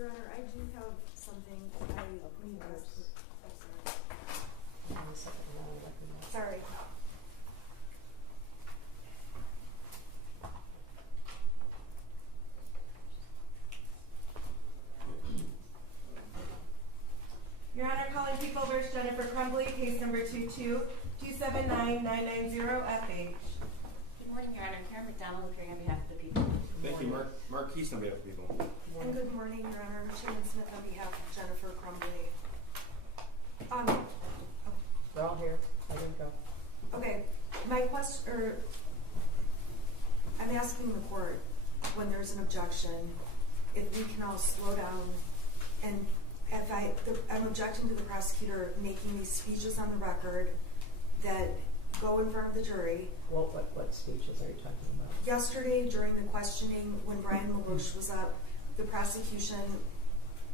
Your Honor, I do have something I need to ask. Sorry. Your Honor, calling People v. Jennifer Crumbley, case number 222799990 FH. Good morning, Your Honor. Karen McDonald appearing on behalf of the people. Thank you, Mark Keese on behalf of the people. And good morning, Your Honor. Shannon Smith on behalf of Jennifer Crumbley. They're all here. I didn't go. Okay, my question, I'm asking the court when there's an objection, if we can all slow down, and if I'm objecting to the prosecutor making these speeches on the record that go in front of the jury. Well, what speeches are you talking about? Yesterday, during the questioning, when Brian Malouche was up, the prosecution,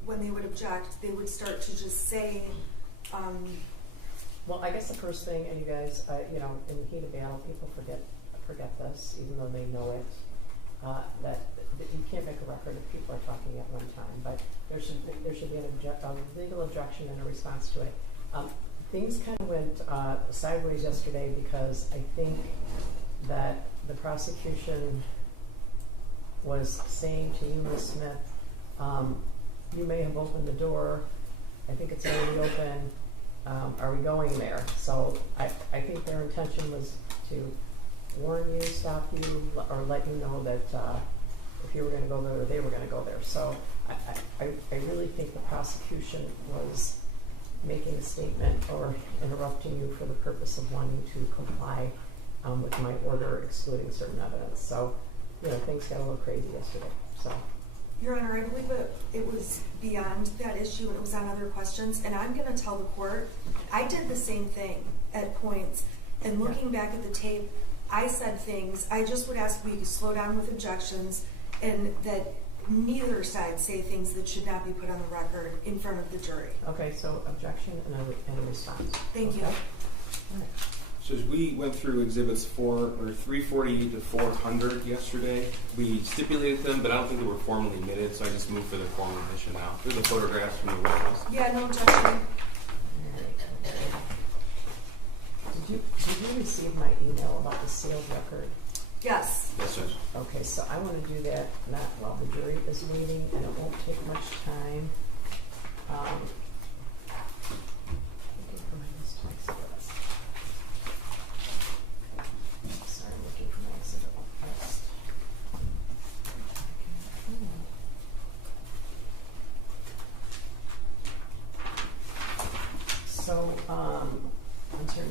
when they would object, they would start to just say, well, I guess the first thing, and you guys, in the heat of battle, people forget this, even though they know it, that you can't make a record if people are talking at one time. But there should be a legal objection and a response to it. Things kind of went sideways yesterday because I think that the prosecution was saying to you, Ms. Smith, you may have opened the door. I think it's already open. Are we going there? So I think their intention was to warn you, stop you, or let you know that if you were going to go there, they were going to go there. So I really think the prosecution was making a statement or interrupting you for the purpose of wanting to comply with my order excluding certain evidence. So, things got a little crazy yesterday. So, Your Honor, I believe it was beyond that issue and it was on other questions. And I'm going to tell the court, I did the same thing at points. And looking back at the tape, I said things. I just would ask we to slow down with objections and that neither side say things that should not be put on the record in front of the jury. Okay, so objection and a response. Thank you. All right. So as we went through exhibits 348 to 400 yesterday, we stipulated them, but I don't think they were formally admitted, so I just moved for their formal admission now. Here's the photographs from the witness. Yeah, no objection. Did you receive my email about the sealed record? Yes. Yes, Judge. Okay, so I want to do that not while the jury is waiting, and it won't take much time. Looking for my list here.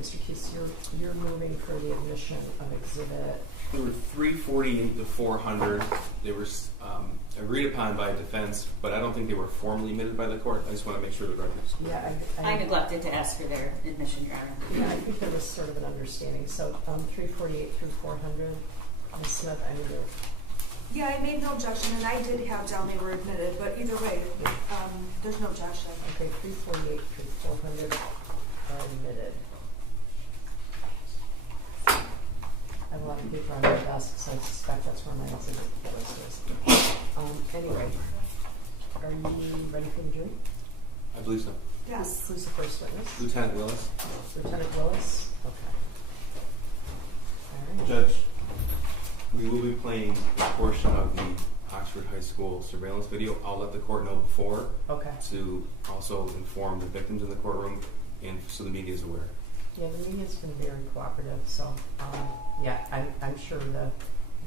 Mr. Keys, you're moving for the admission of exhibit. There were 348 to 400. They were agreed upon by defense, but I don't think they were formally admitted by the court. I just want to make sure the record's clear. Yeah, I neglected to ask for their admission, Your Honor. Yeah, I think there was sort of an understanding. So 348 through 400, Ms. Smith, I need to. Yeah, I made no objection, and I did have down they were admitted, but either way, there's no objection. Okay, 348 through 400 are admitted. I have a lot of paper on my desk, so I suspect that's where my exhibit list is. Anyway, are you ready for the jury? I believe so. Yes. Who's the first witness? Lieutenant Willis. Lieutenant Willis? Okay. All right. Judge, we will be playing a portion of the Oxford High School surveillance video. I'll let the court know before Okay. to also inform the victims in the courtroom and so the media is aware. Yeah, the media's been very cooperative, so yeah, I'm sure the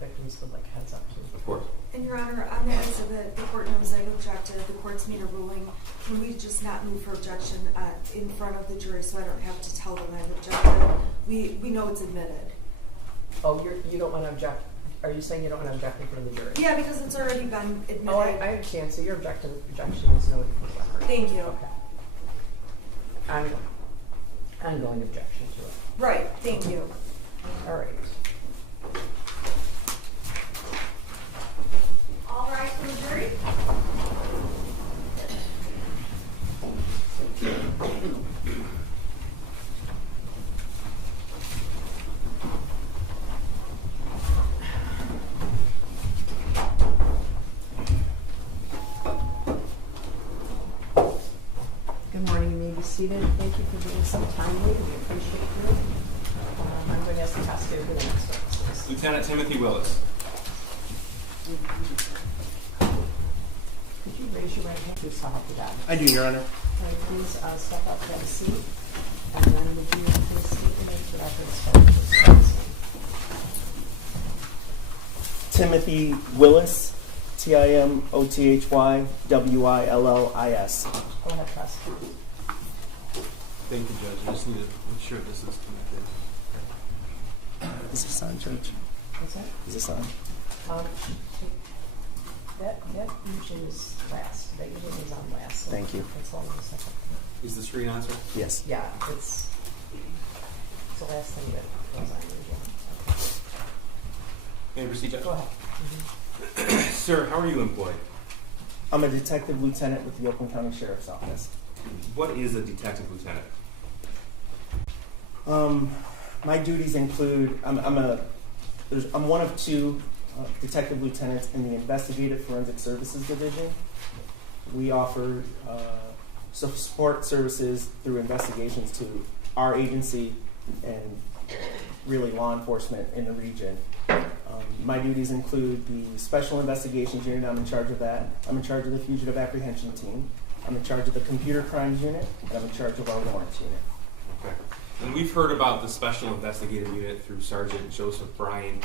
victims would like a heads up too. Of course. And Your Honor, on the exhibit, the court knows I've objected. The court's made a ruling. Can we just not move for objection in front of the jury so I don't have to tell them I've objected? We know it's admitted. Oh, you don't want to object? Are you saying you don't want to object in front of the jury? Yeah, because it's already been admitted. Oh, I understand. So your objection is noted for the record. Thank you. Okay. Ongoing objection to it. Right. Thank you. All right. All right for the jury. Good morning. You may be seated. Thank you for being so timely. We appreciate you. I'm going to ask the prosecutor for the next witnesses. Lieutenant Timothy Willis. Could you raise your right hand? Please help with that. I do, Your Honor. All right, please step up to have a seat. And then would you please state your name for the record? Start with your name. Timothy Willis, TimothyWillis. Go ahead, prosecutor. Thank you, Judge. I just need to make sure this is connected. Is this on, Judge? What's that? Is this on? That usually is last. That usually is on last. So Thank you. Let's hold on a second. Is the screen on, sir? Yes. Yeah, it's the last thing that goes on usually. May I proceed, Judge? Go ahead. Sir, how are you employed? I'm a detective lieutenant with the Oakland County Sheriff's Office. What is a detective lieutenant? My duties include I'm one of two detective lieutenants in the Investigative Forensic Services Division. We offer support services through investigations to our agency and really law enforcement in the region. My duties include the Special Investigations Unit. I'm in charge of that. I'm in charge of the Fugitive Apprehension Team. I'm in charge of the Computer Crimes Unit, and I'm in charge of our Warrants Unit. Okay. And we've heard about the Special Investigative Unit through Sergeant Joseph Bryan.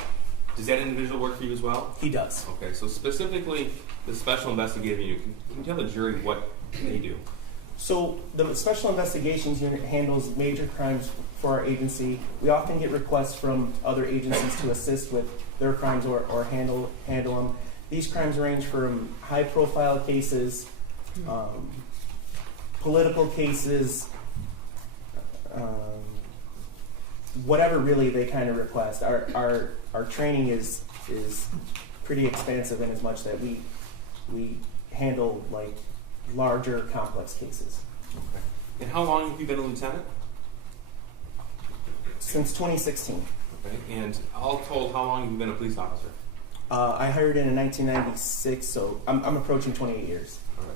Does that individual work for you as well? He does. Okay, so specifically the Special Investigative Unit, can you tell the jury what they do? So the Special Investigations Unit handles major crimes for our agency. We often get requests from other agencies to assist with their crimes or handle them. These crimes range from high-profile cases, political cases, whatever really they kind of request. Our training is pretty expansive in as much that we handle like larger, complex cases. Okay. And how long have you been a lieutenant? Since 2016. Okay. And all told, how long have you been a police officer? I hired in 1996, so I'm approaching 28 years. All right.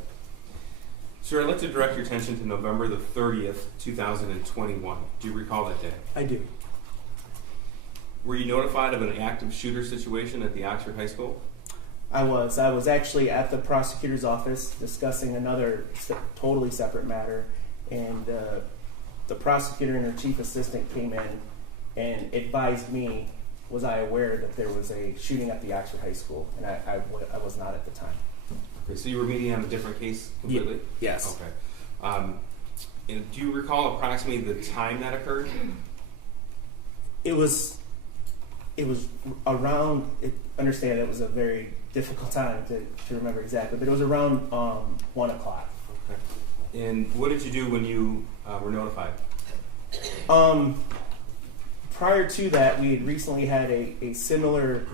Sir, I'd like to direct your attention to November the 30th, 2021. Do you recall that day? I do. Were you notified of an active shooter situation at the Oxford High School? I was actually at the prosecutor's office discussing another totally separate matter, and the prosecutor and her chief assistant came in and advised me, was I aware that there was a shooting at the Oxford High School, and I was not at the time. Okay, so you were meeting on a different case completely? Yes. Okay. And do you recall approximately the time that occurred? It was around. Understand it was a very difficult time to remember exactly, but it was around 1 o'clock. Okay. And what did you do when you were notified? Prior to that, we had recently had a similar,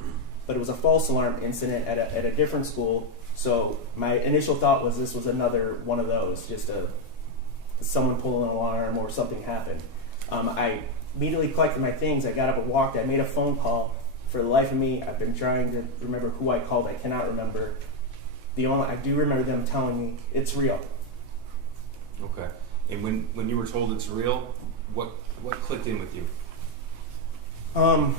but it was a false alarm incident at a different school. So my initial thought was this was another one of those, just someone pulled an alarm or something happened. I immediately collected my things. I got up and walked. I made a phone call. For the life of me, I've been trying to remember who I called. I cannot remember. I do remember them telling me it's real. Okay. And when you were told it's real, what clicked in with you? I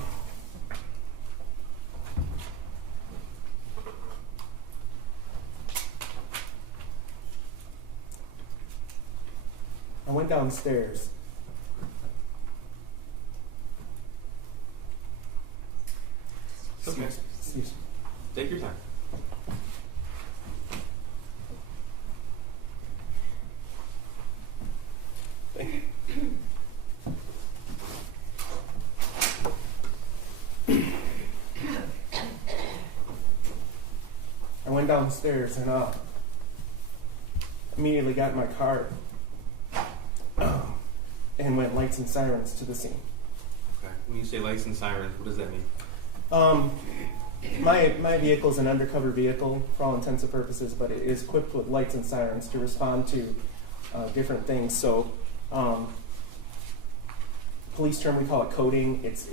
went downstairs. Okay. Excuse me. Take your time. Thank you. I went downstairs and immediately got in my car and went lights and sirens to the scene. Okay. When you say lights and sirens, what does that mean? My vehicle is an undercover vehicle for all intents and purposes, but it is equipped with lights and sirens to respond to different things. So, police term we call it coding. It's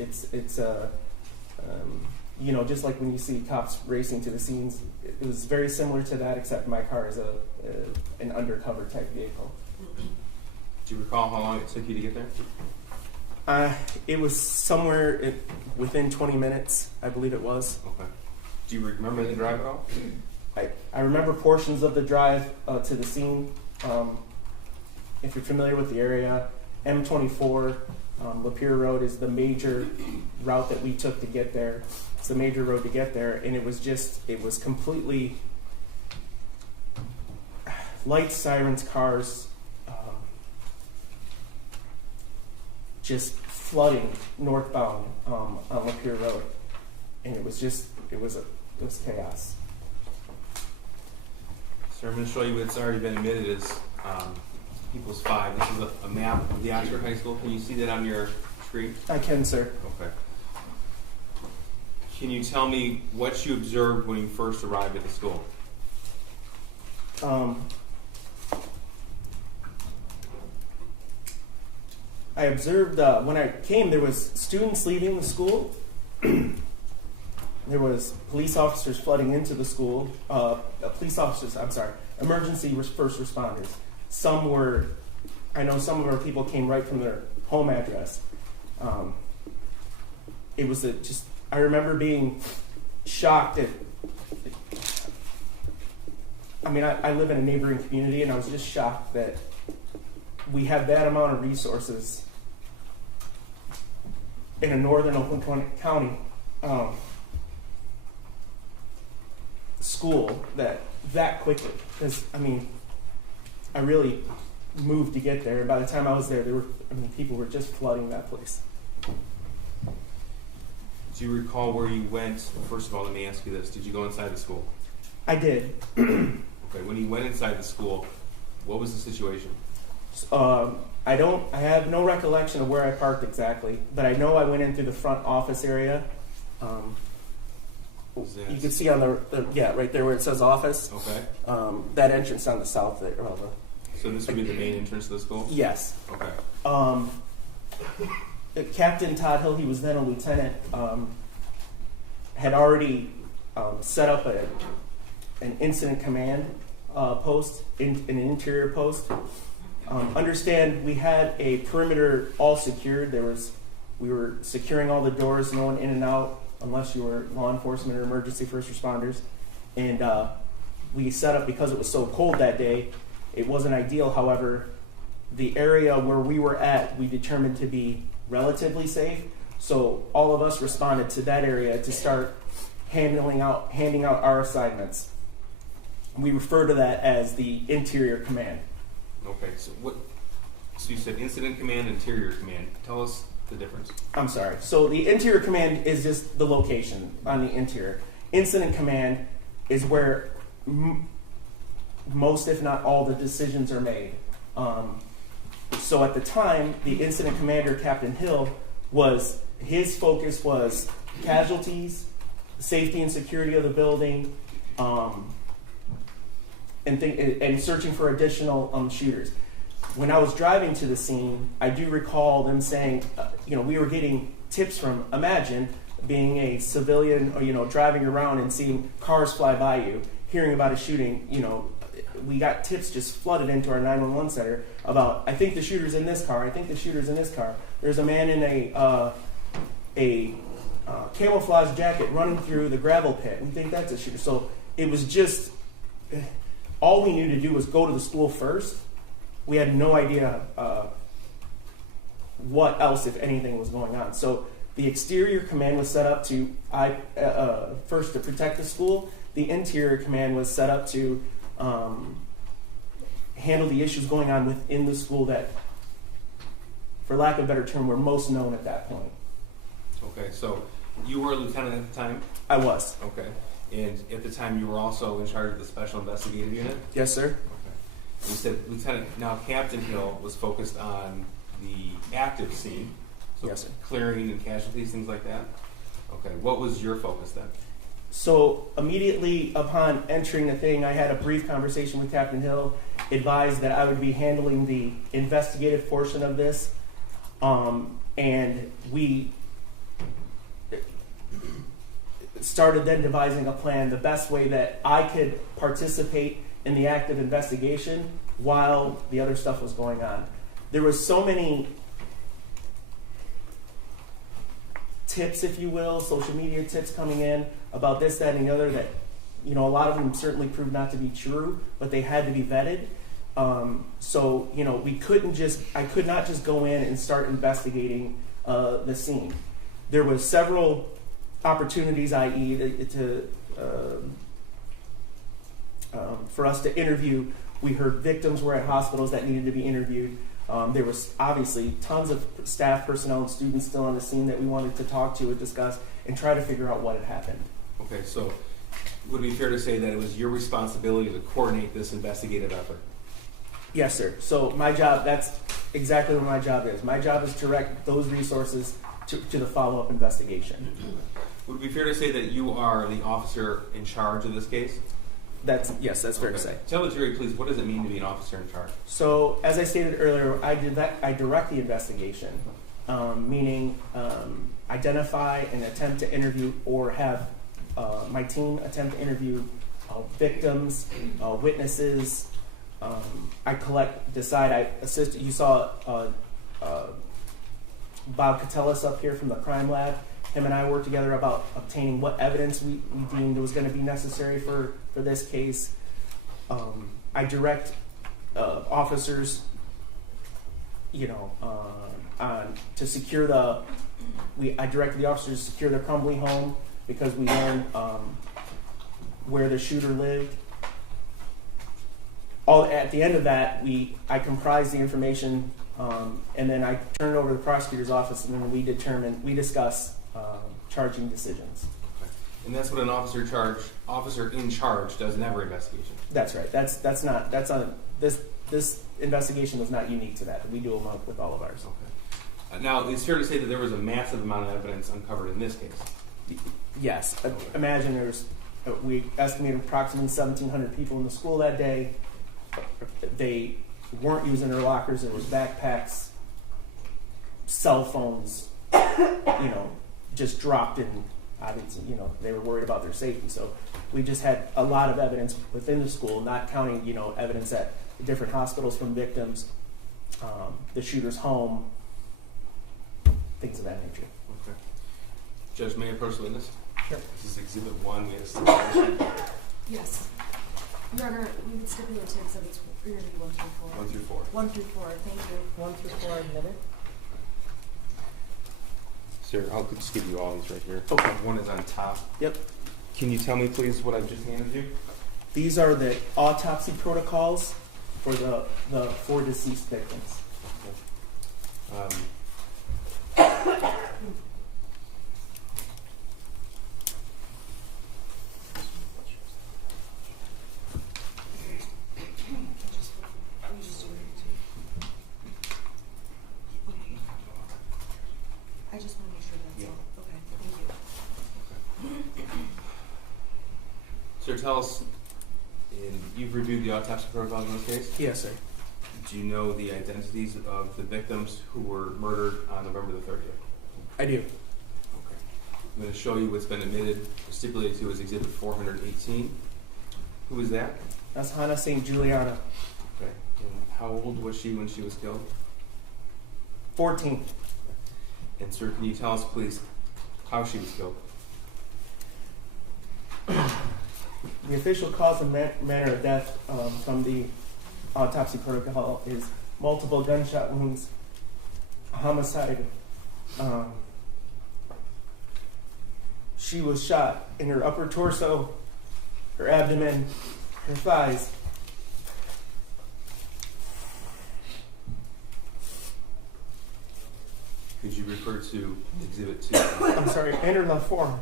just like when you see cops racing to the scenes. It was very similar to that, except my car is an undercover type vehicle. Do you recall how long it took you to get there? It was somewhere within 20 minutes, I believe it was. Okay. Do you remember the drive at all? I remember portions of the drive to the scene. If you're familiar with the area, M24, Lapeer Road is the major route that we took to get there. It's the major road to get there, and it was completely lights, sirens, cars, just flooding northbound on Lapeer Road, and it was chaos. So I'm going to show you what's already been admitted as equals 5. This is a map of the Oxford High School. Can you see that on your screen? I can, sir. Okay. Can you tell me what you observed when you first arrived at the school? I observed when I came, there was students leaving the school. There was police officers flooding into the school. Emergency first responders. I know some of our people came right from their home address. It was I remember being shocked at, I live in a neighboring community, and I was just shocked that we have that amount of resources in a northern Oakland County school that quickly. Because I really moved to get there, and by the time I was there, people were just flooding that place. Do you recall where you went? First of all, let me ask you this: did you go inside the school? I did. Okay. When you went inside the school, what was the situation? I have no recollection of where I parked exactly, but I know I went in through the front office area. You can see on the right there where it says office. Okay. That entrance on the south there. So this would be the main entrance to the school? Yes. Okay. Captain Todd Hill, he was then a lieutenant, had already set up an incident command post, an interior post. Understand, we had a perimeter all secured. We were securing all the doors, no one in and out unless you were law enforcement or emergency first responders. And we set up, because it was so cold that day, it wasn't ideal. However, the area where we were at, we determined to be relatively safe. So all of us responded to that area to start handing out our assignments. We refer to that as the interior command. Okay. So So you said incident command, interior command. Tell us the difference. I'm sorry. So the interior command is just the location on the interior. Incident command is where most, if not all, the decisions are made. So at the time, the incident commander, Captain Hill, his focus was casualties, safety and security of the building, and searching for additional shooters. When I was driving to the scene, I do recall them saying, we were getting tips from, imagine being a civilian, or, driving around and seeing cars fly by you, hearing about a shooting, we got tips just flooded into our 911 center about, I think the shooter's in this car, I think the shooter's in this car. There's a man in a camouflage jacket running through the gravel pit. We think that's a shooter. So it was just, all we knew to do was go to the school first. We had no idea what else, if anything, was going on. So the exterior command was set up to, first to protect the school. The interior command was set up to handle the issues going on within the school that, for lack of a better term, were most known at that point. Okay, so you were a lieutenant at the time? I was. Okay. And at the time you were also in charge of the special investigative unit? Yes, sir. Okay. You said Lieutenant, now Captain Hill was focused on the active scene. So yes, sir. Clearing and casualties, things like that? Okay. What was your focus then? So immediately upon entering the thing, I had a brief conversation with Captain Hill, advised that I would be handling the investigative portion of this, and we started then devising a plan, the best way that I could participate in the active investigation while the other stuff was going on. There was so many tips, if you will, social media tips coming in about this, that, and the other that, a lot of them certainly proved not to be true, but they had to be vetted. So, I could not just go in and start investigating the scene. There was several opportunities, i.e. For us to interview. We heard victims were at hospitals that needed to be interviewed. There was obviously tons of staff, personnel, and students still on the scene that we wanted to talk to and discuss and try to figure out what had happened. Okay, so would it be fair to say that it was your responsibility to coordinate this investigative effort? Yes, sir. So my job, that's exactly what my job is. My job is to direct those resources to the follow-up investigation. Would it be fair to say that you are the officer in charge of this case? Yes, that's fair to say. Tell the jury, please, what does it mean to be an officer in charge? So, as I stated earlier, I direct the investigation, meaning identify and attempt to interview, or have my team attempt to interview victims, witnesses. I assist. You saw Bob Catellis up here from the crime lab. Him and I worked together about obtaining what evidence we deemed was going to be necessary for this case. I direct officers, to secure I directed the officers to secure the Crumbley home because we learned where the shooter lived. At the end of that, I comprised the information, and then I turned it over to the prosecutor's office, and then we discuss charging decisions. Okay. And that's what an officer in charge does in every investigation. That's right. This investigation was not unique to that. We do them with all of ours. Okay. Now, it's fair to say that there was a massive amount of evidence uncovered in this case. Yes. Imagine we estimated approximately 1,700 people in the school that day. They weren't using their lockers. There was backpacks, cell phones, just dropped in. Obviously, they were worried about their safety. So we just had a lot of evidence within the school, not counting, evidence at different hospitals from victims, the shooter's home, things of that nature. Okay. Judge, may I approach the witness? Sure. This is Exhibit 1. We have stipulation. Yes. Your Honor, we would stipulate to exhibits 1 through 4. 1 through 4, thank you. 1 through 4 admitted. Sir, I'll just give you all these right here. Okay. One is on top. Yep. Can you tell me, please, what I've just handed you? These are the autopsy protocols for the 4 deceased victims. I just want to make sure that's all. Okay, thank you. Sir, tell us, you've reviewed the autopsy protocol in this case. Yes, sir. Do you know the identities of the victims who were murdered on November the 30th? I do. Okay. I'm going to show you what's been admitted, stipulated to as Exhibit 418. Who is that? That's Hannah St. Juliana, Okay. And how old was she when she was killed? 14. And sir, can you tell us, please, how she was killed? The official cause and manner of death from the autopsy protocol is multiple gunshot wounds, homicide. She was shot in her upper torso, her abdomen, her thighs. Could you refer to Exhibit 2? I'm sorry, and her left forearm.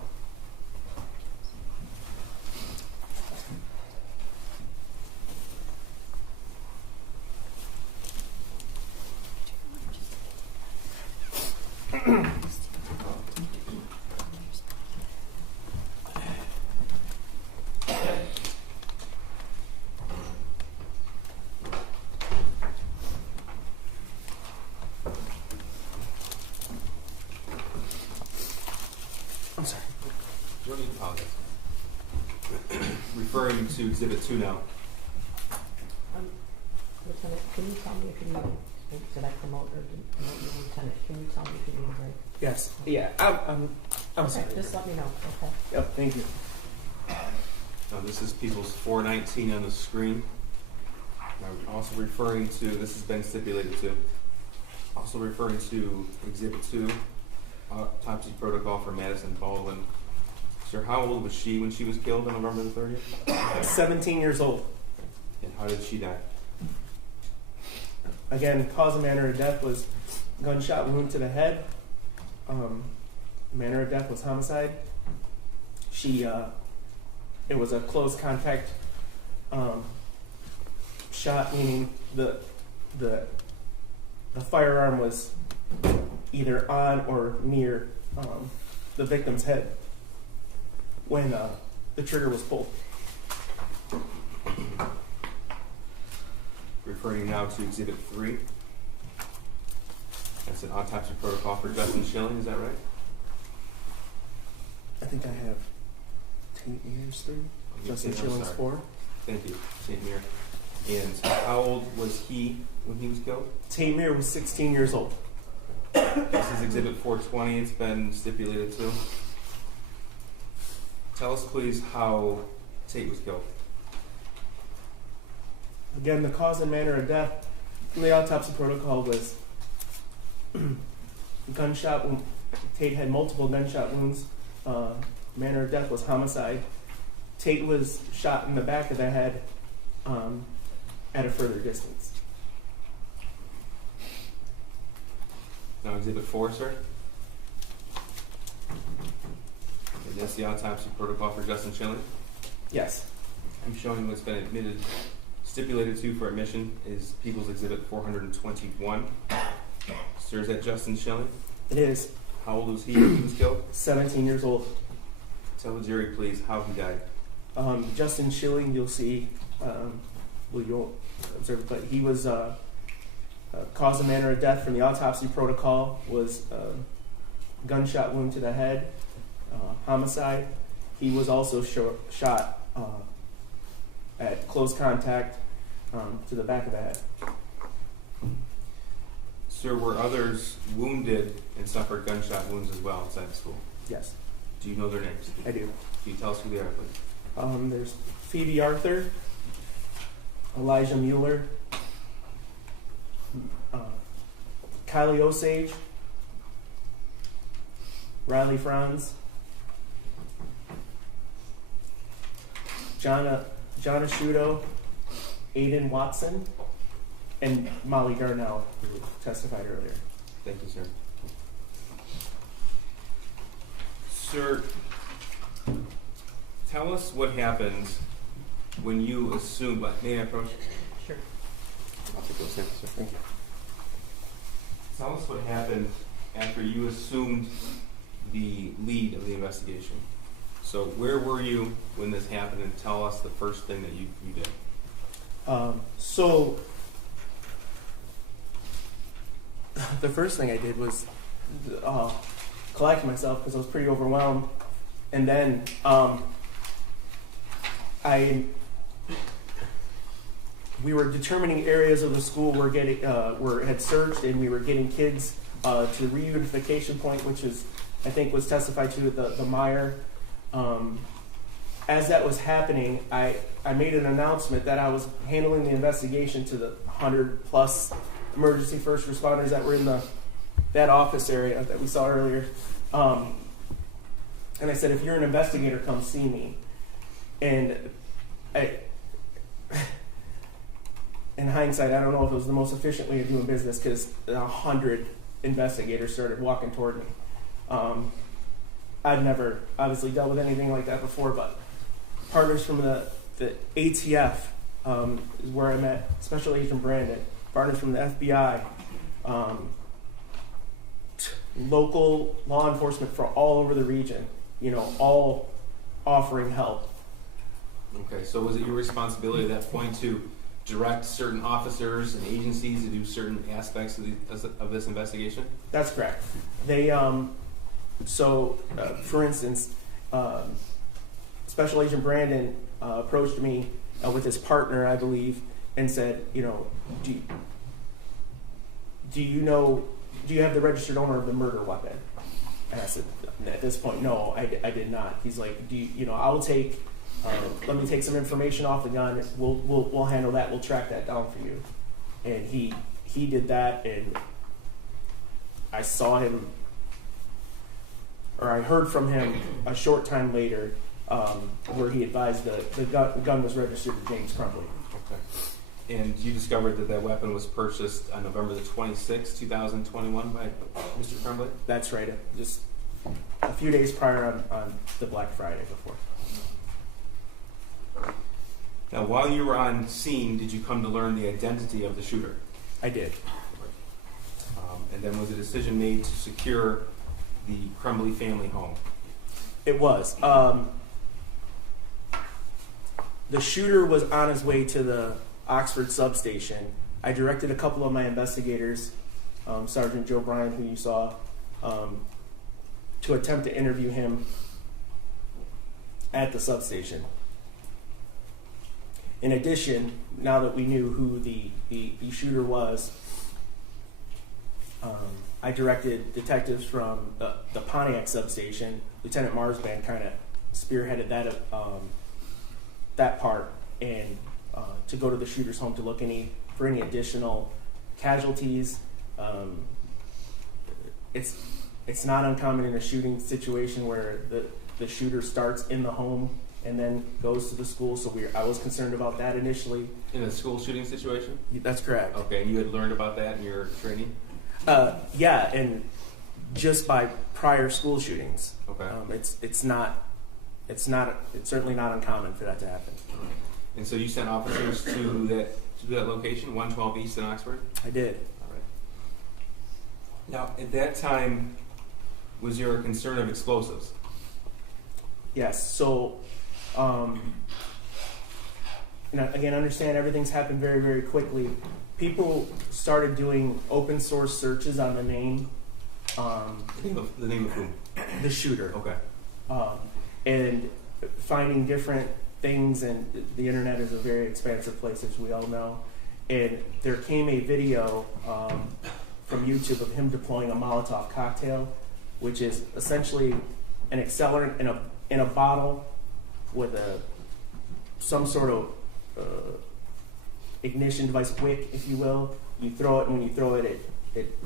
I'm sorry. You don't need to apologize. Referring to Exhibit 2 now. Lieutenant, can you tell me if you need, did I promote or didn't promote you, Lieutenant? Can you tell me if you need a break? Yes. Yeah. I'm Okay, sorry. just let me know, okay? Yep. Thank you. Now, this is People's 419 on the screen. I'm also referring to, this has been stipulated to, also referring to Exhibit 2, autopsy protocol for Madison Baldwin. Sir, how old was she when she was killed on November the 30th? 17 years old. And how did she die? Again, cause and manner of death was gunshot wound to the head. Manner of death was homicide. She, it was a close contact shot, meaning the firearm was either on or near the victim's head when the trigger was pulled. Referring now to Exhibit 3. That's an autopsy protocol for Justin Schilling, is that right? I think I have St. Mary's 3. Justin I'm Schilling's sorry. 4. Thank you, St. Mir. And how old was he when he was killed? St. Mary was 16 years old. This is Exhibit 420. It's been stipulated to. Tell us, please, how Tate was killed. Again, the cause and manner of death from the autopsy protocol was gunshot wound. Tate had multiple gunshot wounds. Manner of death was homicide. Tate was shot in the back of the head at a further distance. Now, Exhibit 4, sir. Is this the autopsy protocol for Justin Schilling? Yes. I'm showing what's been admitted, stipulated to for admission is People's Exhibit 421. Sir, is that Justin Schilling? It is How old was he when he was killed? 17 years old. Tell the jury, please, how he died. Justin Schilling, you'll see, well, you won't observe it, but he was, cause and manner of death from the autopsy protocol was gunshot wound to the head, homicide. He was also shot at close contact to the back of the head. Sir, were others wounded and suffered gunshot wounds as well inside the school? Yes, Do you know their names? I do. Can you tell us who they are, please? There's Phoebe Arthur, Elijah Mueller, Kylie Osage, Riley Franz, John Asciuto, Aiden Watson, and Molly Darnell, who testified earlier. Thank you, sir. Sir, tell us what happens when you assume, but may I approach? Sure. I'll take those samples, sir. Thank you. Tell us what happened after you assumed the lead of the investigation. So where were you when this happened, and tell us the first thing that you did. So the first thing I did was collect myself because I was pretty overwhelmed, and then we were determining areas of the school were had searched, and we were getting kids to the reunification point, which is, I think, was testified to at the Meyer. As that was happening, I made an announcement that I was handling the investigation to the 100+ emergency first responders that were in that office area that we saw earlier. And I said, if you're an investigator, come see me. And in hindsight, I don't know if it was the most efficient way of doing business, because 100 investigators started walking toward me. I've never obviously dealt with anything like that before, but partners from the ATF is where I met Special Agent Brandon, partners from the FBI, local law enforcement from all over the region, all offering help. Okay, so was it your responsibility at that point to direct certain officers and agencies to do certain aspects of this investigation? That's correct. They, for instance, Special Agent Brandon approached me with his partner, I believe, and said, do you have the registered owner of the murder weapon? And I said, at this point, no, I did not. He's like, I'll take, let me take some information off the gun. We'll handle that. We'll track that down for you. And he did that, and I saw him, or I heard from him a short time later, where he advised the gun was registered to James Crumbley. Okay. And you discovered that weapon was purchased on November the 26th, 2021 by Mr. Crumbley? That's right. Just a few days prior on the Black Friday before. Now, while you were on scene, did you come to learn the identity of the shooter? I did. And then was a decision made to secure the Crumbley family home? It was. The shooter was on his way to the Oxford substation. I directed a couple of my investigators, Sergeant Joe Bryan, who you saw, to attempt to interview him at the substation. In addition, now that we knew who the shooter was, I directed detectives from the Pontiac substation. Lieutenant Marsban kind of spearheaded that part, and to go to the shooter's home to look for any additional casualties. It's not uncommon in a shooting situation where the shooter starts in the home and then goes to the school. So I was concerned about that initially. In a school shooting situation? That's correct. Okay, and you had learned about that in your training? Yeah, and just by prior school shootings. Okay. It's certainly not uncommon for that to happen. And so you sent officers to that location, 112 East in Oxford? I did. All right. Now, at that time, was there a concern of explosives? Yes. So, again, understand everything's happened very, very quickly. People started doing open source searches on the name. The name of whom? The shooter. Okay. And finding different things, and the internet is a very expansive place, as we all know. And there came a video from YouTube of him deploying a Molotov cocktail, which is essentially an accelerant in a bottle with some sort of ignition device, wick, if you will. You throw it, and when you throw it, it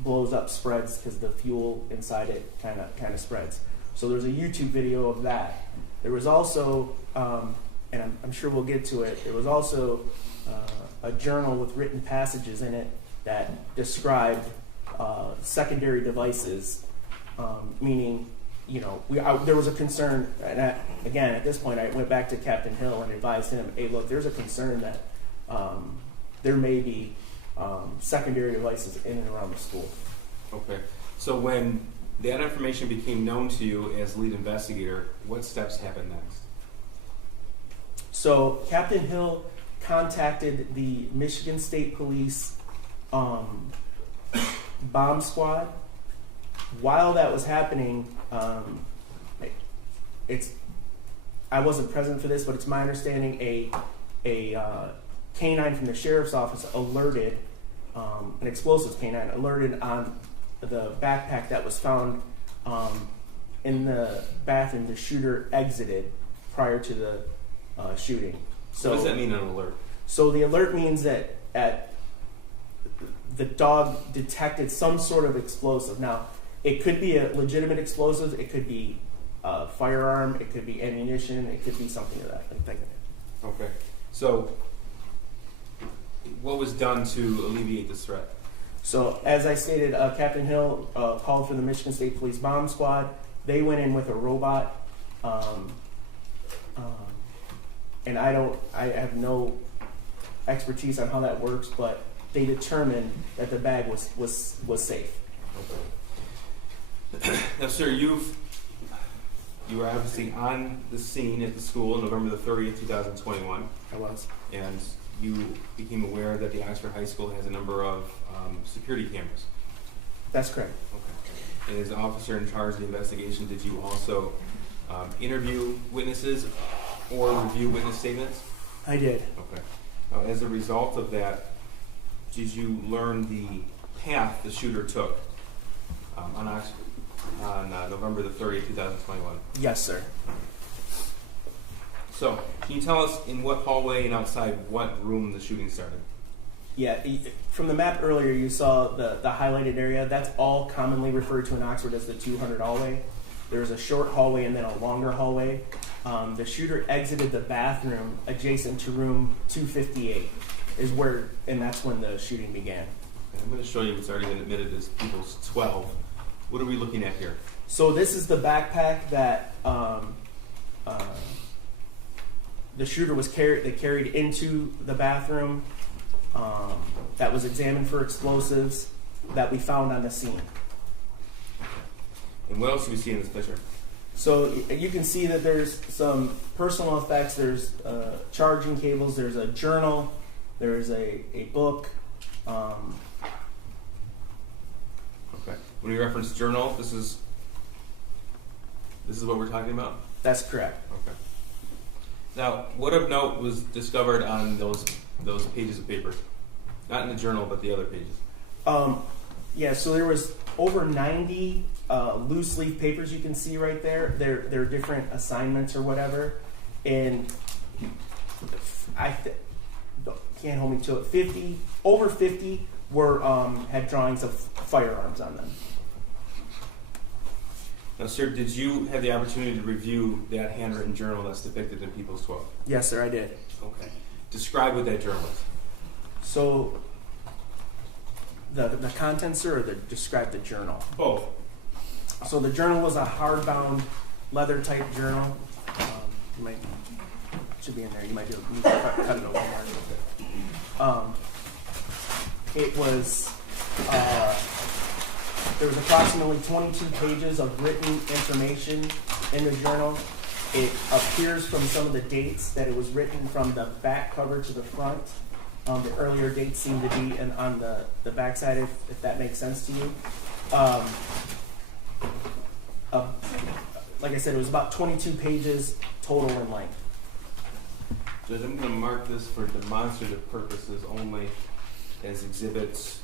blows up, spreads, because the fuel inside it kind of spreads. So there's a YouTube video of that. There was also, and I'm sure we'll get to it, there was also a journal with written passages in it that described secondary devices, meaning, you know, there was a concern, and again, at this point, I went back to Captain Hill and advised him, hey, look, there's a concern that there may be secondary devices in and around the school. Okay. So when that information became known to you as lead investigator, what steps happened next? So Captain Hill contacted the Michigan State Police bomb squad. While that was happening, I wasn't present for this, but it's my understanding a canine from the sheriff's office alerted, an explosives canine alerted on the backpack that was found in the bathroom the shooter exited prior to the shooting. So what does that mean, an alert? So the alert means that the dog detected some sort of explosive. Now, it could be a legitimate explosive, it could be a firearm, it could be ammunition, it could be something of that. Okay. So what was done to alleviate this threat? So as I stated, Captain Hill called for the Michigan State Police bomb squad. They went in with a robot, and I have no expertise on how that works, but they determined that the bag was safe. Okay. Now, sir, you were obviously on the scene at the school November the 30th, 2021. I was. And you became aware that the Oxford High School has a number of security cameras. That's correct. Okay. And as an officer in charge of the investigation, did you also interview witnesses or review witness statements? I did. Okay. As a result of that, did you learn the path the shooter took on November the 30th, 2021? Yes, sir. So, can you tell us in what hallway and outside what room the shooting started? Yeah, from the map earlier, you saw the highlighted area. That's all commonly referred to in Oxford as the 200 hallway. There's a short hallway and then a longer hallway. The shooter exited the bathroom adjacent to room 258, and that's when the shooting began. And I'm going to show you what's already been admitted as People's 12. What are we looking at here? So this is the backpack that the shooter was carried into the bathroom. That was examined for explosives that we found on the scene. And what else do we see in this picture? So you can see that there's some personal effects. There's charging cables. There's a journal. There's a book. Okay. When we reference journal, this is what we're talking about? That's correct. Okay. Now, what of note was discovered on those pages of paper? Not in the journal, but the other pages. Yeah, so there was over 90 loose leaf papers you can see right there. They're different assignments or whatever. And can't hold me to it. Over 50 were had drawings of firearms on them. Now, sir, did you have the opportunity to review that handwritten journal that's depicted in People's 12? Yes, sir, I did. Okay. Describe what that journal is. So the contents, sir, or describe the journal? Both. So the journal was a hardbound leather type journal. Should be in there. You might need to cut it open more. It was there was approximately 22 pages of written information in the journal. It appears from some of the dates that it was written from the back cover to the front. The earlier dates seem to be on the back side, if that makes sense to you. Like I said, it was about 22 pages total in length. Judge, I'm going to mark this for demonstrative purposes only as exhibits,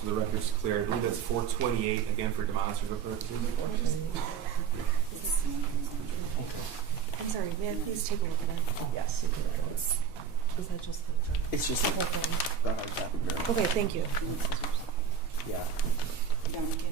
so the record's clear. I believe that's 428, again for demonstrative purposes. I'm sorry, may I please take a look at it? Yes. Is that just the It's just whole thing? the hard copy journal. Okay, thank you. Yeah. Thank you.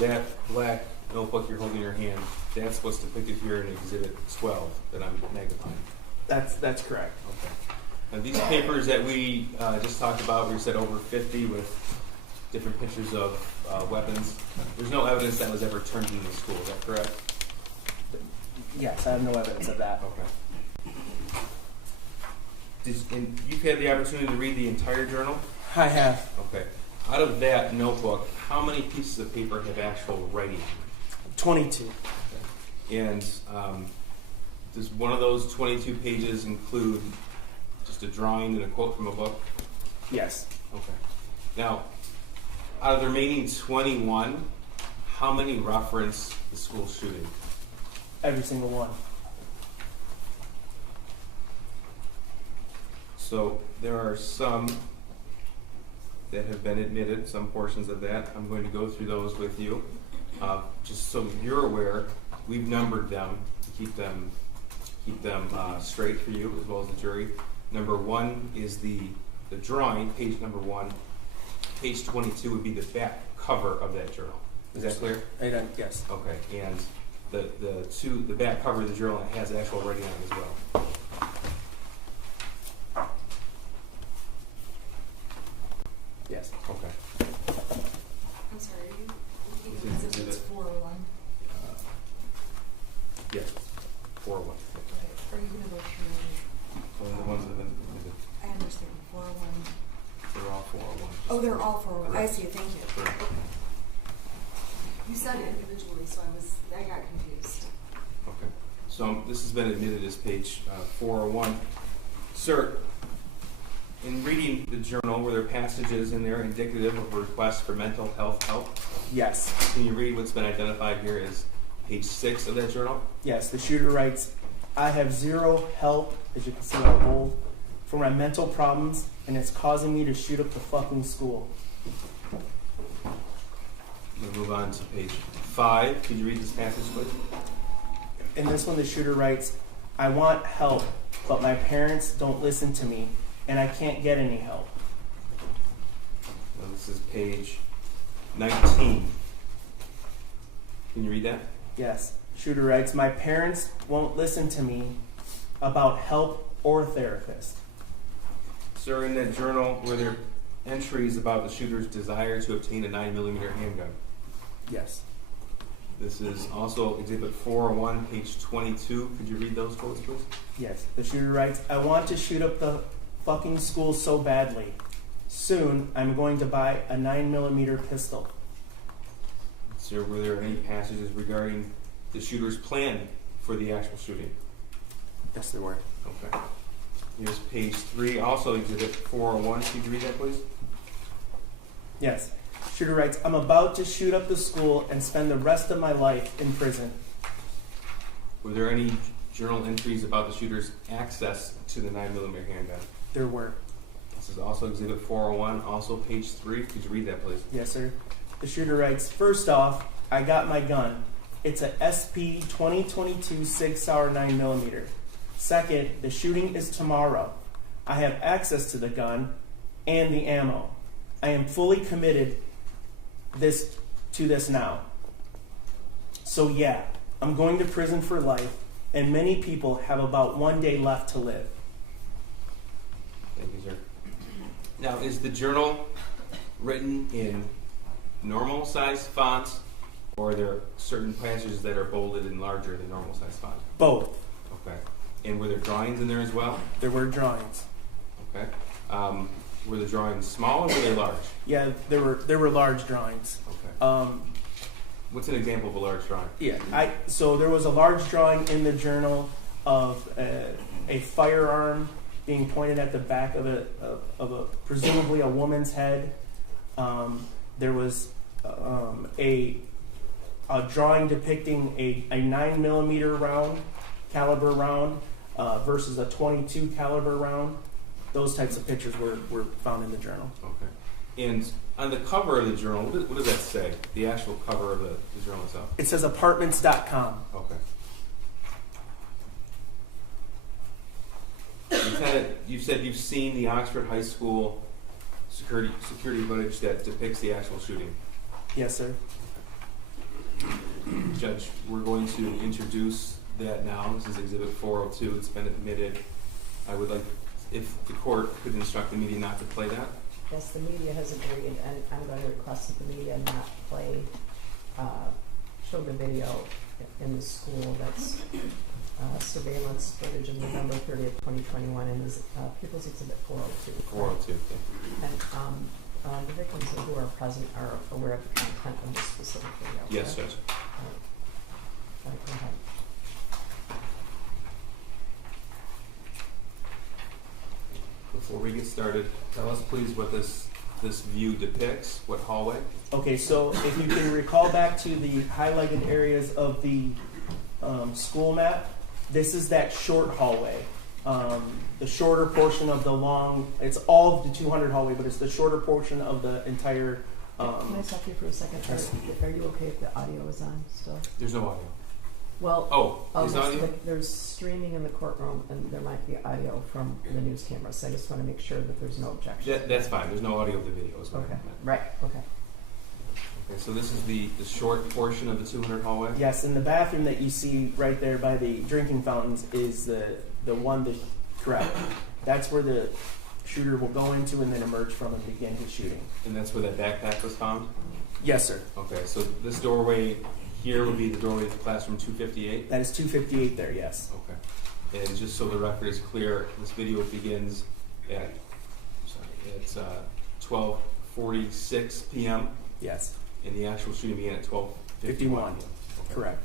that black notebook you're holding in your hand, that's what's depicted here in Exhibit 12 that I'm magnifying. That's correct. Okay. Now these papers that we just talked about, we said over 50 with different pictures of weapons. There's no evidence that was ever turned into the school. Is that correct? Yes, I have no evidence of that. Okay. And you've had the opportunity to read the entire journal? I have Okay. Out of that notebook, how many pieces of paper have actual writing? 22. And does one of those 22 pages include just a drawing and a quote from a book? Yes. Okay. Now, out of the remaining 21, how many reference the school shooting? Every single one. So there are some that have been admitted, some portions of that. I'm going to go through those with you. Just so you're aware, we've numbered them to keep them straight for you as well as the jury. Number 1 is the drawing, page number 1. Page 22 would be the back cover of that journal. Is that clear? Yes. Okay, and the back cover of the journal has actual writing on it as well. Yes. Okay. I'm sorry, you This repeating is exhibits exhibit- 401. Yes. 401. Are you gonna go through, So the ones that have been admitted, I understand, 401. they're all 401. Oh, they're all 401, I Correct. see, thank you. Correct. You said individually, so I got confused. Okay. So this has been admitted as page 401. Sir, in reading the journal, were there passages in there indicative of a request for mental health help? Yes. Can you read what's been identified here as page 6 of that journal? Yes. The shooter writes, "I have zero help, as you can see on bold, for my mental problems, and it's causing me to shoot up the fucking school." We'll move on to page 5. Could you read this passage, please? In this one, the shooter writes, "I want help, but my parents don't listen to me, and I can't get any help." Now, this is page 19. Can you read that? Yes. Shooter writes, "My parents won't listen to me about help or therapist." Sir, in that journal, were there entries about the shooter's desire to obtain a 9mm handgun? Yes. This is also Exhibit 401, page 22. Could you read those quotes, please? Yes. The shooter writes, "I want to shoot up the fucking school so badly. Soon, I'm going to buy a 9mm pistol." Sir, were there any passages regarding the shooter's plan for the actual shooting? Yes, there were. Okay. Here's page 3, also Exhibit 401. Could you read that, please? Yes. Shooter writes, "I'm about to shoot up the school and spend the rest of my life in prison." Were there any journal entries about the shooter's access to the 9mm handgun? There were. This is also Exhibit 401, also page 3. Could you read that, please? Yes, sir. The shooter writes, "First off, I got my gun. It's a SP 2022 Sig Sauer 9mm. Second, the shooting is tomorrow. I have access to the gun and the ammo. I am fully committed to this now. So yeah, I'm going to prison for life, and many people have about 1 day left to live." Thank you, sir. Now, is the journal written in normal size fonts, or are there certain passages that are bolded and larger than normal size font? Both. Okay. And were there drawings in there as well? There were drawings. Okay. Were the drawings small or were they large? Yeah, there were large drawings. Okay. What's an example of a large drawing? Yeah, so there was a large drawing in the journal of a firearm being pointed at the back of a presumably a woman's head. There was a drawing depicting a 9mm caliber round versus a .22 caliber round. Those types of pictures were found in the journal. Okay. And on the cover of the journal, what does that say? The actual cover of the journal itself? It says apartments.com. Okay. Lieutenant, you said you've seen the Oxford High School security footage that depicts the actual shooting. Yes, sir. Judge, we're going to introduce that now. This is Exhibit 402. It's been admitted. I would like, if the court could instruct the media not to play that. Yes, the media has agreed, and I'm going to request that the media not play, show the video in the school. That's surveillance footage of November 30th, 2021, and is People's Exhibit 402. 402, thank you. And the victims who are present are aware of the content of this specific video. Yes, correct? Judge. All right, go ahead. Before we get started, tell us please what this view depicts, what hallway? Okay, so if you can recall back to the highlighted areas of the school map, this is that short hallway. The shorter portion of the long, it's all of the 200 hallway, but it's the shorter portion of the entire. Can I stop you for a second? Are you okay if the audio is on still? There's no audio. Well, is audio? there's streaming in the courtroom, and there might be audio from the news cameras. So I just want to make sure that there's no objection. That's fine. There's no audio of the video. Is what I Okay. meant. Right. Okay. Okay, so this is the short portion of the 200 hallway? Yes, and the bathroom that you see right there by the drinking fountains is the one that, correct. That's where the shooter will go into and then emerge from and begin his shooting. And that's where that backpack was found? Yes, sir. Okay, so this doorway here would be the doorway to classroom 258? That is 258 there, yes. Okay. And just so the record is clear, this video begins at, it's 12:46 p.m. Yes, and the actual shooting began at 12:51. 51. Okay. Correct.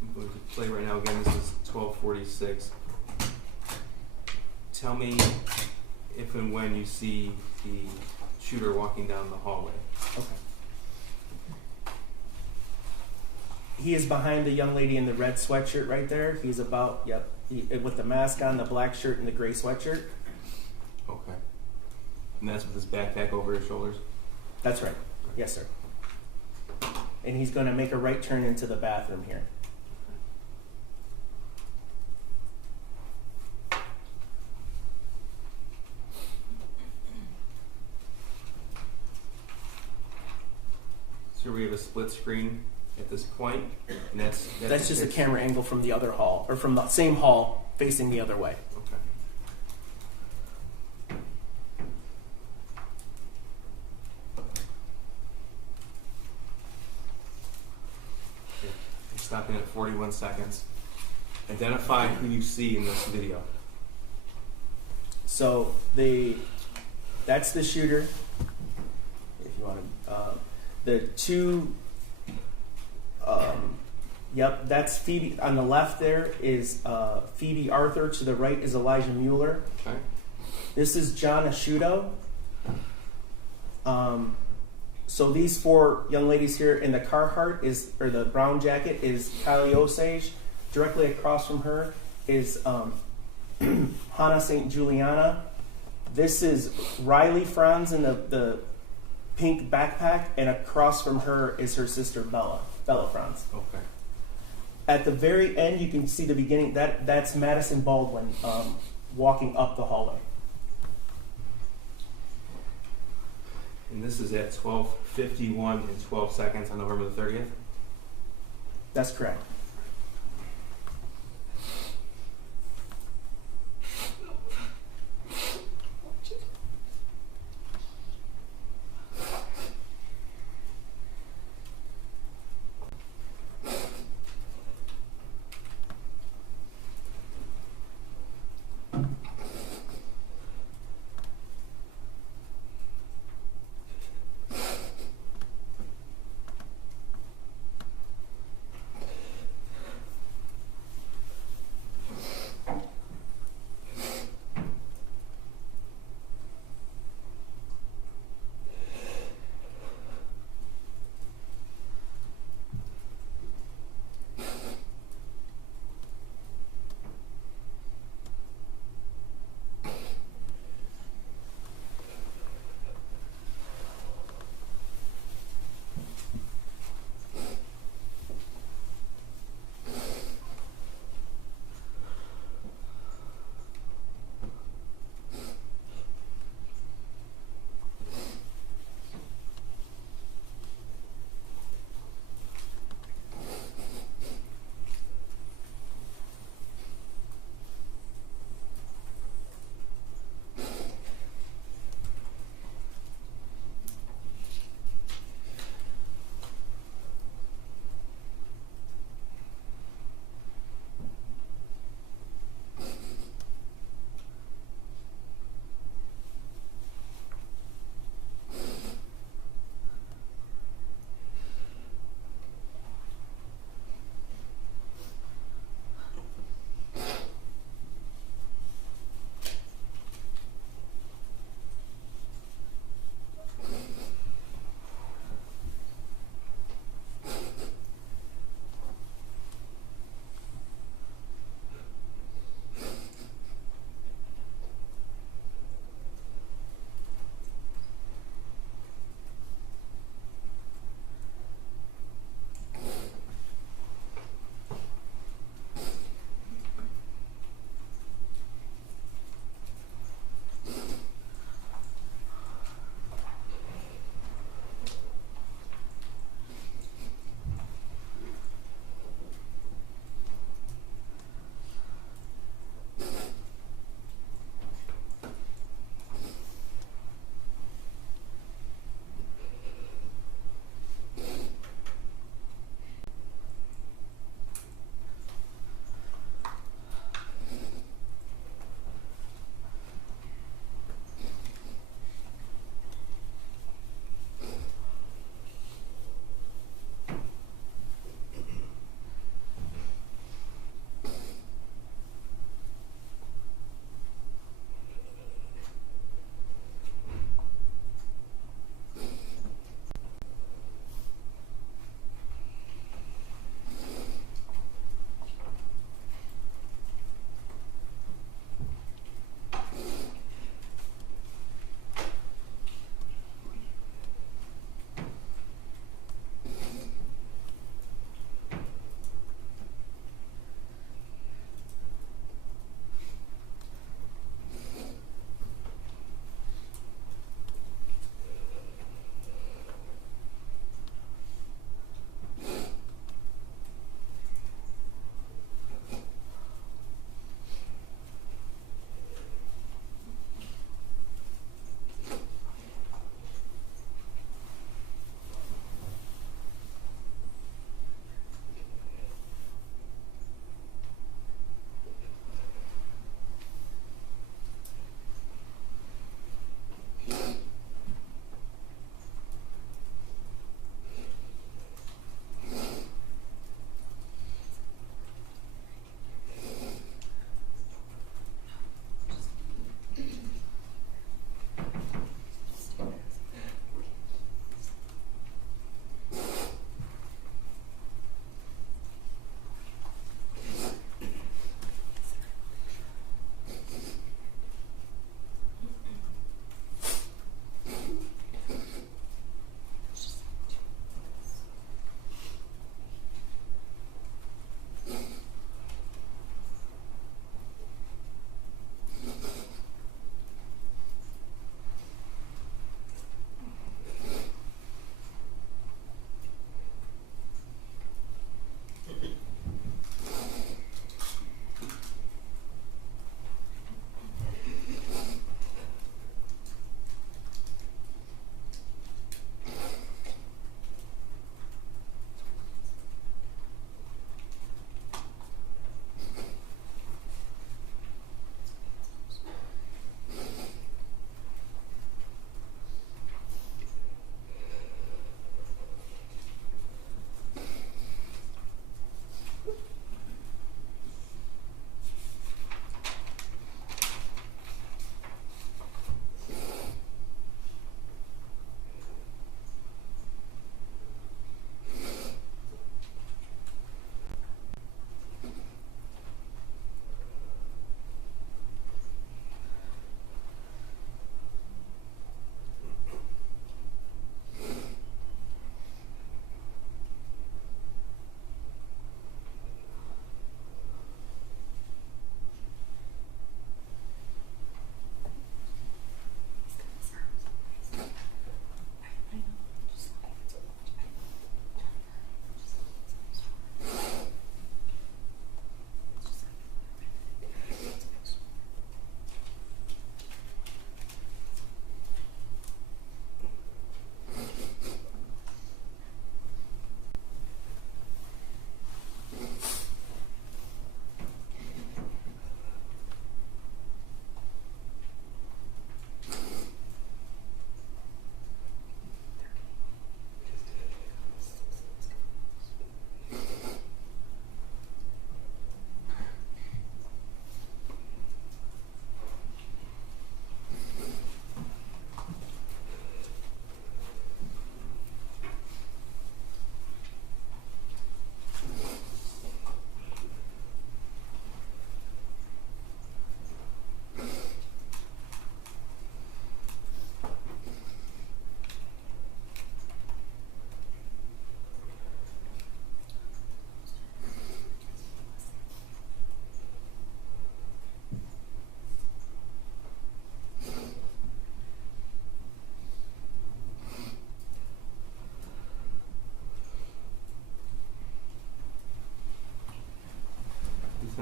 I'm going to play right now. Again, this is 12:46. Tell me if and when you see the shooter walking down the hallway. Okay. He is behind the young lady in the red sweatshirt right there. He's about, with the mask on, the black shirt, and the gray sweatshirt. Okay. And that's with his backpack over his shoulders? That's right. Yes, sir. And he's going to make a right turn into the bathroom here. So we have a split screen at this point, and that's just a camera angle from the other hall, or from the same hall facing the other way. Okay. Okay. I'm stopping at 41 seconds. Identify who you see in this video. So that's the shooter. If you want to, the two. Yep, that's Phoebe. On the left there is Phoebe Arthur. To the right is Elijah Mueller. Okay. This is John Asciutto. So these four young ladies here in the Carhartt or the brown jacket is Kylie Osage. Directly across from her is Hannah St. Juliana. This is Riley Franz in the pink backpack, and across from her is her sister Bella Franz. Okay. At the very end, you can see the beginning. That's Madison Baldwin walking up the hallway. And this is at 12:51 and 12 seconds on November the 30th? That's correct.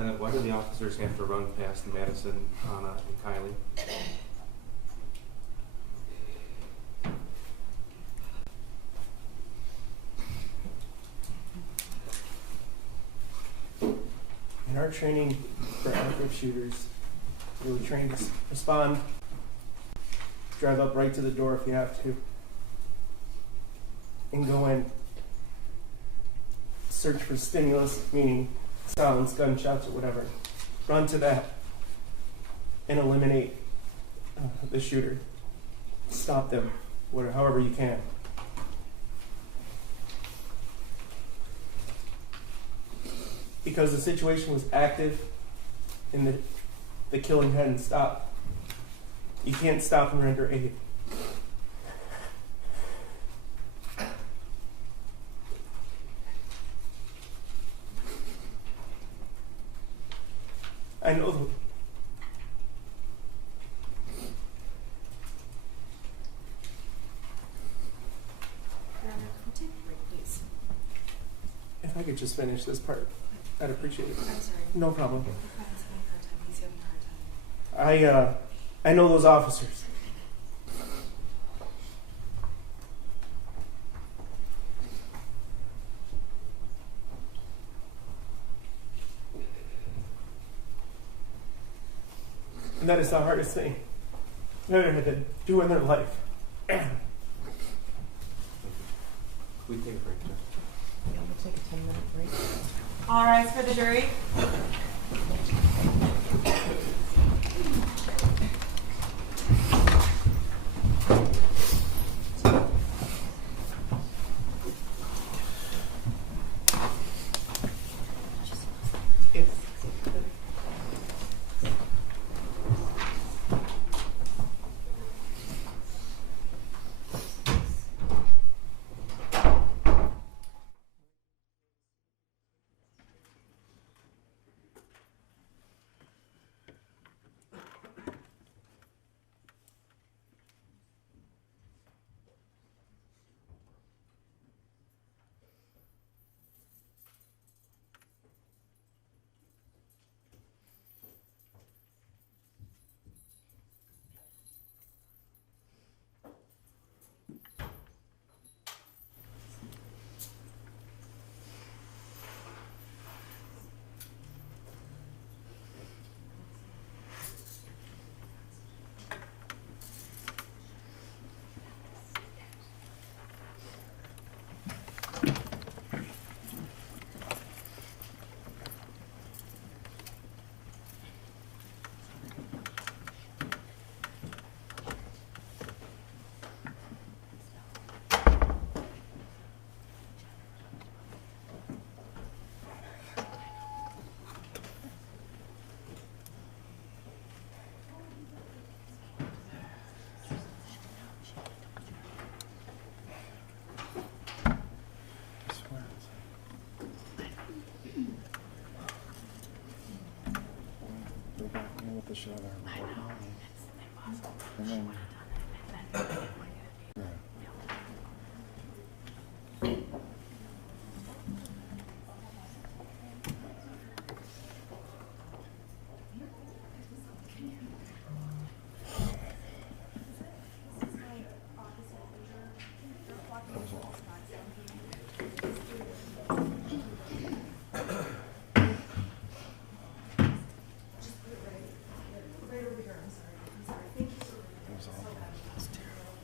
Lieutenant, why do the officers have to run past Madison, Anna, and Kylie? In our training for active shooters, we were trained to respond, drive up right to the door if you have to, and go in, search for stimulus, meaning sounds, gunshots, or whatever. Run to that and eliminate the shooter. Stop them, whatever, however you can. Because the situation was active and the killing hadn't stopped. You can't stop and render aid. I know them. Take a break, please. If I could just finish this part, I'd appreciate it. I'm sorry. No problem. Your friend's having a hard time. He's having a hard time. I know those officers. And that is the hardest thing they've ever had to do in their life. We take a break, Jeff. Yeah, we'll take a 10-minute break. All rise for the jury. The show there. I know. It's impossible. And then, yeah. That was awful. Right over here. I'm sorry. I'm sorry. Thank you so much. That was awful. That's terrible.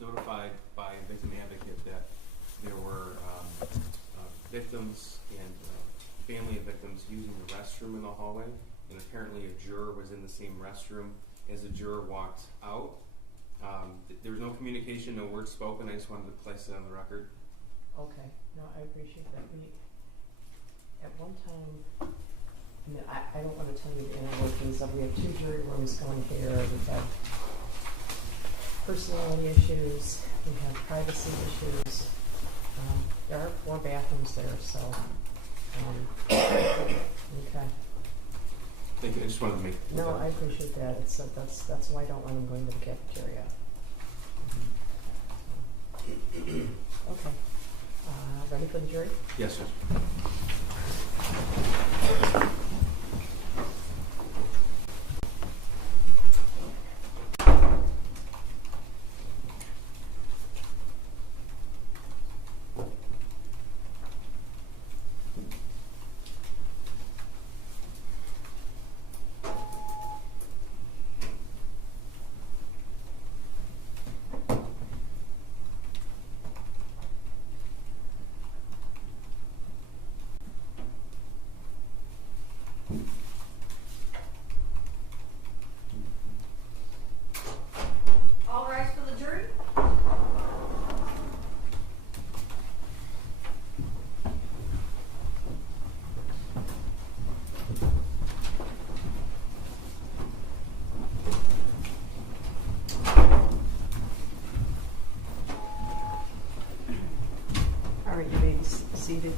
notified by a victim advocate that there were victims and family of victims using the restroom in the hallway, and apparently a juror was in the same restroom as the juror walked out. There was no communication, no words spoken. I just wanted to place it on the record. Okay, no, I appreciate that. We, at one time, I mean, I don't want to tell you the inner workings of, we have 2 jury rooms going here, we've had personality issues, we have privacy issues. There are 4 bathrooms there, so, okay. Thank you. I just wanted to make. No, I appreciate that. It's that's why I don't want them going to the cafeteria. Okay. Ready for the jury? Yes, sir. All rise for the jury. All right, you may be seated.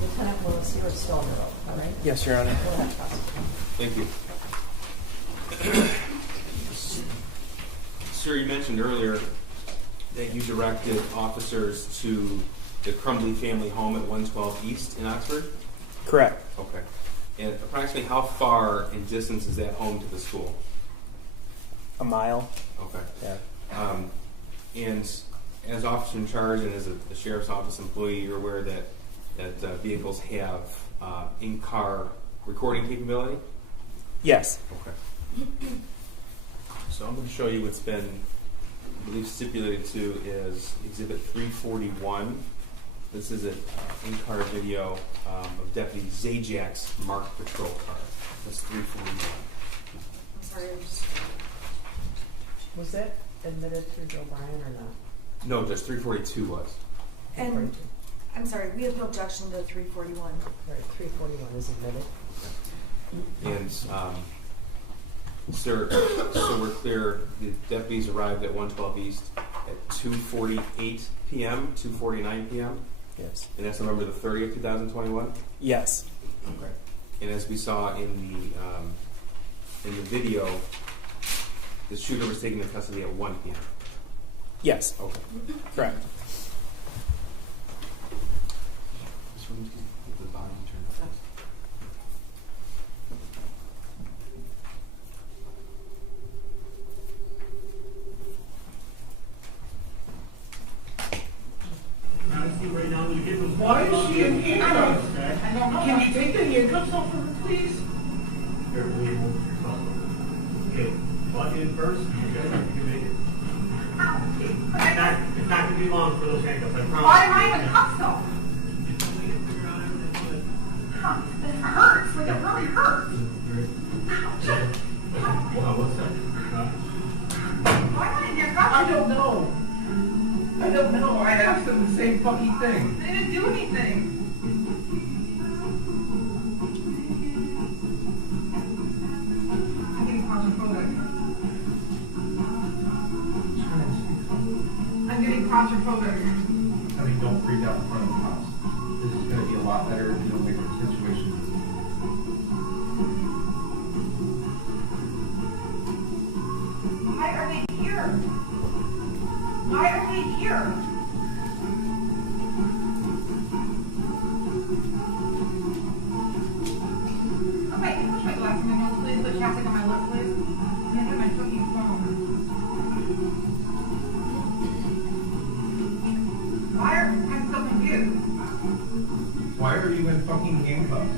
Lieutenant Willis, you are still on the road, all right? Yes, Your Honor. Go ahead, prosecutor. Thank you. Sir, you mentioned earlier that you directed officers to the Crumbley family home at 112 East in Oxford? Correct. Okay. And approximately how far in distance is that home to the school? A mile. Okay. Yeah. And as officer in charge and as a sheriff's office employee, you're aware that vehicles have in-car recording capability? Yes. Okay. So I'm going to show you what's been, I believe, stipulated to is Exhibit 341. This is an in-car video of Deputy Zajak's marked patrol car. That's 341. I'm sorry, I'm just. Was that admitted through Joe Bryan or not? No, just 342 was. And I'm sorry, we have no objection to 341. Right, 341 is admitted. And, sir, so we're clear, the deputies arrived at 112 East at 2:48 p.m., 2:49 p.m., Yes. and that's November the 30th, 2021? Yes. Okay. And as we saw in the video, the shooter was taken into custody at 1 p.m. Yes. Okay. Correct. This one, get the volume turned up. Right now, you get those. Why is she in handcuffs? Can you take the handcuffs off of her, please? Okay, plug in first. Okay, you can make it. It's not gonna be long for those handcuffs, I promise. Why am I in cuffs though? It hurts, like it really hurts. Wow, what's that? Why am I in handcuffs? I don't know. I don't know. I asked them the same fucking thing. They didn't do anything. I'm getting claustrophobic. I'm getting claustrophobic. I mean, don't freak out in front of the cops. This is going to be a lot better if you don't make the situation. Why are they here? Why are they here? Okay, can you push my glass in my nose, please? Put chapstick on my lip, please. I'm gonna get my fucking phone. I'm so confused. Why are you in fucking handcuffs?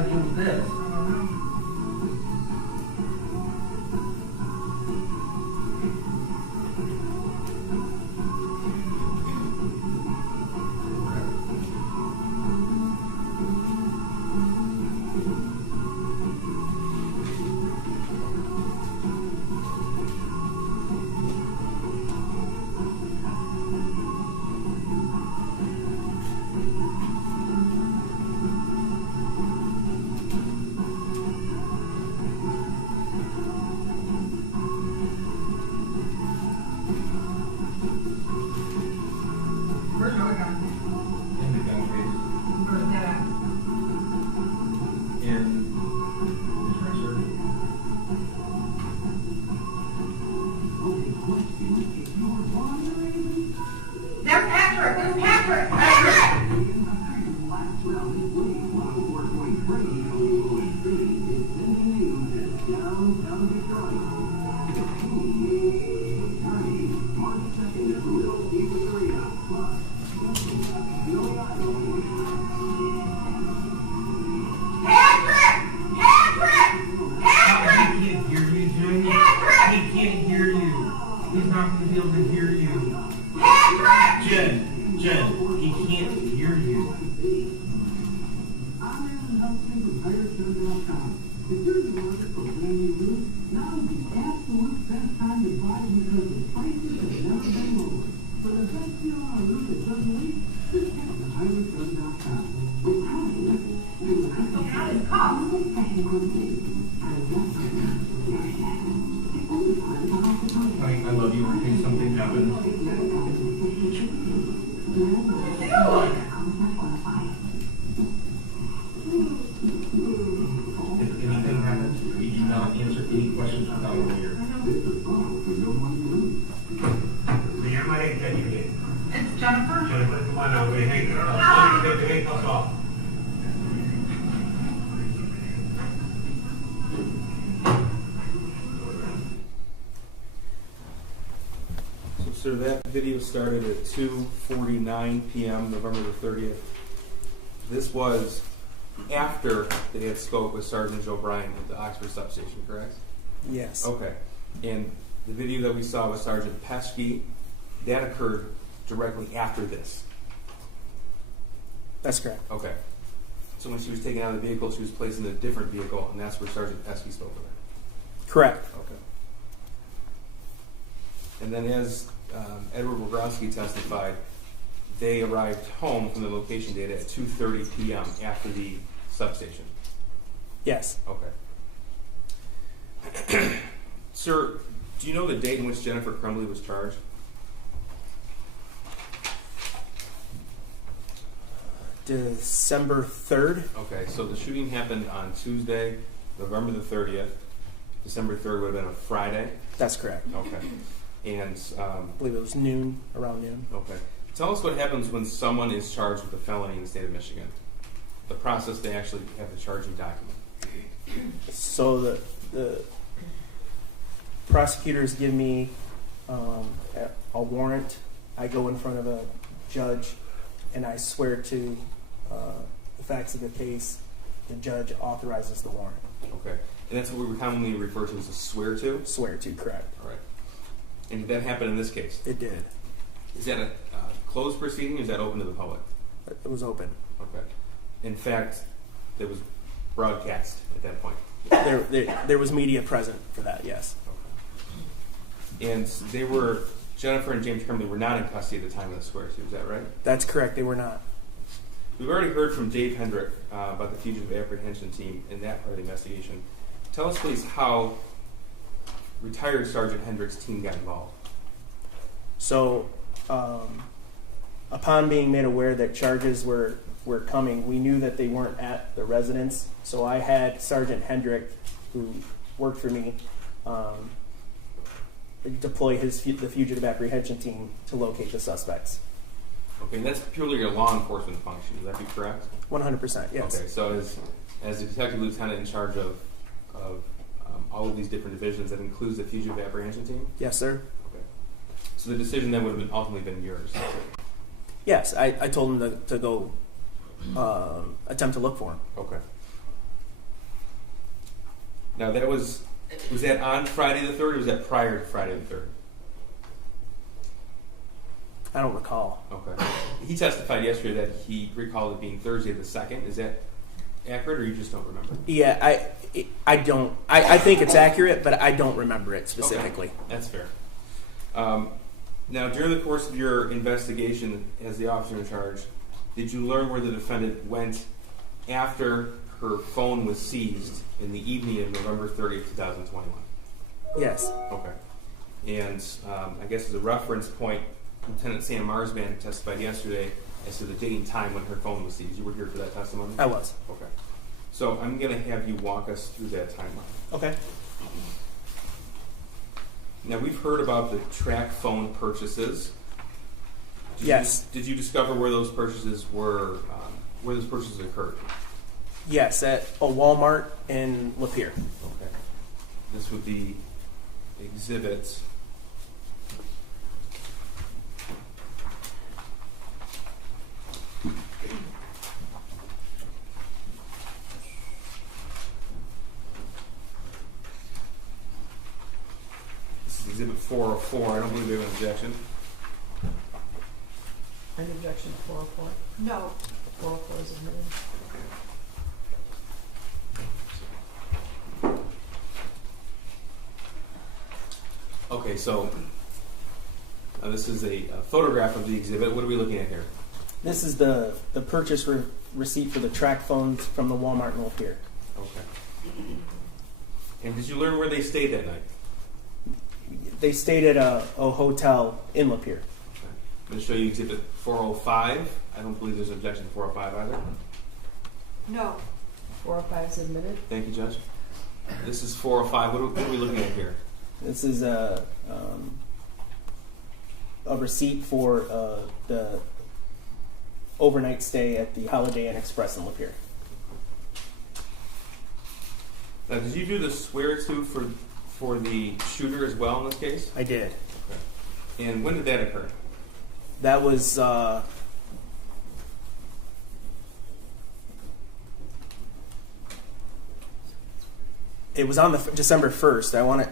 got to do with this? Where's the other guy? In the gun case. Where's that at? In this right, sir. That's Patrick. That's Patrick. Patrick. Patrick. Patrick. Patrick. He can't hear you, Jimmy. Patrick. He can't hear you. He's not going to be able to hear you. Patrick. Jen, he can't hear you. I love you in case something happens. If anything happens, you do not answer any questions without a lawyer. Leanne, my name's Eddie. It's Jennifer. Jennifer, come on now, we hang, let me take the handcuffs off. So, sir, that video started at 2:49 p.m. November the 30th. This was after they had spoke with Sergeant Joe Bryan at the Oxford substation, correct? Yes. Okay. And the video that we saw with Sergeant Pesky, that occurred directly after this. That's correct. Okay. So when she was taken out of the vehicle, she was placed in a different vehicle, and that's where Sergeant Pesky spoke with her. Correct. Okay. And then as Edward Wogrowski testified, they arrived home from the location data at 2:30 p.m. after the substation. Yes. Okay. Sir, do you know the date in which Jennifer Crumbley was charged? December 3rd. Okay, so the shooting happened on Tuesday, November the 30th. December 3rd would have been a Friday. That's correct. Okay. And, I believe it was noon, around noon. okay. Tell us what happens when someone is charged with a felony in the state of Michigan. The process to actually have the charging document. So the prosecutors give me a warrant. I go in front of a judge and I swear to the facts of the case. The judge authorizes the warrant. Okay. And that's what we would commonly refer to as a swear to? Swear to, correct. All right. And did that happen in this case? It did. Is that a closed proceeding or is that open to the public? It was open. Okay. In fact, it was broadcast at that point. There was media present for that, yes. Okay. And they were, Jennifer and James Crumbley were not in custody at the time of the swear to, is that right? That's correct, they were not. We've already heard from Dave Hendrick about the fugitive apprehension team in that part of the investigation. Tell us, please, how retired Sergeant Hendrick's team got involved. So, upon being made aware that charges were coming, we knew that they weren't at the residence. So I had Sergeant Hendrick, who worked for me, deploy the fugitive apprehension team to locate the suspects. Okay, and that's purely a law enforcement function. Would that be correct? 100%, yes. Okay, so as a detective lieutenant in charge of all of these different divisions, that includes the fugitive apprehension team? Yes, sir. Okay. So the decision then would have ultimately been yours. Yes, I told him to go attempt to look for him. Okay. Now that was that on Friday the 3rd or was that prior to Friday the 3rd? I don't recall. Okay. He testified yesterday that he recalled it being Thursday the 2nd. Is that accurate or you just don't remember? Yeah, I don't. I think it's accurate, but I don't remember it specifically. Okay. That's fair. Now, during the course of your investigation as the officer in charge, did you learn where the defendant went after her phone was seized in the evening of November 30th, 2021? Yes. Okay. And I guess as a reference point, Lieutenant Sam Marsman testified yesterday as to the date and time when her phone was seized. You were here for that testimony? I was. Okay. So I'm going to have you walk us through that timeline. Okay. Now, we've heard about the track phone purchases. Yes. Did you discover where those purchases were, where those purchases occurred? Yes, at a Walmart in Lapeer. Okay. This would be exhibit. This is exhibit 404. I don't believe we have an objection. Any objection to 404? No. 404 is admitted. Okay, so this is a photograph of the exhibit. What are we looking at here? This is the purchase receipt for the track phones from the Walmart in Lapeer. Okay. And did you learn where they stayed that night? They stayed at a hotel in Lapeer. Okay. I'm going to show you exhibit 405. I don't believe there's an objection to 405 either. No. 405 is admitted. Thank you, Judge. This is 405. What are we looking at here? This is a receipt for the overnight stay at the Holiday Inn Express in Lapeer. Now, did you do the swear-to for the shooter as well in this case? I did. Okay. And when did that occur? That was it was on the December 1st. I want it.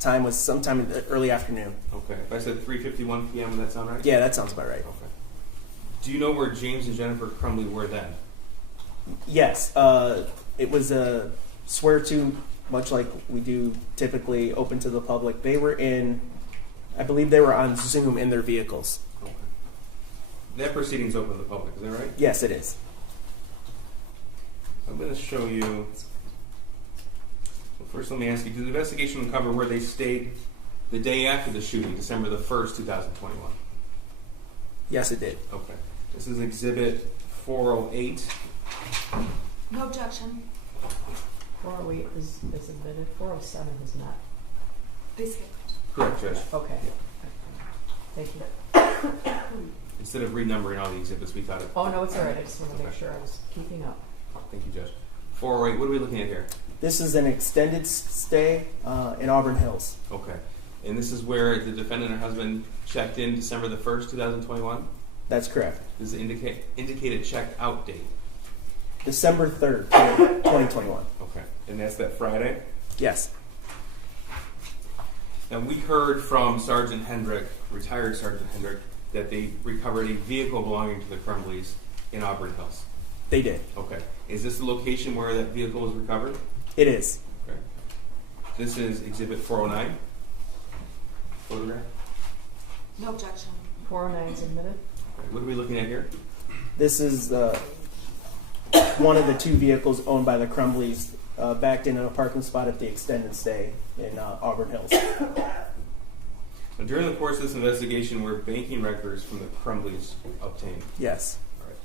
Time was sometime in the early afternoon. Okay. If I said 3:51 p.m., would that sound right? Yeah, that sounds about right. Okay. Do you know where James and Jennifer Crumbley were then? Yes, it was a swear to, much like we do typically, open to the public. They were I believe they were on Zoom in their vehicles. Okay. That proceeding's open to the public, is that right? Yes, it is. I'm going to show you. Well, first, let me ask you: did the investigation uncover where they stayed the day after the shooting, December the 1st, 2021? Yes, it did. Okay. This is exhibit 408. No objection. 408 is admitted. 407 is not. They skipped. Correct, Judge. Okay. Yeah. Thank you. Instead of renumbering all the exhibits, we thought it. Oh, no, it's all right. I just want to make Okay. sure I was keeping up. Thank you, Judge. 408. What are we looking at here? This is an extended stay in Auburn Hills. Okay. And this is where the defendant and her husband checked in December the 1st, 2021? That's correct. Does it indicate a checked out date? December 3rd, 2021. Okay. And that's that Friday? Yes. Now, we heard from Sergeant Hendrick, retired Sergeant Hendrick, that they recovered a vehicle belonging to the Crumbleys in Auburn Hills. They did. Okay. Is this the location where that vehicle was recovered? It is. Okay. This is Exhibit 409. Photograph. No objection. 409 is admitted. Okay. What are we looking at here? This is one of the two vehicles owned by the Crumbleys backed in a parking spot at the extended stay in Auburn Hills. Now, during the course of this investigation, were banking records from the Crumbleys obtained? Yes. All right.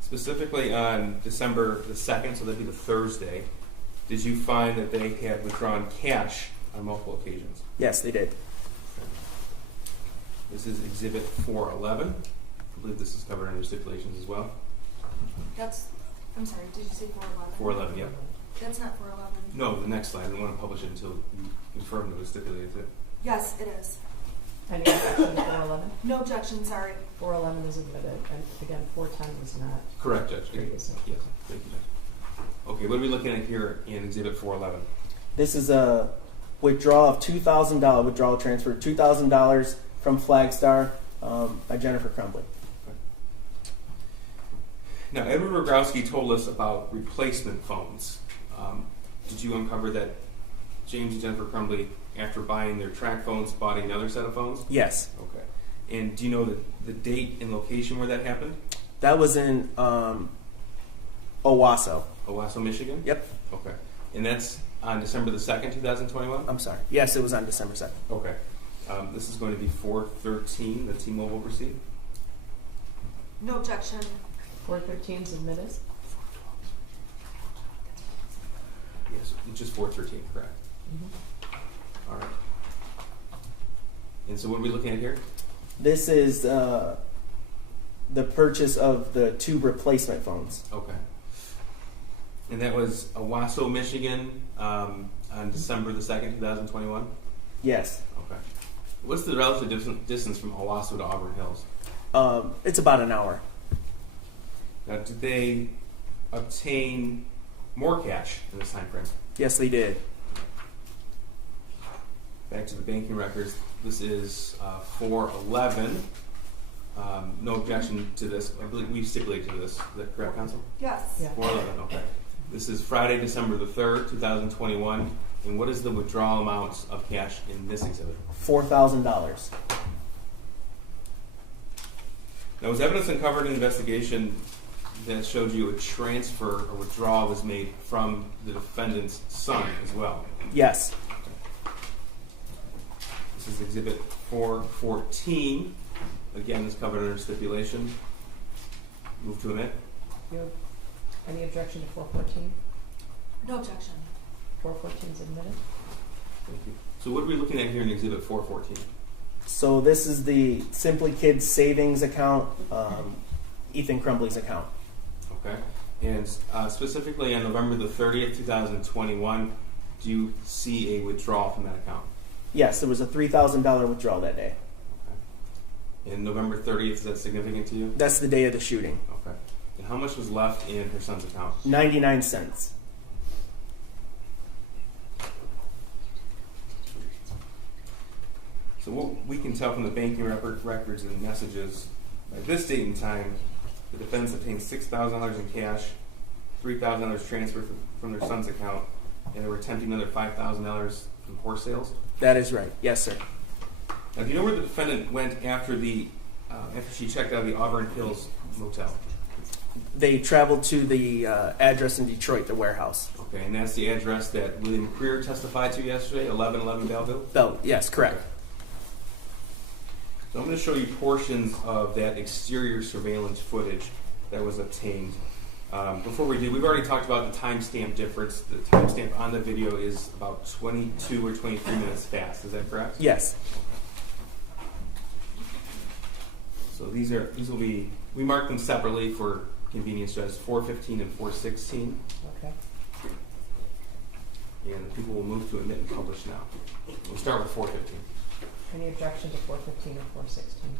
Specifically on December the 2nd, so that'd be the Thursday, did you find that they had withdrawn cash on multiple occasions? Yes, they did. Okay. This is Exhibit 411. I believe this is covered under stipulations as well. I'm sorry, did you say 411? 411, yeah. That's not 411. No, the next slide. I didn't want to publish it until you confirmed it was stipulated. Yes, it is. Any objection to 411? No objection, sorry. 411 is admitted. And again, 410 was not. Correct, Judge. Previously. Yes, thank you, Judge. Okay, what are we looking at here in Exhibit 411? This is a withdrawal of $2,000 withdrawal transfer, $2,000 from Flagstar by Jennifer Crumbley. Now, Edward Rogowski told us about replacement phones. Did you uncover that James and Jennifer Crumbley, after buying their track phones, bought another set of phones? Yes. Okay. And do you know the date and location where that happened? That was in Owasso. Owasso, Michigan? Yep. Okay. And that's on December the 2nd, 2021? I'm sorry. Yes, it was on December 2nd. Okay. This is going to be 413, the T-Mobile receipt. No objection. 413 is admitted. Yes, just 413, correct. Mm-hmm. All right. And so what are we looking at here? This is the purchase of the 2 replacement phones. Okay. And that was Owasso, Michigan, on December the 2nd, 2021? Yes. Okay. What's the relative distance from Owasso to Auburn Hills? It's about an hour. Now, did they obtain more cash in this time frame? Yes, they did. Back to the banking records. This is 411. No objection to this. I believe we stipulated to this. Is that correct, Counsel? Yes. Yeah. 411, okay. This is Friday, December the 3rd, 2021. And what is the withdrawal amount of cash in this exhibit? $4,000. Now, was evidence uncovered in the investigation that showed you a transfer or withdrawal was made from the defendant's son as well? Yes. This is exhibit 414. Again, this covered under stipulation. Move to omit. Any objection to 414? No objection. 414 is admitted. Thank you. So what are we looking at here in exhibit 414? So this is the Simply Kids savings account, Ethan Crumbley's account. Okay. And specifically on November the 30th, 2021, do you see a withdrawal from that account? Yes, there was a $3,000 withdrawal that day. Okay. And November 30th, is that significant to you? That's the day of the shooting. Okay. And how much was left in her son's account? 99 cents. So what we can tell from the banking records and messages, at this date and time, the defendants obtained $6,000 in cash, $3,000 transferred from their son's account, and they were attempting another $5,000 from horse sales. That is right. Yes, sir. Now, do you know where the defendant went after she checked out of the Auburn Hills motel? They traveled to the address in Detroit, the warehouse. Okay, and that's the address that William Creer testified to yesterday, 1111 Belleville? Yes, correct. So I'm going to show you portions of that exterior surveillance footage that was obtained. Before we do, we've already talked about the timestamp difference. The timestamp on the video is about 22 or 23 minutes fast. Is that correct? Yes. So these will be, we marked them separately for convenience, as 415 and 416. Okay. And people will move to admit and publish now. We'll start with 415. Any objection to 415 or 416?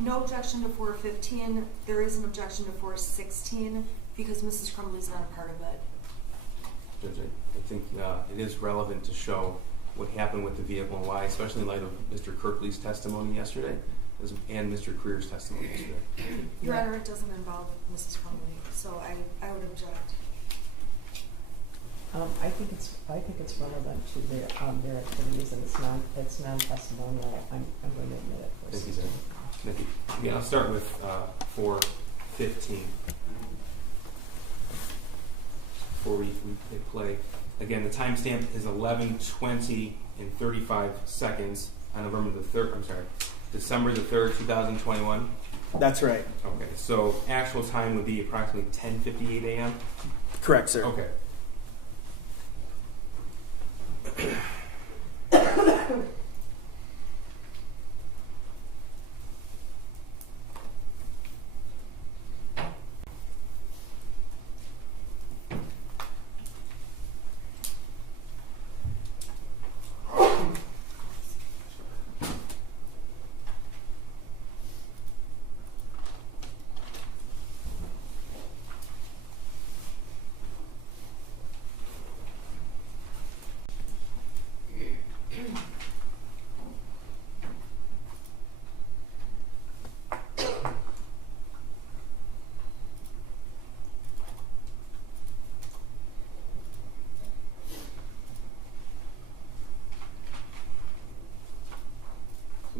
No objection to 415. There is an objection to 416 because Mrs. Crumbley's not a part of it. Judge, I think it is relevant to show what happened with the vehicle and why, especially in light of Mr. Kirkley's testimony yesterday and Mr. Creer's testimony yesterday. Your Honor, it doesn't involve Mrs. Crumbley, so I would object. I think it's relevant to their activities, and it's non-testimonial. I'm going to admit it. Thank you, sir. Thank you. Again, I'll start with 415. Before we hit play. Again, the timestamp is 11:20 and 35 seconds on November the 3rd. I'm sorry, December the 3rd, 2021. That's right. Okay, so actual time would be approximately 10:58 a.m. Correct, sir. Okay.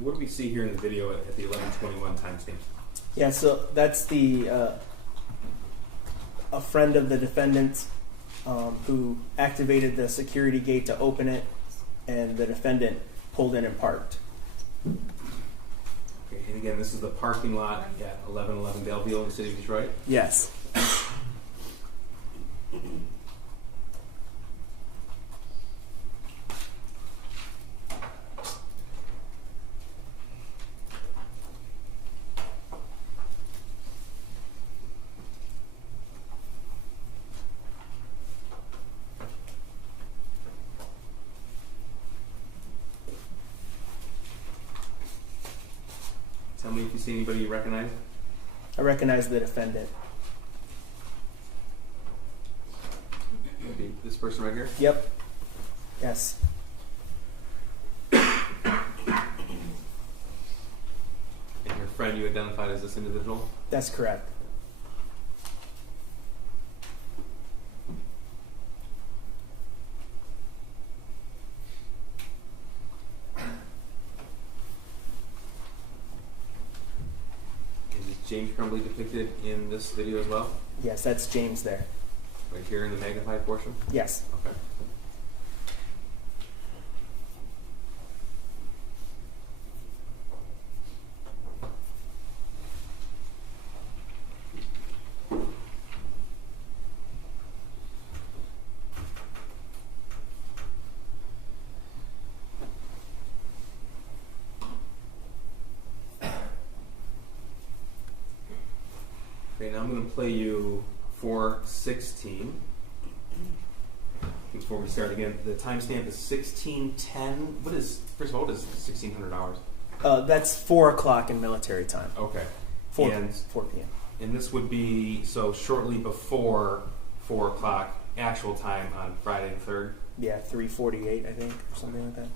What do we see here in the video at the 11:21 timestamp? Yeah, so that's the a friend of the defendant who activated the security gate to open it, and the defendant pulled in and parked. Okay, and again, this is the parking lot at 1111 Belleville in the city of Detroit. Yes. Tell me if you see anybody you recognize. I recognize the defendant. Maybe this person right here. Yep. Yes. And your friend you identified as this individual. That's correct. Is James Crumbley depicted in this video as well? Yes, that's James there. Right here in the magnified portion? Yes. Okay. Okay, now I'm going to play you 4:16. Before we start again, the timestamp is 16:10. First of all, what is $1,600? That's 4 o'clock in military time. Okay. 4 And p.m. And this would be so shortly before 4 o'clock actual time on Friday the 3rd. Yeah, 3:48, I think, or something like that.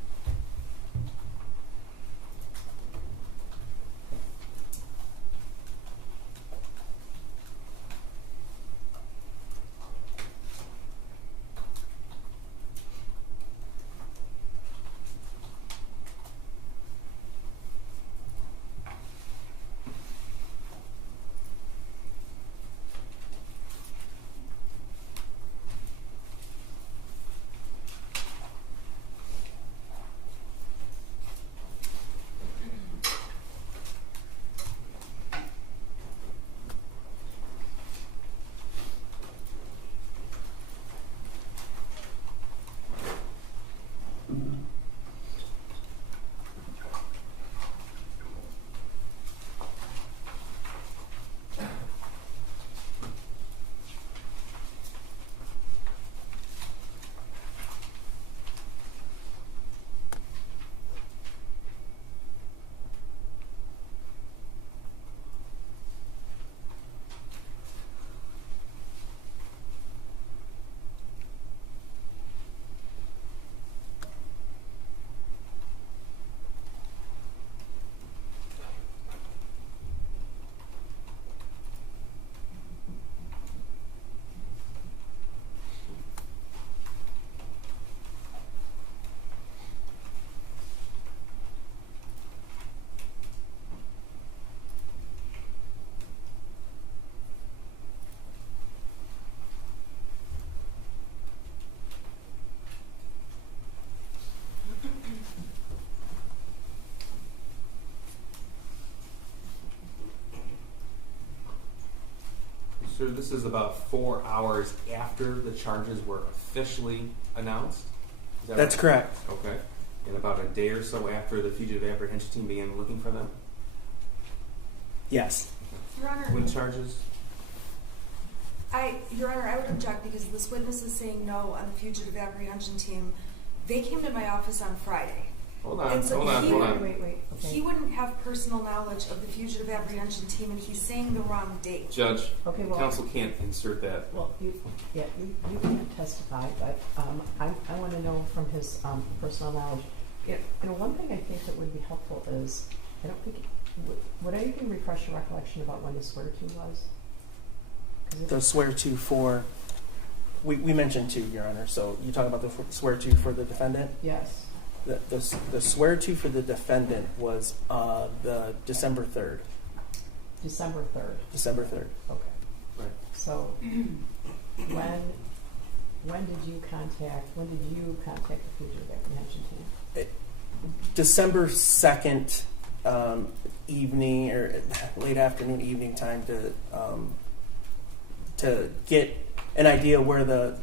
So this is about 4 hours after the charges were officially announced? Is that That's right? correct. Okay. And about a day or so after the fugitive apprehension team began looking for them? Yes. Your Honor, When charges? Your Honor, I would object because this witness is saying no on the fugitive apprehension team. They came to my office on Friday. Hold on, And so hold on, he- hold on. Wait, okay. He wouldn't have personal knowledge of the fugitive apprehension team, and he's saying the wrong date. Judge, Okay, well, counsel can't insert that. well, you can't testify, but I want to know from his personal knowledge. You know, one thing I think that would be helpful is, I don't think, would anybody refresh your recollection about when the swear to was? 'Cause it- The swear to for, we mentioned 2, Your Honor. So you talk about the swear to for the defendant? Yes. The swear to for the defendant was the December 3rd. December 3rd. December 3rd. Okay. Right. So when did you contact the fugitive apprehension team? December 2nd evening or late afternoon, evening time to get an idea where the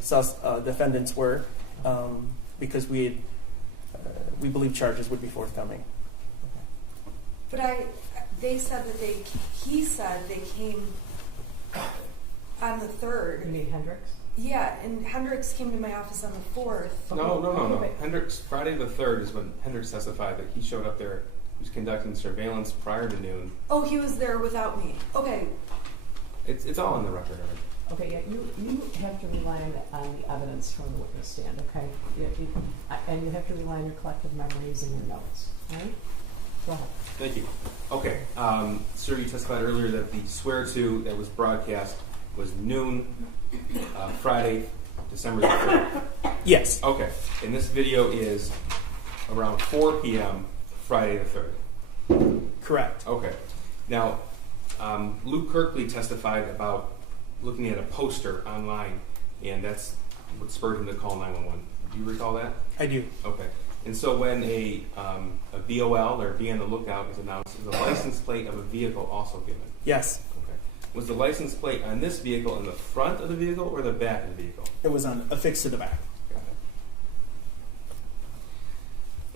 defendants were, because we believe charges would be forthcoming. But they said that he said they came on the 3rd. You mean Hendricks? Yeah, and Hendricks came to my office on the 4th. No. Hendricks, Friday the 3rd is when Hendricks testified that he showed up there. He was conducting surveillance prior to noon. Oh, he was there without me. Okay. It's all in the record already. Okay, yeah, you have to rely on the evidence from the witness stand, okay? And you have to rely on your collective memories and your notes, all right? Go ahead. Thank you. Okay, sir, you testified earlier that the swear-to that was broadcast was noon, Friday, December the 3rd. Yes. Okay, and this video is around 4 p.m., Friday the 3rd. Correct. Okay. Now, Luke Kirkley testified about looking at a poster online, and that's what spurred him to call 911. Do you recall that? I do. Okay. And so when a BOL, or be on the lookout, is announced, is a license plate of a vehicle also given? Yes. Okay. Was the license plate on this vehicle in the front of the vehicle or the back of the vehicle? It was affixed to the back. Got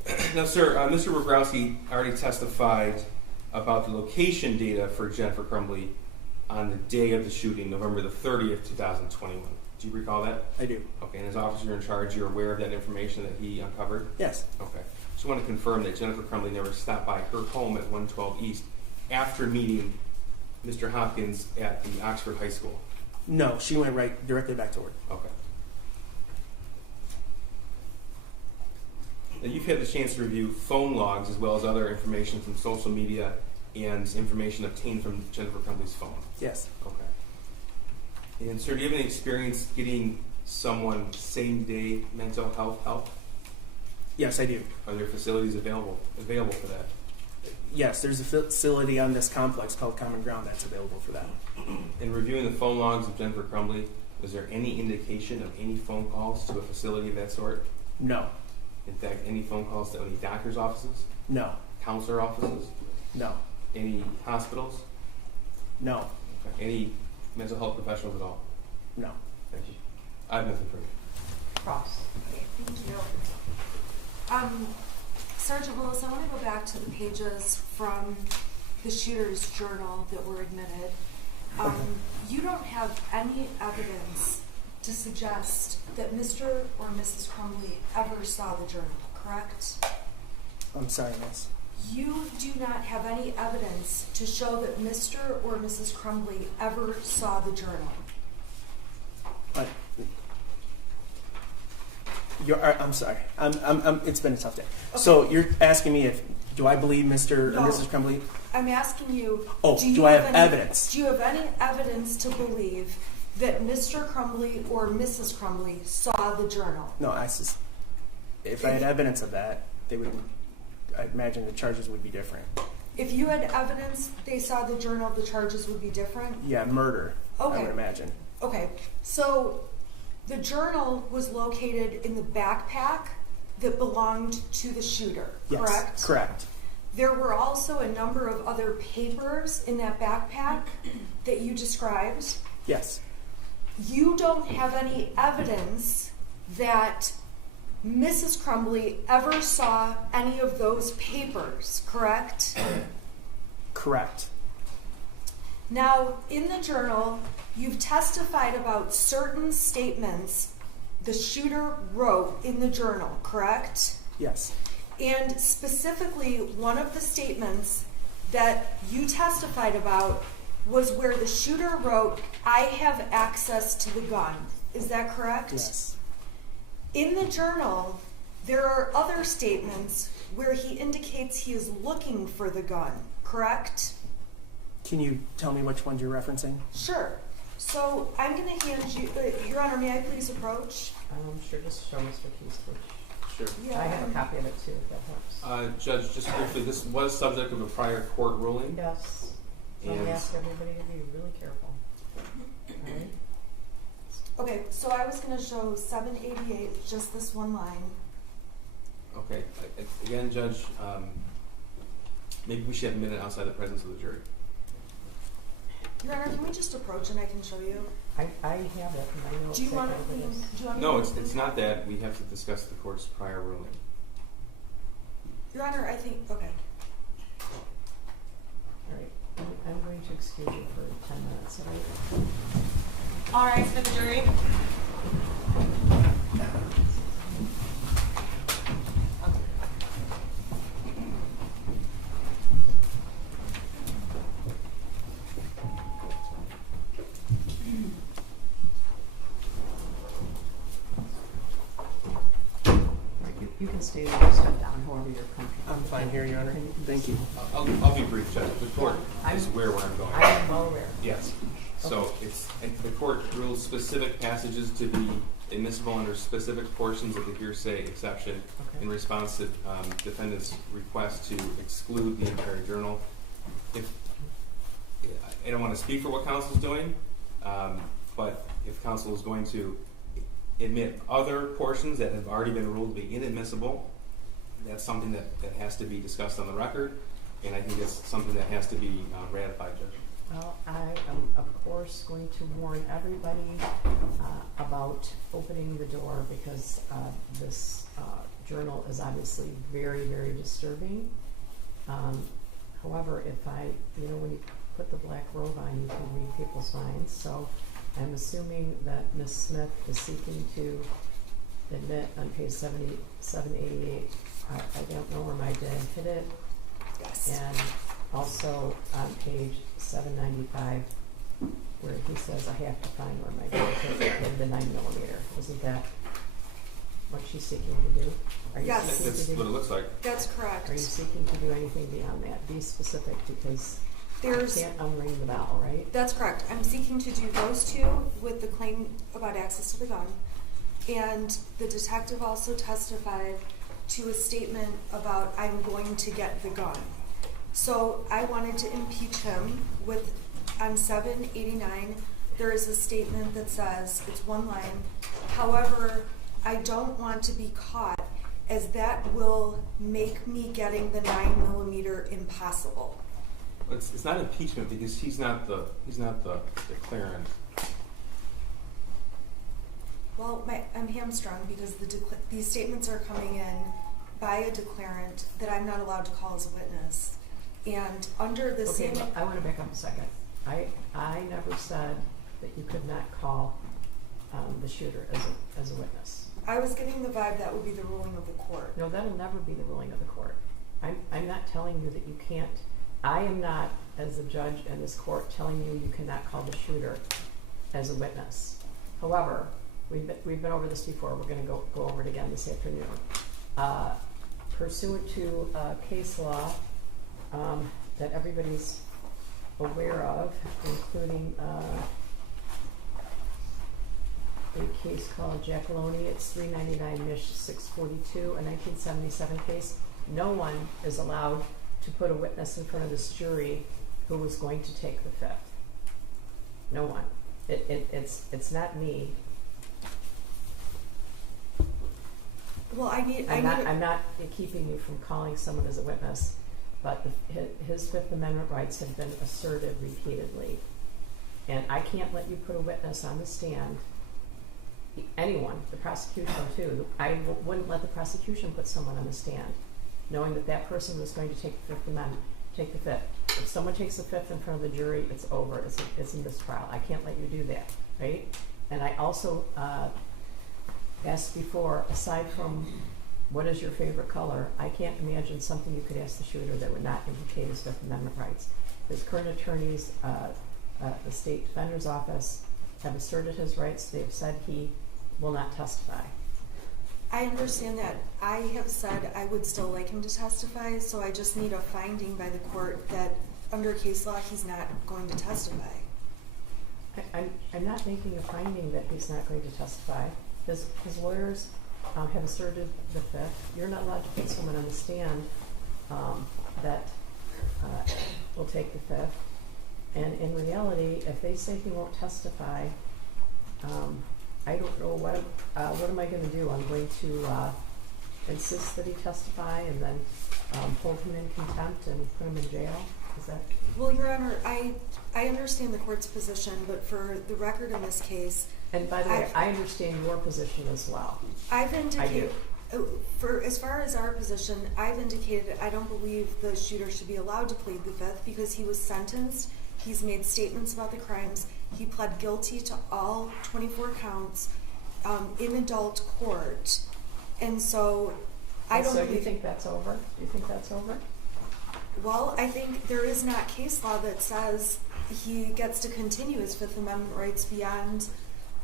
it. Now, sir, Mr. Bobrowski already testified about the location data for Jennifer Crumbley on the day of the shooting, November the 30th, 2021. Do you recall that? I do. Okay, and as officer in charge, you're aware of that information that he uncovered? Yes. Okay. Just want to confirm that Jennifer Crumbley never stopped by her home at 112 East after meeting Mr. Hopkins at the Oxford High School? No, she went directly back to work. Okay. Now, you've had the chance to review phone logs as well as other information from social media and information obtained from Jennifer Crumbley's phone? Yes. Okay. And sir, do you have any experience getting someone same-day mental health help? Yes, I do. Are there facilities available for that? Yes, there's a facility on this complex called Common Ground that's available for that. In reviewing the phone logs of Jennifer Crumbley, was there any indication of any phone calls to a facility of that sort? No. In fact, any phone calls to any doctor's offices? No. Counselor offices? No. Any hospitals? No. Okay. Any mental health professionals at all? No. Thank you. I have nothing for you. Cross. Okay, thank you. Sergeant Willis, I want to go back to the pages from the shooter's journal that were admitted. You don't have any evidence to suggest that Mr. or Mrs. Crumbley ever saw the journal, correct? I'm sorry, miss. You do not have any evidence to show that Mr. or Mrs. Crumbley ever saw the journal. I'm sorry. It's been a tough day. Okay. So you're asking me do I believe Mr. or Mrs. Crumbley? I'm asking you. Do I have evidence? Do you have any evidence to believe that Mr. Crumbley or Mrs. Crumbley saw the journal? No, if I had evidence of that, I imagine the charges would be different. If you had evidence they saw the journal, the charges would be different? Yeah, murder, okay. I would imagine. Okay, so the journal was located in the backpack that belonged to the shooter, correct? Yes, correct. There were also a number of other papers in that backpack that you described. Yes. You don't have any evidence that Mrs. Crumbley ever saw any of those papers, correct? Correct. Now, in the journal, you've testified about certain statements the shooter wrote in the journal, correct? Yes. And specifically, one of the statements that you testified about was where the shooter wrote, "I have access to the gun." Is that correct? Yes. In the journal, there are other statements where he indicates he is looking for the gun, correct? Can you tell me which ones you're referencing? Sure. So I'm going to hand you, Your Honor, may I please approach? Sure, just show Mr. Keys, please. Sure. Yeah, I have a copy of it too, if that helps. Judge, just briefly, this was subject of a prior court ruling. Yes, so I'm And- gonna ask everybody to be really careful. Alright? Okay, so I was gonna show 788, just this one line. Okay, again, Judge, maybe we should have a minute outside the presence of the jury. Your Honor, can we just approach and I can show you? I have it in my notes. Do you I want have to it clean? as- Do you want me No, to it's not that. We have to discuss the court's prior ruling. Your Honor, I think, okay. Alright, I'm going to excuse you for 10 minutes, alright? All right, for the jury. You can stay there or step down, however you're comfortable. I'm fine here, Your Honor. Thank you. I'll be brief, Judge. The court I'm- is aware where I'm going. I am well aware. Yes. So the court rules specific passages to be admissible under specific portions of the hearsay exception in Okay. response to defendant's request to exclude the entire journal. I don't want to speak for what counsel's doing, but if counsel is going to admit other portions that have already been ruled to be inadmissible, that's something that has to be discussed on the record, and I think it's something that has to be ratified, Judge. Well, I am, of course, going to warn everybody about opening the door because this journal is obviously very, very disturbing. However, if when you put the black robe on, you can read people's minds. So I'm assuming that Ms. Smith is seeking to admit on page 788, I don't know where my dad hit it, Yes. and also on page 795, where he says, I have to find where my dad hit the 9mm. Isn't that what she's seeking to do? Are you Yes. seeking That's to what it do? looks like. That's correct. Are you seeking to do anything beyond that? Be specific, because There's, I can't unring the bell, right? that's correct. I'm seeking to do those two with the claim about access to the gun. And the detective also testified to a statement about I'm going to get the gun. So I wanted to impeach him with, on 789, there is a statement that says, it's one line, however, I don't want to be caught as that will make me getting the 9mm impossible. It's not impeachment because he's not the declarant. Well, I'm hamstrung because these statements are coming in by a declarant that I'm not allowed to call as a witness. And under the Okay, same... but I want to back up a second. I never said that you could not call the shooter as a witness. I was getting the vibe that would be the ruling of the court. No, that'll never be the ruling of the court. I'm not telling you that you can't. I am not, as a judge in this court, telling you you cannot call the shooter as a witness. However, we've been over this before. We're going to go over it again this afternoon. Pursuant to case law that everybody's aware of, including a case called Jackaloni. It's 399 Mich 642, a 1977 case. No one is allowed to put a witness in front of this jury who was going to take the fifth. No one. It's not me. Well, I'm not keeping you from calling someone as a witness, but his Fifth Amendment rights have been asserted repeatedly. And I can't let you put a witness on the stand. Anyone, the prosecution too. I wouldn't let the prosecution put someone on the stand, knowing that that person was going to take the Fifth Amendment, take the fifth. If someone takes the fifth in front of the jury, it's over. It's a mistrial. I can't let you do that, right? And I also asked before, aside from what is your favorite color, I can't imagine something you could ask the shooter that would not implicate his Fifth Amendment rights. His current attorneys, the State Defender's Office, have asserted his rights. They have said he will not testify. I understand that. I have said I would still like him to testify, so I just need a finding by the court that under case law he's not going to testify. I'm not making a finding that he's not going to testify. His lawyers have asserted the fifth. You're not allowed to put someone on the stand that will take the fifth. And in reality, if they say he won't testify, I don't know what am I going to do? I'm going to insist that he testify and then hold him in contempt and put him in jail. Is that? Well, Your Honor, I understand the court's position, but for the record in this case, And by the way, I understand your position as well. I've indicated, do. for as far as our position, I've indicated I don't believe the shooter should be allowed to plead the fifth because he was sentenced. He's made statements about the crimes. He pled guilty to all 24 counts in adult court, and so I don't. So you think that's over? Do you think that's over? Well, I think there is not case law that says he gets to continue his Fifth Amendment rights beyond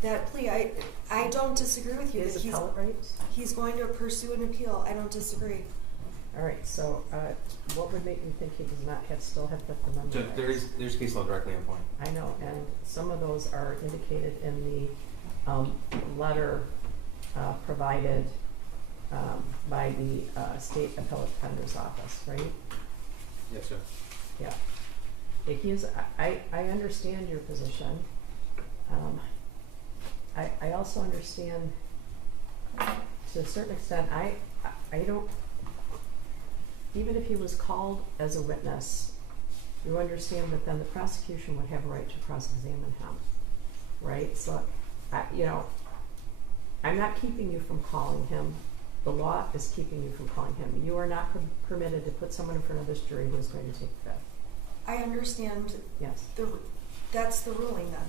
that plea. I don't disagree with you. His That appellate rights? he's going to pursue an appeal. I don't disagree. All right, so what would make you think he does not still have Fifth Amendment rights? There's case law directly on point. I know, and some of those are indicated in the letter provided by the State Appellate Defender's Office, right? Yes, sir. Yeah. I understand your position. I also understand, to a certain extent, I don't, even if he was called as a witness, you understand that then the prosecution would have a right to cross-examine him, right? So, I'm not keeping you from calling him. The law is keeping you from calling him. You are not permitted to put someone in front of this jury who is going to take the fifth. I understand. Yes. That's the ruling then.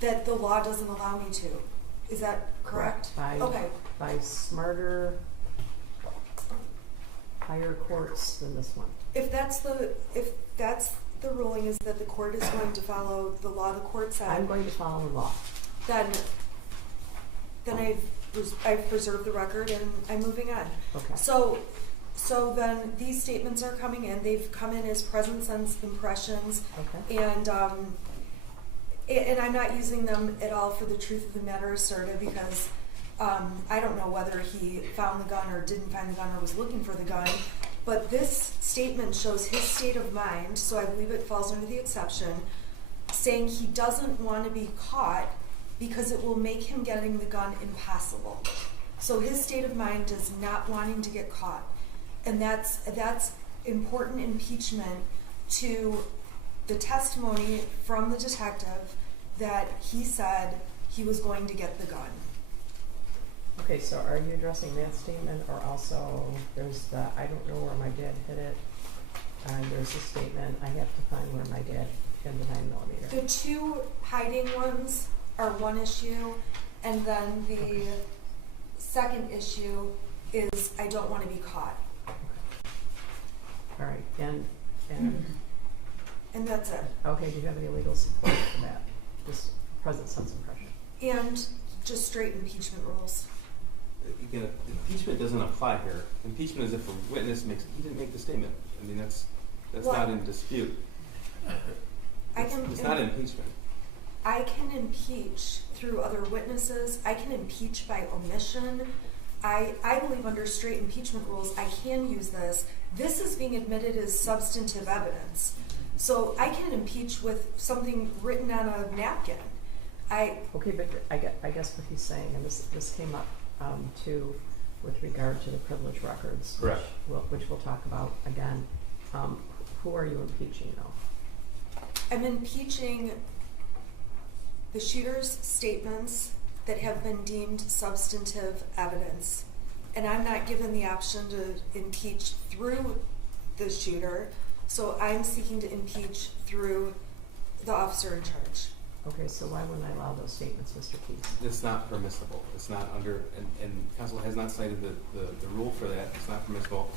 That the law doesn't allow me to. Is that correct? Okay. By smarter, higher courts than this one. If that's the ruling, is that the court is going to follow the law the court said. I'm going to follow the law. Then I've preserved the record and I'm moving on. Okay. So then these statements are coming in. They've come in as present sense impressions, Okay. and I'm not using them at all for the truth of the matter asserted because I don't know whether he found the gun or didn't find the gun or was looking for the gun. But this statement shows his state of mind, so I believe it falls under the exception, saying he doesn't want to be caught because it will make him getting the gun impossible. So his state of mind is not wanting to get caught. And that's important impeachment to the testimony from the detective that he said he was going to get the gun. Okay, so are you addressing that statement, or also there's the I don't know where my dad hid it, and there's a statement I have to find where my dad hid the 9mm. The two hiding ones are one issue, and then the second issue is I don't want to be caught. All right, and that's it. okay, do you have any legal support for that? Just present sense impression. And just straight impeachment rules. Again, impeachment doesn't apply here. Impeachment is if a witness he didn't make the statement. I mean, that's Well, not in dispute. It's not impeachment. I can impeach through other witnesses. I can impeach by omission. I believe under straight impeachment rules, I can use this. This is being admitted as substantive evidence. So I can impeach with something written on a napkin. Okay, but I guess what he's saying, and this came up too with regard to the privilege records, Correct. which we'll talk about again. Who are you impeaching though? I'm impeaching the shooter's statements that have been deemed substantive evidence. And I'm not given the option to impeach through the shooter, so I'm seeking to impeach through the officer in charge. Okay, so why wouldn't I allow those statements, Mr. Keith? It's not permissible. It's not under, and counsel has not cited the rule for that. It's not permissible.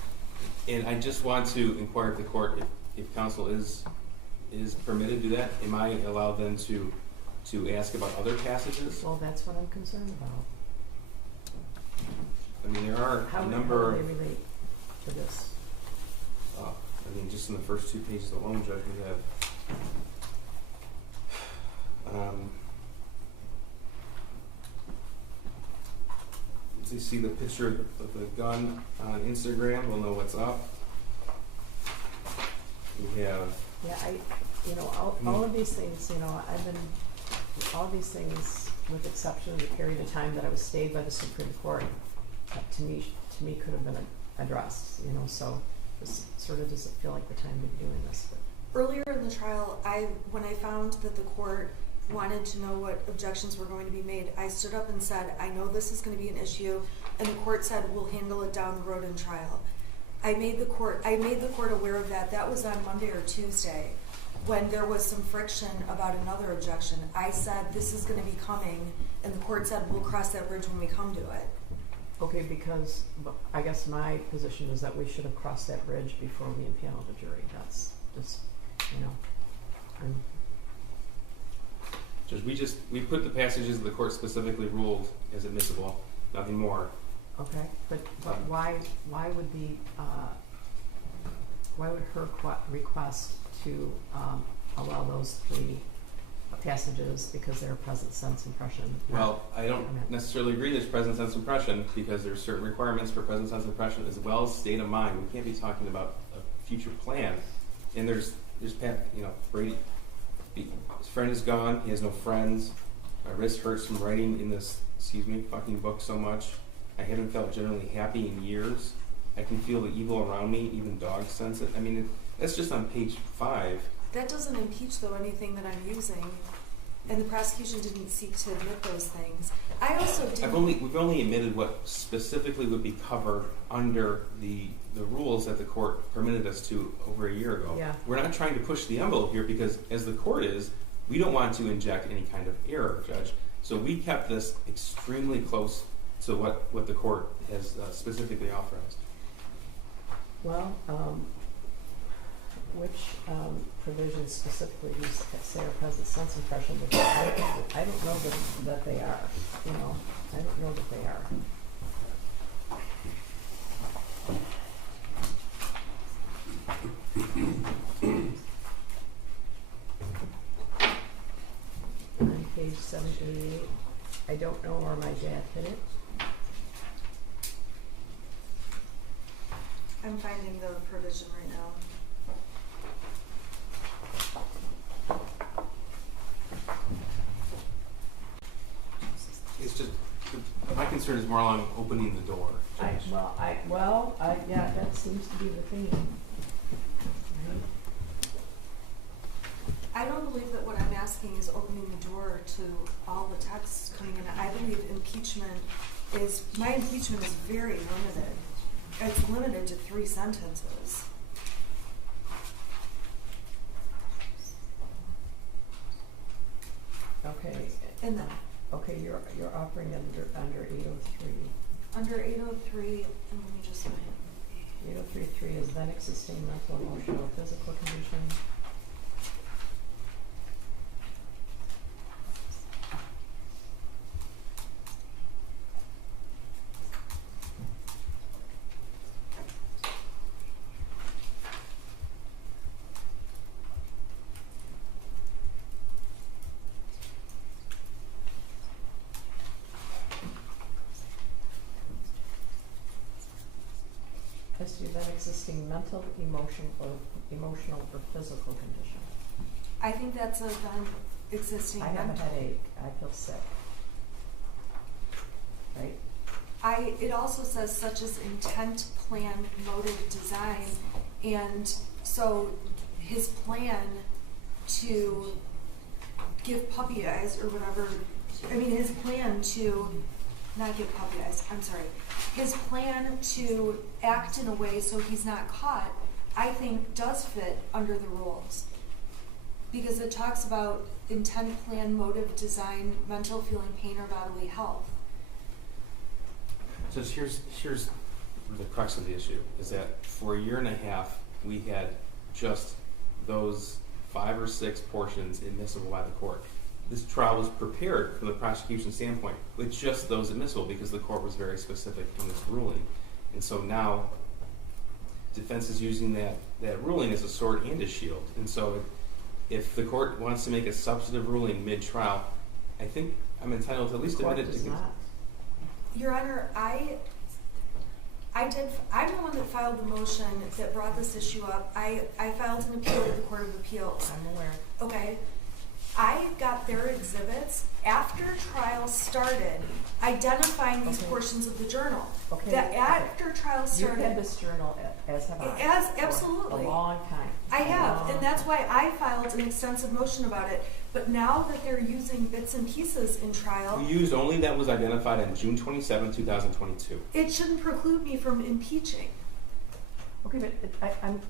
And I just want to inquire of the court if counsel is permitted to do that. Am I allowed then to ask about other passages? Well, that's what I'm concerned about. I mean, there are How a do number they of, relate to this? I mean, just in the first two pages alone, Judge, we have see the picture of the gun on Instagram will know what's up. We have, Yeah, all of these things, all of these things, with exception of the period of time that I was stayed by the Supreme Court, to me could have been addressed, so this sort of doesn't feel like the time to be doing this, but. Earlier in the trial, when I found that the court wanted to know what objections were going to be made, I stood up and said, I know this is going to be an issue, and the court said, we'll handle it down the road in trial. I made the court aware of that. That was on Monday or Tuesday, when there was some friction about another objection. I said, this is going to be coming, and the court said, we'll cross that bridge when we come to it. Okay, because I guess my position is that we should have crossed that bridge before we impaneled the jury. That's just, Judge, we put the passages the court specifically ruled as admissible, nothing more. okay, but why would her request to allow those 3 passages because they're present sense impression? Well, I don't necessarily agree there's present sense impression, because there's certain requirements for present sense impression as well as state of mind. We can't be talking about a future plan. And there's Brady, his friend is gone, he has no friends, my wrist hurts from writing in this, fucking book so much. I haven't felt generally happy in years. I can feel the evil around me, even dogs sense it. I mean, that's just on page 5. That doesn't impeach, though, anything that I'm using, and the prosecution didn't seek to admit those things. I also didn't. We've only admitted what specifically would be covered under the rules that the court permitted us to over a year ago. Yeah. We're not trying to push the envelope here, because as the court is, we don't want to inject any kind of error, Judge. So we kept this extremely close to what the court has specifically authorized. Well, which provisions specifically do you say are present sense impression? Because I don't know that they are. I don't know that they are. On page 788, I don't know where my dad hit it. I'm finding the provision right now. It's just, my concern is more along opening the door. Judge. Yeah, that seems to be the theme. Right? I don't believe that what I'm asking is opening the door to all the texts coming in. I believe my impeachment is very limited. It's limited to 3 sentences. Okay. And then Okay, you're operating under 803. under 803, and let me just find 803.3 is then existing mental, emotional, or physical condition. Has to be then existing mental, emotional, or physical condition. I think that's a then existing I have a mental. headache. I feel sick. Right? It also says such as intent, plan, motive, design, and so his plan to give puppy eyes or whatever, his plan to not give puppy eyes, I'm sorry. His plan to act in a way so he's not caught, I think does fit under the rules. Because it talks about intent, plan, motive, design, mental, feeling, pain, or bodily health. So here's the crux of the issue, is that for a year and a half, we had just those 5 or 6 portions admissible by the court. This trial was prepared from the prosecution standpoint with just those admissible, because the court was very specific in this ruling. And so now, defense is using that ruling as a sword and a shield. And so if the court wants to make a substantive ruling mid-trial, I think I'm entitled to at least admit it. Does not. Your Honor, I'm the one that filed the motion that brought this issue up. I filed an appeal with the Court of Appeals. I'm aware. Okay. I got their exhibits after trial started, identifying these Okay. portions of the journal. Okay, That okay. after trial You've had started, this journal as have I. As- for absolutely. A long time. I A have, long and that's time. why I filed an extensive motion about it. But now that they're using bits and pieces in trial, We used only that was identified on June 27, 2022. it shouldn't preclude me from impeaching. Okay, but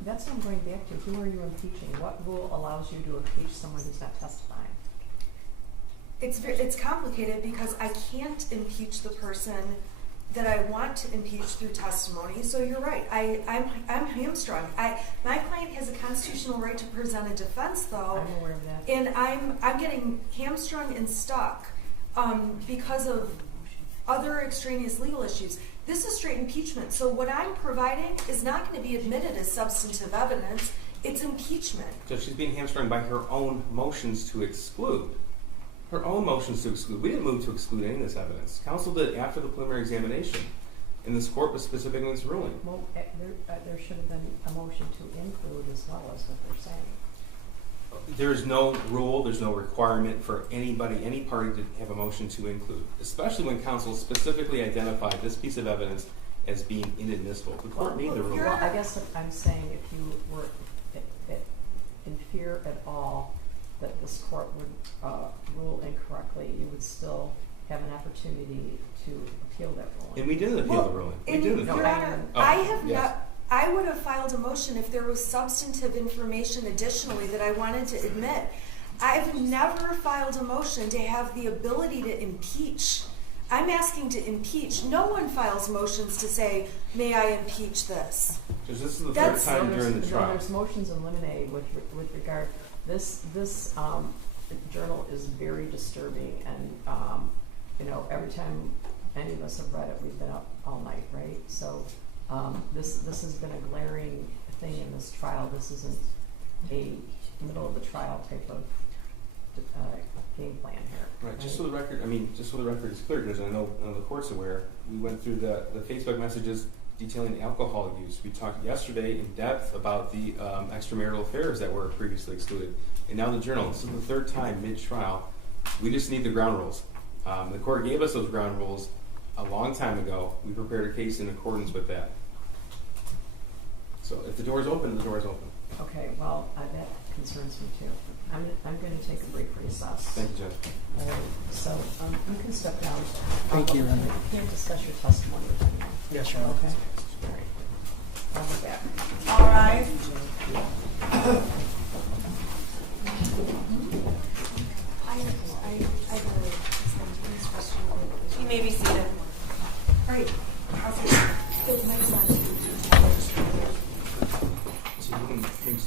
that's what I'm going back to. Who are you impeaching? What rule allows you to impeach someone who's not testifying? It's complicated because I can't impeach the person that I want to impeach through testimony. So you're right. I'm hamstrung. My client has a constitutional right to present a defense, though, I'm aware of that. and I'm getting hamstrung and stuck because of other extraneous legal issues. This is straight impeachment. So what I'm providing is not going to be admitted as substantive evidence. It's impeachment. So she's being hamstrung by her own motions to exclude. Her own motions to exclude. We didn't move to exclude any of this evidence. Counsel did after the preliminary examination, and this court was specific in its ruling. Well, there should have been a motion to include as well as what they're saying. There's no rule, there's no requirement for anybody, any party to have a motion to include, especially when counsel specifically identified this piece of evidence as being inadmissible. The court made the ruling. Well, I guess what I'm saying, if you were in fear at all that this court would rule incorrectly, you would still have an opportunity to appeal that ruling. And we didn't appeal the ruling. We And didn't Your appeal it. Honor, Oh, I have yes. not. I would have filed a motion if there was substantive information additionally that I wanted to admit. I've never filed a motion to have the ability to impeach. I'm asking to impeach. No one files motions to say, "May I impeach this?" Because this is the third That's- time during the trial. There's motions in limine with regard. This journal is very disturbing, and every time any of us have read it, we've been up all night, right? So this has been a glaring thing in this trial. This isn't a middle of the trial type of game plan here. Right, just so the record, is clear, because I know the court's aware, we went through the Facebook messages detailing alcohol use. We talked yesterday in depth about the extramarital affairs that were previously excluded. And now the journal. This is the third time mid-trial. We just need the ground rules. The court gave us those ground rules a long time ago. We prepared a case in accordance with that. So if the door's open, the door's open. Okay, well, that concerns me too. I'm going to take a brief recess. Thank you, Judge. All right, so you can step down. Thank you, Your Honor. You can't discuss your testimony with anyone. Yes, Your Honor. Okay. All right. I'll be back. All right. I You may be seated. Right. Good night, son. So you can think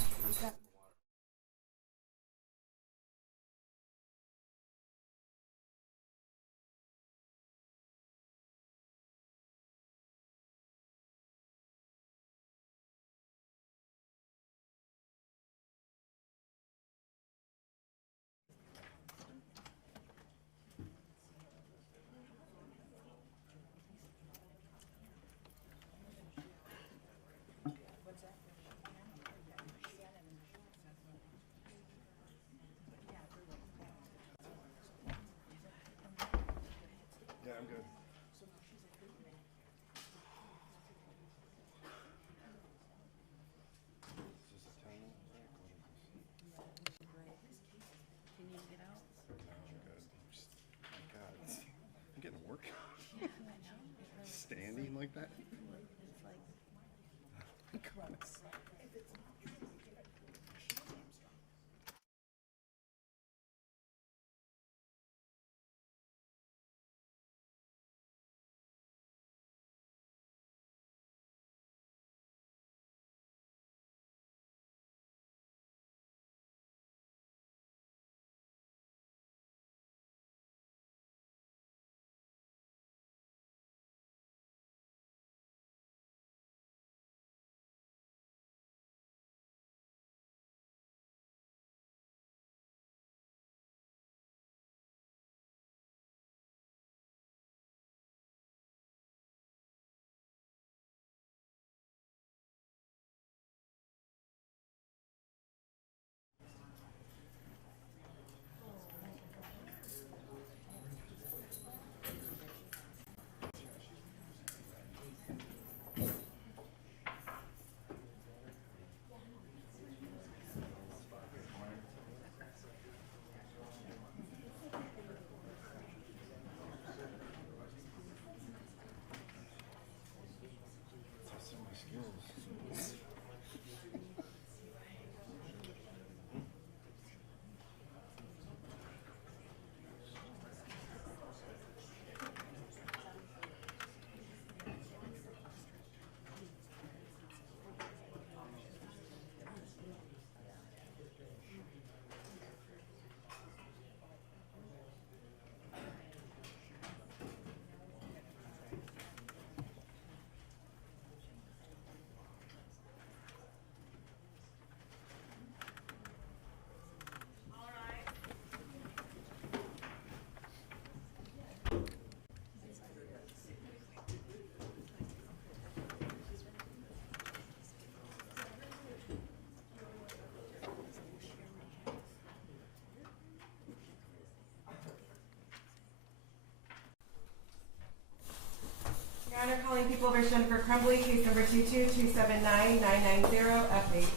People v. Jennifer Crumbley, case number 222799990, FH.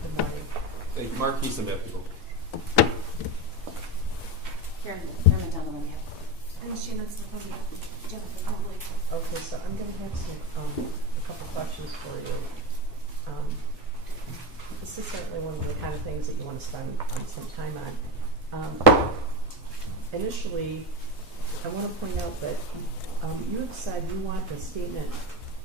Good morning. Thank you. Mark Keeson, people. Karen Donovan, yeah. And Shannon Smith, Jennifer Crumbley. Okay, so I'm gonna have some, a couple questions for you. This is certainly one of the kind of things that you wanna spend some time on. Initially, I wanna point out that, you have said you want a statement,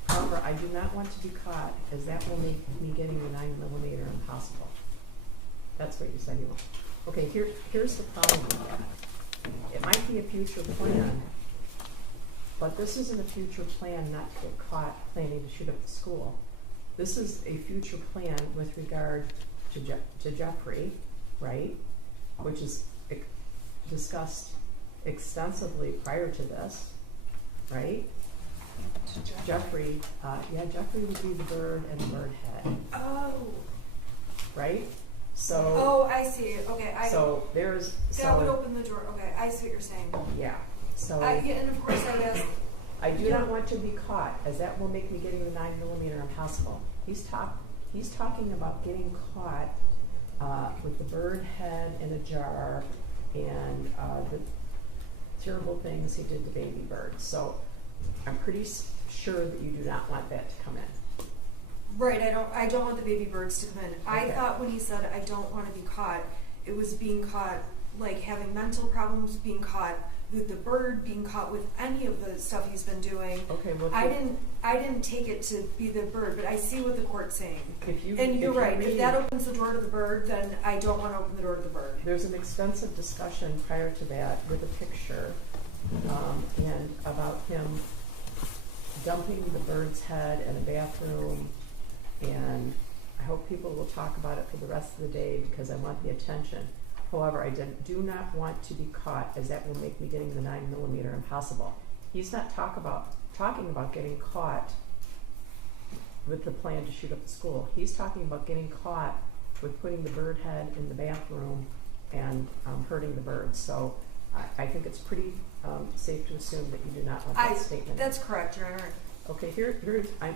however, I do not want to be caught, as that will make me getting the 9mm impossible. That's what you said you want. Okay, here's the problem with that. It might be a future plan, but this isn't a future plan not to get caught planning to shoot up the school. This is a future plan with regard to Jeffrey, right? Which is discussed extensively prior to this, right? Jeffrey, Jeffrey would be the bird and the bird head, Oh. right? So. Oh, I see. Okay, So there's. that would open the door. Okay, I see what you're saying. Yeah, so. Yeah, and of course I guess. I do not want to be caught, as that will make me getting the 9mm impossible. He's talking about getting caught with the bird head in a jar and the terrible things he did to baby birds. So I'm pretty sure that you do not want that to come in. Right, I don't want the baby birds to come in. I Okay. thought when he said I don't want to be caught, it was being caught, like having mental problems, being caught with the bird, being caught with any of the stuff he's been doing. Okay, well, I didn't take it to be the bird, but I see what the court's saying. if you And you're right, if read- that opens the door to the bird, then I don't want to open the door to the bird. There's an extensive discussion prior to that with a picture, and about him dumping the bird's head in a bathroom, and I hope people will talk about it for the rest of the day because I want the attention. However, I do not want to be caught, as that will make me getting the 9mm impossible. He's not talking about getting caught with the plan to shoot up the school. He's talking about getting caught with putting the bird head in the bathroom and hurting the birds. So I think it's pretty safe to assume that you do not want that statement. That's correct, Your Honor. Okay, here's I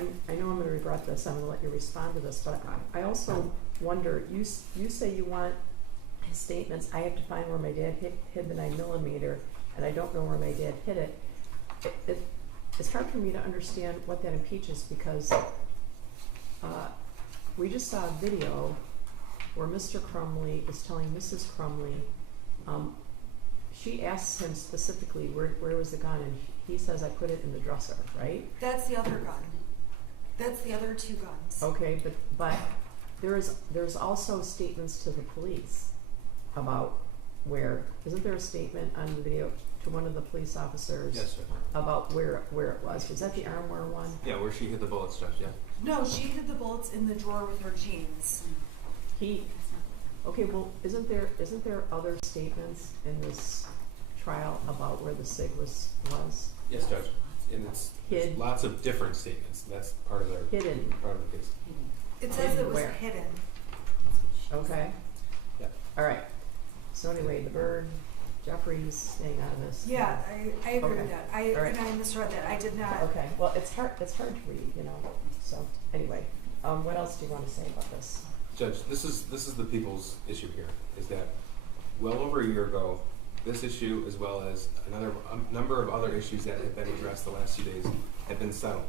know I'm going to regret this. I'm going to let you respond to this, but I also wonder. You say you want his statements. I have to find where my dad hid the 9mm, and I don't know where my dad hid it. It's hard for me to understand what that impeaches because we just saw a video where Mr. Crumbley is telling Mrs. Crumbley. She asks him specifically where was the gun, and he says I put it in the dresser, right? That's the other gun. That's the other two guns. Okay, but there's also statements to the police about where. Isn't there a statement on the video to one of the police officers? Yes, sir. About where it was? Was that the armware one? Yeah, where she hit the bullet stuff, yeah. No, she hid the bullets in the drawer with her jeans. Okay, well, isn't there other statements in this trial about where the SIG was? Yes, Judge. And there's lots of different statements. That's part of the case. It says it was Where? hidden. Okay. Yeah. All right. So anyway, the bird, Jeffrey's staying out of this. Yeah, I agree Okay. with that. All right. And I misread that. I did not. Okay. Well, it's hard to read, you know. So anyway, what else do you want to say about this? Judge, this is the people's issue here, is that well over a year ago, this issue, as well as a number of other issues that have been addressed the last few days, have been settled.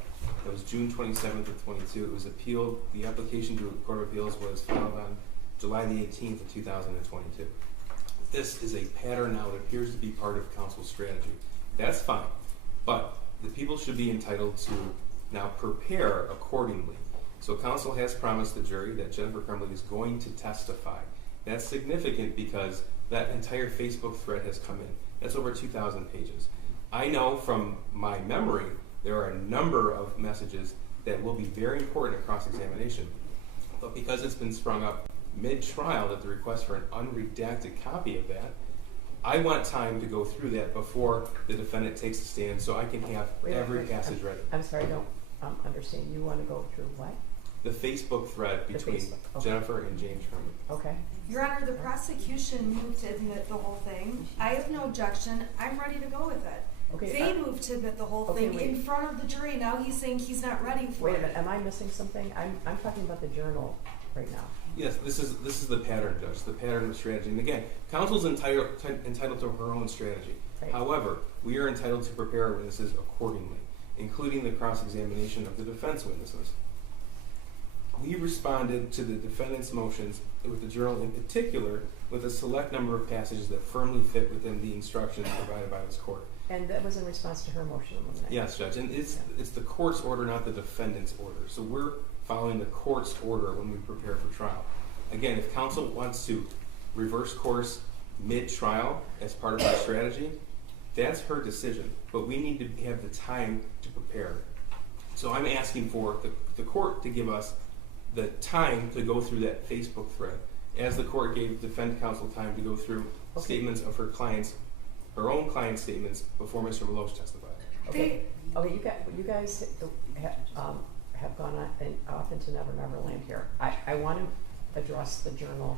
It was June 27th of 22. It was appealed. The application to the Court of Appeals was filed on July the 18th of 2022. This is a pattern now that appears to be part of counsel's strategy. That's fine, but the people should be entitled to now prepare accordingly. So counsel has promised the jury that Jennifer Crumbley is going to testify. That's significant because that entire Facebook thread has come in. That's over 2,000 pages. I know from my memory there are a number of messages that will be very important at cross-examination. But because it's been sprung up mid-trial at the request for an unredacted copy of that, I want time to go through that before the defendant takes the stand so I can have every passage ready. I'm sorry, I don't understand. You want to go through what? The Facebook thread between Okay. Jennifer and James Crumbley. Okay. Your Honor, the prosecution moved to admit the whole thing. I have no objection. I'm ready to go with it. Okay, They moved to admit the whole Okay, thing wait. in front of the jury. Now he's saying he's not ready for wait a it. minute, am I missing something? I'm talking about the journal right now. Yes, this is the pattern, Judge, the pattern of strategy. And again, counsel's entitled to her own strategy. Right. However, we are entitled to prepare our witnesses accordingly, including the cross-examination of the defense witnesses. We responded to the defendant's motions with the journal in particular with a select number of passages that firmly fit within the instructions provided by this court. And that was in response to her motion, wasn't it? Yes, Judge, and it's the court's order, not the defendant's order. So we're following the court's order when we prepare for trial. Again, if counsel wants to reverse course mid-trial as part of our strategy, that's her decision. But we need to have the time to prepare. So I'm asking for the court to give us the time to go through that Facebook thread, as the court gave defense counsel time to go through statements of her own client's statements before Mr. Meloche testified. Okay, you guys have gone off into Never Never Land here. I want to address the journal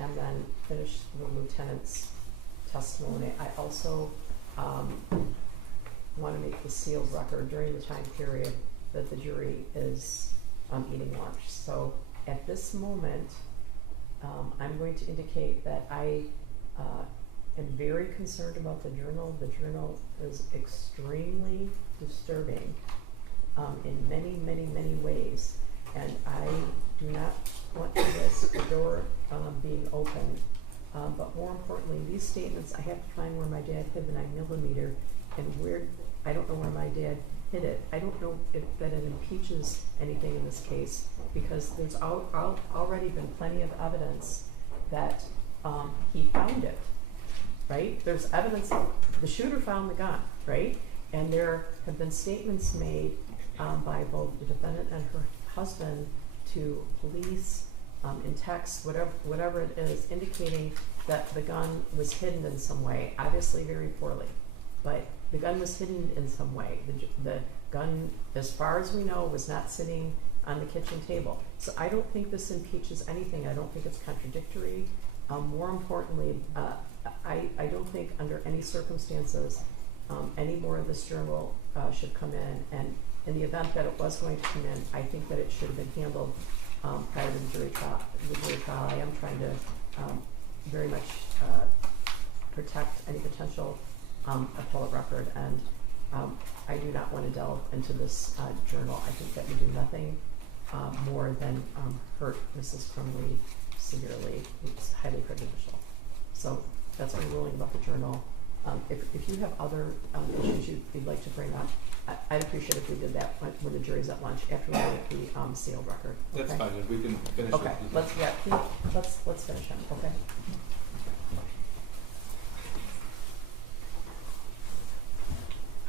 and then finish the lieutenant's testimony. I also want to make the sealed record during the time period that the jury is eating lunch. So at this moment, I'm going to indicate that I am very concerned about the journal. The journal is extremely disturbing in many, many, many ways, and I do not want to risk the door being opened. But more importantly, these statements, I have to find where my dad hid the 9mm, and I don't know where my dad hid it. I don't know if that it impeaches anything in this case, because there's already been plenty of evidence that he found it, right? There's evidence the shooter found the gun, right? And there have been statements made by both the defendant and her husband to police in text, whatever it is, indicating that the gun was hidden in some way, obviously very poorly, but the gun was hidden in some way. The gun, as far as we know, was not sitting on the kitchen table. So I don't think this impeaches anything. I don't think it's contradictory. More importantly, I don't think under any circumstances any more of this journal should come in. And in the event that it was going to come in, I think that it should have been handled prior to the jury trial. I am trying to very much protect any potential appellate record, and I do not want to delve into this journal. I think that would do nothing more than hurt Mrs. Crumbley severely. It's highly prejudicial. So that's my ruling about the journal. If you have other issues you'd like to bring up, I'd appreciate if we did that when the jury's at lunch after we get the sealed record. Okay? That's fine. If we can finish Okay, it. let's finish it, okay?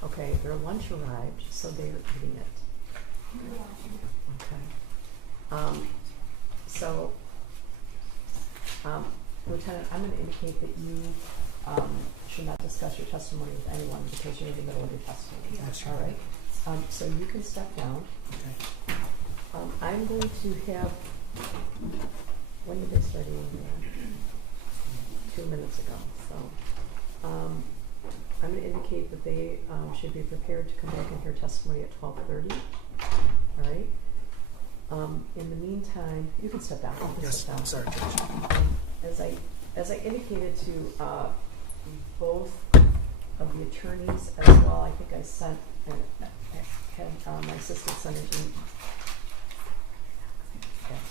Okay, their lunch arrived, so they're eating it. Okay. Lieutenant, I'm going to indicate that you should not discuss your testimony with anyone because you're in the middle of your testimony. Yes, all right. So you can step down. Okay. I'm going to have. When did they start eating? 2 minutes ago. So I'm going to indicate that they should be prepared to come back and hear testimony at 12:30. All right. In the meantime, you can step down. Yes, I'm sorry. As I indicated to both of the attorneys as well, I think I sent had my assistant send an email. Yes,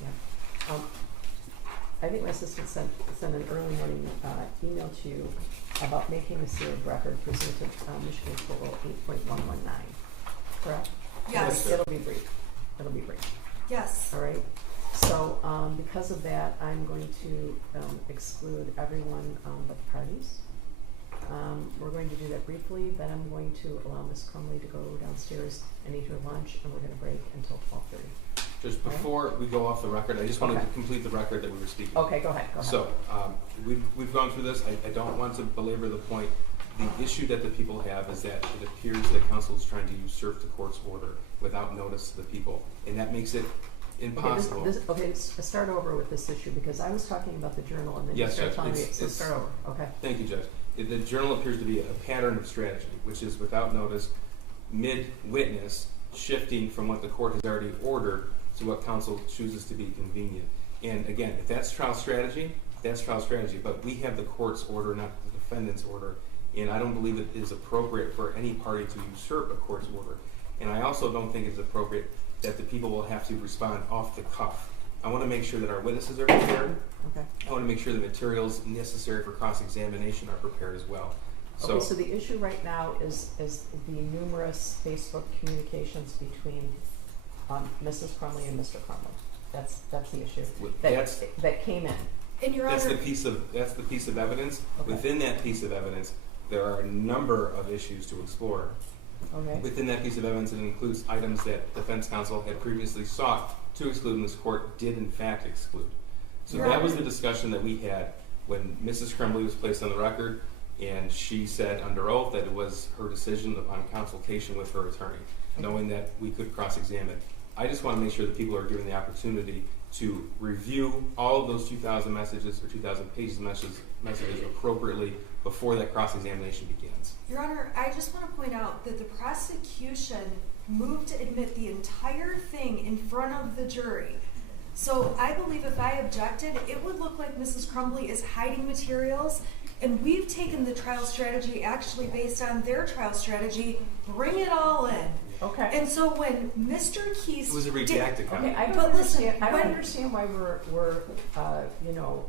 yeah. I think my assistant sent an early morning email to you about making a sealed record pursuant to Michigan Code Rule 8.119. Correct? Yes. It'll be brief. It'll be brief. Yes. All right. So because of that, I'm going to exclude everyone but the parties. We're going to do that briefly. Then I'm going to allow Ms. Crumbley to go downstairs and eat her lunch, and we're going to break until 12:30. Just before we go off the record, I just wanted Okay. to complete the record that we were speaking. Okay, go ahead. So we've gone through this. I don't want to belabor the point. The issue that the people have is that it appears that counsel is trying to usurp the court's order without notice to the people, and that makes it impossible. Okay, let's start over with this issue because I was talking about the journal and then Yes, you started Judge, telling me. it's- So start over. Okay. Thank you, Judge. The journal appears to be a pattern of strategy, which is without notice, mid-witness, shifting from what the court has already ordered to what counsel chooses to be convenient. And again, if that's trial strategy, that's trial strategy. But we have the court's order, not the defendant's order. And I don't believe it is appropriate for any party to usurp a court's order. And I also don't think it's appropriate that the people will have to respond off the cuff. I want to make sure that our witnesses are prepared. Okay. I want to make sure the materials necessary for cross-examination are prepared as well. Okay, so the issue right now is the numerous Facebook communications between Mrs. Crumbley and Mr. Crumbley. That's the issue. That came in. And Your Honor, That's the piece of evidence. Okay. Within that piece of evidence, there are a number of issues to explore. Okay. Within that piece of evidence, it includes items that defense counsel had previously sought to exclude, and this court did in fact exclude. So Your that Honor, was the discussion that we had when Mrs. Crumbley was placed on the record, and she said under oath that it was her decision upon consultation with her attorney, knowing that we could cross-examine. I just want to make sure that people are given the opportunity to review all of those 2,000 messages or 2,000 pages of messages appropriately before that cross-examination begins. Your Honor, I just want to point out that the prosecution moved to admit the entire thing in front of the jury. So I believe if I objected, it would look like Mrs. Crumbley is hiding materials, and we've taken the trial strategy actually based on their trial strategy, bring it all in. Okay. And so when Mr. Keese It was a redacted copy. Okay, I don't But listen, understand. I don't when- understand why we're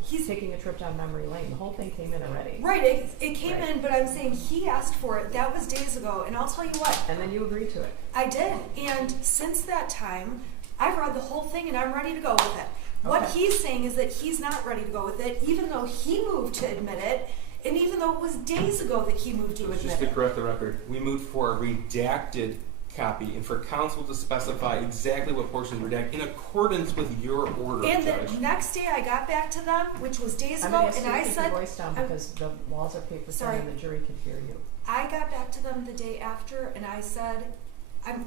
He's- taking a trip down memory lane. The whole thing came in already. Right, it came Right. in, but I'm saying he asked for it. That was days ago, and I'll tell you what, And then you agreed to it. I did. And since that time, I've read the whole thing and I'm ready to go with it. What Okay. he's saying is that he's not ready to go with it, even though he moved to admit it, and even though it was days ago that he moved to Just admit to it. correct the record, we moved for a redacted copy and for counsel to specify exactly what portions were redacted in accordance with your order, And Judge. the next day I got back to them, which was days I'm ago, gonna ask and you to I keep said, your voice down I'm- because the walls are paper thin Sorry. and the jury can hear you. I got back to them the day after and I said,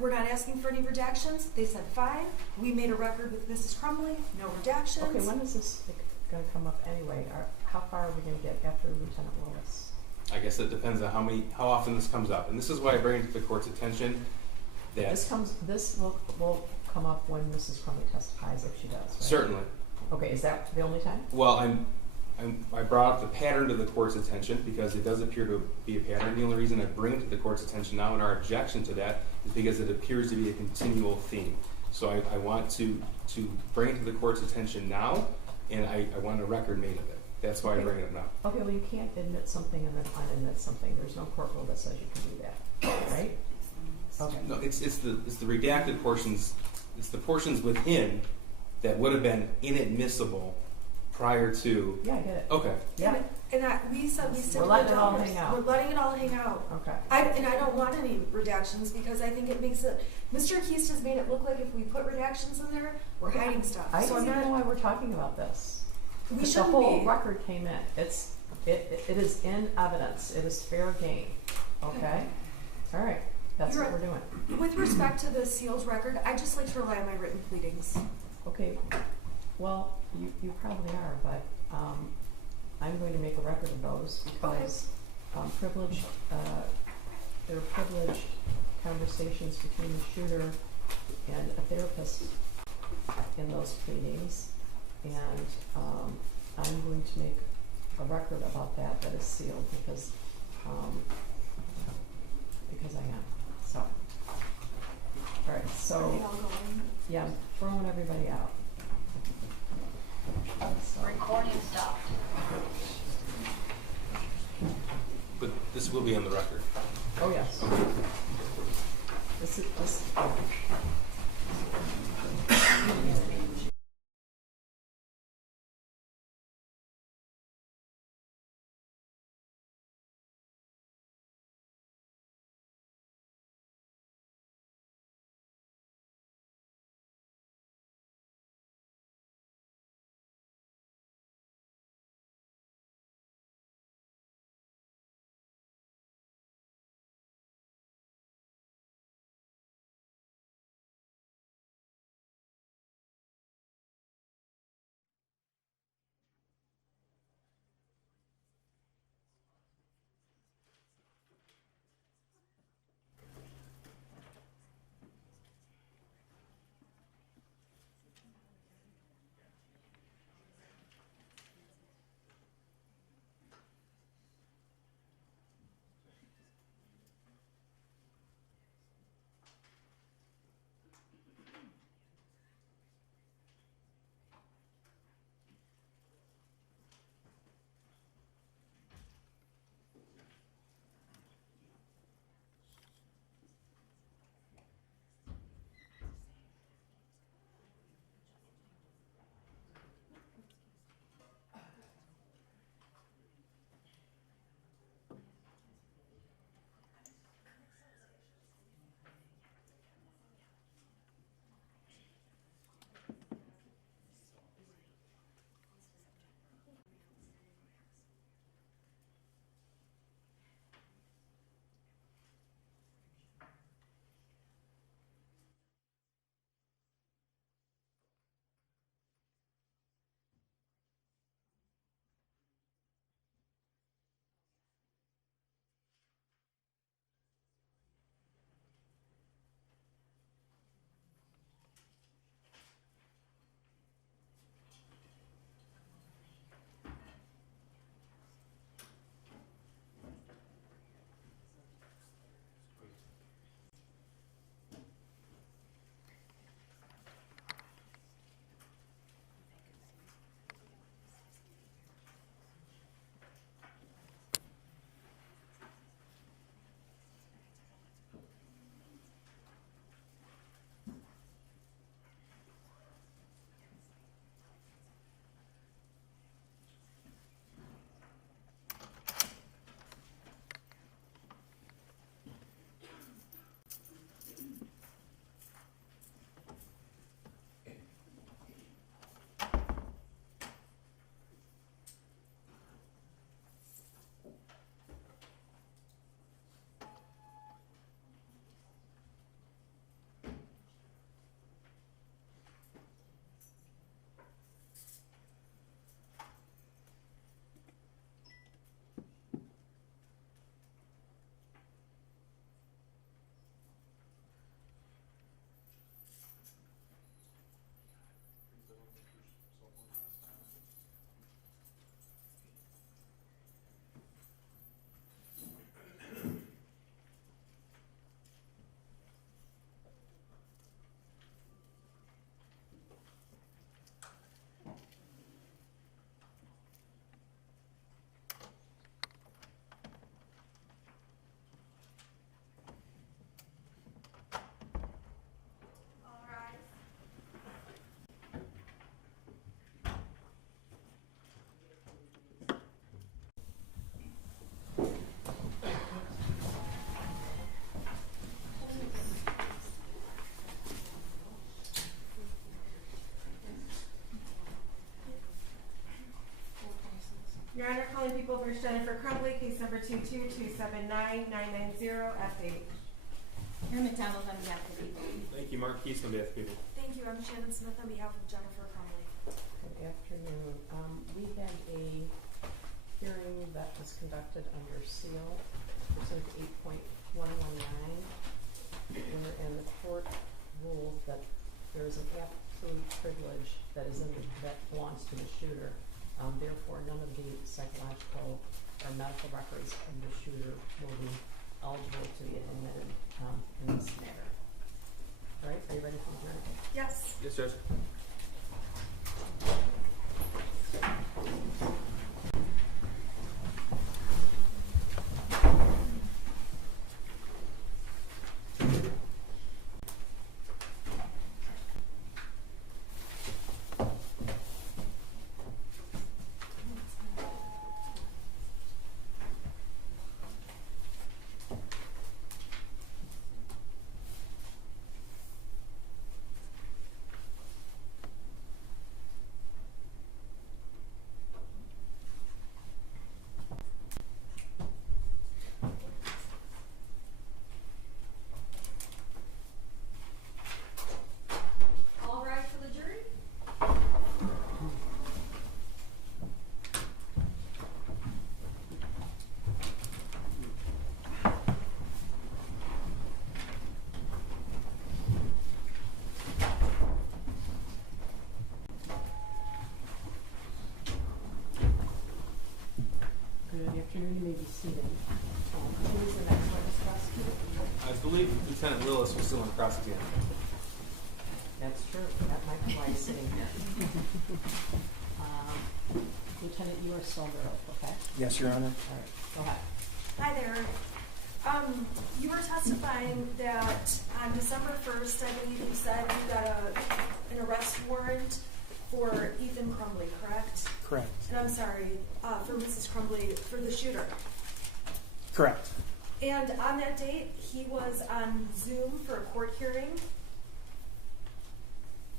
we're not asking for any redactions. They said, fine. We made a record with Mrs. Crumbley, no redactions. Okay, when is this going to come up anyway? How far are we going to get after Lieutenant Willis? I guess it depends on how often this comes up. And this is why I bring it to the court's attention that This will come up when Mrs. Crumbley testifies if she does, right? certainly. Okay, is that the only time? Well, I brought up the pattern to the court's attention because it does appear to be a pattern. The only reason I bring it to the court's attention now and our objection to that is because it appears to be a continual theme. So I want to bring it to the court's attention now, and I want a record made of it. That's why I bring it up now. Okay, well, you can't admit something and then unadmit something. There's no court rule that says you can do that, right? Okay. No, it's the redacted portions. It's the portions within that would have been inadmissible prior to. Yeah, I get it. Okay. Yeah. And we said we still We're letting it all hang out. We're letting it all hang out. Okay. And I don't want any redactions because I think it makes it. Mr. Keast has made it look like if we put redactions in there, we're hiding stuff. I So don't I'm even know not. why we're talking about this. We The shouldn't whole be. record came in. It is in evidence. It is fair game. Okay? All right. That's You're what we're doing. With respect to the sealed record, I just like to rely on my written pleadings. Okay. Well, you probably are, but I'm going to make a record of those because privileged, there are privileged conversations between the shooter and a therapist in those pleadings, and I'm going to make a record about that is sealed because I am. So, all right. So, Are they all going? yeah, I'm throwing everybody out. So, Recording stopped. But this will be on the record. oh yes. Okay. This. people versus Jennifer Crumbley, case number 222799990FH. Karen McDonald on behalf of the people. Thank you, Mark Keith, on behalf of people. Thank you. I'm Shannon Smith on behalf of Jennifer Crumbley. Good afternoon. We had a hearing that was conducted under seal pursuant to 8.119, wherein the court ruled that there is an absolute privilege that belongs to the shooter. Therefore, none of the psychological or medical records of the shooter will be eligible to be admitted in this matter. All right, are you ready for the hearing? Yes. Yes, Judge. All right for the jury? Good afternoon, you may be seated. Who is the next witness prosecutor? I believe Lieutenant Willis was still on cross-exam. That's true, that might be why he's sitting here. Lieutenant, you are still under oath, okay? Yes, Your Honor. All right, go ahead. Hi there. You were testifying that on December 1st, I believe you said you got an arrest warrant for Ethan Crumbley, correct? Correct. And I'm sorry, for Mrs. Crumbley, for the shooter. Correct. And on that date, he was on Zoom for a court hearing.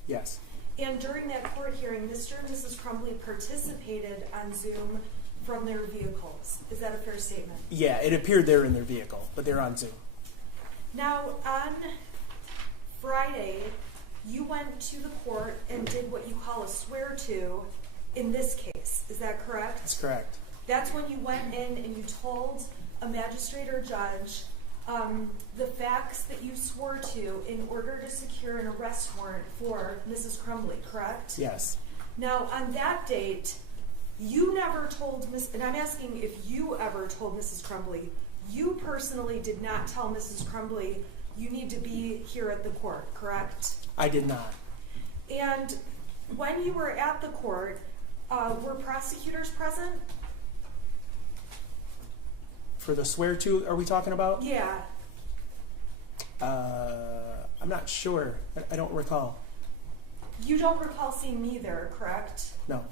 Yes. And during that court hearing, Mr. and Mrs. Crumbley participated on Zoom from their vehicles. Is that a fair statement? Yeah, it appeared they're in their vehicle, but they're on Zoom. Now, on Friday, you went to the court and did what you call a swear-to in this case. Is that correct? That's correct. That's when you went in and you told a magistrate or judge the facts that you swore to in order to secure an arrest warrant for Mrs. Crumbley, correct? Yes. Now, on that date, you never told and I'm asking if you ever told Mrs. Crumbley, you personally did not tell Mrs. Crumbley you need to be here at the court, correct? I did not. And when you were at the court, were prosecutors present? For the swear-to, are we talking about? Yeah. I'm not sure. I don't recall. You don't recall seeing me there, correct? No.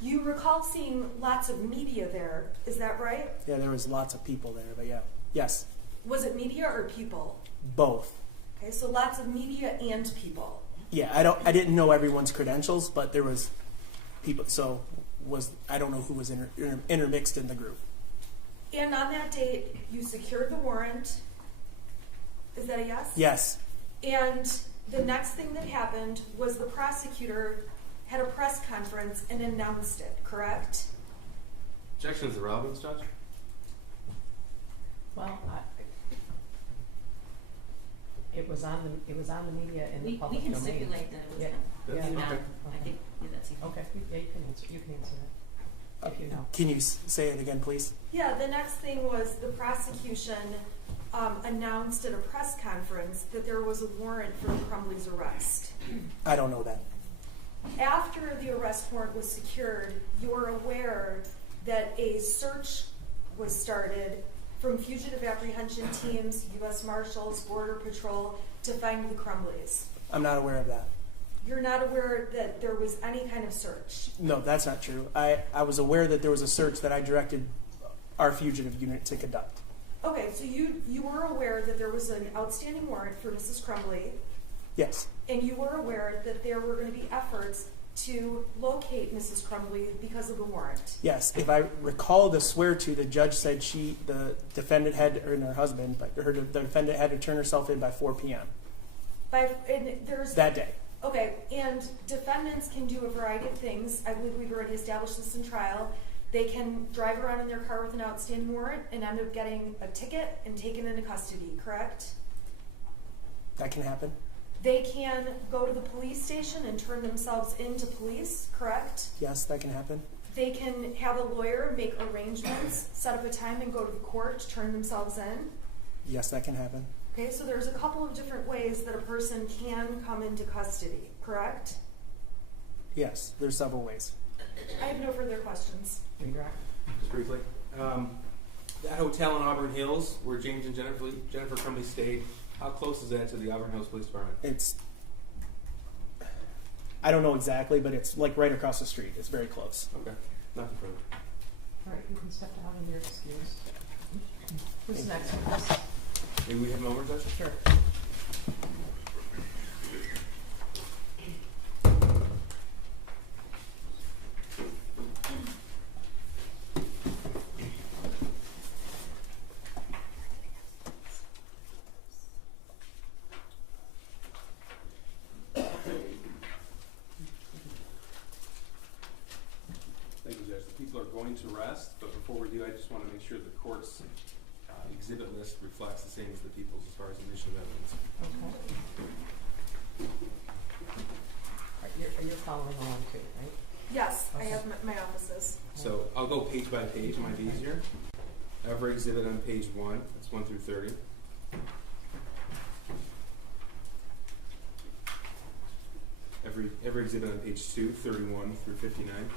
You recall seeing lots of media there, is that right? Yeah, there was lots of people there, but yeah. Yes. Was it media or people? Both. Okay, so lots of media and people. Yeah, I didn't know everyone's credentials, but there was people, so I don't know who was intermixed in the group. And on that date, you secured the warrant. Is that a yes? Yes. And the next thing that happened was the prosecutor had a press conference and announced it, correct? Objection is irrelevant, Judge. Well, it was on the media in the We public can domain. stipulate that it was Yeah. him. That's Yeah. okay. I think that's easy. Okay, yeah, you can answer that, if you know. Can you say it again, please? Yeah, the next thing was the prosecution announced at a press conference that there was a warrant for Crumbley's arrest. I don't know that. After the arrest warrant was secured, you're aware that a search was started from fugitive apprehension teams, U.S. Marshals, Border Patrol, to find the Crumbleys. I'm not aware of that. You're not aware that there was any kind of search? No, that's not true. I was aware that there was a search that I directed our fugitive unit to conduct. Okay, so you were aware that there was an outstanding warrant for Mrs. Crumbley, Yes. and you were aware that there were going to be efforts to locate Mrs. Crumbley because of the warrant. Yes, if I recall the swear to, the judge said the defendant and her husband, the defendant had to turn herself in by 4 p.m. And there's that day. Okay, and defendants can do a variety of things. I believe we've already established this in trial. They can drive around in their car with an outstanding warrant and end up getting a ticket and taken into custody, correct? That can happen. They can go to the police station and turn themselves into police, correct? Yes, that can happen. They can have a lawyer make arrangements, set up a time and go to the court to turn themselves in. Yes, that can happen. Okay, so there's a couple of different ways that a person can come into custody, correct? Yes, there's several ways. I have no further questions. Just briefly. That hotel in Auburn Hills where James and Jennifer Crumbley stayed, how close is that to the Auburn Hills Police Department? I don't know exactly, but it's like right across the street. It's very close. Okay, nothing further. All right, you can step down and you're excused. Who's next on this? Maybe we have an over session? Sure. Thank you, Judge. The people are going to rest, but before we do, I just want to make sure the court's exhibit list reflects the same as the people's as far as admission of evidence. Okay. All right, you're following along too, right? Yes, I Okay. have my offices. So I'll go page by page, might be easier. Every exhibit on page 1, that's 1 through 30. Every exhibit on page 2, 31 through 59.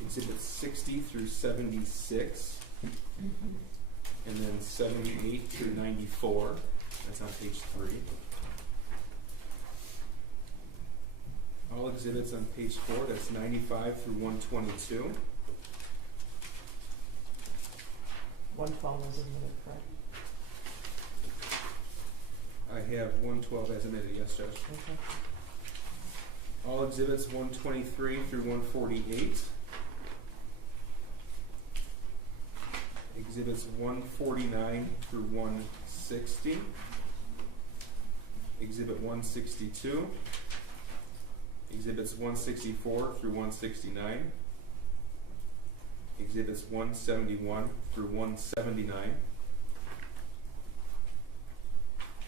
Exhibits 60 through 76, and then 78 through 94. That's on page 3. All exhibits on page 4. That's 95 through 122. 112 was admitted, correct? I have 112 as admitted, yes, Judge. Okay. All exhibits 123 through 148. Exhibits 149 through 160. Exhibit 162. Exhibits 164 through 169. Exhibits 171 through 179.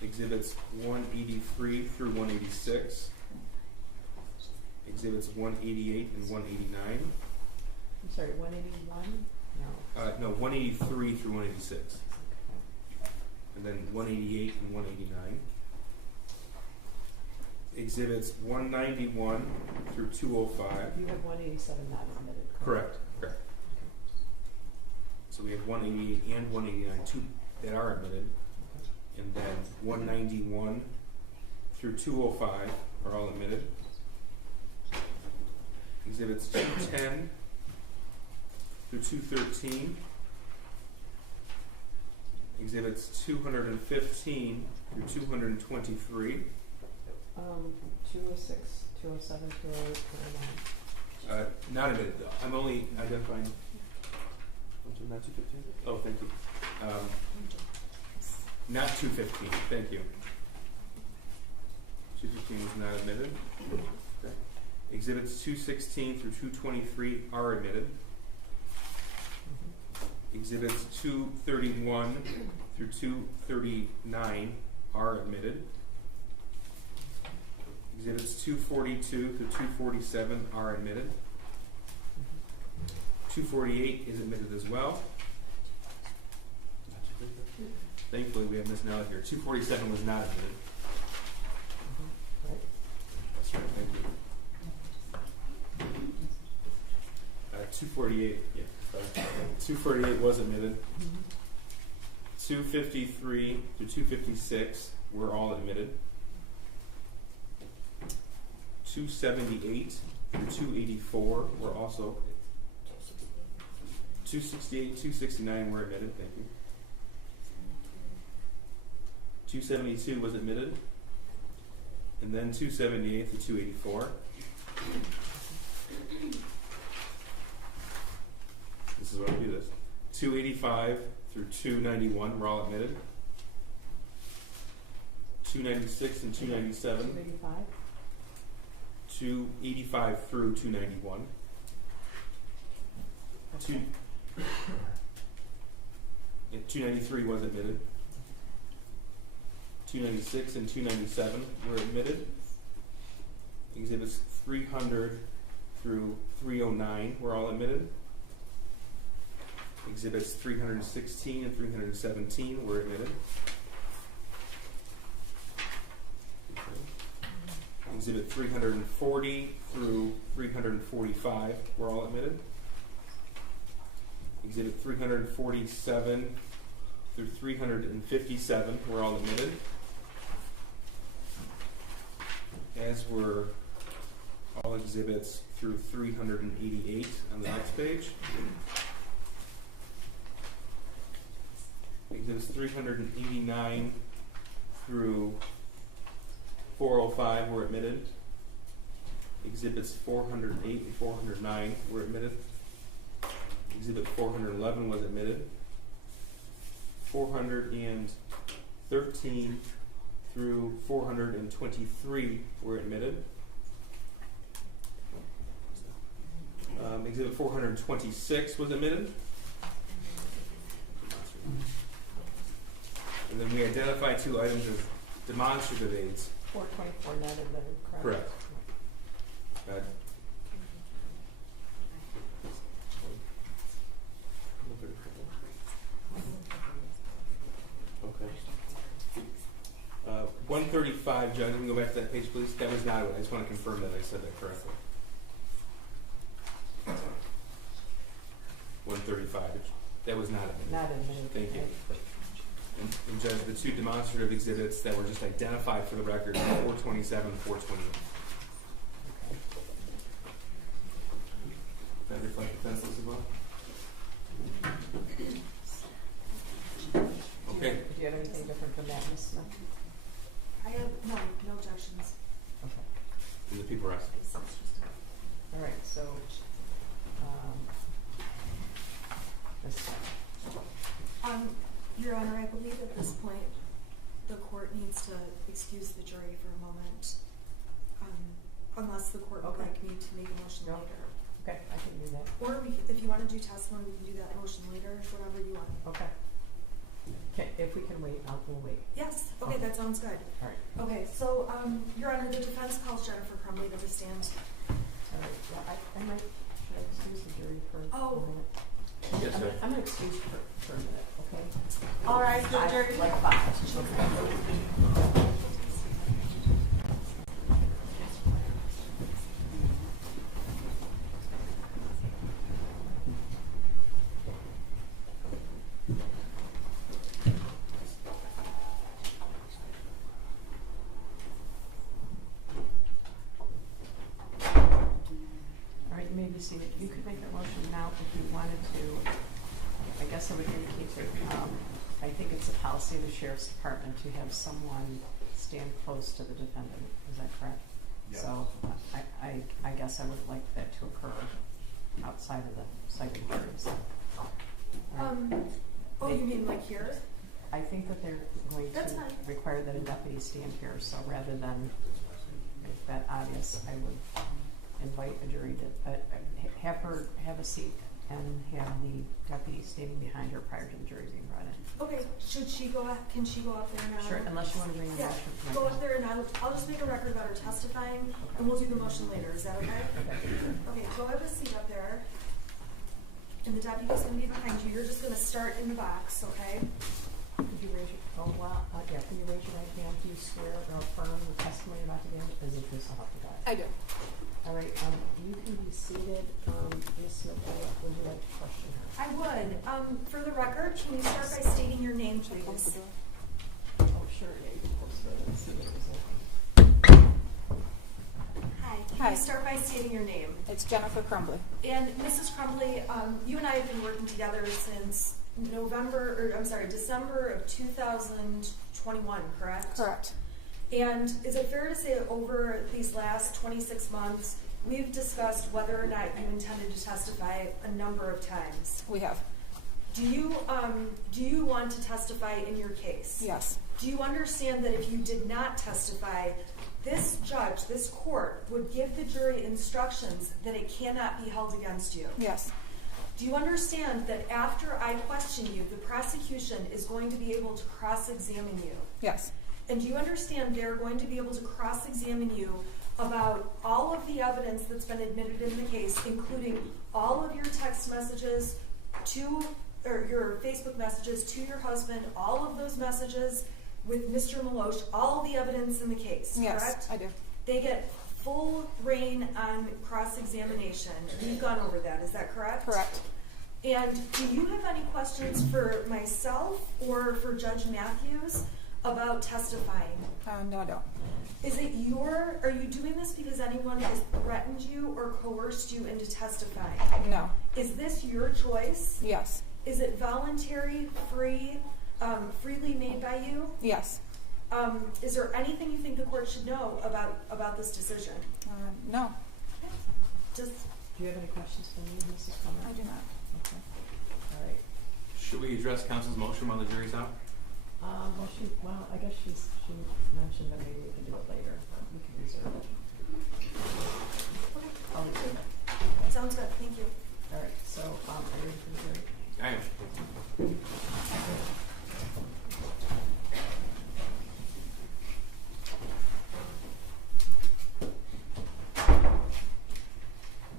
Exhibits 183 through 186. Exhibits 188 and 189. I'm sorry, 181? No. No, 183 through 186. And then 188 and 189. Exhibits 191 through 205. You have 187 not admitted, Correct. So we have 188 and 189, two that are admitted. And then 191 through 205 are all admitted. Exhibits 210 through 213. Exhibits 215 through 223. 206, 207, 208, 209. Not admitted though. I'm only identifying. Not 215? Oh, thank you. Not 215. Thank you. 215 is not admitted. Okay. Exhibits 216 through 223 are admitted. Exhibits 231 through 239 are admitted. Exhibits 242 through 247 are admitted. 248 is admitted as well. Thankfully, we have Ms. Nella here. 247 was not admitted. Right. That's right. Thank you. 248. Yeah. Sorry. 248 was admitted. 253 through 256 were all admitted. 278 through 284 were also. 268, 269 were admitted. Thank you. 272 was admitted. And then 278 to 284. This is what we do this. 285 through 291 were all admitted. 296 and 297. 285? 285 through 291. Okay. 293 was admitted. 296 and 297 were admitted. Exhibits 300 through 309 were all admitted. Exhibits 316 and 317 were admitted. Exhibit 340 through 345 were all admitted. Exhibit 347 through 357 were all admitted, as were all exhibits through 388 on the next page. Exhibits 389 through 405 were admitted. Exhibits 408 and 409 were admitted. Exhibit 411 was admitted. 413 through 423 were admitted. Exhibit 426 was admitted. And then we identified two items as demonstrative aids. 424 not admitted, correct? Correct. Okay. 135, John, you can go back to that page, please. That was not it. I just want to confirm that I said that correctly. 135. That was not admitted. Not admitted. Thank you. Right. And Judge, the two demonstrative exhibits that were just identified for the record, 427 and 428. That reflect the fences as well? Okay. Do you have anything different from that, Ms. Smith? I have no objections. Okay. And the people are asking. All right, so, Ms. Smith. Your Honor, I believe at this point the court needs to excuse the jury for a moment, unless the court would Okay. like me to make a motion No. later. Okay, I can do that. Or if you want to do testimony, we can do that motion later, whatever you want. Okay. If we can wait, we'll wait. Yes, okay, that sounds good. All right. Okay, so, Your Honor, the defense calls Jennifer Crumbley to the stand. All right. Well, I might, should I excuse the jury for a minute? Yes, sir. I'm going to excuse for a minute, okay? All right, the jury. Like 5. All right, you may be seated. You could make a motion now if you wanted to. I guess I would indicate that I think it's a policy of the Sheriff's Department to have someone stand close to the defendant. Is that correct? Yes. So I guess I would like that to occur outside of the site of hearings. You mean like here? I think that they're going That's to fine. require that a deputy stand here, so rather than make that obvious, I would invite a jury to have her have a seat and have the deputy standing behind her prior to the jury being brought in. Okay, can she go up there now? Sure, unless you want to bring a Yeah, motion right go now. up there and I'll just make a record about her testifying, and we'll do the motion later, is that okay? Okay, go have a seat up there, and the deputy's gonna be behind you, you're just gonna start in the box, okay? Could you raise your, can you raise your right hand? Do you swear or affirm the testimony you're about to give is the truth so help you God? I do. All right, you can be seated. Ms. Smith, would you like to question her? I would, for the record, can you start by stating your name, please? Oh, sure, yeah, you can post it and see what it was like. Hi. Can Hi. you start by stating your name? It's Jennifer Crumbley. And Mrs. Crumbley, you and I have been working together since December of 2021, correct? Correct. And is it fair to say that over these last 26 months, we've discussed whether or not you intended to testify a number of times? We have. Do you want to testify in your case? Yes. Do you understand that if you did not testify, this judge, this court, would give the jury instructions that it cannot be held against you? Yes. Do you understand that after I question you, the prosecution is going to be able to cross-examine you? Yes. And do you understand they're going to be able to cross-examine you about all of the evidence that's been admitted in the case, including all of your text messages or your Facebook messages to your husband, all of those messages with Mr. Maloche, all the evidence in the case, Yes, correct? I do. They get full reign on cross-examination. We've gone over that, is that correct? Correct. And do you have any questions for myself or for Judge Matthews about testifying? No, I don't. Are you doing this because anyone has threatened you or coerced you into testifying? No. Is this your choice? Yes. Is it voluntary, freely made by you? Yes. Is there anything you think the court should know about this decision? No. Just Do you have any questions for me, Mrs. Plummer? I do not. Okay. All right. Should we address counsel's motion while the jury's out? Well, I guess she mentioned that maybe we can do it later, but we can reserve it. I'll reserve it. sounds good. Thank you. All right, so, are you ready for the jury? I am.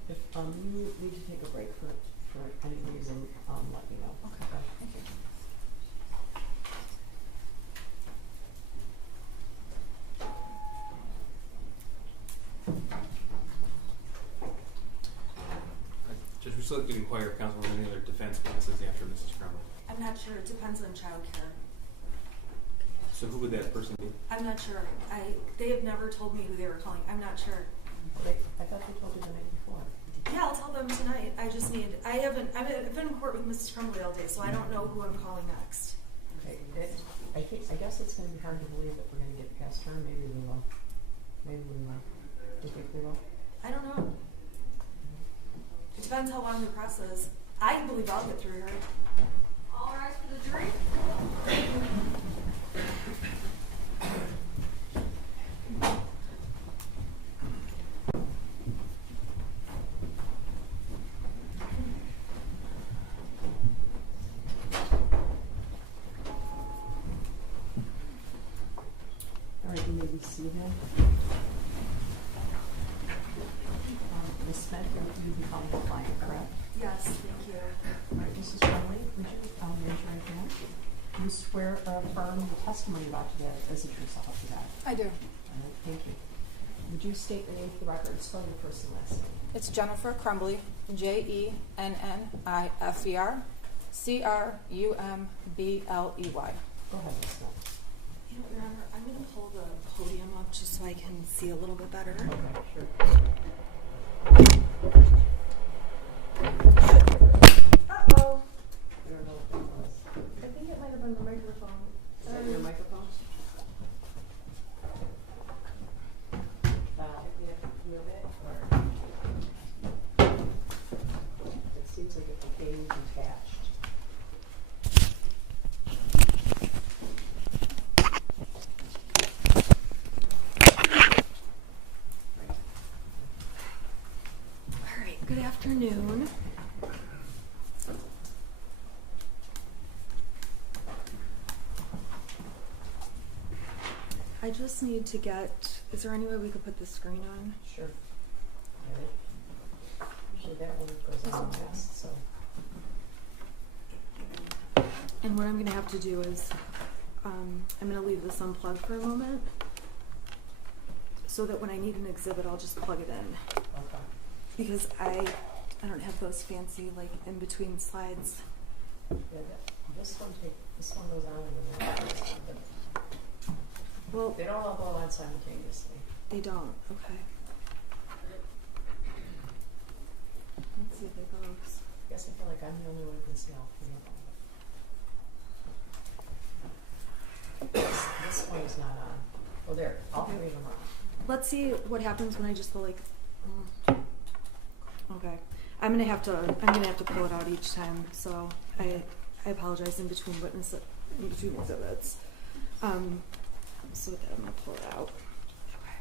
If you need to take a break for any reason, let me know. Okay. Thank you. Judge, we still like to inquire if counsel has any other defense witnesses after Mrs. Crumbley. I'm not sure. It depends on childcare. So who would that person be? I'm not sure. They have never told me who they were calling. I'm not sure. I thought they told you the night before. Yeah, I'll tell them tonight. I've been in court with Mrs. Crumbley all day, so I don't know who I'm calling next. Okay, I guess it's gonna be hard to believe that we're gonna get past her. Maybe we will. Maybe we will. Do you think we will? I don't know. It depends how long the press is. I believe I'll get through her. All rise for the jury. All right, you may be seated. Ms. Smith, you become the client, correct? Yes, thank you. All right, Mrs. Crumbley, would you raise your right hand? Do you swear or affirm the testimony about today as the truth, so help you God? I do. All right, thank you. Would you state the name for the record and spell your first and last name? It's Jennifer Crumbley, Jennifer Crumbley. Go ahead, Ms. Smith. You know, Your Honor, I'm going to pull the podium up just so I can see a little bit better. Okay, sure. Uh-oh. I don't know what that was. I think it might have been the microphone. Is that your microphone? You have to move it, or? It seems like it became detached. All right, good afternoon. I just need to is there any way we could put the screen on? Sure. Ready? Usually that one goes on last, so. And what I'm going to have to do is, I'm going to leave this unplugged for a moment so that when I need an exhibit, I'll just plug it in. Okay. Because I don't have those fancy, like, in between slides. Yeah, this one goes on and then that goes on, but Well, they don't all go on simultaneously. they don't. Okay. Let's see if it goes. I guess I feel like I'm the only one who can see all three of them. This one is not on. Well, there, all Okay. three of them are. Let's see what happens when I just go like. Okay, I'm gonna have to pull it out each time. So I apologize in between exhibits. So with that, I'm gonna pull it out. Okay.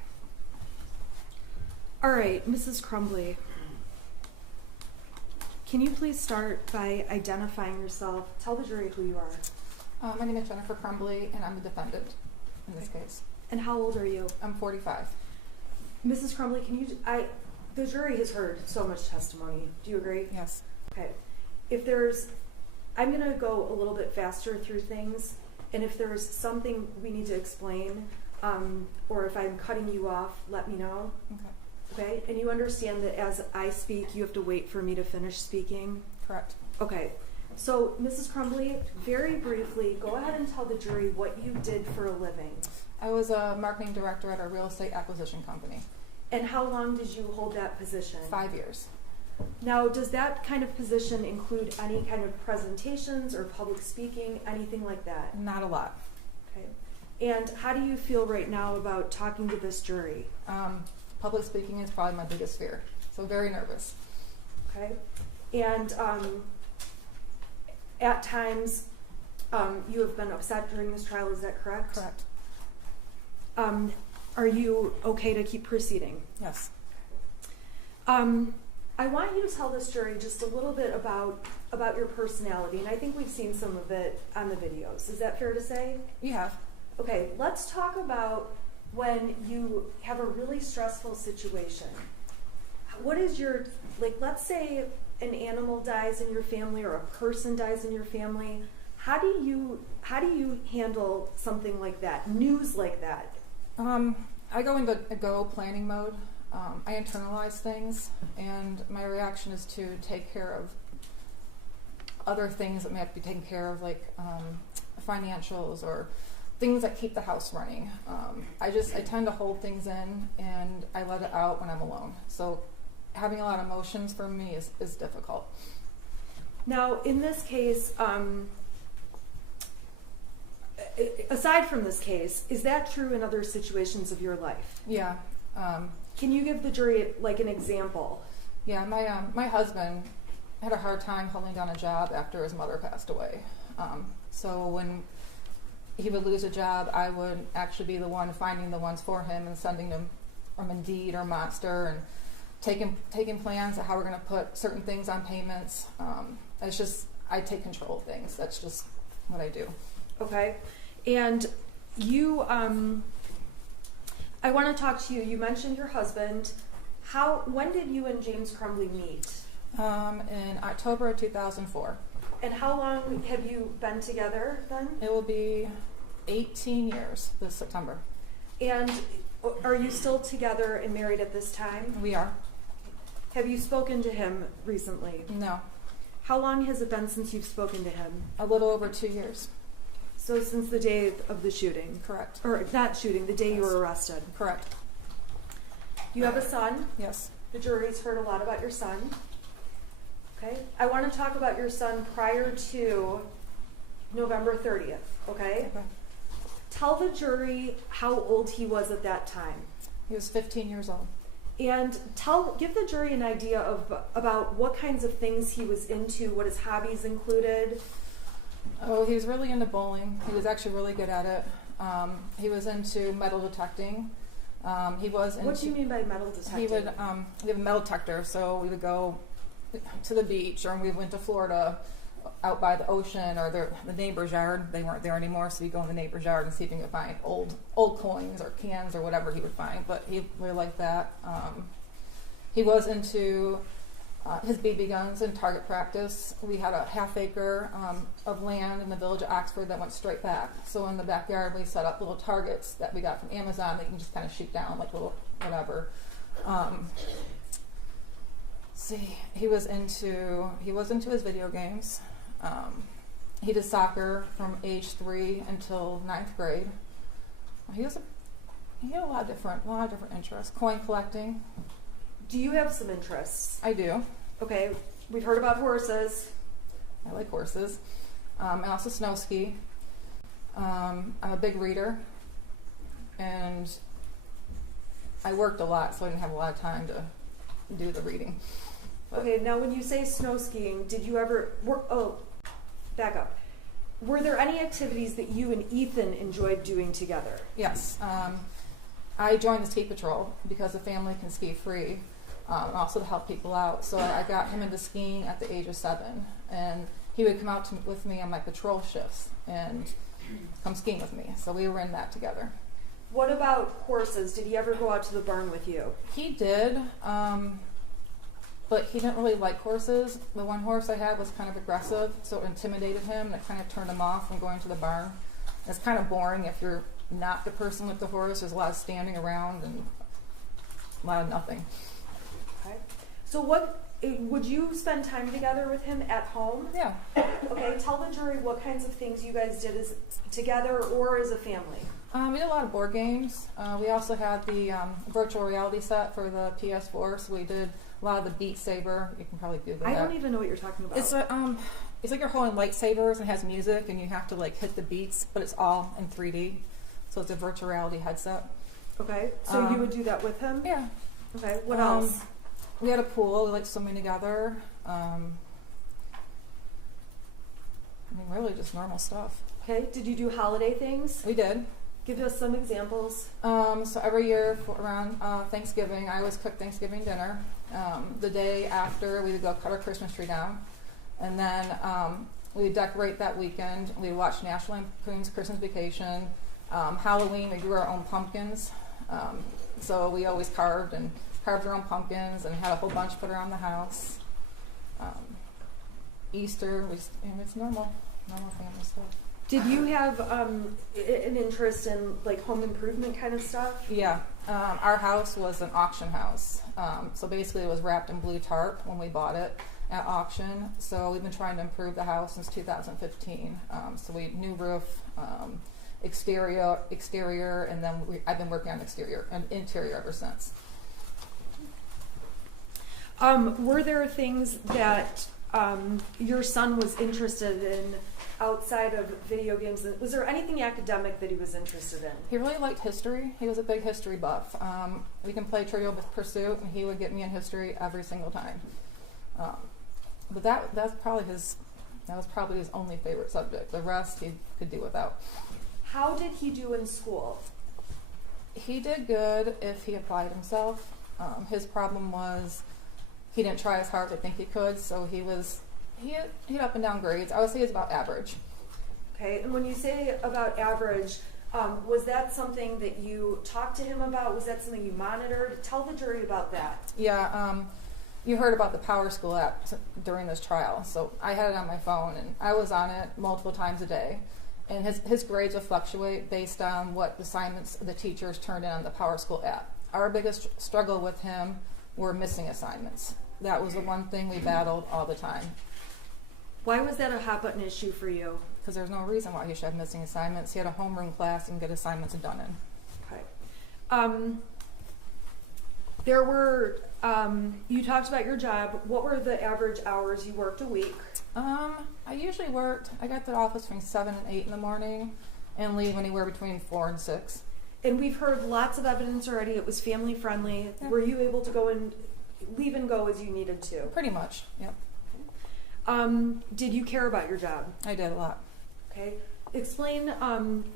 All right, Mrs. Crumbley. Can you please start by identifying yourself? Tell the jury who you are. My name is Jennifer Crumbley, and I'm the defendant in this case. And how old are you? I'm 45. Mrs. Crumbley, the jury has heard so much testimony. Do you agree? Yes. Okay. I'm going to go a little bit faster through things, and if there's something we need to explain, or if I'm cutting you off, let me know. Okay. Okay? And you understand that as I speak, you have to wait for me to finish speaking? Correct. Okay. So, Mrs. Crumbley, very briefly, go ahead and tell the jury what you did for a living. I was a marketing director at a real estate acquisition company. And how long did you hold that position? 5 years. Now, does that kind of position include any kind of presentations or public speaking, anything like that? Not a lot. Okay. And how do you feel right now about talking to this jury? Public speaking is probably my biggest fear, so very nervous. Okay. And at times, you have been upset during this trial, is that correct? Correct. Are you okay to keep proceeding? Yes. I want you to tell this jury just a little bit about your personality, and I think we've seen some of it on the videos. Is that fair to say? You have. Okay, let's talk about when you have a really stressful situation. What is your, let's say an animal dies in your family or a person dies in your family. How do you handle something like that, news like that? I go into a go planning mode. I internalize things, and my reaction is to take care of other things that may have to be taken care of, like financials or things that keep the house running. I tend to hold things in, and I let it out when I'm alone. So having a lot of emotions for me is difficult. Now, in this case, aside from this case, is that true in other situations of your life? Yeah. Can you give the jury an example? Yeah, my husband had a hard time holding down a job after his mother passed away. So when he would lose a job, I would actually be the one finding the ones for him and sending them from Indeed or Monster and taking plans of how we're going to put certain things on payments. It's just, I take control of things. That's just what I do. Okay. And you, I want to talk to you. You mentioned your husband. When did you and James Crumbley meet? In October of 2004. And how long have you been together then? It will be 18 years this September. And are you still together and married at this time? We are. Have you spoken to him recently? No. How long has it been since you've spoken to him? A little over 2 years. So since the day of the shooting? Correct. Or not shooting, the day Yes. you were arrested? Correct. You have a son? Yes. The jury's heard a lot about your son. Okay. I want to talk about your son prior to November 30th, okay? Okay. Tell the jury how old he was at that time. He was 15 years old. And give the jury an idea about what kinds of things he was into, what his hobbies included. Oh, he was really into bowling. He was actually really good at it. He was into metal detecting. He was into... What do you mean by metal detecting? He would, we have a metal detector, so we would go to the beach, or we went to Florida out by the ocean, or the neighbor's yard. They weren't there anymore, so you go in the neighbor's yard and see if you can find old coins or cans or whatever he would find. But he really liked that. He was into his BB guns and target practice. We had a half-acre of land in the village of Oxford that went straight back. So in the backyard, we set up little targets that we got from Amazon that you can just kind of shoot down, like little whatever. He was into his video games. He did soccer from age 3 until 9th grade. He had a lot of different interests. Coin collecting. Do you have some interests? I do. Okay, we've heard about horses. I like horses. I also snow ski. I'm a big reader. and I worked a lot, so I didn't have a lot of time to do the reading. But Okay, now when you say snow skiing, did you ever, back up. Were there any activities that you and Ethan enjoyed doing together? yes, I joined the ski patrol because the family can ski free, and also to help people out. So I got him into skiing at the age of 7, and he would come out with me on my patrol shifts and come skiing with me. So we were in that together. What about horses? Did he ever go out to the barn with you? He did, but he didn't really like horses. The one horse I had was kind of aggressive, so it intimidated him, and it kind of turned him off from going to the barn. It's kind of boring if you're not the person with the horse. There's a lot of standing around and a lot of nothing. Okay. So would you spend time together with him at home? Yeah. Okay, tell the jury what kinds of things you guys did as together or as a family. We did a lot of board games. We also had the virtual reality set for the PS4, so we did a lot of the Beat Saber. You can probably Google I that. don't even know what you're talking about. It's like you're holding lightsabers and it has music, and you have to like hit the beats, but it's all in 3D. So it's a virtual reality headset. Okay, so you would do that with him? Yeah. Okay, what else? We had a pool. We liked swimming together. Really just normal stuff. Okay, did you do holiday things? We did. Give us some examples. So every year around Thanksgiving, I always cook Thanksgiving dinner. The day after, we would go cut our Christmas tree down. And then we would decorate that weekend. We would watch National Lampoon's Christmas Vacation. Halloween, we grew our own pumpkins. So we always carved our own pumpkins and had a whole bunch put around the house. Easter, it's normal family stuff. Did you have an interest in like home improvement kind of stuff? Yeah, our house was an auction house. So basically it was wrapped in blue tarp when we bought it at auction. So we've been trying to improve the house since 2015. So we new roof, exterior, and then I've been working on exterior and interior ever since. Were there things that your son was interested in outside of video games? Was there anything academic that he was interested in? He really liked history. He was a big history buff. We can play Trivial Pursuit, and he would get me in history every single time. But that was probably his only favorite subject. The rest he could do without. How did he do in school? He did good if he applied himself. His problem was he didn't try as hard as I think he could, so he had up and down grades. I would say it's about average. Okay, and when you say about average, was that something that you talked to him about? Was that something you monitored? Tell the jury about that. Yeah, you heard about the Power School app during this trial, so I had it on my phone, and I was on it multiple times a day. And his grades would fluctuate based on what assignments the teachers turned in on the Power School app. Our biggest struggle with him were missing assignments. That was the one thing we battled all the time. Why was that a hot button issue for you? Because there's no reason why he should have missing assignments. He had a homeroom class and get assignments done in. Okay. There were, you talked about your job. What were the average hours you worked a week? I usually I got to the office between 7 and 8 in the morning and leave anywhere between 4 and 6. And we've heard lots of evidence already. It was family friendly. Yeah. Were you able to go and leave and go as you needed to? Pretty much, yep. Did you care about your job? I did a lot. Okay. Explain,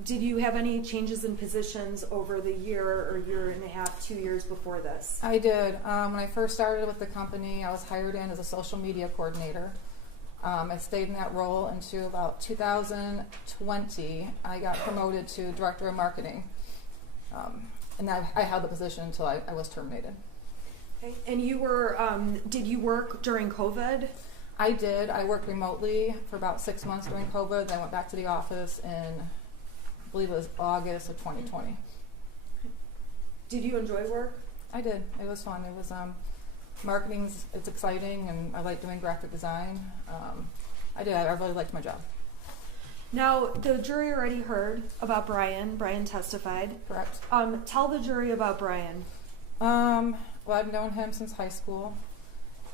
did you have any changes in positions over the year or year and a half, 2 years before this? I did. When I first started with the company, I was hired in as a social media coordinator. I stayed in that role until about 2020. I got promoted to director of marketing. And I held the position until I was terminated. Okay. And you were, did you work during COVID? I did. I worked remotely for about 6 months during COVID. Then I went back to the office in, I believe it was August of 2020. Did you enjoy work? I did. It was fun. It was marketing's. It's exciting, and I like doing graphic design. I did. I really liked my job. Now, the jury already heard about Brian. Brian testified. Correct. Tell the jury about Brian. Well, I've known him since high school.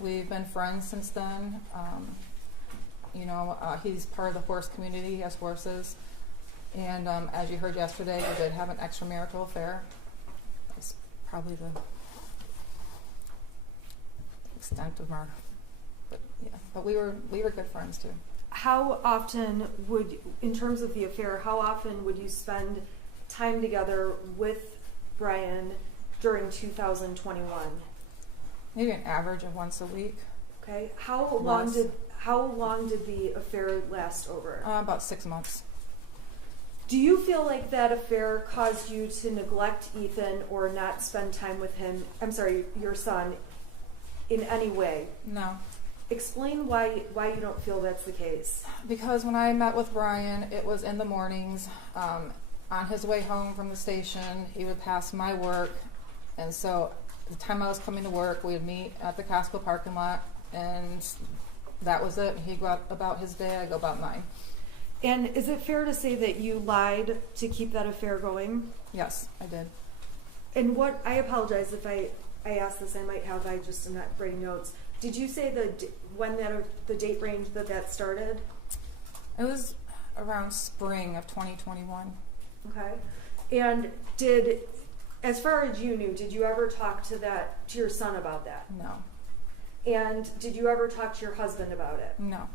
We've been friends since then. He's part of the horse community. He has horses. And as you heard yesterday, we did have an extramarital affair. That's probably the extent of our, but yeah. But we were good friends too. How often would, in terms of the affair, how often would you spend time together with Brian during 2021? Maybe an average of once a week. Okay. How long did the affair last over? About 6 months. Do you feel like that affair caused you to neglect Ethan or not spend time with him? I'm sorry, your son, in any way? No. Explain why you don't feel that's the case. Because when I met with Brian, it was in the mornings. On his way home from the station, he would pass my work, and so the time I was coming to work, we would meet at the Costco parking lot, and that was it. He'd go about his day, I'd go about mine. And is it fair to say that you lied to keep that affair going? Yes, I did. And what, I apologize if I asked this, I just am not writing notes. Did you say the date range that started? It was around spring of 2021. Okay. And as far as you knew, did you ever talk to your son about that? No. And did you ever talk to your husband about it? No.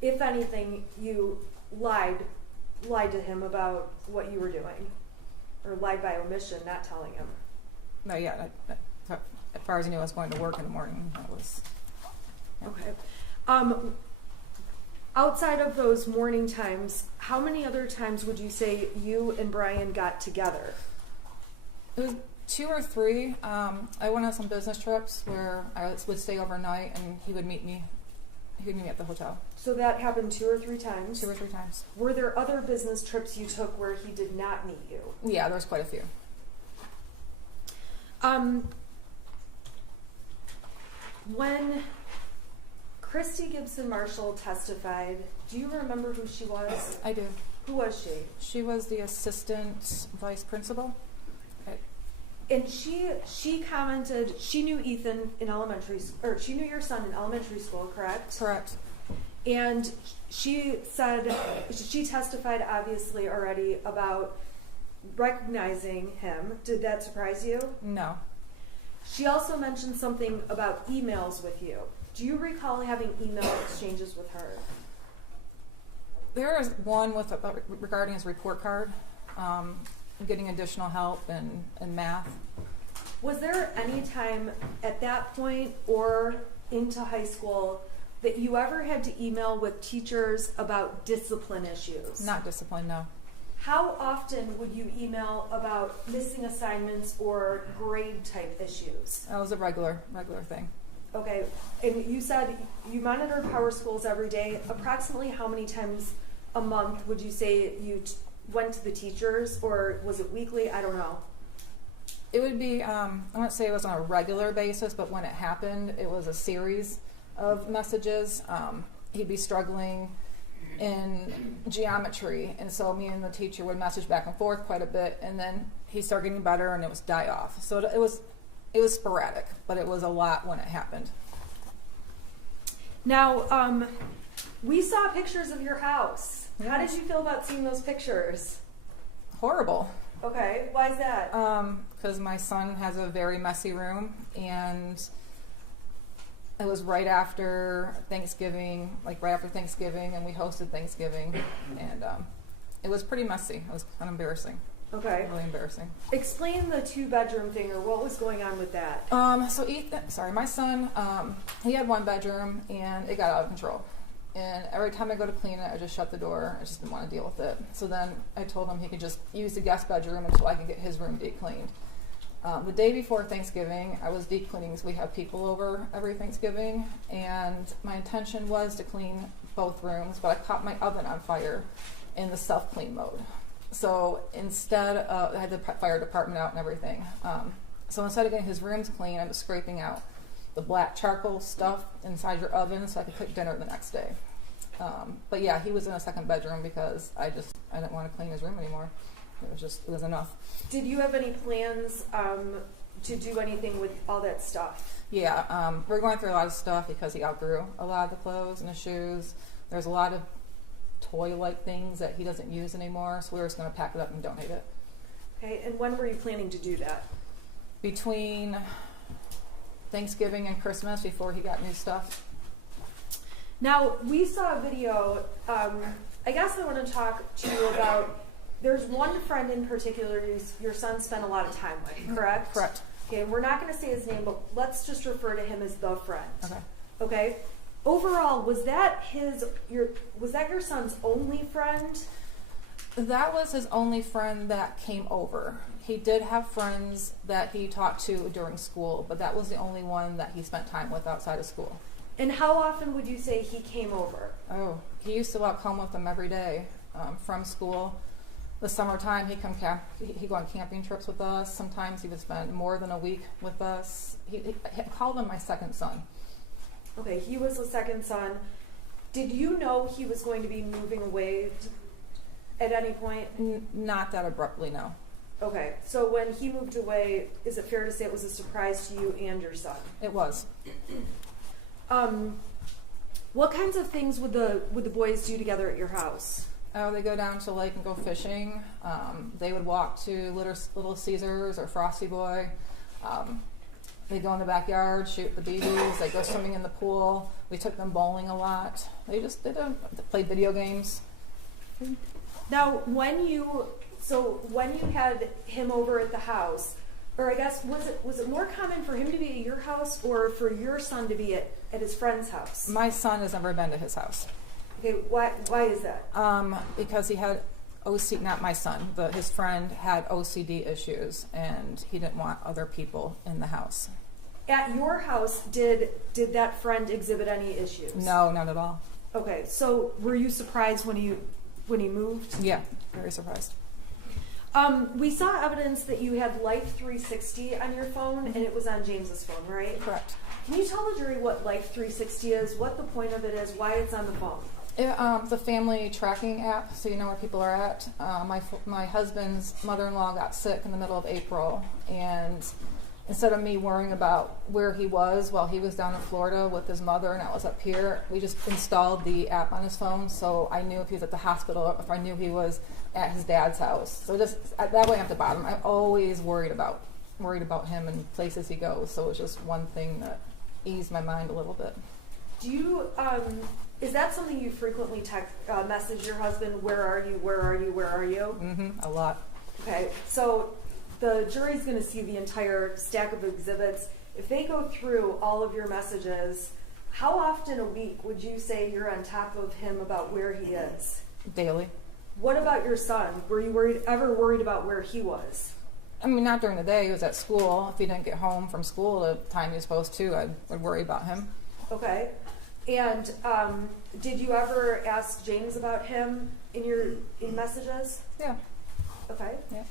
If anything, you lied to him about what you were doing, or lied by omission, not telling him. No, yeah. As far as I knew, I was going to work in the morning. That was. Yeah. Okay. Outside of those morning times, how many other times would you say you and Brian got together? It was 2 or 3. I went on some business trips where I would stay overnight, and he would meet me. He would meet me at the hotel. So that happened 2 or 3 times? 2 or 3 times. Were there other business trips you took where he did not meet you? Yeah, there was quite a few. When Christy Gibson Marshall testified, do you remember who she was? I do. Who was she? She was the assistant vice principal. And she commented she knew Ethan in elementary school, or she knew your son in elementary school, correct? Correct. And she said she testified obviously already about recognizing him. Did that surprise you? No. She also mentioned something about emails with you. Do you recall having email exchanges with her? There was one regarding his report card, getting additional help in math. Was there any time at that point or into high school that you ever had to email with teachers about discipline issues? Not discipline, no. How often would you email about missing assignments or grade type issues? That was a regular thing. Okay, and you said you monitor power schools every day. Approximately how many times a month would you say you went to the teachers, or was it weekly? I don't know. It would be, I wouldn't say it was on a regular basis, but when it happened, it was a series of messages. He'd be struggling in geometry, and so me and the teacher would message back and forth quite a bit, and then he'd start getting better, and it was die off. So it was sporadic, but it was a lot when it happened. Now, we saw pictures of your house. Yes. How did you feel about seeing those pictures? Horrible. Okay, why is that? Because my son has a very messy room, and it was right after Thanksgiving, and we hosted Thanksgiving, and it was pretty messy. It was kind of embarrassing. Okay. Really embarrassing. Explain the 2-bedroom thing, or what was going on with that. My son, he had 1 bedroom, and it got out of control. And every time I go to clean it, I just shut the door. I just didn't want to deal with it. So then I told him he could just use the guest bedroom until I could get his room deep cleaned. The day before Thanksgiving, I was deep cleaning because we have people over every Thanksgiving, and my intention was to clean both rooms, but I caught my oven on fire in the self-clean mode. So instead, I had the fire department out and everything. So instead of getting his rooms clean, I was scraping out the black charcoal stuff inside your oven so I could cook dinner the next day. But yeah, he was in a 2nd bedroom because I didn't want to clean his room anymore. It was enough. Did you have any plans to do anything with all that stuff? Yeah, we're going through a lot of stuff because he outgrew a lot of the clothes and the shoes. There's a lot of toy-like things that he doesn't use anymore, so we were just going to pack it up and donate it. Okay, and when were you planning to do that? Between Thanksgiving and Christmas, before he got new stuff. Now, we saw a video, I guess I want to talk to you about, there's one friend in particular your son spent a lot of time with, correct? Correct. Okay, we're not going to say his name, but let's just refer to him as the friend. Okay. Okay? Overall, was that your son's only friend? That was his only friend that came over. He did have friends that he talked to during school, but that was the only one that he spent time with outside of school. And how often would you say he came over? Oh, he used to walk home with them every day from school. The summertime, he'd go on camping trips with us. Sometimes he would spend more than a week with us. He called him my second son. Okay, he was the second son. Did you know he was going to be moving away at any point? Not that abruptly, no. Okay, so when he moved away, is it fair to say it was a surprise to you and your son? It was. What kinds of things would the boys do together at your house? Oh, they go down to the lake and go fishing. They would walk to Little Caesars or Frosty Boy. They go in the backyard, shoot the BBs. They go swimming in the pool. We took them bowling a lot. They played video games. Now, when you had him over at the house, or I guess was it more common for him to be at your house or for your son to be at his friend's house? My son has never been to his house. Okay, why is that? Because he had OCD, not my son, but his friend had OCD issues, and he didn't want other people in the house. At your house, did that friend exhibit any issues? No, not at all. Okay, so were you surprised when he moved? Yeah, very surprised. We saw evidence that you had Life 360 on your phone, and it was on James's phone, right? Correct. Can you tell the jury what Life 360 is, what the point of it is, why it's on the phone? It's a family tracking app, so you know where people are at. My husband's mother-in-law got sick in the middle of April, and instead of me worrying about where he was while he was down in Florida with his mother and I was up here, we just installed the app on his phone, so I knew if he was at the hospital or if I knew he was at his dad's house. So just that way I have to bother him. I'm always worried about him and places he goes, so it was just one thing that eased my mind a little bit. Do you, is that something you frequently message your husband, where are you, where are you, where are you? Mm-hmm, a lot. Okay, so the jury's going to see the entire stack of exhibits. If they go through all of your messages, how often a week would you say you're on top of him about where he is? Daily. What about your son? Were you ever worried about where he was? I mean, not during the day. He was at school. If he didn't get home from school the time he was supposed to, I would worry about him. Okay. And did you ever ask James about him in messages? Yeah. Okay. Yeah.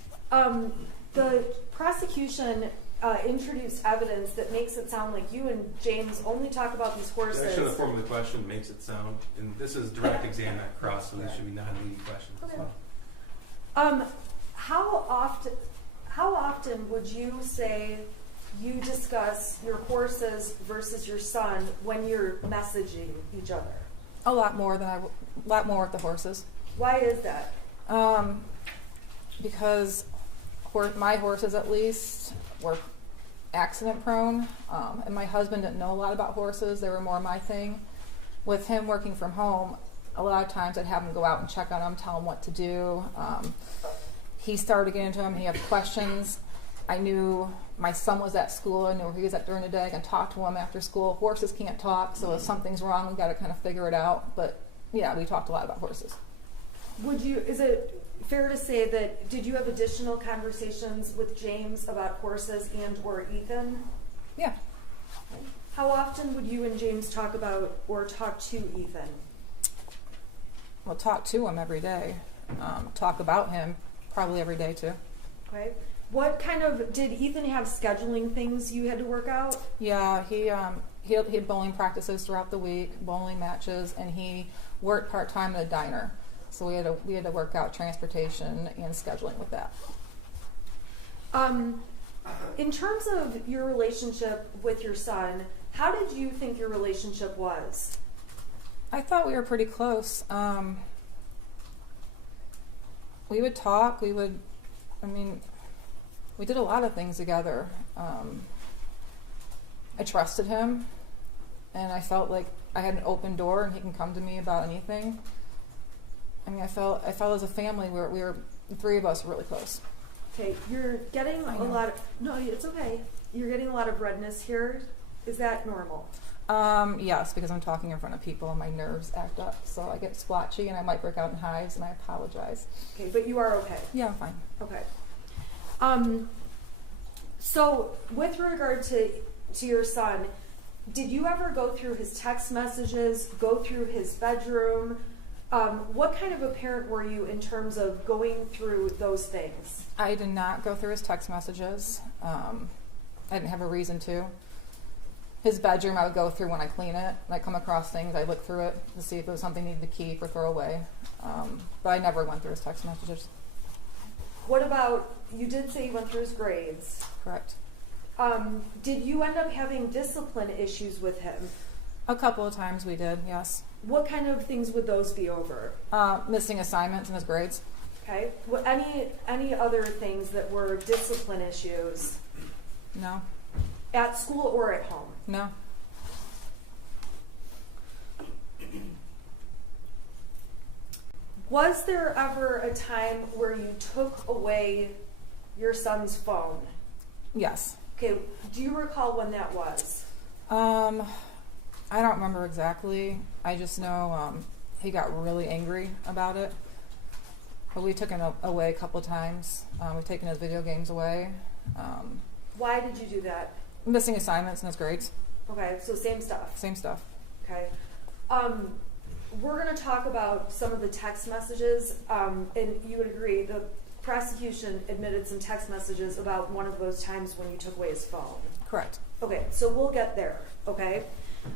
The prosecution introduced evidence that makes it sound like you and James only talk about these horses. Actually, the form of the question makes it sound, and this is direct exam, not cross, so these should be non-leading questions as well. How often would you say you discuss your horses versus your son when you're messaging each other? A lot more with the horses. Why is that? Because my horses, at least, were accident prone, and my husband didn't know a lot about horses. They were more my thing. With him working from home, a lot of times I'd have him go out and check on him, tell him what to do. He started getting into him. He had questions. I knew my son was at school. I knew where he was at during the day. I can talk to him after school. Horses can't talk, so if something's wrong, we've got to kind of figure it out. But yeah, we talked a lot about horses. Is it fair to say that, did you have additional conversations with James about horses and or Ethan? Yeah. How often would you and James talk about or talk to Ethan? Well, talk to him every day. Talk about him probably every day too. Okay. What did Ethan have scheduling things you had to work out? Yeah, he had bowling practices throughout the week, bowling matches, and he worked part-time at a diner. So we had to work out transportation and scheduling with that. In terms of your relationship with your son, how did you think your relationship was? I thought we were pretty close. we would talk. We would, I mean, we did a lot of things together. I trusted him, and I felt like I had an open door, and he can come to me about anything. I mean, I felt as a family we were the three of us were really close. Okay, you're getting I a know. lot of, no, it's okay. You're getting a lot of redness here. Is that normal? Yes, because I'm talking in front of people and my nerves act up, so I get splotchy and I might break out in hives, and I apologize. Okay, but you are okay. Yeah, I'm fine. Okay. So with regard to your son, did you ever go through his text messages, go through his bedroom? What kind of a parent were you in terms of going through those things? I did not go through his text messages. I didn't have a reason to. His bedroom I would go through when I clean it. When I come across things, I look through it to see if there was something I needed to keep or throw away. But I never went through his text messages. What about, you did say you went through his grades. Correct. Did you end up having discipline issues with him? A couple of times we did, yes. What kind of things would those be over? Missing assignments in his grades. Okay. What, any other things that were discipline issues No. at school or at home? No. Was there ever a time where you took away your son's phone? Yes. Okay, do you recall when that was? I don't remember exactly. I just know he got really angry about it. But we've taken it away a couple of times. We've taken his video games away. Why did you do that? Missing assignments in his grades. Okay, so same stuff. Same stuff. Okay. We're going to talk about some of the text messages, and you would agree the prosecution admitted some text messages about one of those times when you took away his phone. Correct. Okay, so we'll get there, okay?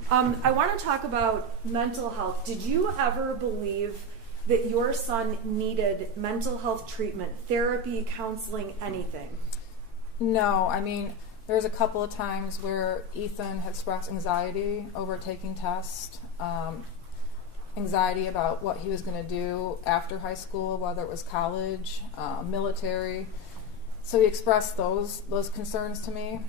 I want to talk about mental health. Did you ever believe that your son needed mental health treatment, therapy, counseling, anything? No, I mean, there was a couple of times where Ethan had expressed anxiety over taking tests, anxiety about what he was going to do after high school, whether it was college, military. So he expressed those concerns to me,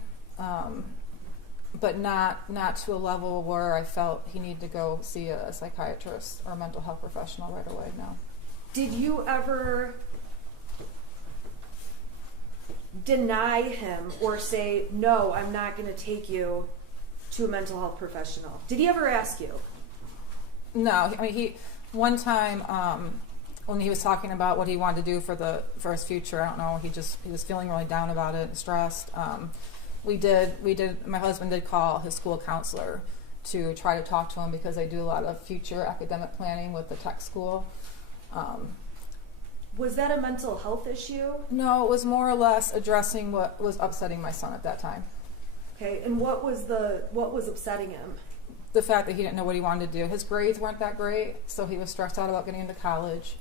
but not to a level where I felt he needed to go see a psychiatrist or a mental health professional right away. No. Did you ever deny him or say, no, I'm not going to take you to a mental health professional? Did he ever ask you? No, I mean, one time when he was talking about what he wanted to do for his future, I don't know, he was feeling really down about it and stressed. My husband did call his school counselor to try to talk to him because they do a lot of future academic planning with the tech school. Was that a mental health issue? No, it was more or less addressing what was upsetting my son at that time. Okay, and what was upsetting him? The fact that he didn't know what he wanted to do. His grades weren't that great, so he was stressed out about getting into college.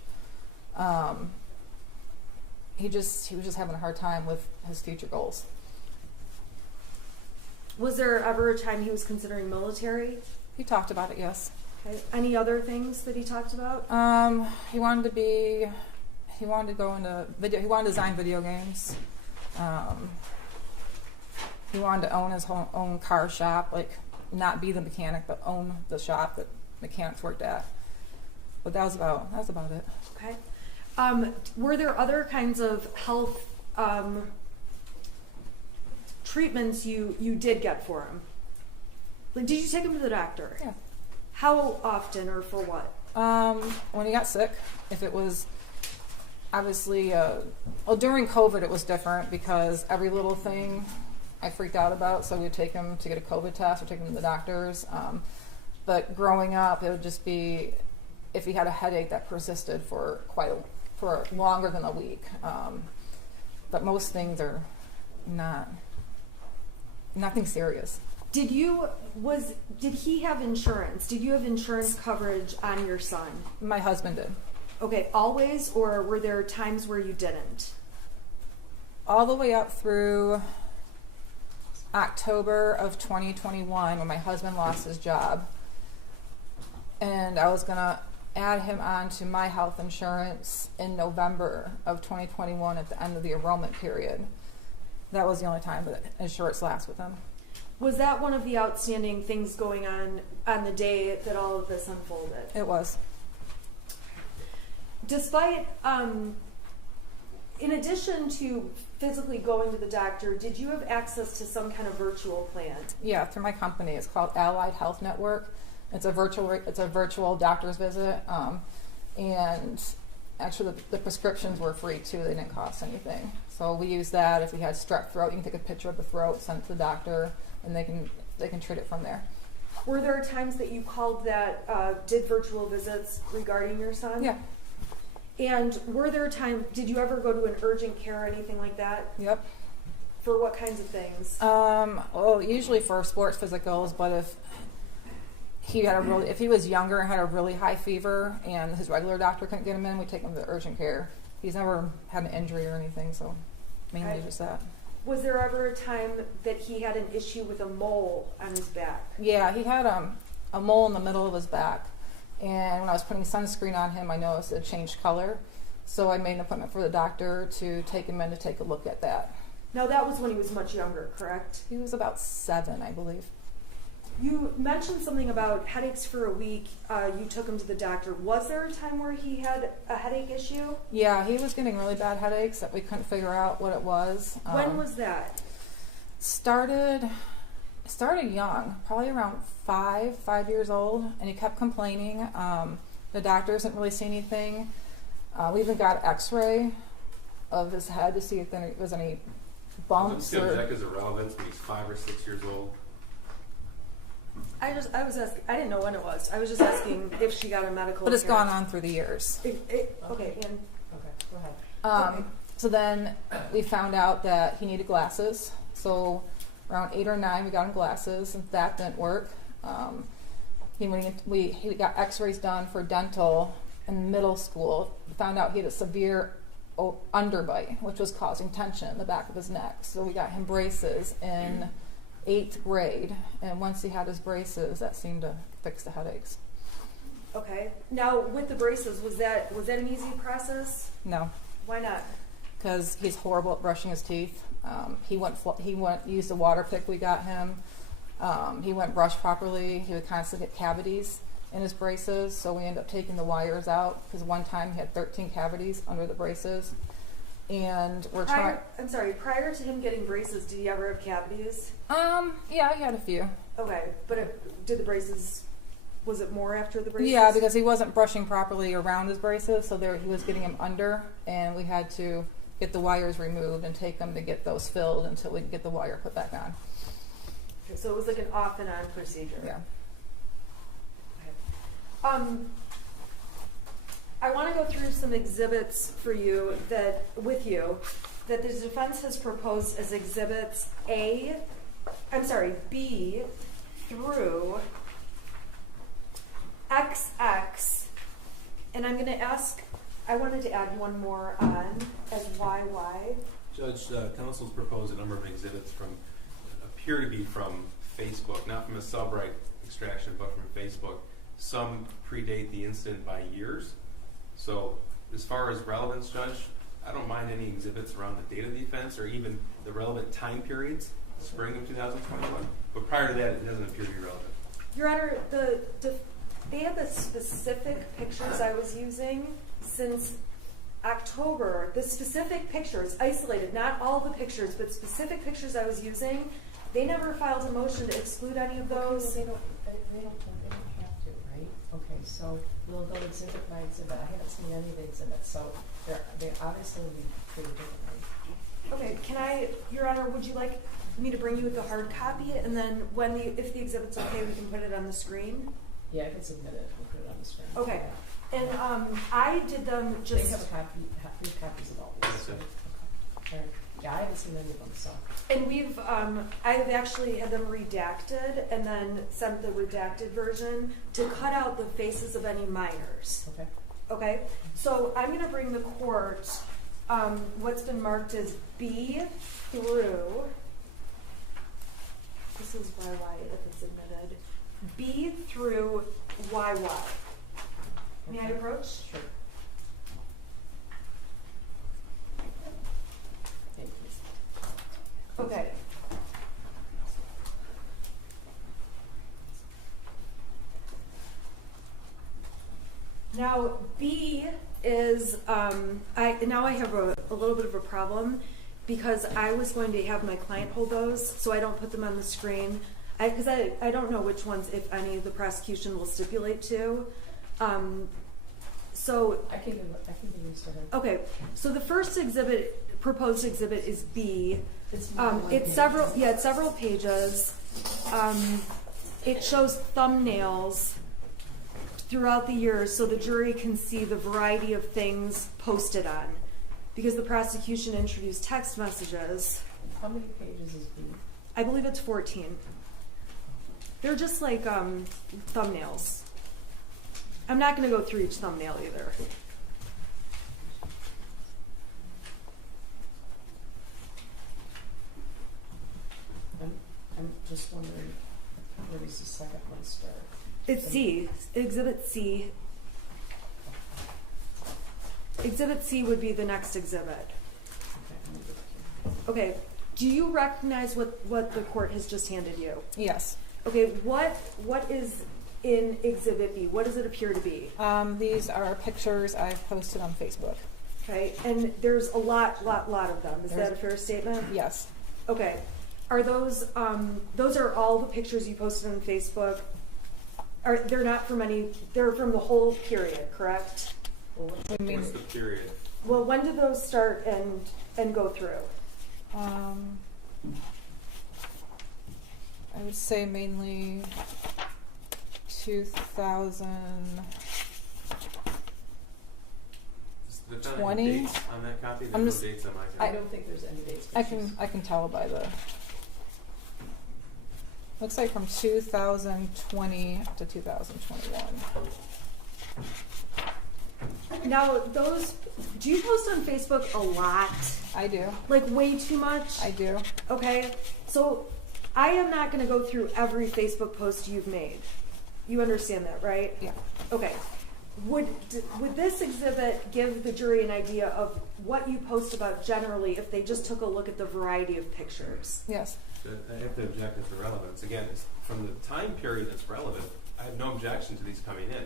He was just having a hard time with his future goals. Was there ever a time he was considering military? He talked about it, yes. Okay. Any other things that he talked about? He wanted to go into video. He wanted to design video games. He wanted to own his own car shop, like not be the mechanic, but own the shop that mechanics worked at. But that was about it. Okay. Were there other kinds of health treatments you did get for him? Like, did you take him to the doctor? Yeah. How often or for what? When he got sick, if it was obviously, during COVID it was different because every little thing I freaked out about, so we'd take him to get a COVID test or take him to the doctors. But growing up, it would just be if he had a headache that persisted for longer than a week. But most things are nothing serious. Did he have insurance? Did you have insurance coverage on your son? My husband did. Okay, always, or were there times where you didn't? All the way up through October of 2021 when my husband lost his job. And I was gonna add him onto my health insurance in November of 2021 at the end of the enrollment period. That was the only time that insurance lasts with him. Was that one of the outstanding things going on the day that all of this unfolded? It was. Despite, in addition to physically going to the doctor, did you have access to some kind of virtual plan? Yeah, through my company. It's called Allied Health Network. It's a virtual doctor's visit, and actually the prescriptions were free too. They didn't cost anything. So we use that. If we had strep throat, you can take a picture of the throat, send it to the doctor, and they can treat it from there. Were there times that you called that did virtual visits regarding your son? Yeah. And were there times? Did you ever go to an urgent care or anything like that? Yep. For what kinds of things? Well, usually for sports physicals, but if he was younger and had a really high fever and his regular doctor couldn't get him in, we'd take him to urgent care. He's never had an injury or anything, so mainly Okay. just that. Was there ever a time that he had an issue with a mole on his back? Yeah, he had a mole in the middle of his back, and when I was putting sunscreen on him, I noticed it changed color, so I made an appointment for the doctor to take him in to take a look at that. Now that was when he was much younger, correct? He was about 7, I believe. You mentioned something about headaches for a week. You took him to the doctor. Was there a time where he had a headache issue? Yeah, he was getting really bad headaches that we couldn't figure out what it was. When was that? Started young, probably around 5 years old, and he kept complaining. The doctors didn't really see anything. We even got X-ray of his head to see if there was any bumps. Let's give Zach as a relevance when he's 5 or 6 years old. I was asking. I didn't know when it was. I was just asking if she got a medical. But it's appearance. gone on through the years. Okay, and Okay, go ahead. Okay. So then we found out that he needed glasses. So around 8 or 9, we got him glasses, and that didn't work. He got X-rays done for dental in middle school. We found out he had a severe underbite, which was causing tension in the back of his neck. So we got him braces in 8th grade, and once he had his braces, that seemed to fix the headaches. Okay. Now with the braces, was that an easy process? No, Why not? because he's horrible at brushing his teeth. He used a water pick we got him. He wouldn't brush properly. He would constantly get cavities in his braces, so we ended up taking the wires out because one time he had 13 cavities under the braces. And we're trying. I'm sorry. Prior to him getting braces, did he ever have cavities? Yeah, he had a few. Okay, but did the braces? Was it more after the braces? Yeah, because he wasn't brushing properly around his braces, so he was getting them under, and we had to get the wires removed and take them to get those filled until we could get the wire put back on. Okay, so it was like an off and on procedure. Yeah. I want to go through some exhibits for you that the defense has proposed as exhibits B through XX, and I'm going to ask. I wanted to add one more on as YY. Judge, counsel's proposed a number of exhibits appear to be from Facebook, not from a Cellbrite extraction, but from Facebook. Some predate the incident by years. So as far as relevance, Judge, I don't mind any exhibits around the date of the offense or even the relevant time periods, spring of 2021. But prior to that, it doesn't appear to be relevant. Your Honor, they had the specific pictures I was using since October. The specific pictures, isolated, not all the pictures, but specific pictures I was using. They never filed a motion to exclude any of those. They don't have to, right? Okay, so we'll go exhibit by exhibit. I haven't seen any of the exhibits, so they obviously will be treated differently. Okay, Your Honor, would you like me to bring you the hard copy, and then if the exhibit's okay, we can put it on the screen? Yeah, I can submit it. We'll put it on the screen. Okay. And I did them just. They have copies of all these. Yes, sir. Okay. Yeah, I haven't seen any of them, so. And I've actually had them redacted and then sent the redacted version to cut out the faces of any minors. Okay. Okay? So I'm going to bring the court what's been marked as B through, this is YY if it's admitted, B through YY. May I approach? Sure. Thank you. Okay. Now B is I have a little bit of a problem because I was going to have my client hold those, so I don't put them on the screen. Because I don't know which ones, if any, the prosecution will stipulate to. So I can give these to her. okay, so the first proposed exhibit is B. It's more than one It's page. several pages. It shows thumbnails throughout the years so the jury can see the variety of things posted on. Because the prosecution introduced text messages. How many pages is B? I believe it's 14. They're just like thumbnails. I'm not going to go through each thumbnail either. I'm just wondering, where does the second one start? It's C, Exhibit C. Exhibit C would be the next exhibit. Okay, I'm gonna give it to you. Okay, do you recognize what the court has just handed you? Yes. Okay, what is in Exhibit B? What does it appear to be? These are pictures I've posted on Facebook. Okay, and there's a lot of them. Is that a fair statement? Yes. Okay, are those are all the pictures you posted on Facebook? They're not from they're from the whole period, correct? Well, what- I mean, What's the period? Well, when did those start and go through? I would say mainly 2000. There's not 20? any dates on that copy? I'm There's just- no dates on my I copy. don't think there's any dates. I can tell by the. Looks like from 2020 to 2021. Now, do you post on Facebook a lot? I do. Like way too much? I do. Okay, so I am not going to go through every Facebook post you've made. You understand that, right? Yeah. Okay. Would this exhibit give the jury an idea of what you post about generally if they just took a look at the variety of pictures? Yes. I have to object as to relevance. Again, it's from the time period that's relevant, I have no objection to these coming in.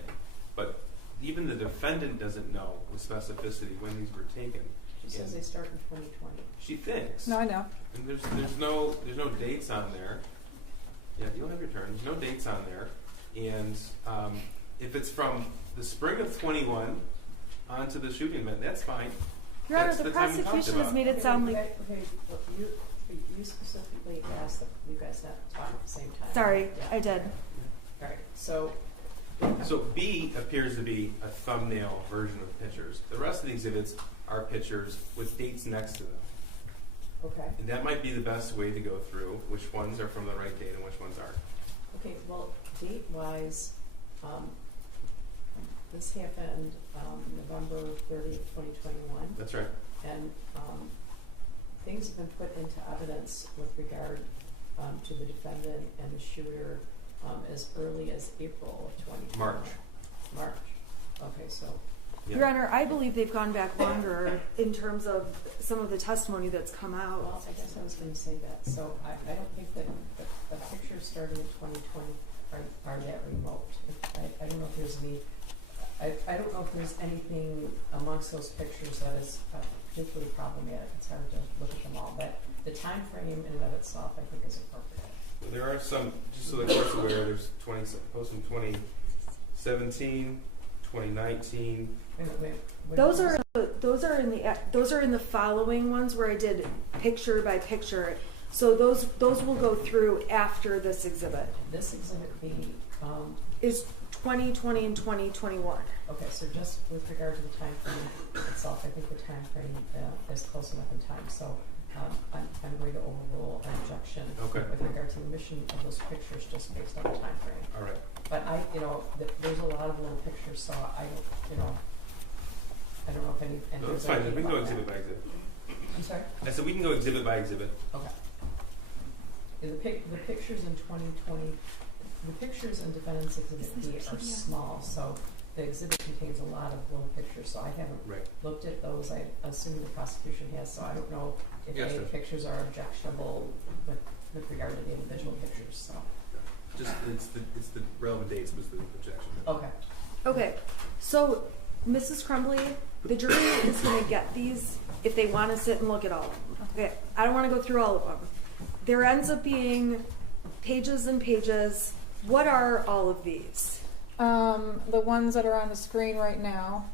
But even the defendant doesn't know with specificity when these were taken. She says they start in 2020. She thinks. No, I know. And there's no dates on there. Yeah, you'll have your turn. There's no dates on there. And if it's from the spring of 21 onto the shooting event, that's fine. Your Honor, That's the the time we talked prosecution has about. made it sound like... Okay, look, you specifically asked that you guys not talk at the same time. Sorry, Yeah. I did. All right, so. So B appears to be a thumbnail version of pictures. The rest of the exhibits are pictures with dates next to them. Okay. And that might be the best way to go through which ones are from the right date and which ones aren't. Okay, well, date-wise, this happened November 30th, 2021. That's right. And things have been put into evidence with regard to the defendant and the shooter as early as April of 2021. March. Okay, so. Yeah. Your Honor, I believe they've gone back longer in terms of some of the testimony that's come out. Well, I guess I was going to say that. So I don't think that the pictures starting in 2020 are that remote. I don't know if there's any. I don't know if there's anything amongst those pictures that is particularly problematic. It's hard to look at them all, but the time frame in and of itself, I think, is appropriate. Well, there are some, just so the court's aware, there's posts from 2017, 2019. Wait, Those are in the following ones where I did picture by picture. So those will go through after this exhibit. This exhibit B. Is 2020 and 2021. Okay, so just with regard to the time frame itself, I think the time frame is close enough in time. So I'm going to overrule an objection Okay. with regard to the mission of those pictures just based on the time frame. All right. But there's a lot of little pictures, so I don't know if any. No, that's fine. We can go exhibit by exhibit. I'm sorry? I said we can go exhibit by exhibit. Okay. The pictures in 2020, the pictures in defendant's exhibit B are small, so the exhibit contains a lot of little pictures, so I haven't Right. looked at those. I assume the prosecution has, so I don't know if Yes, any sir. pictures are objectionable with regard to the individual pictures, so. Just, it's the relevant dates was the objection. Okay. Okay, so Mrs. Crumbley, the jury is going to get these if they want to sit and look at all of them. Okay, I don't want to go through all of them. There ends up being pages and pages. What are all of these? The ones that are on the screen right now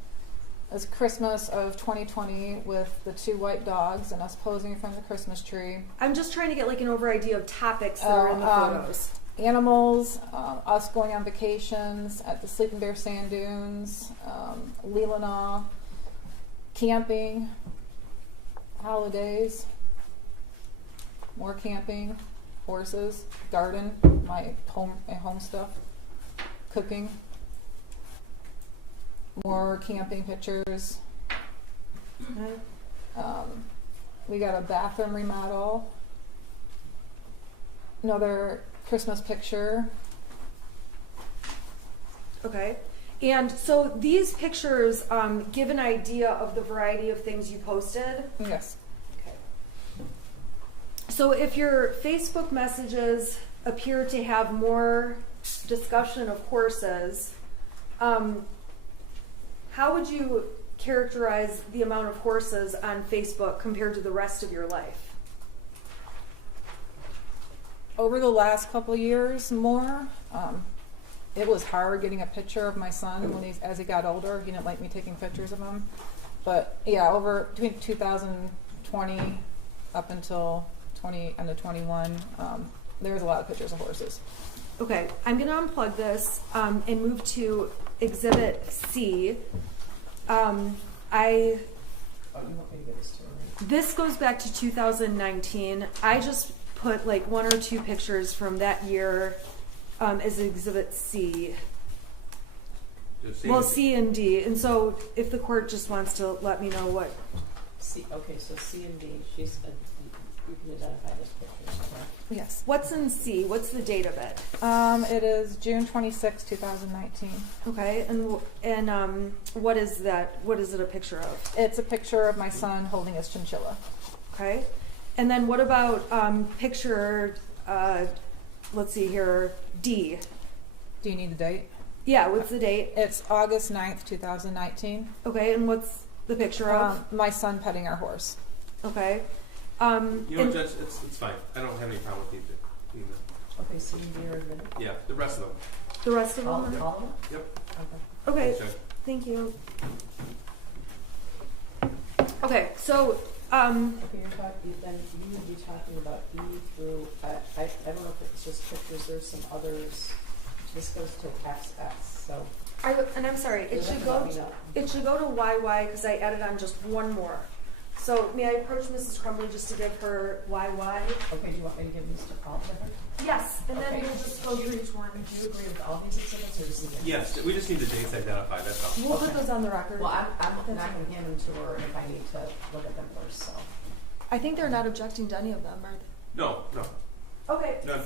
is Christmas of 2020 with the 2 white dogs and us posing in front of the Christmas tree. I'm just trying to get like an over idea of topics that are in the photos. Animals, us going on vacations at the Sleeping Bear Sand Dunes, Leelanau, camping, holidays, more camping, horses, garden, my home stuff, cooking, more camping pictures. Okay. We got a bathroom remodel, another Christmas picture. Okay. And so these pictures give an idea of the variety of things you posted. Yes. Okay. So if your Facebook messages appear to have more discussion of horses, how would you characterize the amount of horses on Facebook compared to the rest of your life? Over the last couple years, more. It was hard getting a picture of my son when as he got older. He didn't like me taking pictures of him. But yeah, over between 2020 up until end of 21, there was a lot of pictures of horses. Okay, I'm going to unplug this and move to Exhibit C. Oh, you want me to give this to her, right? This goes back to 2019. I just put like 1 or 2 pictures from that year as Exhibit C. Well, C and D. And so if the court just wants to let me know what. C, okay, so C and D, you can identify this picture, correct? Yes. What's in C? What's the date of it? It is June 26, 2019. Okay, and what is that? What is it a picture of? It's a picture of my son holding his chinchilla. Okay, and then what about picture? Let's see here, D. Do you need the date? Yeah, what's the date? It's August 9th, 2019. Okay, and what's the picture of? My son petting our horse. Okay. You know what, Judge? It's fine. I don't have any problem with either. Okay, C and D are admitted. Yeah, the rest of them. The rest of All them? of them? Yep. Okay. Okay, Thanks, Judge. thank you. Okay, so, Okay, then you would be talking about E through, I don't know if it's just pictures, there's some others. This goes to XX, so. and I'm sorry, it you'll should have to go, let me know. it should go to YY because I added on just one more. So may I approach Mrs. Crumbley just to give her YY? Okay, do you want me to give these to all to her? Yes, and then Okay. we'll just go through each one. Do you agree with all these exhibits, or just the Yes, we just need the dates identified. That's all. We'll put Okay. those on the record. Well, I'm not going to hand them to her if I need to look at them first, so. I think they're not objecting to any of them, are they? No. Okay, None.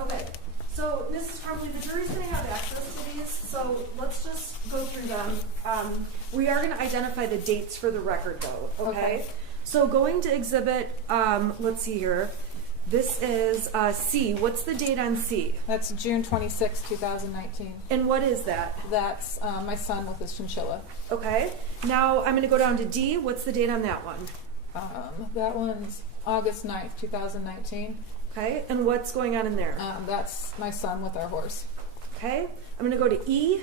okay. So, Mrs. Crumbley, the jury's going to have access to these, so let's just go through them. We are going to identify the dates for the record, though, okay? Okay. So, going to exhibit, let's see here. This is C. What's the date on C? That's June 26, 2019. And what is that? That's my son with his chinchilla. Okay. Now, I'm going to go down to D. What's the date on that one? That one's August 9th, 2019. Okay. And what's going on in there? That's my son with our horse. Okay. I'm going to go to E.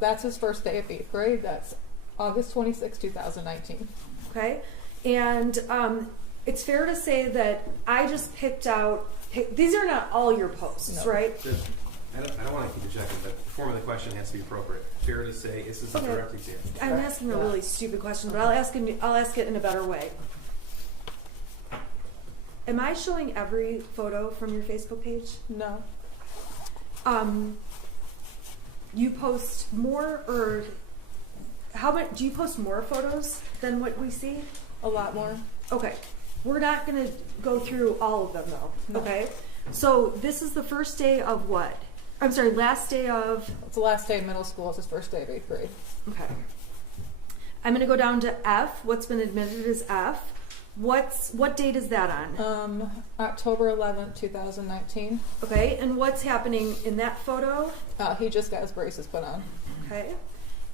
That's his first day of 8th grade. That's August 26, 2019. Okay. And it's fair to say that I just picked out, these are not all your posts, No. right? Judge, I don't want to keep checking, but the form of the question has to be appropriate. Fair to say, this is a Okay. direct example. I'm asking a really stupid question, but I'll ask it in a better way. Am I showing every photo from your Facebook page? No. You post more, or how much do you post more photos than what we see? A lot more. Okay, we're not going to go through all of them though. No. Okay, so this is the first day of what? I'm sorry, last day of, It's the last day of middle school. It's his first day of 8th grade. okay. I'm gonna go down to F. What's been admitted is F. What date is that on? October 11th, 2019. Okay, and what's happening in that photo? He just got his braces put on. Okay.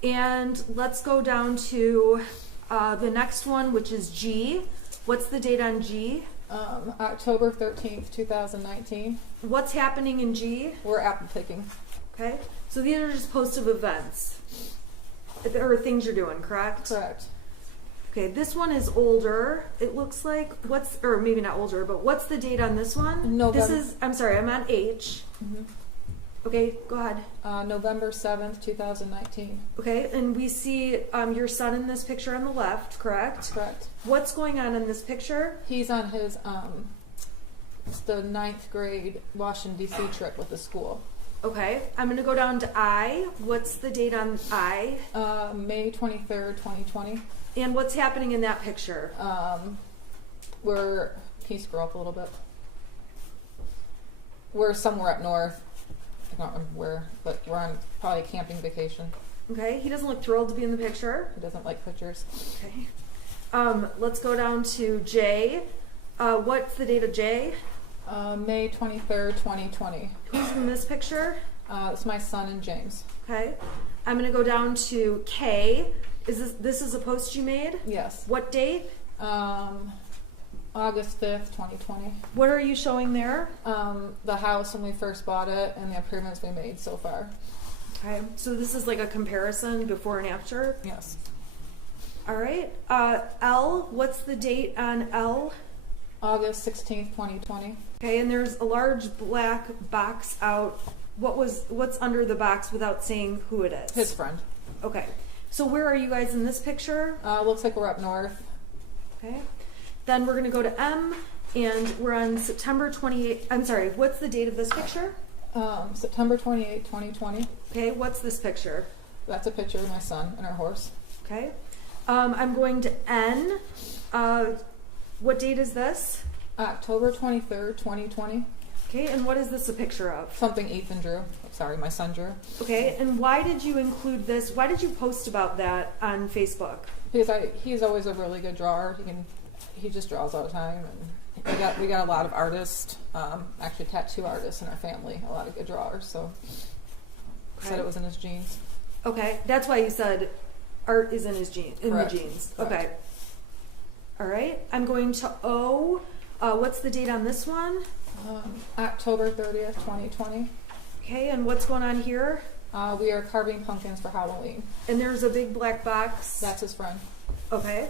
And let's go down to the next one, which is G. What's the date on G? October 13th, 2019. What's happening in G? We're apple picking. Okay. So these are just posts of events. Or things you're doing, correct? Correct. Okay, this one is older. It looks like, or maybe not older, but what's the date on this one? November. I'm sorry, I'm on H. Mm-hmm. Okay, go ahead. November 7th, 2019. Okay, and we see your son in this picture on the left, correct? Correct. What's going on in this picture? He's on his, it's the 9th grade Washington, D.C. trip with the school. Okay, I'm going to go down to I. What's the date on I? May 23rd, 2020. And what's happening in that picture? Can you scroll up a little bit? We're somewhere up north. I don't remember where, but we're on probably a camping vacation. Okay, he doesn't look thrilled to be in the picture. He doesn't like pictures. Okay. Let's go down to J. What's the date of J? May 23rd, 2020. Who's in this picture? It's my son and James. Okay. I'm going to go down to K. This is a post you made? Yes. What date? August 5th, 2020. What are you showing there? The house when we first bought it and the improvements we made so far. Okay. So this is like a comparison before and after? Yes. All right. L. What's the date on L? August 16th, 2020. Okay, and there's a large black box out. What's under the box without saying who it is? His friend. Okay. So where are you guys in this picture? Looks like we're up north. Okay. Then we're going to go to M, and we're on September 28th. I'm sorry, what's the date of this picture? September 28th, 2020. Okay, what's this picture? That's a picture of my son and our horse. Okay. I'm going to N. What date is this? October 23rd, 2020. Okay, and what is this a picture of? Something Ethan drew. Sorry, my son drew. Okay, and why did you include this? Why did you post about that on Facebook? Because he's always a really good drawer. He just draws all the time, and we got a lot of artists, actually tattoo artists in our family. A lot of good drawers. So said it was in his genes. Okay, that's why you said art is in his Correct. the genes. Correct. Okay. All right, I'm going to O. What's the date on this one? October 30th, 2020. Okay, and what's going on here? We are carving pumpkins for Halloween. And there's a big black box. That's his friend. Okay.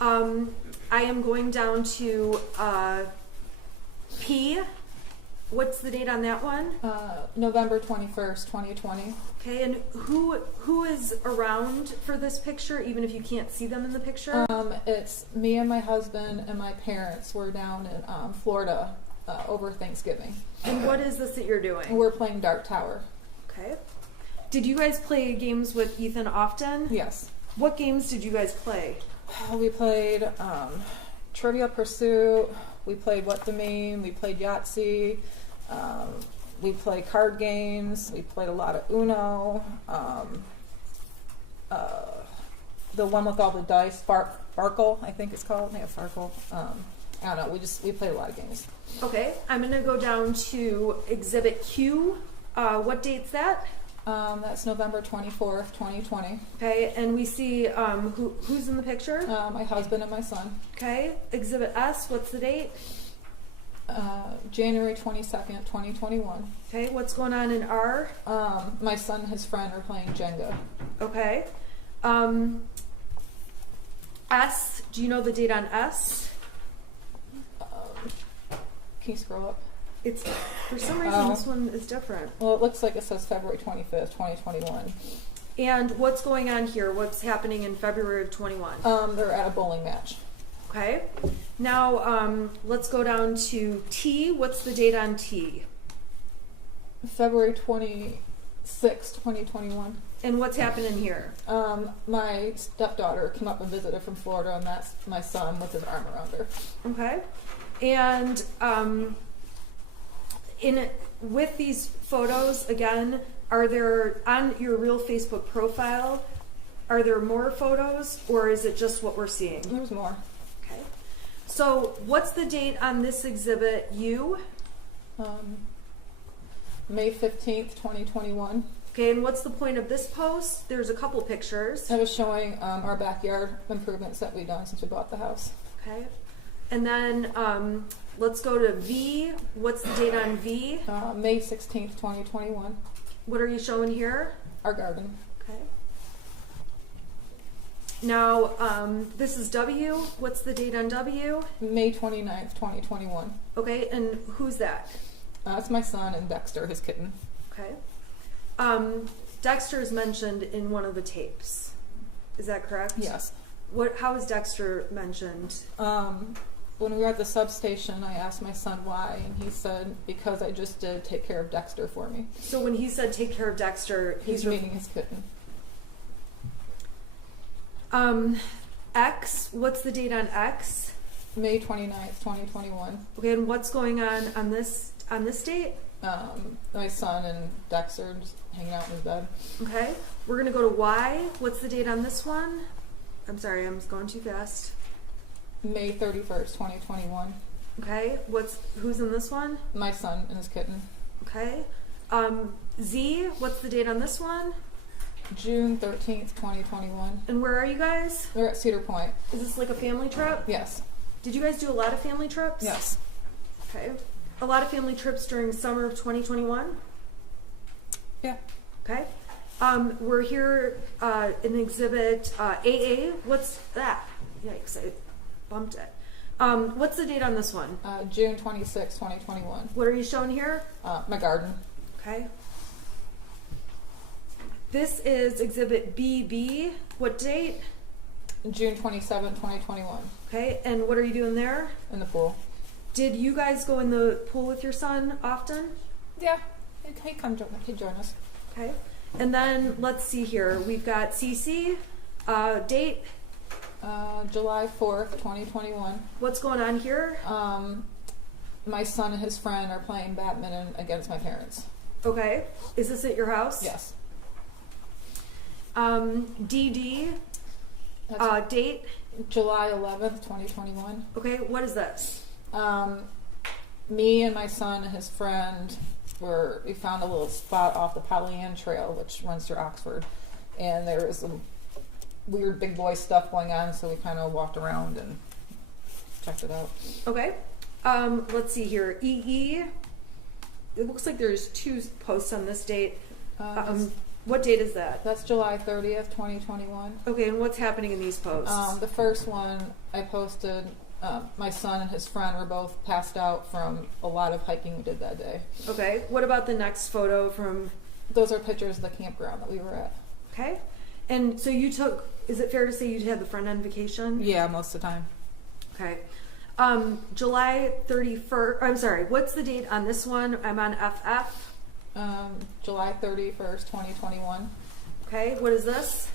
I am going down to P. What's the date on that one? November 21st, 2020. Okay, and who is around for this picture, even if you can't see them in the picture? It's me and my husband and my parents. We're down in Florida over Thanksgiving. And what is this that you're doing? We're playing Dark Tower. Okay. Did you guys play games with Ethan often? Yes. What games did you guys play? We played Trivial Pursuit. We played What the Meme. We played Yahtzee. We play card games. We played a lot of Uno. The one with all the dice, Farkle, I think it's called. Yeah, Farkle. I don't know. We played a lot of games. Okay, I'm gonna go down to Exhibit Q. What date's that? That's November 24th, 2020. Okay, and we see who's in the picture? My husband and my son. Okay, Exhibit S. What's the date? January 22nd, 2021. Okay, what's going on in R? My son and his friend are playing Jenga. Okay. S. Do you know the date on S? Can you scroll up? It's for some reason this one is different. Well, it looks like it says February 25th, 2021. And what's going on here? What's happening in February of 21? They're at a bowling match. Okay. Now let's go down to T. What's the date on T? February 26th, 2021. And what's happening here? My stepdaughter came up and visited from Florida, and that's my son with his arm around her. Okay. And with these photos, again, are there, on your real Facebook profile, are there more photos, or is it just what we're seeing? There's more. Okay. So what's the date on this exhibit U? May 15th, 2021. Okay, and what's the point of this post? There's a couple pictures. I was showing our backyard improvements that we've done since we bought the house. Okay. And then let's go to V. What's the date on V? May 16th, 2021. What are you showing here? Our garden. Okay. Now, this is W. What's the date on W? May 29th, 2021. Okay, and who's that? It's my son and Dexter, his kitten. Okay. Dexter is mentioned in one of the tapes. Is that correct? Yes. How is Dexter mentioned? When we were at the substation, I asked my son why, and he said, because I just did take care of Dexter for me. So when he said take care of Dexter, He's meaning his kitten. X, what's the date on X? May 29th, 2021. Okay, and what's going on this date? My son and Dexter just hanging out in his bed. Okay, we're gonna go to Y. What's the date on this one? I'm sorry, I'm going too fast. May 31st, 2021. Okay, who's in this one? My son and his kitten. Okay. Z, what's the date on this one? June 13th, 2021. And where are you guys? We're at Cedar Point. Is this like a family trip? Yes. Did you guys do a lot of family trips? Yes. Okay. A lot of family trips during summer of 2021? Yeah. Okay. We're here in exhibit AA. What's that? Yikes, I bumped it. What's the date on this one? June 26th, 2021. What are you showing here? My garden. Okay. This is exhibit BB. What date? June 27th, 2021. Okay, and what are you doing there? In the pool. Did you guys go in the pool with your son often? Yeah. He'd join us. Okay. And then let's see here. We've got CC. Date. July 4th, 2021. What's going on here? My son and his friend are playing badminton against my parents. Okay. Is this at your house? Yes. DD. Date. July 11th, 2021. Okay, what is this? Me and my son and his friend we found a little spot off the Pollyann Trail, which runs through Oxford, and there was some weird big boy stuff going on, so we kind of walked around and checked it out. Okay. Let's see here. EE. It looks like there's 2 posts on this date. What date is that? That's July 30th, 2021. Okay, and what's happening in these posts? The first one I posted, my son and his friend were both passed out from a lot of hiking we did that day. Okay, what about the next photo from... Those are pictures of the campground that we were at. Okay, and so you took, is it fair to say you had the friend on vacation? Yeah, most of the time. Okay. July 31st, I'm sorry, what's the date on this one? I'm on FF. July 31st, 2021. Okay, what is this?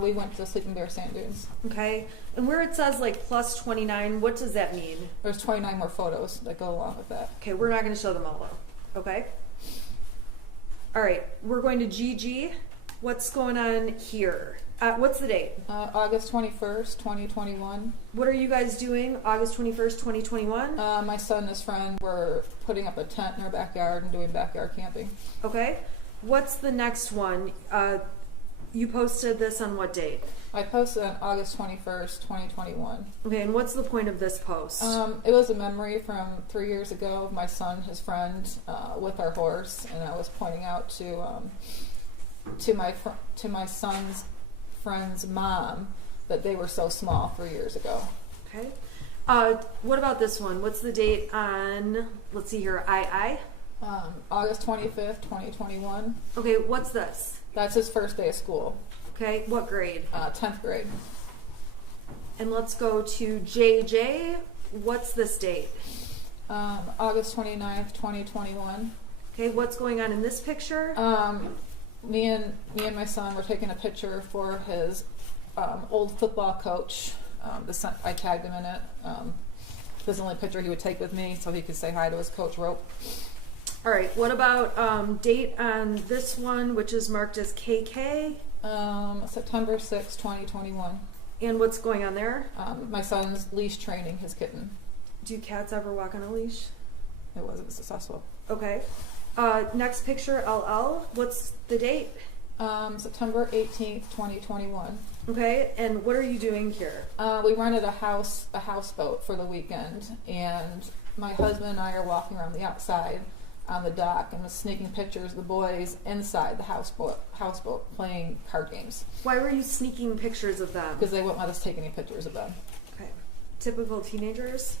We went to Sleeping Bear Sand Dunes. Okay, and where it says like plus 29, what does that mean? There's 29 more photos that go along with that. Okay, we're not going to show them all though. Okay. All right, we're going to GG. What's going on here? What's the date? August 21st, 2021. What are you guys doing August 21st, 2021? My son and his friend were putting up a tent in our backyard and doing backyard camping. Okay. What's the next one? You posted this on what date? I posted on August 21st, 2021. Okay, and what's the point of this post? It was a memory from 3 years ago of my son and his friend with our horse, and I was pointing out to my son's friend's mom that they were so small 3 years ago. Okay. What about this one? What's the date on, let's see here, August 25th, 2021. Okay, what's this? That's his first day of school. Okay, what grade? 10th grade. And let's go to JJ. What's this date? August 29th, 2021. Okay, what's going on in this picture? Me and my son were taking a picture for his old football coach. I tagged him in it. It was the only picture he would take with me so he could say hi to his coach Rope. All right, what about date on this one, which is marked as KK? September 6, 2021. And what's going on there? My son's leash training his kitten. Do cats ever walk on a leash? It wasn't successful. Okay. Next picture, LL. What's the date? September 18th, 2021. Okay, and what are you doing here? We rented a houseboat for the weekend, and my husband and I are walking around the outside on the dock and was sneaking pictures of the boys inside the houseboat playing card games Why were you sneaking pictures of them? because they wouldn't let us take any pictures of them. Okay. Typical teenagers.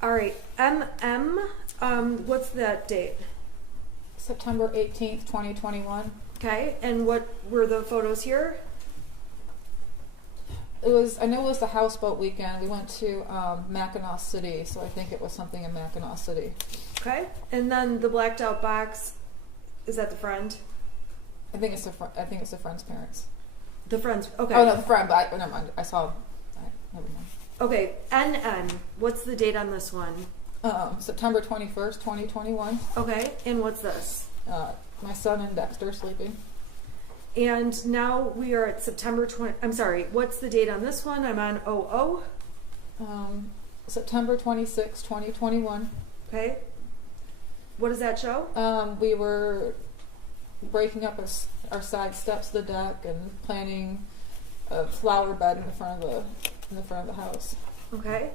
All right, MM. What's that date? September 18th, 2021. Okay, and what were the photos here? I know it was the houseboat weekend. We went to Mackinac City, so I think it was something in Mackinac City. Okay, and then the blacked out box, is that the friend? I think it's the friend's parents. The friend's, okay. Oh no, the friend, but never mind. Never mind. Okay, NN, what's the date on this one? September 21st, 2021. Okay, and what's this? My son and Dexter sleeping. And now we are at September 20, I'm sorry, what's the date on this one? I'm on 00. September 26th, 2021. Okay. What does that show? We were breaking up our side steps of the deck and planting a flower bed in the front of the house. Okay.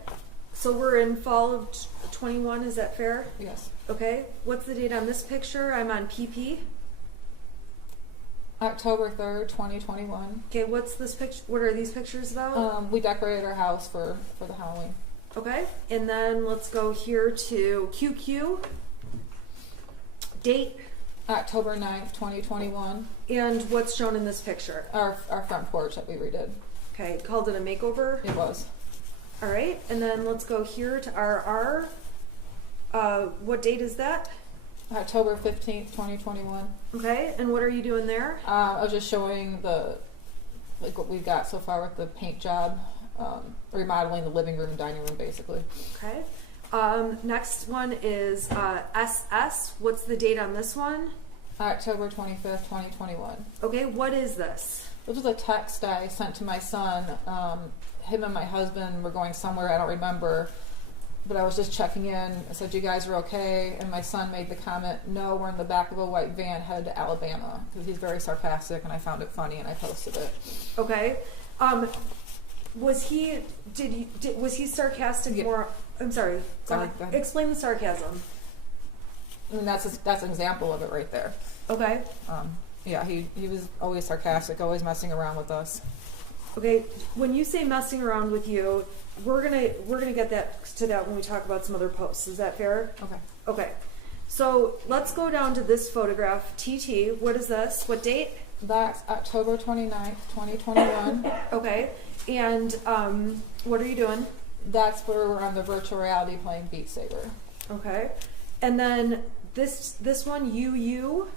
So we're in fall of 21, is that fair? Yes. Okay. What's the date on this picture? I'm on PP. October 3rd, 2021. Okay, what's this picture? What are these pictures about? We decorated our house for the Halloween. Okay. And then let's go here to QQ. Date. October 9th, 2021. And what's shown in this picture? Our front porch that we redid. Okay, called it a makeover. It was. All right, and then let's go here to RR. What date is that? October 15th, 2021. Okay, and what are you doing there? I was just showing what we've got so far with the paint job, remodeling the living room and dining room basically. Okay. Next one is SS. What's the date on this one? October 25th, 2021. Okay, what is this? This was a text I sent to my son. Him and my husband were going somewhere, I don't remember, but I was just checking in. I said, you guys are okay? And my son made the comment, no, we're in the back of a white van headed to Alabama, because he's very sarcastic and I found it funny and I posted it. Okay. Was he sarcastic Yeah. more? I'm sorry. Sorry, go ahead. Explain the sarcasm. I mean, that's an example of it right there. Okay. Yeah, he was always sarcastic, always messing around with us. Okay. When you say messing around with you, we're gonna get to that when we talk about some other posts. Is that fair? Okay. Okay. So let's go down to this photograph. TT. What is this? What date? That's October 29th, 2021. Okay. And what are you doing? That's where we're on the virtual reality playing Beat Saber. Okay. And then this one, UU.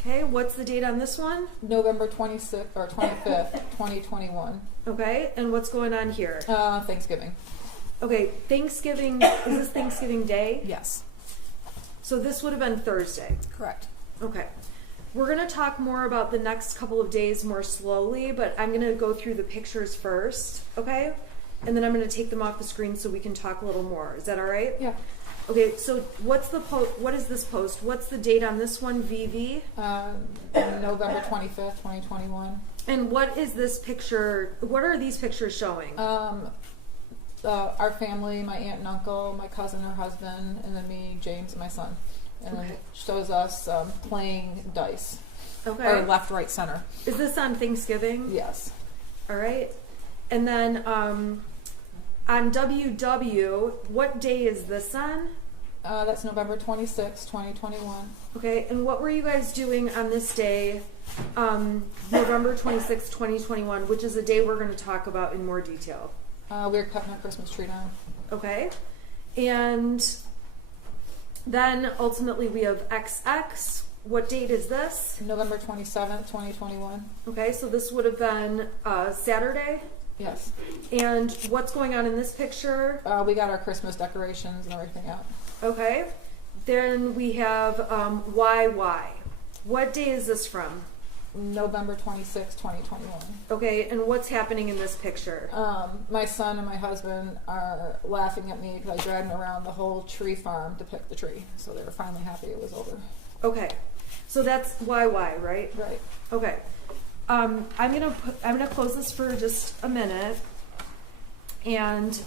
Okay. What's the date on this one? November 26th or 25th, 2021. Okay. And what's going on here? Thanksgiving. Okay. Thanksgiving. Is this Thanksgiving Day? Yes. So this would have been Thursday. Correct. Okay. We're going to talk more about the next couple of days more slowly, but I'm going to go through the pictures first, okay? And then I'm going to take them off the screen so we can talk a little more. Is that all right? Yeah. Okay, so what is this post? What's the date on this one, VV? November 25th, 2021. And what is this picture? What are these pictures showing? Our family, my aunt and uncle, my cousin, her husband, and then me, James, and my son. And then it shows us playing dice. Okay. Or left, right, center. Is this on Thanksgiving? Yes. All right. And then on WW, what day is this on? That's November 26th, 2021. Okay, and what were you guys doing on this day, November 26th, 2021, which is a day we're going to talk about in more detail? We were cutting our Christmas tree down. Okay, and then ultimately we have XX. What date is this? November 27th, 2021. Okay, so this would have been Saturday. Yes. And what's going on in this picture? We got our Christmas decorations and everything out. Okay, Then we have YY. What day is this from? November 26, 2021. Okay, and what's happening in this picture? My son and my husband are laughing at me because I dragged them around the whole tree farm to pick the tree. So they were finally happy it was over. Okay, so that's YY, right? Right. Okay. I'm gonna close this for just a minute, and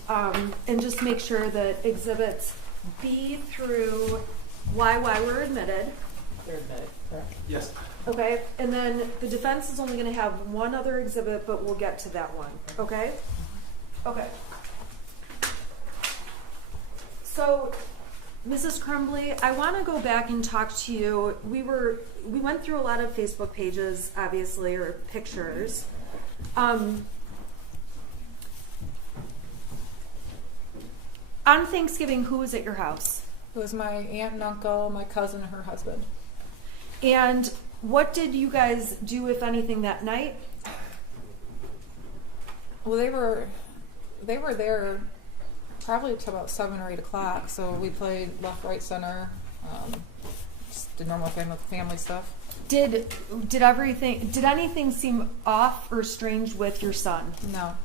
just make sure that exhibits B through YY were admitted. They're admitted, correct? Yes. Okay, and then the defense is only going to have one other exhibit, but we'll get to that one. Okay? Okay. So, Mrs. Crumbley, I want to go back and talk to you. We went through a lot of Facebook pages, obviously, or pictures. On Thanksgiving, who was at your house? It was my aunt and uncle, my cousin, and her husband. And what did you guys do, if anything, that night? Well, they were there probably till about 7 or 8 o'clock. So we played left, right, center, just the normal family stuff. Did anything seem off or strange with your son? No.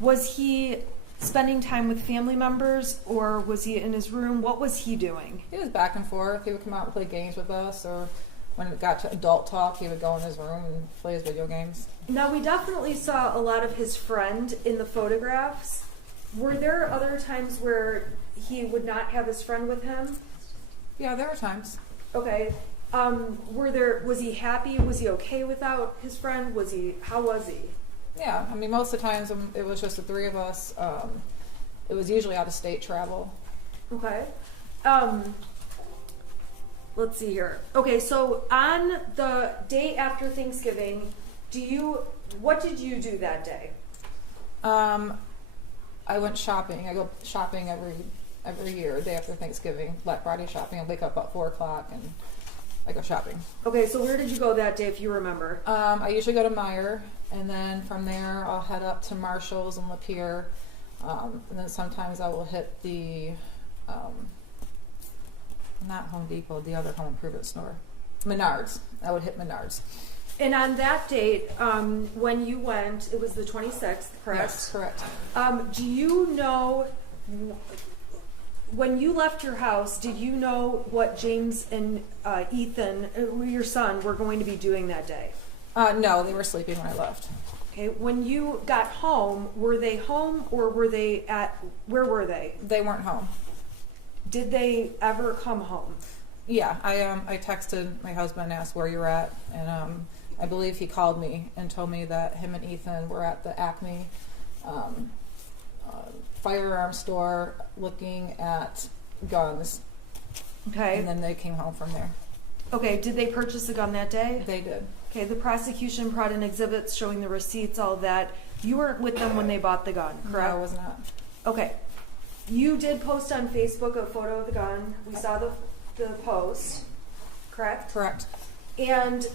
Was he spending time with family members, or was he in his room? What was he doing? He was back and forth. He would come out and play games with us, or when it got to adult talk, he would go in his room and play his video games. Now, we definitely saw a lot of his friend in the photographs. Were there other times where he would not have his friend with him? Yeah, there were times. Okay. Was he happy? Was he okay without his friend? How was he? Yeah, I mean, most of the times it was just the three of us. It was usually out of state travel. Okay. Let's see here. Okay, so on the day after Thanksgiving, what did you do that day? I went shopping. I go shopping every year, day after Thanksgiving, Black Friday shopping. I wake up about 4 o'clock and I go shopping. Okay, so where did you go that day, if you remember? I usually go to Meijer, and then from there I'll head up to Marshall's and Lapeer, and then sometimes I will hit the not Home Depot, the other home improvement store, Menards. I would hit Menards. And on that date, when you went, it was the 26th, correct? Yes, correct. Do you know, when you left your house, did you know what James and Ethan, your son, were going to be doing that day? No, they were sleeping when I left. Okay, when you got home, were they home, or were they where were they? They weren't home. Did they ever come home? Yeah, I texted my husband and asked where you're at, and I believe he called me and told me that him and Ethan were at the Acme firearm store looking at guns. Okay. And then they came home from there. Okay, did they purchase a gun that day? They did. Okay, the prosecution brought in exhibits showing the receipts, all of that. You weren't with them when they bought the gun, correct? No, I was not. Okay. You did post on Facebook a photo of the gun. We saw the post, correct? Correct. And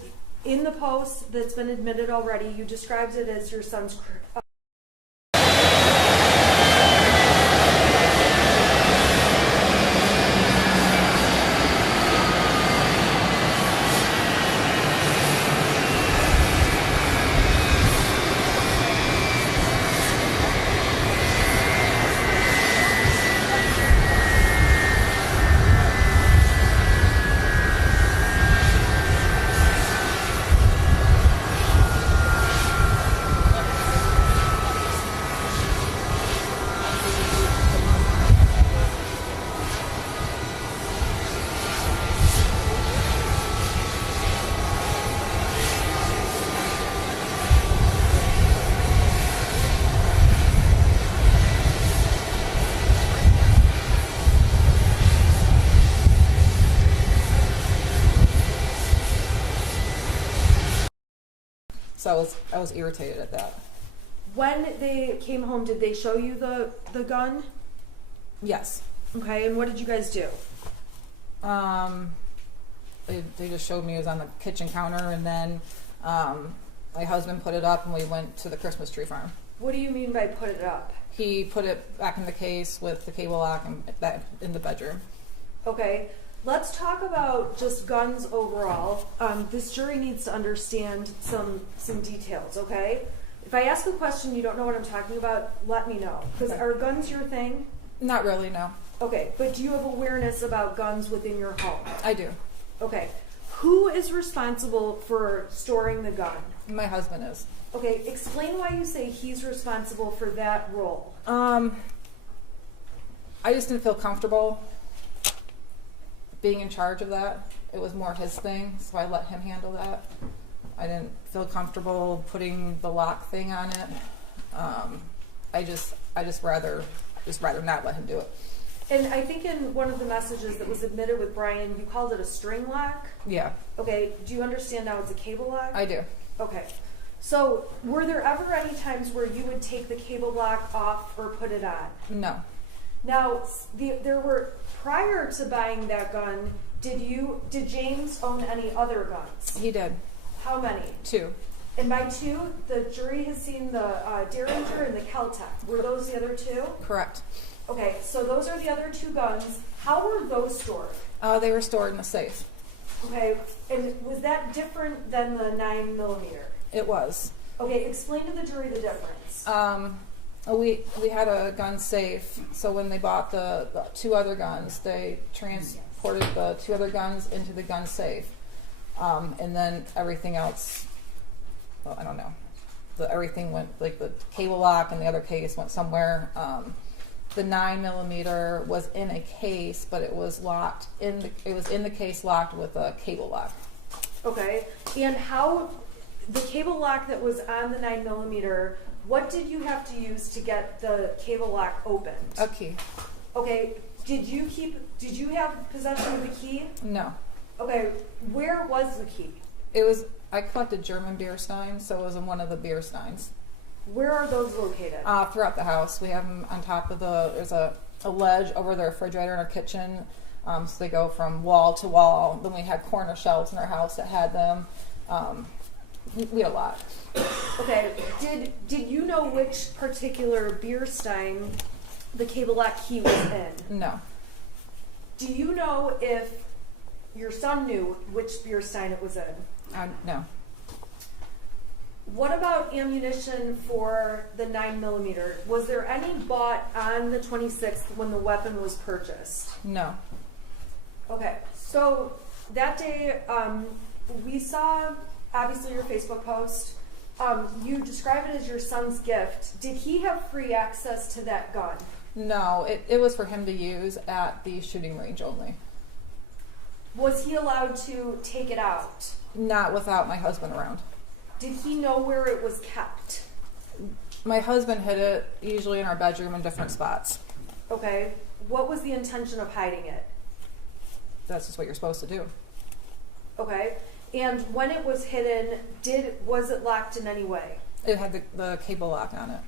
in the post that's been admitted already, you described it as your son's So I was irritated at that. When they came home, did they show you the gun? Yes. Okay, and what did you guys do? They just showed me it was on the kitchen counter, and then my husband put it up, and we went to the Christmas tree farm. What do you mean by put it up? He put it back in the case with the cable lock and back in the bedroom. Okay. let's talk about just guns overall. This jury needs to understand some details, okay? If I ask a question you don't know what I'm talking about, let me know. Because Okay. are guns your thing? Not really, no. Okay, but do you have awareness about guns within your home? I do. Okay. Who is responsible for storing the gun? My husband is. Okay, explain why you say he's responsible for that role. I just didn't feel comfortable being in charge of that. It was more his thing, so I let him handle that. I didn't feel comfortable putting the lock thing on it. I just rather not let him do it. And I think in one of the messages that was admitted with Brian, you called it a string lock. Yeah, Okay, do you understand now it's a cable lock? I do. Okay. So, were there ever any times where you would take the cable lock off or put it on? No, Now, there were, prior to buying that gun, did James own any other guns? he did. How many? 2. And by 2, the jury has seen the Derringer and the Kel-Tec. Were those the other 2? Correct. Okay, so those are the other 2 guns. How were those stored? They were stored in a safe. Okay, and was that different than the 9mm? It was. Okay, explain to the jury the difference. We had a gun safe, so when they bought the 2 other guns, they transported the 2 other guns into the gun safe. And then everything else, well, I don't know. Everything went, like the cable lock and the other case went somewhere. The 9mm was in a case, but it was locked it was in the case locked with a cable lock. Okay, and how, the cable lock that was on the 9mm, what did you have to use to get the cable lock opened? A key. Okay, did you have possession of the key? No. Okay, where was the key? I collected German beer steins, so it was in one of the beer steins. Where are those located? Throughout the house. We have them on top of there's a ledge over the refrigerator in our kitchen. So they go from wall to wall. Then we had corner shelves in our house that had them. We had a lot. Okay, did you know which particular beer stein the cable lock key was in? No. Do you know if your son knew which beer stein it was in? No. What about ammunition for the 9mm? Was there any bought on the 26th when the weapon was purchased? No. Okay, so that day we saw, obviously, your Facebook post. You describe it as your son's gift. Did he have free access to that gun? No, it was for him to use at the shooting range only. Was he allowed to take it out? Not without my husband around. Did he know where it was kept? My husband hid it usually in our bedroom in different spots. Okay, what was the intention of hiding it? That's just what you're supposed to do. Okay, and when it was hidden, was it locked in any way? It had the cable lock on it.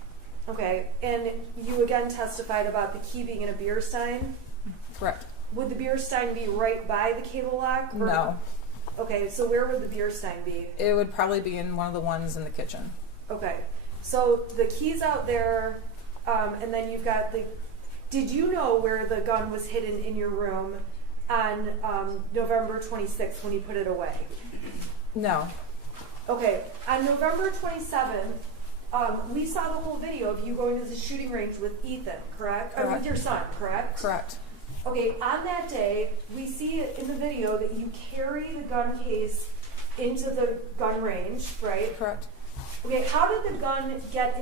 Okay, and you again testified about the key being in a beer stein? Correct. Would the beer stein be right by the cable lock? Or? No. Okay, so where would the beer stein be? It would probably be in one of the ones in the kitchen. Okay, so the key's out there, and then you've got did you know where the gun was hidden in your room on November 26th when you put it away? No. Okay, on November 27th, we saw the whole video of you going to the shooting range with Ethan, correct? Or with your son, correct? Correct. Okay, on that day, we see it in the video that you carry the gun case into the gun range, right? Correct. Okay, how did the gun get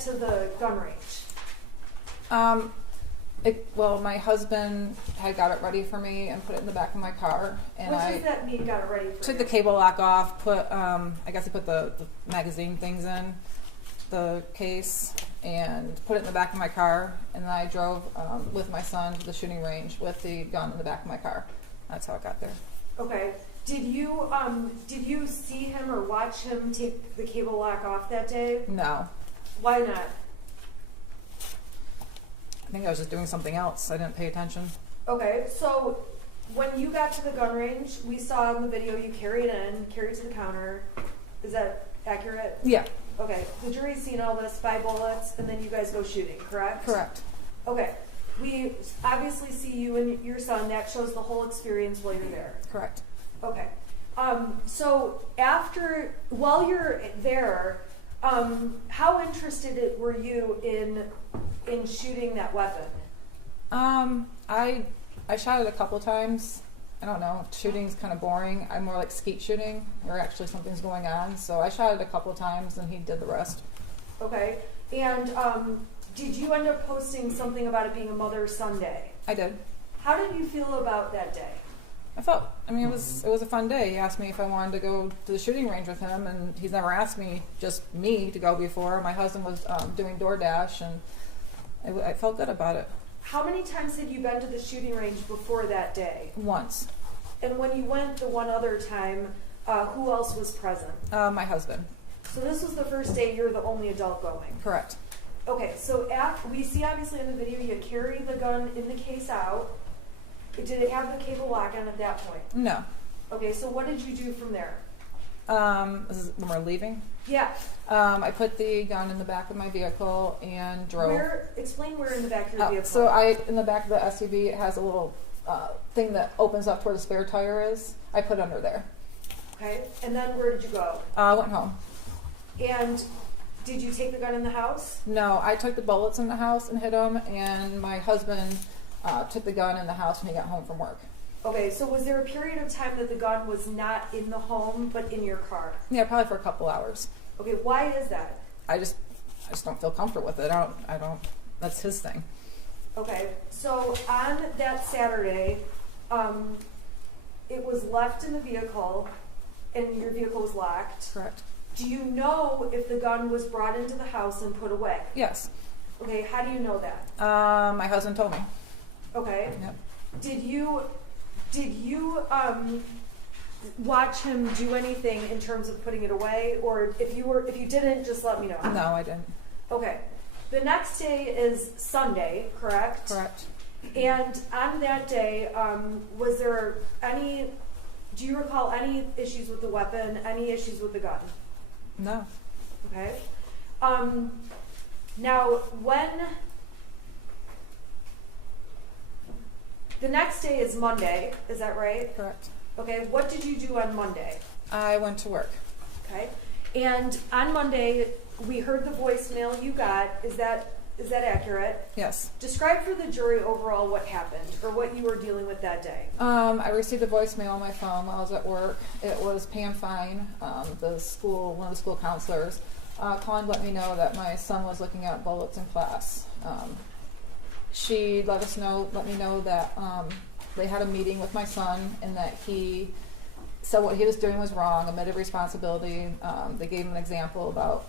to the gun range? Well, my husband had got it ready for me and put it in the back of my car, and What does that mean, got it ready for took you? the cable lock off. I guess I put the magazine things in the case and put it in the back of my car, and then I drove with my son to the shooting range with the gun in the back of my car. That's how it got there. Okay. Did you see him or watch him take the cable lock off that day? No. Why not? I think I was just doing something else. I didn't pay attention. Okay, so when you got to the gun range, we saw in the video you carry it to the counter. Is that accurate? Yeah. Okay, the jury's seen all this, 5 bullets, and then you guys go shooting, correct? Correct. Okay, we obviously see you and your son. That shows the whole experience while you're there. Correct. Okay. So while you're there, how interested were you in shooting that weapon? I shot it a couple times. I don't know. Shooting's kind of boring. I'm more like skeet shooting, where actually something's going on. So I shot it a couple times, and he did the rest. Okay. And did you end up posting something about it being a Mother's-Son Day? I did. How did you feel about that day? It was a fun day. He asked me if I wanted to go to the shooting range with him, and he's never asked just me to go before. My husband was doing DoorDash, and I felt good about it. How many times had you been to the shooting range before that day? Once. And when you went the one other time, who else was present? My husband. So this was the first day you're the only adult going? Correct. Okay, so we see obviously in the video you carry the gun in the case out. Did it have the cable lock on at that point? No. Okay, so what did you do from there? This is when we're leaving. Yeah. I put the gun in the back of my vehicle and drove. Explain where in the back of your vehicle. So in the back of the SUV, it has a little thing that opens up where the spare tire is. I put it under there. Okay, and then where did you go? I went home. And did you take the gun in the house? No, I took the bullets in the house and hid them, and my husband took the gun in the house when he got home from work. Okay, so was there a period of time that the gun was not in the home but in your car? Yeah, probably for a couple hours. Okay, why is that? I just don't feel comfortable with it. I don't. That's his thing. Okay, so on that Saturday, it was left in the vehicle, and your vehicle was locked. Correct. Do you know if the gun was brought into the house and put away? Yes. Okay, how do you know that? My husband told me. Okay. Yep. Did you watch him do anything in terms of putting it away, or if you didn't, just let me know. No, I didn't. Okay. The next day is Sunday, correct? Correct. And on that day, was there do you recall any issues with the weapon, any issues with the gun? No. Okay. Now, the next day is Monday, is that right? Correct. Okay, what did you do on Monday? I went to work. Okay. And on Monday, we heard the voicemail you got. Is that accurate? Yes. Describe for the jury overall what happened or what you were dealing with that day. I received a voicemail on my phone while I was at work. It was Pam Fine, one of the school counselors, calling to let me know that my son was looking at bullets in class. She let me know that they had a meeting with my son and that he said what he was doing was wrong, admitted responsibility. They gave him an example about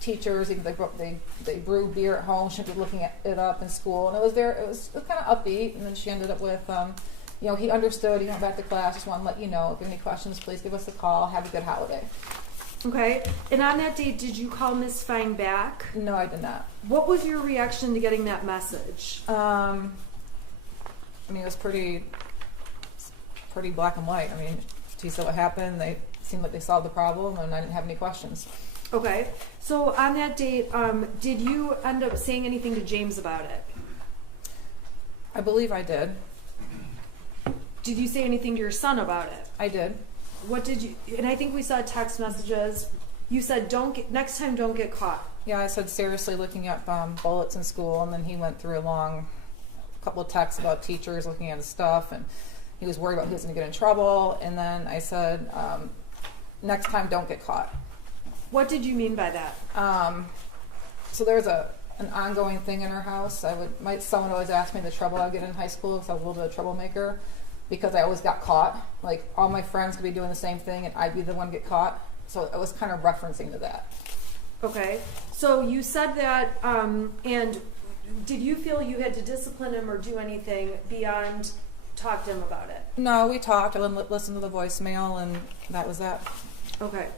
teachers, even they brew beer at home, shouldn't be looking it up in school, and it was kind of upbeat. And then she ended up with, he understood. He went back to class. Just want to let you know. If you have any questions, please give us a call. Have a good holiday. Okay. And on that day, did you call Miss Fine back? No, I did not. What was your reaction to getting that message? It was pretty black and white. She said what happened. They seemed like they solved the problem, and I didn't have any questions. Okay. So on that date, did you end up saying anything to James about it? I believe I did. Did you say anything to your son about it? I did. What did you? And I think we saw text messages. You said, next time, don't get caught. Yeah, I said seriously looking at bullets in school, and then he went through a couple of texts about teachers looking at his stuff, and he was worried about who was going to get in trouble. And then I said, next time, don't get caught. What did you mean by that? So there's an ongoing thing in our house. Someone always asked me the trouble I would get in high school because I was a little bit of a troublemaker, because I always got caught. Like, all my friends could be doing the same thing, and I'd be the one to get caught. So I was kind of referencing to that. Okay. So you said that, and did you feel you had to discipline him or do anything beyond talk to him about it? No, we talked. I listened to the voicemail, and that was that. Okay.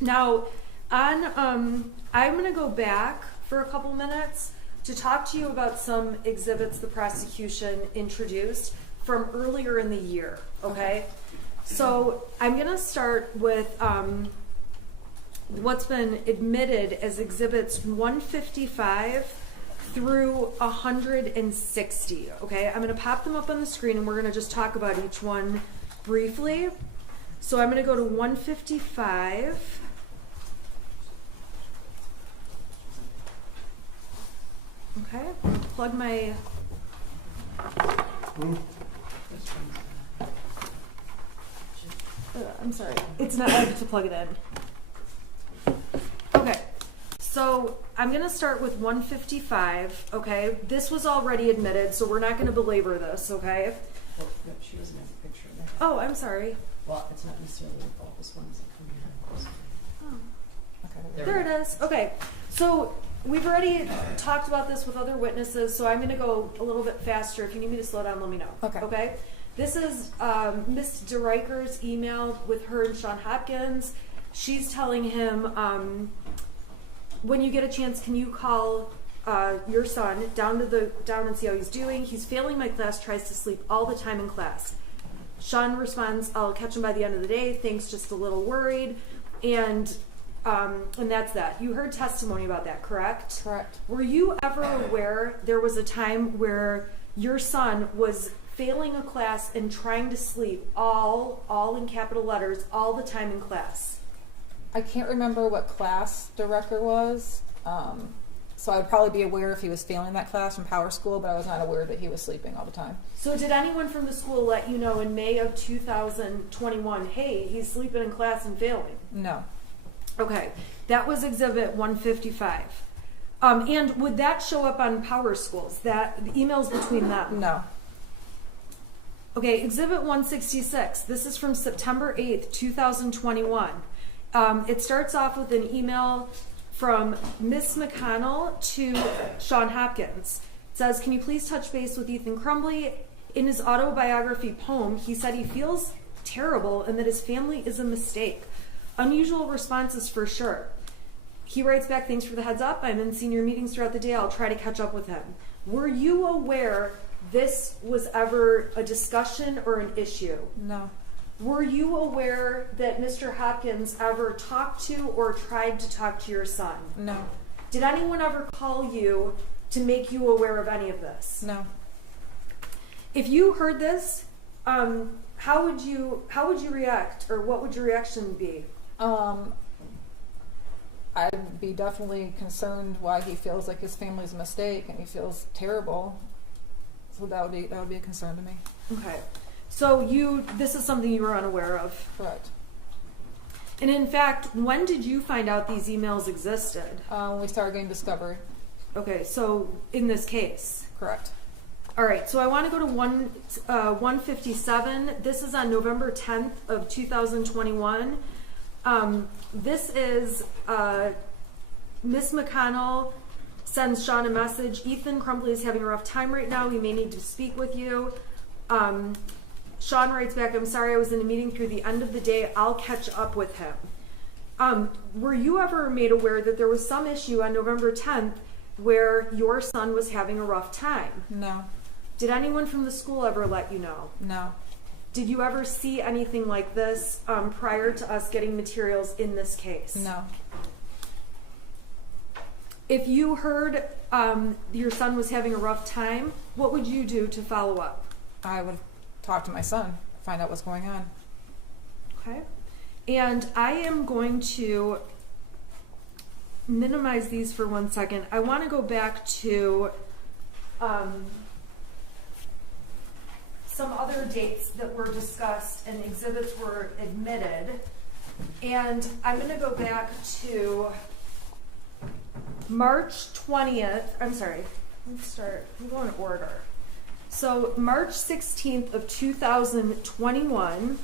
Now, I'm going to go back for a couple minutes to talk to you about some exhibits the prosecution introduced from earlier in the year, okay? So I'm going to start with what's been admitted as exhibits 155 through 160, okay? I'm gonna pop them up on the screen and we're gonna just talk about each one briefly. So I'm gonna go to 155. Okay, plug my, I'm sorry, it's not, I have to plug it in. Okay, so I'm gonna start with 155, okay? This was already admitted, so we're not gonna belabor this, okay? Well, no, she doesn't have a picture of that. Oh, I'm sorry. Well, it's not necessarily all those ones that come here. Oh. Okay, There it is. Okay, so we've already talked about this with other witnesses, so I'm going to go a little bit faster. If you need me to slow down, let me know. Okay. Okay. This is Miss DeRiker's email with her and Sean Hopkins. She's telling him, when you get a chance, can you call your son down and see how he's doing? He's failing my class, tries to sleep all the time in class. Sean responds, I'll catch him by the end of the day. Thanks, just a little worried. And that's that. You heard testimony about that, correct? Correct. Were you ever aware there was a time where your son was failing a class and trying to sleep all in capital letters all the time in class? I can't remember what class director was, so I'd probably be aware if he was failing that class from Power School, but I was not aware that he was sleeping all the time. So did anyone from the school let you know in May of 2021, hey, he's sleeping in class and failing? No. Okay, that was Exhibit 155. And would that show up on Power Schools, the emails between them? No. Okay, Exhibit 166. This is from September 8th, 2021. It starts off with an email from Miss McConnell to Sean Hopkins. It says, can you please touch base with Ethan Crumbley? In his autobiography poem, he said he feels terrible and that his family is a mistake. Unusual responses for sure. He writes back, thanks for the heads up. I'm in senior meetings throughout the day. I'll try to catch up with him. Were you aware this was ever a discussion or an issue? No. Were you aware that Mr. Hopkins ever talked to or tried to talk to your son? No. Did anyone ever call you to make you aware of any of this? No. If you heard this, how would you react, or what would your reaction be? I'd be definitely concerned why he feels like his family's a mistake and he feels terrible. So that would be a concern to me. Okay. So this is something you were unaware of. Correct. And in fact, when did you find out these emails existed? When we started getting discovered. Okay, so in this case. Correct. All right, so I want to go to 157. This is on November 10th of 2021. This is Miss McConnell sends Sean a message. Ethan Crumbley is having a rough time right now. He may need to speak with you. Sean writes back, I'm sorry I was in a meeting through the end of the day. I'll catch up with him. Were you ever made aware that there was some issue on November 10th where your son was having a rough time? No. Did anyone from the school ever let you know? No. Did you ever see anything like this prior to us getting materials in this case? No. If you heard your son was having a rough time, what would you do to follow up? I would talk to my son, find out what's going on. Okay. And I am going to minimize these for 1 second. I want to go back to some other dates that were discussed and exhibits were admitted. And I'm going to go back to March 20th. I'm sorry. Let's go in order. So March 16th of 2021,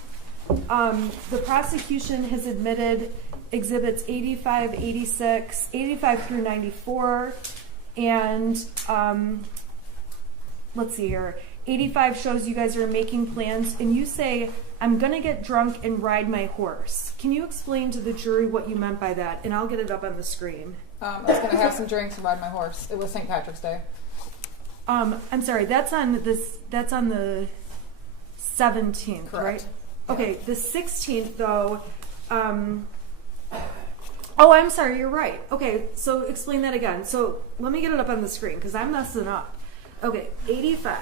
the prosecution has admitted exhibits 85, 86, 85 through 94, and let's see here. 85 shows you guys are making plans, and you say, I'm going to get drunk and ride my horse. Can you explain to the jury what you meant by that? And I'll get it up on the screen. I was going to have some drinks and ride my horse. It was St. Patrick's Day. I'm sorry, that's on the 17th, Correct. right? Okay, the 16th though, Oh, I'm sorry, you're right. Okay, so explain that again. So let me get it up on the screen because I'm messing up. Okay, 85.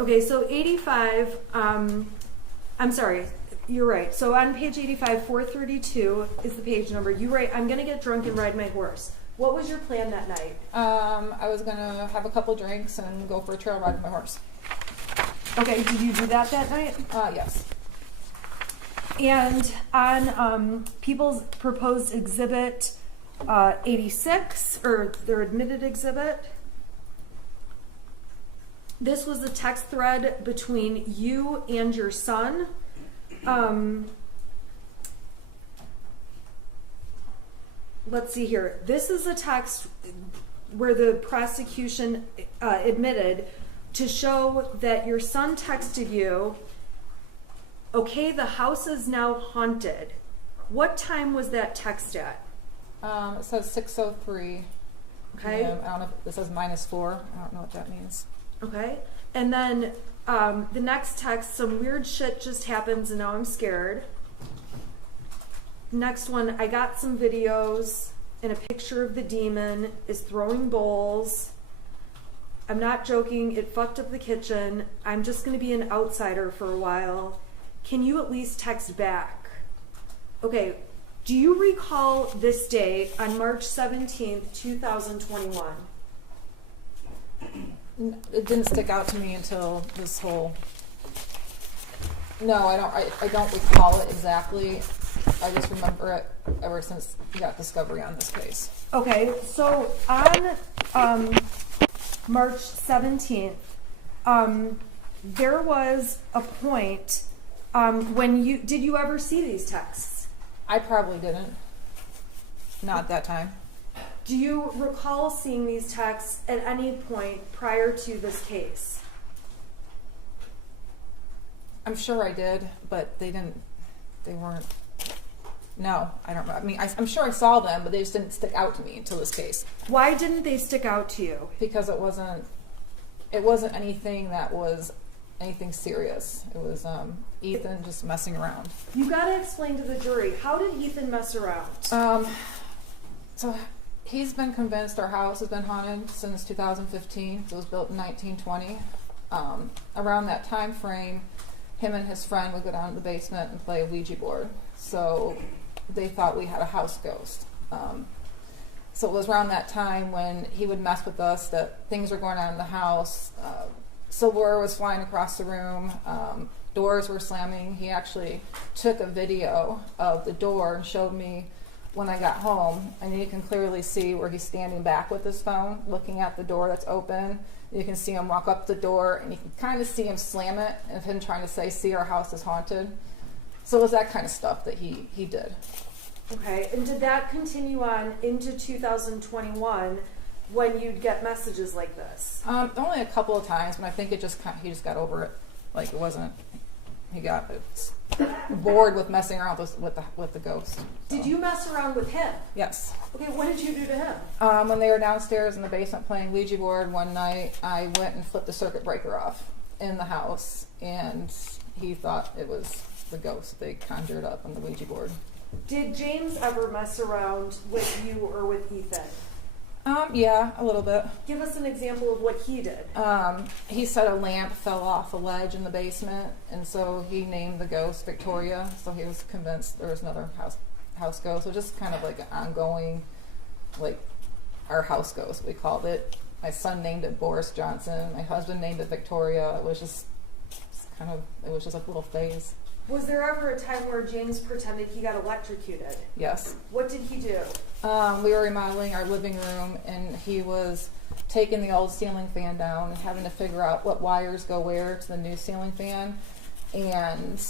Okay, so 85, I'm sorry, you're right. So on page 85, 432 is the page number. You write, I'm going to get drunk and ride my horse. What was your plan that night? I was gonna have a couple drinks and go for a trail ride with my horse. Okay, did you do that night? Yes. And on people's proposed exhibit 86, or their admitted exhibit, this was the text thread between you and your son. Let's see here. This is a text where the prosecution admitted to show that your son texted you, okay, the house is now haunted. What time was that text at? It says 6:03. Okay. I don't know if this says -4. I don't know what that means. Okay. And then the next text, some weird shit just happens and now I'm scared. Next one, I got some videos and a picture of the demon is throwing bowls. I'm not joking, it fucked up the kitchen. I'm just going to be an outsider for a while. Can you at least text back? Okay, do you recall this day on March 17th, 2021? It didn't stick out to me until this whole. No, I don't. I don't recall it exactly. I just remember it ever since we got discovery on this case. Okay, so on March 17th, there was a point when did you ever see these texts? I probably didn't. Not at that time. Do you recall seeing these texts at any point prior to this case? I'm sure I did, but they weren't. No, I don't know. I mean, I'm sure I saw them, but they just didn't stick out to me until this case. Why didn't they stick out to you? Because it wasn't anything that was anything serious. It was Ethan just messing around. You gotta explain to the jury, how did Ethan mess around? So he's been convinced our house has been haunted since 2015. It was built in 1920. Around that time frame, him and his friend would go down to the basement and play a Ouija board. So they thought we had a house ghost. So it was around that time when he would mess with us that things were going on in the house. Silverware was flying across the room. Doors were slamming. He actually took a video of the door and showed me when I got home. And you can clearly see where he's standing back with his phone, looking at the door that's open. You can see him walk up the door, and you can kind of see him slam it, and him trying to say, "See, our house is haunted." So it was that kind of stuff that he did. Okay, and did that continue on into 2021 when you'd get messages like this? Only a couple of times, but I think he just got over it. Like it wasn't. He got bored with messing around with the ghost. So. Did you mess around with him? Yes. Okay, what did you do to him? When they were downstairs in the basement playing Ouija board one night, I went and flipped the circuit breaker off in the house, and he thought it was the ghost they conjured up on the Ouija board. Did James ever mess around with you or with Ethan? Yeah, a little bit. Give us an example of what he did. He said a lamp fell off a ledge in the basement, and so he named the ghost Victoria. So he was convinced there was another house ghost. So just kind of like an ongoing, like our house ghost, we called it. My son named it Boris Johnson. My husband named it Victoria. It was just like a little phase. Was there ever a time where James pretended he got electrocuted? Yes. What did he do? We were remodeling our living room, and he was taking the old ceiling fan down and having to figure out what wires go where to the new ceiling fan. And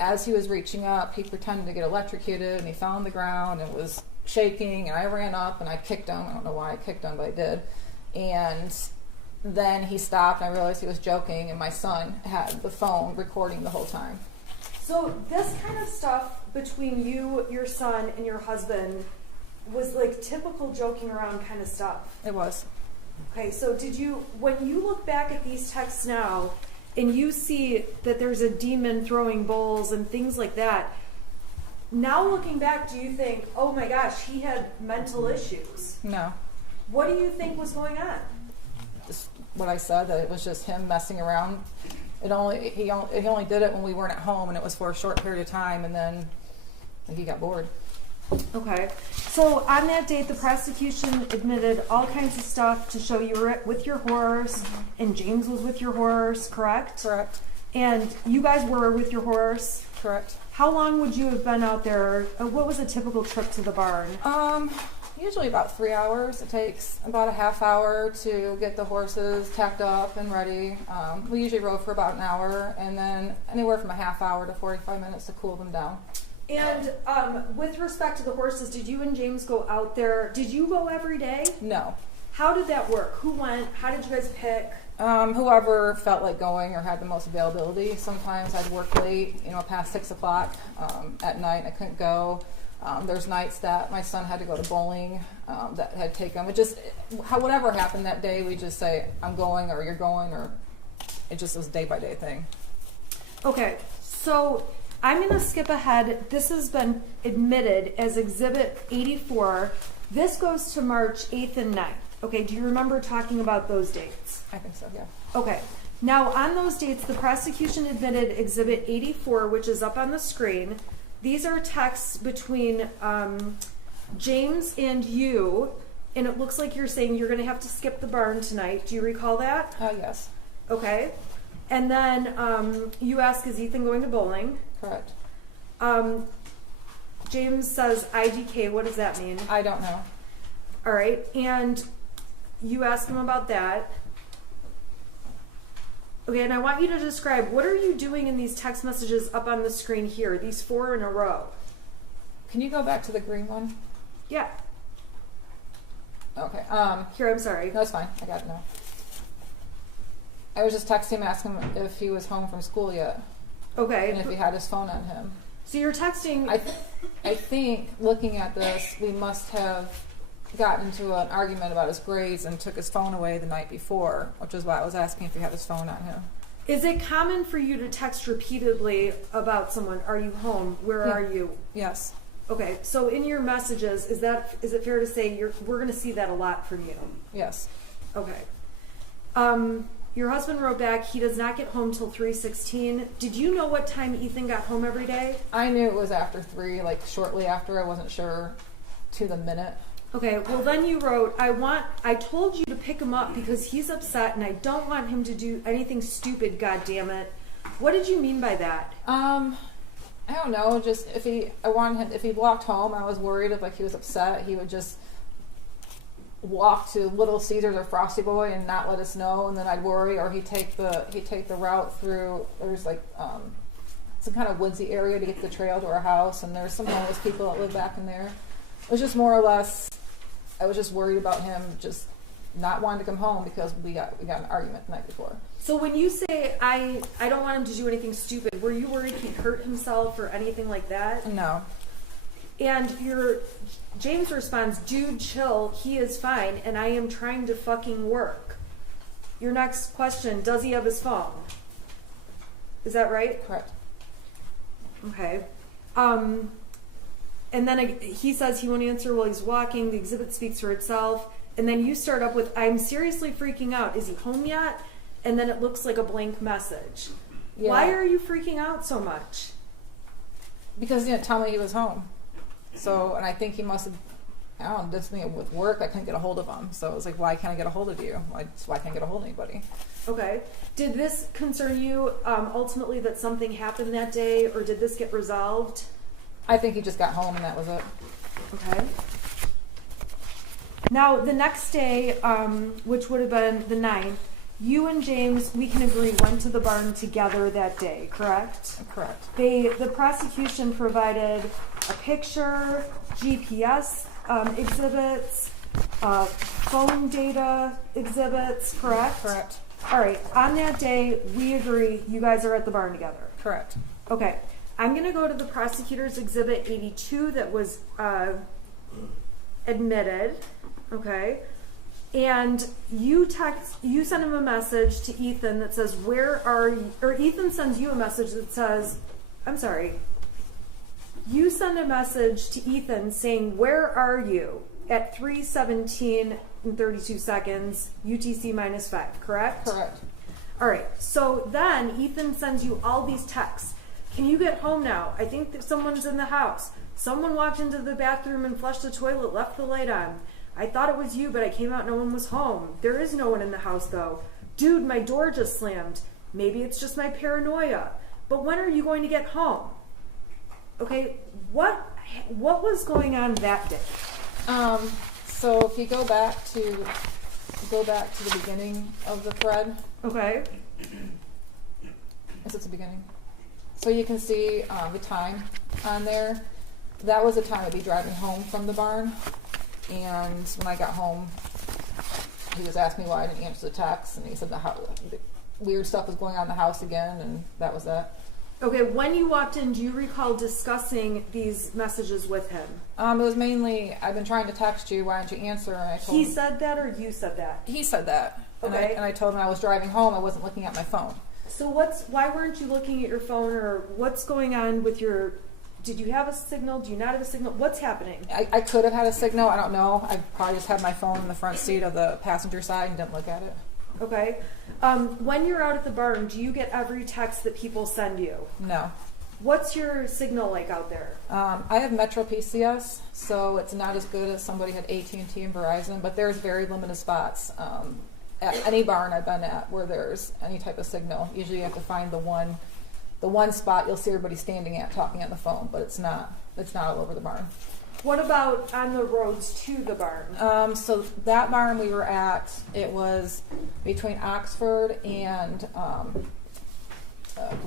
as he was reaching up, he pretended to get electrocuted, and he fell on the ground and was shaking, and I ran up and I kicked him. I don't know why I kicked him, but I did. And then he stopped, and I realized he was joking, and my son had the phone recording the whole time. So this kind of stuff between you, your son, and your husband was like typical joking around kind of stuff. It was. Okay, so when you look back at these texts now and you see that there's a demon throwing bowls and things like that, now looking back, do you think, oh my gosh, he had mental issues? No. What do you think was going on? Just what I said, that it was just him messing around. He only did it when we weren't at home, and it was for a short period of time, and then he got bored. Okay. So on that date, the prosecution admitted all kinds of stuff to show you were with your horse, and James was with your horse, correct? Correct. And you guys were with your horse? Correct. How long would you have been out there? What was a typical trip to the barn? Usually about 3 hours. It takes about a half hour to get the horses tacked up and ready. We usually rode for about an hour, and then anywhere from a half hour to 45 minutes to cool them down. And with respect to the horses, did you and James go out there? Did you go every day? No. How did that work? Who went? How did you guys pick? Whoever felt like going or had the most availability. Sometimes I'd work late, past 6 o'clock at night. I couldn't go. There's nights that my son had to go to bowling that had taken. Whatever happened that day, we just say, I'm going, or you're going, or it just was a day-by-day thing. Okay, so I'm going to skip ahead. This has been admitted as Exhibit 84. This goes to March 8th and 9th. Okay, do you remember talking about those dates? I think so, yeah. Okay. Now, on those dates, the prosecution admitted Exhibit 84, which is up on the screen. These are texts between James and you, and it looks like you're saying you're going to have to skip the barn tonight. Do you recall that? Yes. Okay. And then you ask, is Ethan going to bowling? Correct. James says IDK. What does that mean? I don't know. All right. And you ask him about that. Okay, and I want you to describe, what are you doing in these text messages up on the screen here, these 4 in a row? Can you go back to the green one? Yeah. Okay. Here, I'm sorry. No, it's fine. I got it now. I was just texting him, asking him if he was home from school yet. Okay. And if he had his phone on him. So you're texting... I think, looking at this, we must have gotten into an argument about his grades and took his phone away the night before, which is why I was asking if he had his phone on him. Is it common for you to text repeatedly about someone? Are you home? Where are you? Yes. Okay, so in your messages, is it fair to say we're going to see that a lot from you? Yes. Okay. Your husband wrote back, he does not get home till 3:16. Did you know what time Ethan got home every day? I knew it was after 3, like shortly after. I wasn't sure to the minute. Okay, well then you wrote, I told you to pick him up because he's upset and I don't want him to do anything stupid, God damn it. What did you mean by that? I don't know, just if he walked home, I was worried if he was upset, he would just walk to Little Caesars or Frosty Boy and not let us know, and then I'd worry, or he'd take the route through, there's some kind of woodsy area to get to the trail to our house, and there's some homeless people that live back in there. It was just more or less, I was just worried about him just not wanting to come home because we got an argument the night before. So when you say, I don't want him to do anything stupid, were you worried he'd hurt himself or anything like that? No. And James responds, dude, chill, he is fine, and I am trying to fucking work. Your next question, does he have his phone? Is that right? Correct. Okay. And then he says he won't answer while he's walking. The exhibit speaks for itself. And then you start up with, I'm seriously freaking out. Is he home yet? And then it looks like a blank message. Yeah. Why are you freaking out so much? Because he didn't tell me he was home. So, and I think he must have, I don't know, did something with work. I couldn't get a hold of him. So it was like, why can't I get a hold of you? Why can't I get a hold of anybody? Okay. Did this concern you ultimately that something happened that day, or did this get resolved? I think he just got home and that was it. Okay. Now, the next day, which would have been the 9th, you and James, we can agree, went to the barn together that day, correct? Correct. The prosecution provided a picture, GPS exhibits, phone data exhibits, correct? Correct. All right. On that day, we agree you guys are at the barn together. Correct. Okay. I'm going to go to the prosecutor's exhibit 82 that was admitted. Okay. And you send him a message to Ethan that says, where are you? Or Ethan sends you a message that says, I'm sorry. You send a message to Ethan saying, "Where are you?" at 3:17 and 32 seconds, UTC -5, correct? Correct. All right. So then Ethan sends you all these texts. Can you get home now? I think that someone's in the house. Someone walked into the bathroom and flushed the toilet, left the light on. I thought it was you, but I came out, no one was home. There is no one in the house though. Dude, my door just slammed. Maybe it's just my paranoia. But when are you going to get home? Okay, what was going on that day? So if you go back to the beginning of the thread, Okay. is it the beginning? So you can see the time on there. That was the time I'd be driving home from the barn, and when I got home, he was asking me why I didn't answer the text, and he said the weird stuff was going on in the house again, and that was that. Okay, when you walked in, do you recall discussing these messages with him? It was mainly, I've been trying to text you, why don't you answer? And I told He him, said that or you said that? he said that. Okay. And I told him I was driving home, I wasn't looking at my phone. So why weren't you looking at your phone, or what's going on with your, did you have a signal? Do you not have a signal? What's happening? I could have had a signal, I don't know. I probably just had my phone in the front seat of the passenger side and didn't look at it. Okay. When you're out at the barn, do you get every text that people send you? No. What's your signal like out there? I have Metro PCS, so it's not as good as somebody had AT&T and Verizon, but there's very limited spots at any barn I've been at where there's any type of signal. Usually you have to find the one spot you'll see everybody standing at talking on the phone, but it's not all over the barn. What about on the roads to the barn? So that barn we were at, it was between Oxford and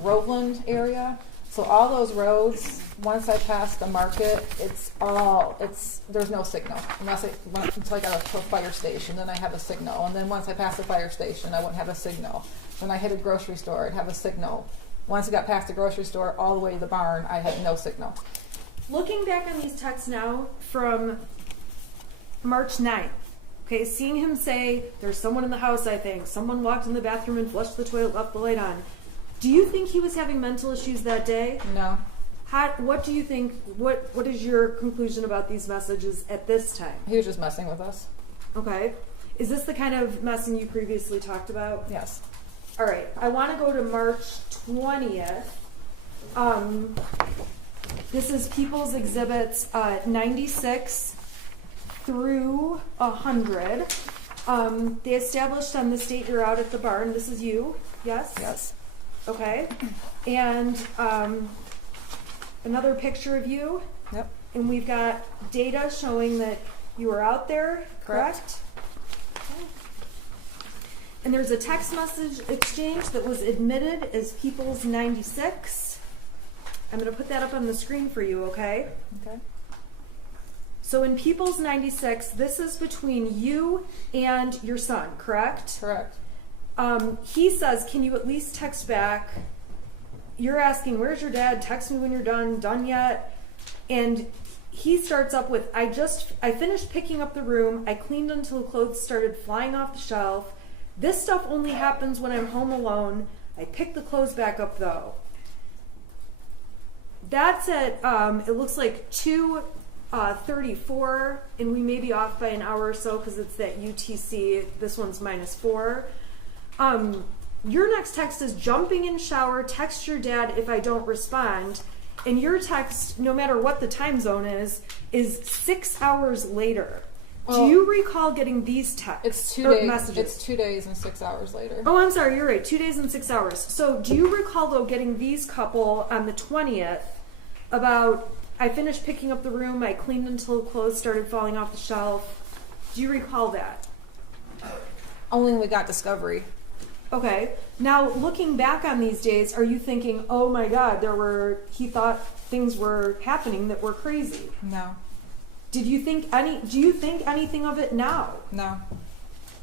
Groveland area. So all those roads, once I passed the market, there's no signal until I got to a fire station. Then I have a signal, and then once I pass the fire station, I wouldn't have a signal. When I hit a grocery store, I'd have a signal. Once I got past the grocery store, all the way to the barn, I had no signal. Looking back on these texts now from March 9th, okay, seeing him say, "There's someone in the house, I think. Someone walked in the bathroom and flushed the toilet, left the light on." Do you think he was having mental issues that day? No. What do you think, what is your conclusion about these messages at this time? He was just messing with us. Okay. Is this the kind of messing you previously talked about? Yes. All right. I want to go to March 20th. This is People's Exhibits 96 through 100. They established on this date you're out at the barn. This is you, yes? Yes. Okay. And another picture of you. Yep. And we've got data showing that you were out there, correct? Okay. And there's a text message exchange that was admitted as People's 96. I'm going to put that up on the screen for you, okay? Okay. So in People's 96, this is between you and your son, correct? Correct. He says, "Can you at least text back?" You're asking, "Where's your dad? Text me when you're done yet?" And he starts up with, I finished picking up the room. I cleaned until clothes started flying off the shelf. This stuff only happens when I'm home alone. I picked the clothes back up though." That's at, it looks like 2:34, and we may be off by an hour or so because it's that UTC. This one's -4. Your next text is, "Jumping in shower, text your dad if I don't respond." And your text, no matter what the time zone is 6 hours later. Do you recall getting these texts? It's 2 days. Messages? It's 2 days and 6 hours later. Oh, I'm sorry, you're right. 2 days and 6 hours. So do you recall, though, getting these couple on the 20th about, "I finished picking up the room, I cleaned until clothes started falling off the shelf"? Do you recall that? Only when we got discovery. Okay. Now, looking back on these days, are you thinking, "Oh my God, he thought things were happening that were crazy"? No. Do you think anything of it now? No.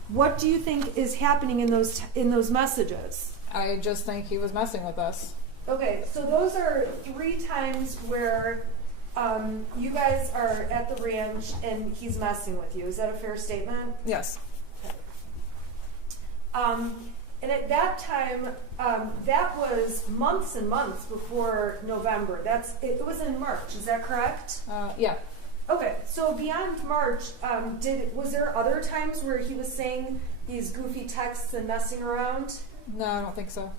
What do you think is happening in those messages? I just think he was messing with us. Okay, so those are 3 times where you guys are at the ranch and he's messing with you. Is that a fair statement? Yes. And at that time, that was months and months before November. It was in March. Is that correct? Yeah. Okay, so beyond March, was there other times where he was saying these goofy texts and messing around? No, I don't think so.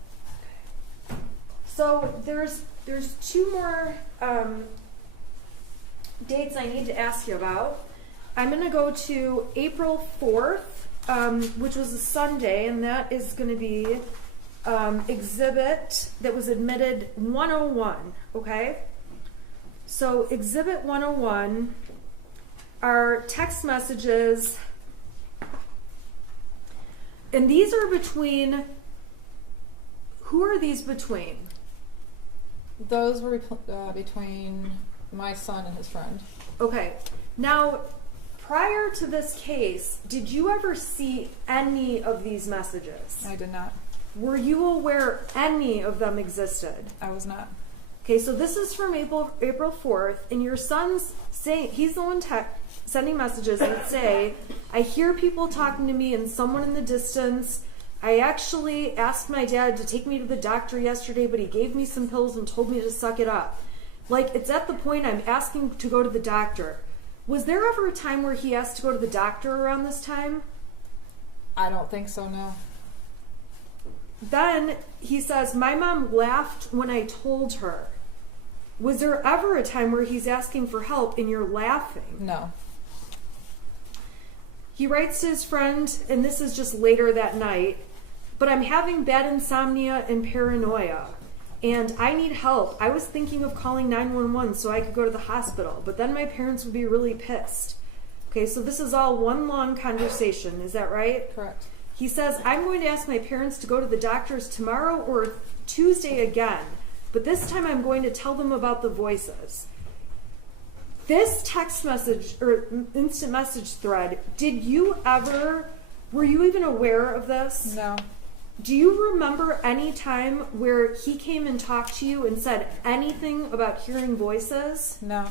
So there's two more dates I need to ask you about. I'm going to go to April 4th, which was a Sunday, and that is going to be exhibit that was admitted 101, okay? So exhibit 101 are text messages, and these are between, who are these between? Those were between my son and his friend. Okay, now prior to this case, did you ever see any of these messages? I did not. Were you aware any of them existed? I was not. Okay, so this is from April 4th, and your son's saying, he's the one sending messages that say, I hear people talking to me and someone in the distance. I actually asked my dad to take me to the doctor yesterday, but he gave me some pills and told me to suck it up. Like, it's at the point I'm asking to go to the doctor. Was there ever a time where he asked to go to the doctor around this time? I don't think so, no. Then he says, my mom laughed when I told her. Was there ever a time where he's asking for help and you're laughing? No. He writes to his friend, and this is just later that night, but I'm having bad insomnia and paranoia, and I need help. I was thinking of calling 911 so I could go to the hospital, but then my parents would be really pissed. Okay, so this is all one long conversation. Is that right? Correct. He says, I'm going to ask my parents to go to the doctors tomorrow or Tuesday again, but this time I'm going to tell them about the voices. This text message or instant message thread, were you even aware of this? No. Do you remember any time where he came and talked to you and said anything about hearing voices? No.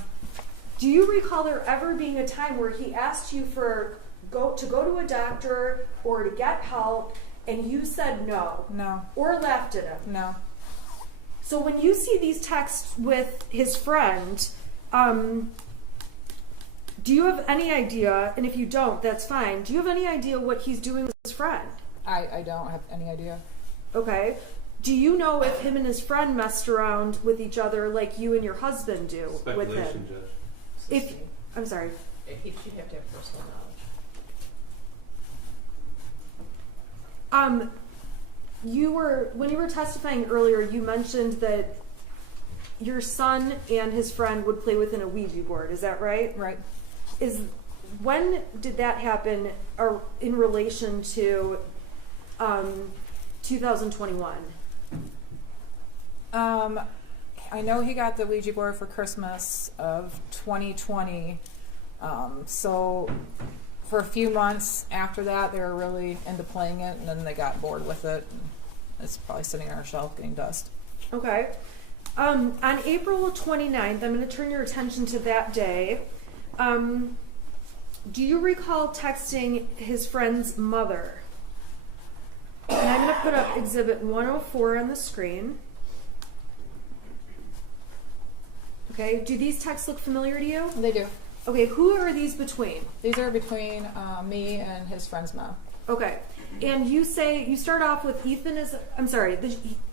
Do you recall there ever being a time where he asked you to go to a doctor or to get help and you said no? No. Or laughed at him? No. So when you see these texts with his friend, do you have any idea, and if you don't, that's fine, do you have any idea what he's doing with his friend? I don't have any idea. Okay. Do you know if him and his friend messed around with each other like you and your husband do with him? Speculation, Judge. I'm sorry. If you have to have personal knowledge. When you were testifying earlier, you mentioned that your son and his friend would play within a Ouija board. Is that right? Right. When did that happen in relation to 2021? I know he got the Ouija board for Christmas of 2020. So for a few months after that, they were really into playing it, and then they got bored with it. And it's probably sitting on our shelf getting dust. Okay. On April 29th, I'm going to turn your attention to that day. Do you recall texting his friend's mother? And I'm going to put up Exhibit 104 on the screen. Okay, do these texts look familiar to you? They do. Okay, who are these between? These are between me and his friend's mom. Okay, and you start off with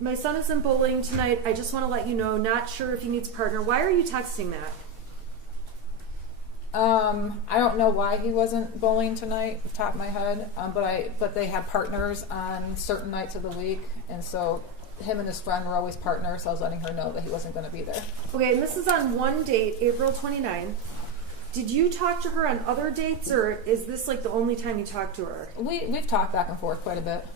my son is in bowling tonight. I just want to let you know, not sure if he needs a partner. Why are you texting that? I don't know why he wasn't bowling tonight, off the top of my head, but they had partners on certain nights of the week, and so him and his friend were always partners, so I was letting her know that he wasn't going to be there. Okay, and this is on one date, April 29th. Did you talk to her on other dates, or is this like the only time you talked to her? We've talked back and forth quite a bit.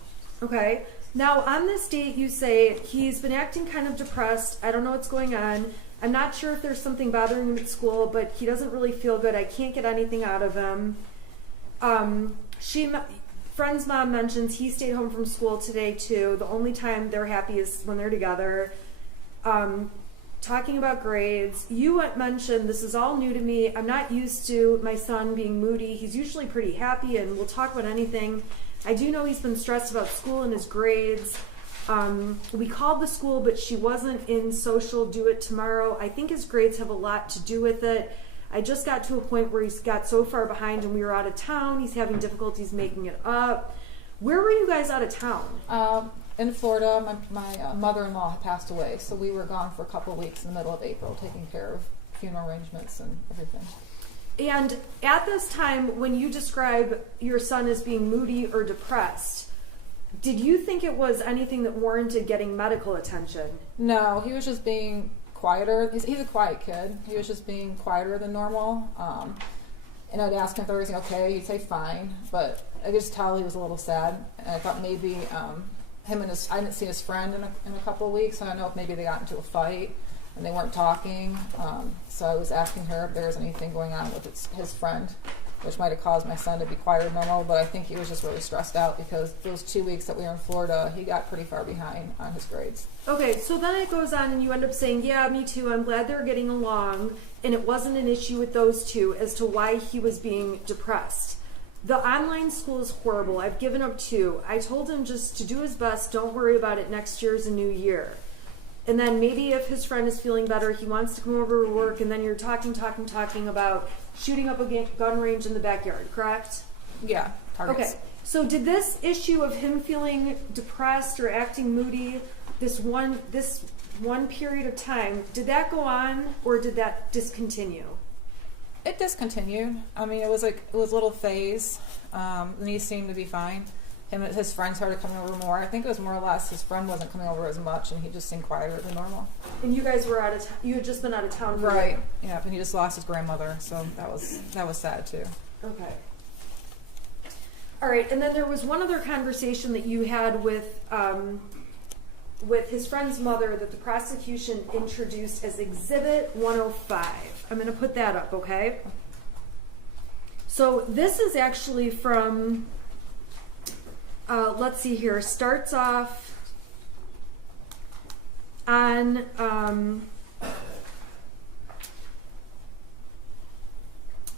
Okay. Now, on this date, you say he's been acting kind of depressed. I don't know what's going on. I'm not sure if there's something bothering him at school, but he doesn't really feel good. I can't get anything out of him. Friend's mom mentions he stayed home from school today, too. The only time they're happy is when they're together. Talking about grades. You mentioned, this is all new to me. I'm not used to my son being moody. He's usually pretty happy and will talk about anything. I do know he's been stressed about school and his grades. We called the school, but she wasn't in social. Do it tomorrow. I think his grades have a lot to do with it. I just got to a point where he's got so far behind and we were out of town. He's having difficulties making it up. Where were you guys out of town? In Florida, my mother-in-law had passed away, so we were gone for a couple of weeks in the middle of April, taking care of funeral arrangements and everything. And at this time, when you describe your son as being moody or depressed, did you think it was anything that warranted getting medical attention? No, he was just being quieter. He's a quiet kid. He was just being quieter than normal. And I'd ask him if everything okay. He'd say fine, but I could just tell he was a little sad. And I thought maybe I didn't see his friend in a couple of weeks. I don't know if maybe they got into a fight and they weren't talking. So I was asking her if there was anything going on with his friend, which might have caused my son to be quieter than normal. But I think he was just really stressed out because those 2 weeks that we were in Florida, he got pretty far behind on his grades. Okay, so then it goes on and you end up saying, yeah, me too, I'm glad they're getting along, and it wasn't an issue with those two as to why he was being depressed. The online school is horrible. I've given up too. I told him just to do his best, don't worry about it, next year's a new year. And then maybe if his friend is feeling better, he wants to come over to work, and then you're talking about shooting up a gun range in the backyard, correct? Yeah, targets. Okay, so did this issue of him feeling depressed or acting moody, this one period of time, did that go on or did that discontinue? It discontinued. I mean, it was a little phase, and he seemed to be fine. Him and his friends started coming over more. I think it was more or less his friend wasn't coming over as much, and he just seemed quieter than normal. And you guys were out of town. You had just been out of town, for right? Yeah, and he just lost his grandmother, so that was sad too. Okay. All right, and then there was one other conversation that you had with his friend's mother that the prosecution introduced as Exhibit 105. I'm going to put that up, okay? So this is actually from, let's see here, starts off on, I'm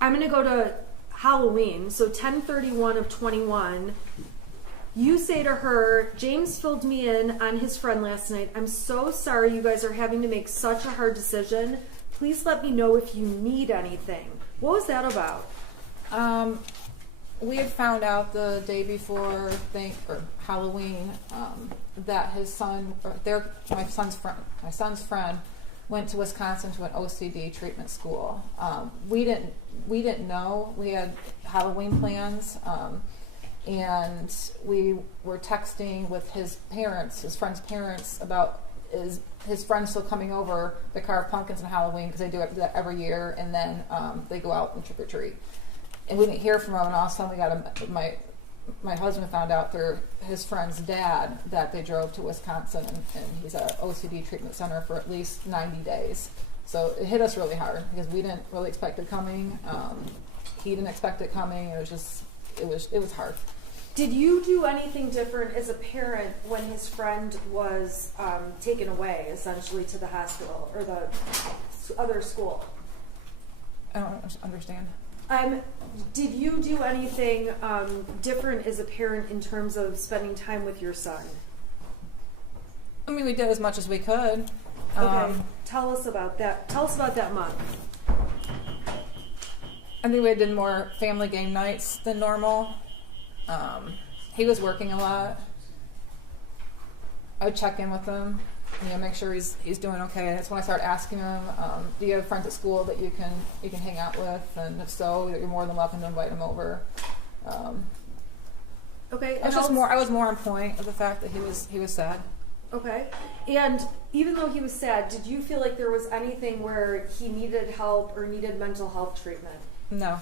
going to go to Halloween, so 10/31 of 21. You say to her, James filled me in on his friend last night. I'm so sorry you guys are having to make such a hard decision. Please let me know if you need anything. What was that about? We had found out the day before Halloween that his son, my son's friend, went to Wisconsin to an OCD treatment school. We didn't know. We had Halloween plans. And we were texting with his friend's parents, about his friend still coming over to carve pumpkins on Halloween, because they do that every year, and then they go out and trick or treat. And we didn't hear from him, and all of a sudden my husband found out through his friend's dad that they drove to Wisconsin, and he's at OCD treatment center for at least 90 days. So it hit us really hard because we didn't really expect it coming. He didn't expect it coming. It was hard. Did you do anything different as a parent when his friend was taken away, essentially, to the hospital or the other school? I don't understand. Did you do anything different as a parent in terms of spending time with your son? I mean, we did as much as we could. Okay, tell us about that. Tell us about that month. I think we did more family game nights than normal. He was working a lot. I would check in with him, make sure he's doing okay. That's when I started asking him, do you have friends at school that you can hang out with? And if so, you're more than welcome to invite him over. Okay. I was more on point of the fact that he was sad. Okay. And even though he was sad, did you feel like there was anything where he needed help or needed mental health treatment? No.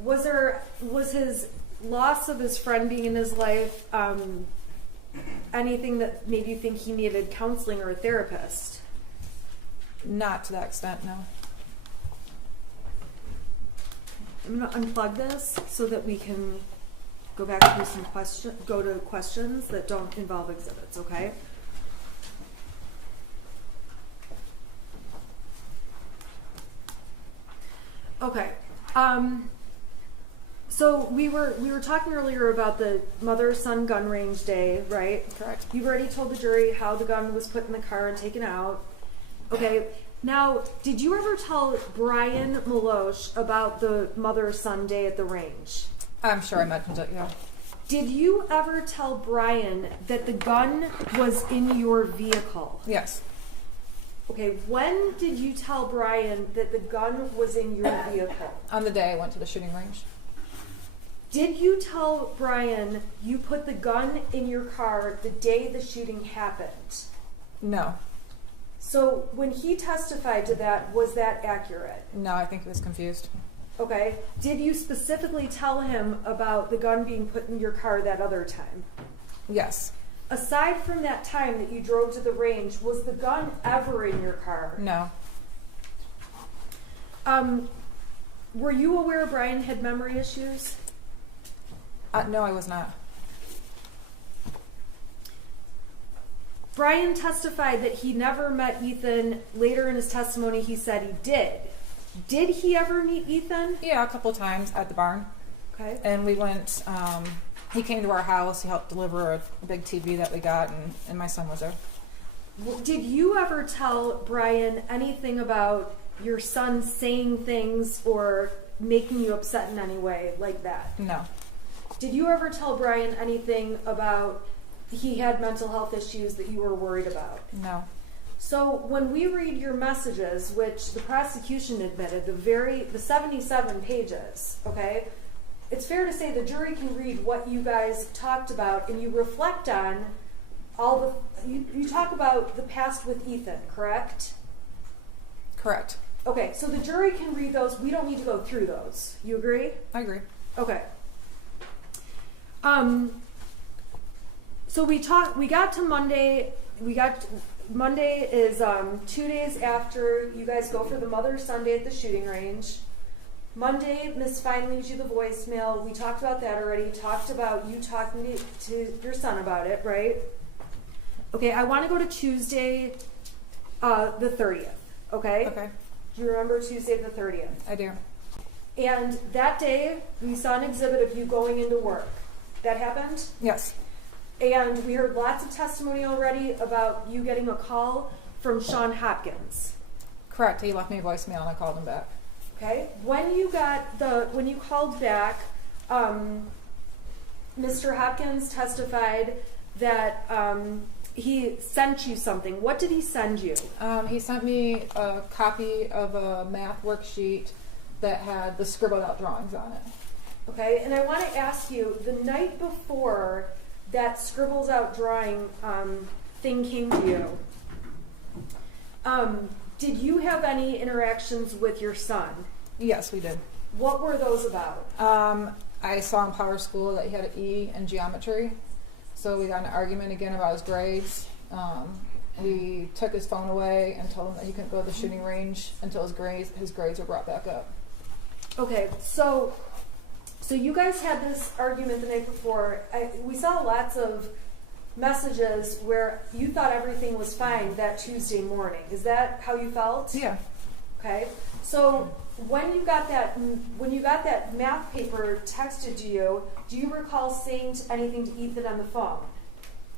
Was his loss of his friend being in his life anything that made you think he needed counseling or a therapist? Not to that extent, no. I'm going to unplug this so that we can go back to go to questions that don't involve exhibits, okay? Okay. So we were talking earlier about the mother-son gun range day, right? Correct. You've already told the jury how the gun was put in the car and taken out. Okay. Now, did you ever tell Brian Maloche about the mother-son day at the range? I'm sure I mentioned it, yeah. Did you ever tell Brian that the gun was in your vehicle? Yes. Okay, when did you tell Brian that the gun was in your vehicle? On the day I went to the shooting range. Did you tell Brian you put the gun in your car the day the shooting happened? No. So when he testified to that, was that accurate? No, I think he was confused. Okay. Did you specifically tell him about the gun being put in your car that other time? Yes. Aside from that time that you drove to the range, was the gun ever in your car? No. Were you aware Brian had memory issues? No, I was not. Brian testified that he never met Ethan. Later in his testimony, he said he did. Did he ever meet Ethan? Yeah, a couple times at the barn. Okay. And we went, he came to our house, he helped deliver a big TV that we got, and my son was there. Did you ever tell Brian anything about your son saying things or making you upset in any way like that? No. Did you ever tell Brian anything about he had mental health issues that you were worried about? No. So when we read your messages, which the prosecution admitted, the 77 pages, okay, it's fair to say the jury can read what you guys talked about and you reflect on all the, you talk about the past with Ethan, correct? Correct. Okay, so the jury can read those. We don't need to go through those. You agree? I agree. Okay. So we got to Monday. Monday is 2 days after you guys go for the Mother's Sunday at the shooting range. Monday, Miss Fine leaves you the voicemail. We talked about that already. Talked about you talking to your son about it, right? Okay, I want to go to Tuesday, the 30th. Okay? Okay. Do you remember Tuesday the 30th? I do. And that day, we saw an exhibit of you going into work. That happened? Yes. And we heard lots of testimony already about you getting a call from Sean Hopkins. Correct. He left me a voicemail and I called him back. Okay. When you called back, Mr. Hopkins testified that he sent you something. What did he send you? He sent me a copy of a math worksheet that had the scribbled out drawings on it. Okay. And I want to ask you, the night before that scribbles out drawing thing came to you, did you have any interactions with your son? Yes, we did. What were those about? I saw in Power School that he had an E in geometry, so we got in an argument again about his grades. We took his phone away and told him that he couldn't go to the shooting range until his grades were brought back up. Okay, so you guys had this argument the night before. We saw lots of messages where you thought everything was fine that Tuesday morning. Is that how you felt? Yeah. Okay. So when you got that math paper texted to you, do you recall saying anything to Ethan on the phone,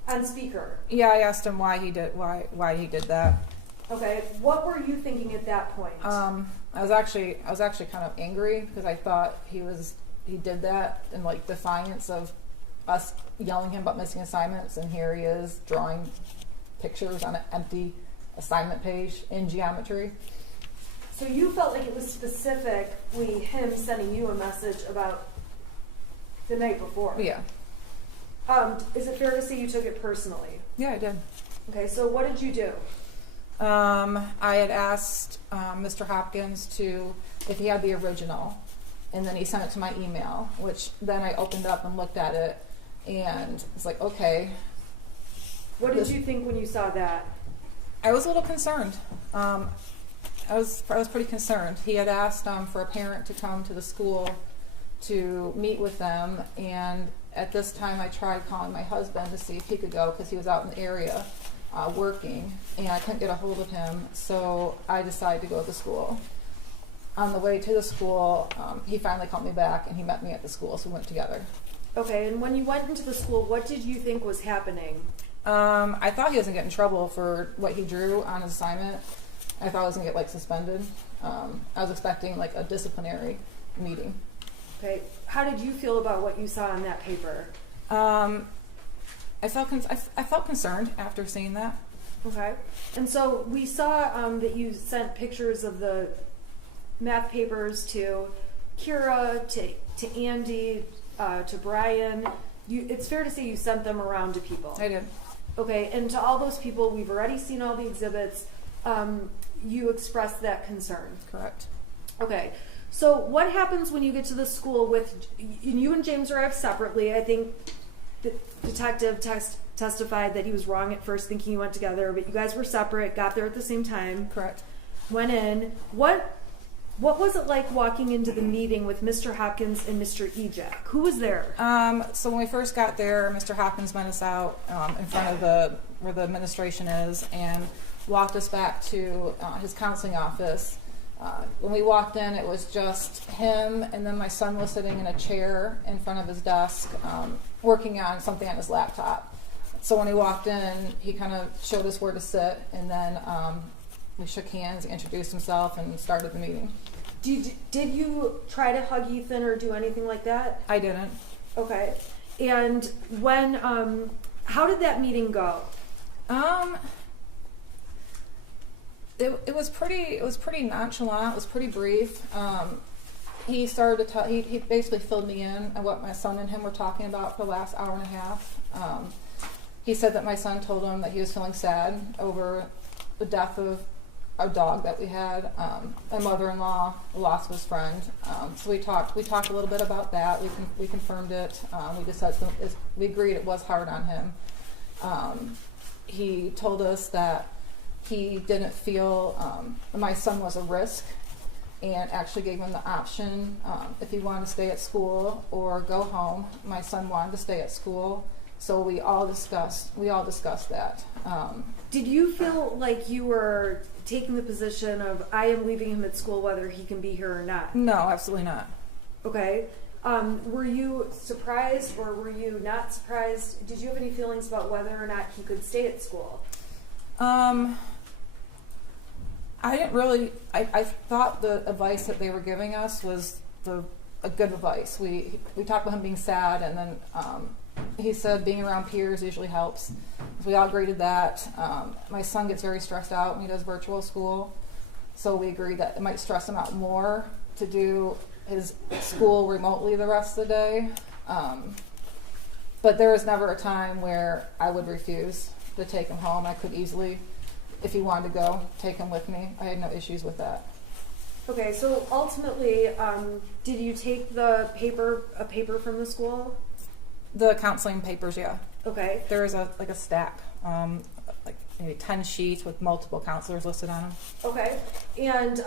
on speaker? Yeah, I asked him why he did that. Okay. What were you thinking at that point? I was actually kind of angry because I thought he did that in like defiance of us yelling at him about missing assignments, and here he is drawing pictures on an empty assignment page in geometry. So you felt like it was specifically him sending you a message about the night before? Yeah. Is it fair to say you took it personally? Yeah, I did. Okay, so what did you do? I had asked Mr. Hopkins if he had the original, and then he sent it to my email, which then I opened up and looked at it, and it's like, okay. What did you think when you saw that? I was a little concerned. I was pretty concerned. He had asked for a parent to come to the school to meet with them, and at this time I tried calling my husband to see if he could go because he was out in the area working, and I couldn't get a hold of him, so I decided to go to the school. on the way to the school, he finally called me back and he met me at the school, so we went together. Okay, and when you went into the school, what did you think was happening? I thought he was gonna get in trouble for what he drew on his assignment. I thought I was gonna get like suspended. I was expecting like a disciplinary meeting. Okay, how did you feel about what you saw on that paper? I felt concerned after seeing that. Okay, and so we saw that you sent pictures of the math papers to Kira, to Andy, to Brian. It's fair to say you sent them around to people. I did. Okay, and to all those people, we've already seen all the exhibits. You expressed that concern. Correct. Okay, so what happens when you get to the school with you and James arrived separately? I think the detective testified that he was wrong at first, thinking you went together, but you guys were separate. Got there at the same time. Correct. Went in. What was it like walking into the meeting with Mr. Hopkins and Mr. Ejak? Who was there? So when we first got there, Mr. Hopkins met us out in front of where the administration is and walked us back to his counseling office. When we walked in, it was just him, and then my son was sitting in a chair in front of his desk, working on something on his laptop. So when he walked in, he kind of showed us where to sit, and then we shook hands, introduced himself, and started the meeting. Did you try to hug Ethan or do anything like that? I didn't. Okay. And when, how did that meeting go? It was pretty nonchalant. It was pretty brief. He started to tell. He basically filled me in on what my son and him were talking about for the last hour and a half. He said that my son told him that he was feeling sad over the death of a dog that we had. My mother-in-law, the loss of his friend. So we talked a little bit about that. We confirmed it. We just said we agreed it was hard on him. He told us that he didn't feel my son was a risk, and actually gave him the option if he wanted to stay at school or go home. My son wanted to stay at school, so we all discussed that. Did you feel like you were taking the position of I am leaving him at school whether he can be here or not? No, absolutely not. Okay. Were you surprised or were you not surprised? Did you have any feelings about whether or not he could stay at school? I didn't really. I thought the advice that they were giving us was a good advice. We talked about him being sad, and then he said being around peers usually helps. So we all agreed to that. My son gets very stressed out when he does virtual school, so we agreed that it might stress him out more to do his school remotely the rest of the day. But there was never a time where I would refuse to take him home. I could easily, if he wanted to go, take him with me. I had no issues with that. Okay, so ultimately, did you take a paper from the school? The counseling papers, yeah. Okay. There is a stack, like maybe 10 sheets with multiple counselors listed on them. Okay. And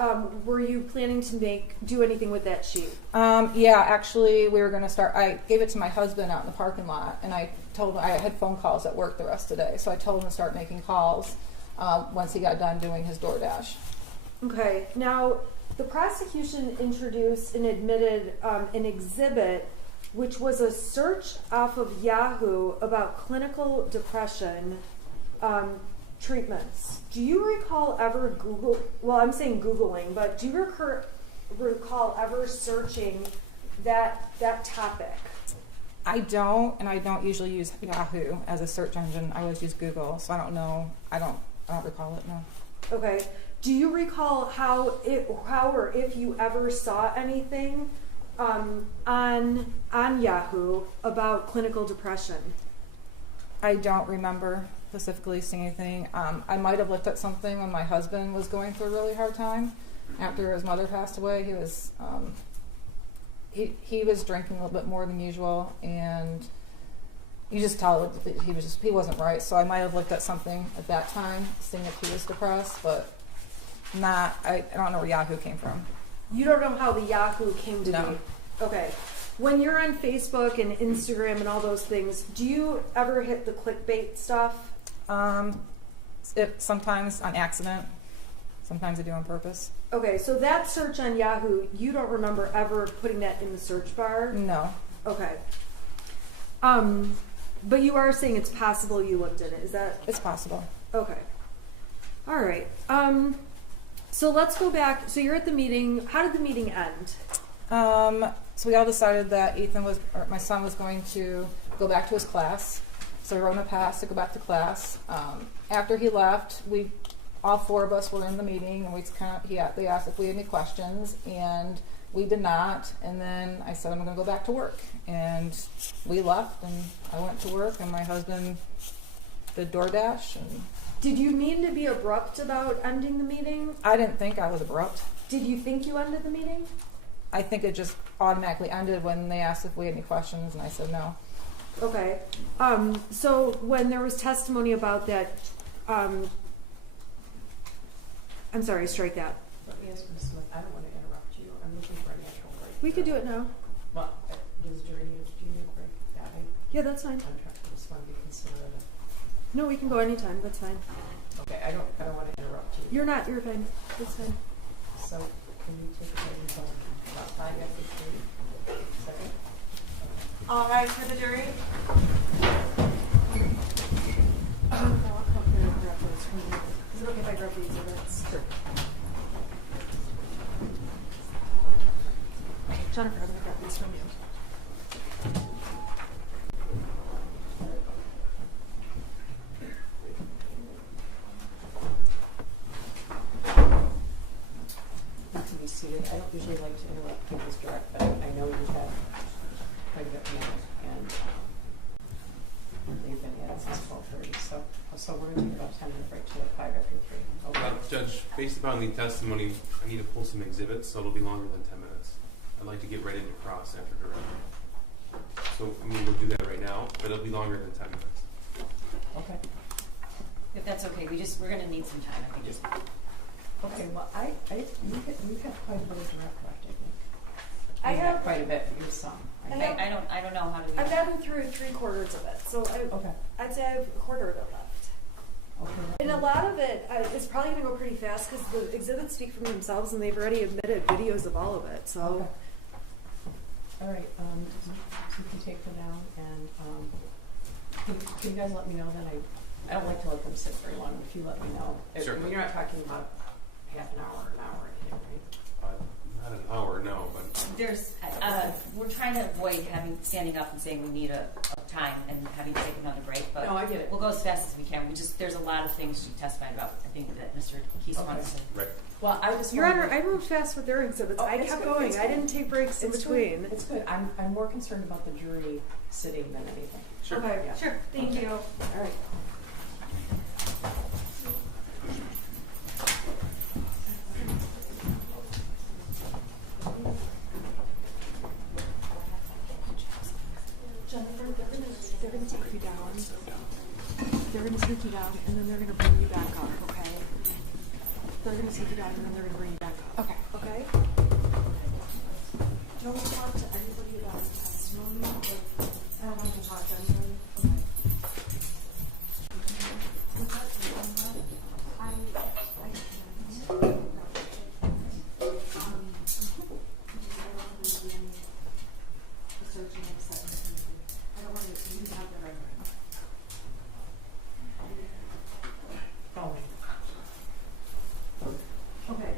were you planning to do anything with that sheet? Yeah, actually, we were going to start. I gave it to my husband out in the parking lot, and I told him I had phone calls at work the rest of the day, so I told him to start making calls once he got done doing his DoorDash. Okay. Now, the prosecution introduced and admitted an exhibit, which was a search off of Yahoo about clinical depression treatments. Do you recall ever Googling, but do you recall ever searching that topic? I don't, and I don't usually use Yahoo as a search engine. I always use Google, so I don't know. I don't recall it, no. Okay. Do you recall how or if you ever saw anything on Yahoo about clinical depression? I don't remember specifically seeing anything. I might have looked at something when my husband was going through a really hard time after his mother passed away. He was he was drinking a little bit more than usual, and you just tell that he wasn't right. So I might have looked at something at that time, seeing if he was depressed, but not. I don't know where Yahoo came from. You don't know how the Yahoo came to No. be? Okay. When you're on Facebook and Instagram and all those things, do you ever hit the clickbait stuff? Sometimes on accident. Sometimes I do on purpose. Okay, so that search on Yahoo, you don't remember ever putting that in the search bar? No. Okay. But you are saying it's possible you looked at it. Is that? It's possible. Okay. All right. So let's go back. So you're at the meeting. How did the meeting end? So we all decided that my son was going to go back to his class. So we wrote him a pass to go back to class. After he left, all four of us were in the meeting, and they asked if we had any questions, and we did not. And then I said, I'm going to go back to work. And we left, and I went to work, and my husband did DoorDash. And Did you mean to be abrupt about ending the meeting? I didn't think I was abrupt. Did you think you ended the meeting? I think it just automatically ended when they asked if we had any questions, and I said no. Okay. So when there was testimony about that, I'm sorry, strike that. Let me ask Ms. Smith, I don't want to interrupt you. I'm looking for a natural break. We could do it now. Well, does jury need a break? Yeah, Yeah, that's fine. I just want to be considerate of. No, we can go anytime. That's fine. Okay, I don't want to interrupt you. You're not. You're fine. That's fine. So, can you take a break until about 5 after 3? Second? All right, for the jury. Is it okay if I grab these exhibits? Sure. Jennifer, I'm going to grab these from you. Not to be seated. I don't usually like to interrupt people's direct, but I know you have quite a bit more, and they've been at since 12:30. So we're going to take about 10-minute break to 5 after 3. Okay. Judge, based upon the testimony, I need to pull some exhibits, so it'll be longer than 10 minutes. I'd like to get right into cross after director. So, we'll do that right now, but it'll be longer than 10 minutes. Okay. If that's okay, we're going to need some time. I think just. Okay. Well, you have quite a bit of direct left, I think. I You have quite a bit for your son. I Okay, have- I don't know how to. I've gotten through 3/4 of it, so Okay. I'd say I have a quarter of it left. Okay. And a lot of it is probably going to go pretty fast because the exhibits speak for themselves, and they've already admitted videos of all of it. So. Okay. All right. So you can take them now, and can you guys let me know then? I don't like to let them sit very long. If you let me know, Sure. I mean, you're not talking about half an hour, right? Not an hour, no, but There's, we're trying to avoid standing up and saying we need a time and having to take another break, but No, I get it. we'll go as fast as we can. There's a lot of things you testified about. I think that Mr. Keese Okay. wants to. right. Well, I just Your wanted Honor, I moved fast with their exhibits. Oh, I it's kept good, going. it's I good. didn't take breaks in It's between. Good. It's good. I'm more concerned about the jury sitting than anything. Sure. Okay. Yeah. Sure. Thank you. All right. Jennifer, they're gonna take you down. They're gonna take you down, and then they're gonna bring you back up. Okay. They're gonna take you down, and then they're gonna bring you back up. Okay. Okay. Don't talk to anybody about the testimony. I don't want to talk to anybody. Okay.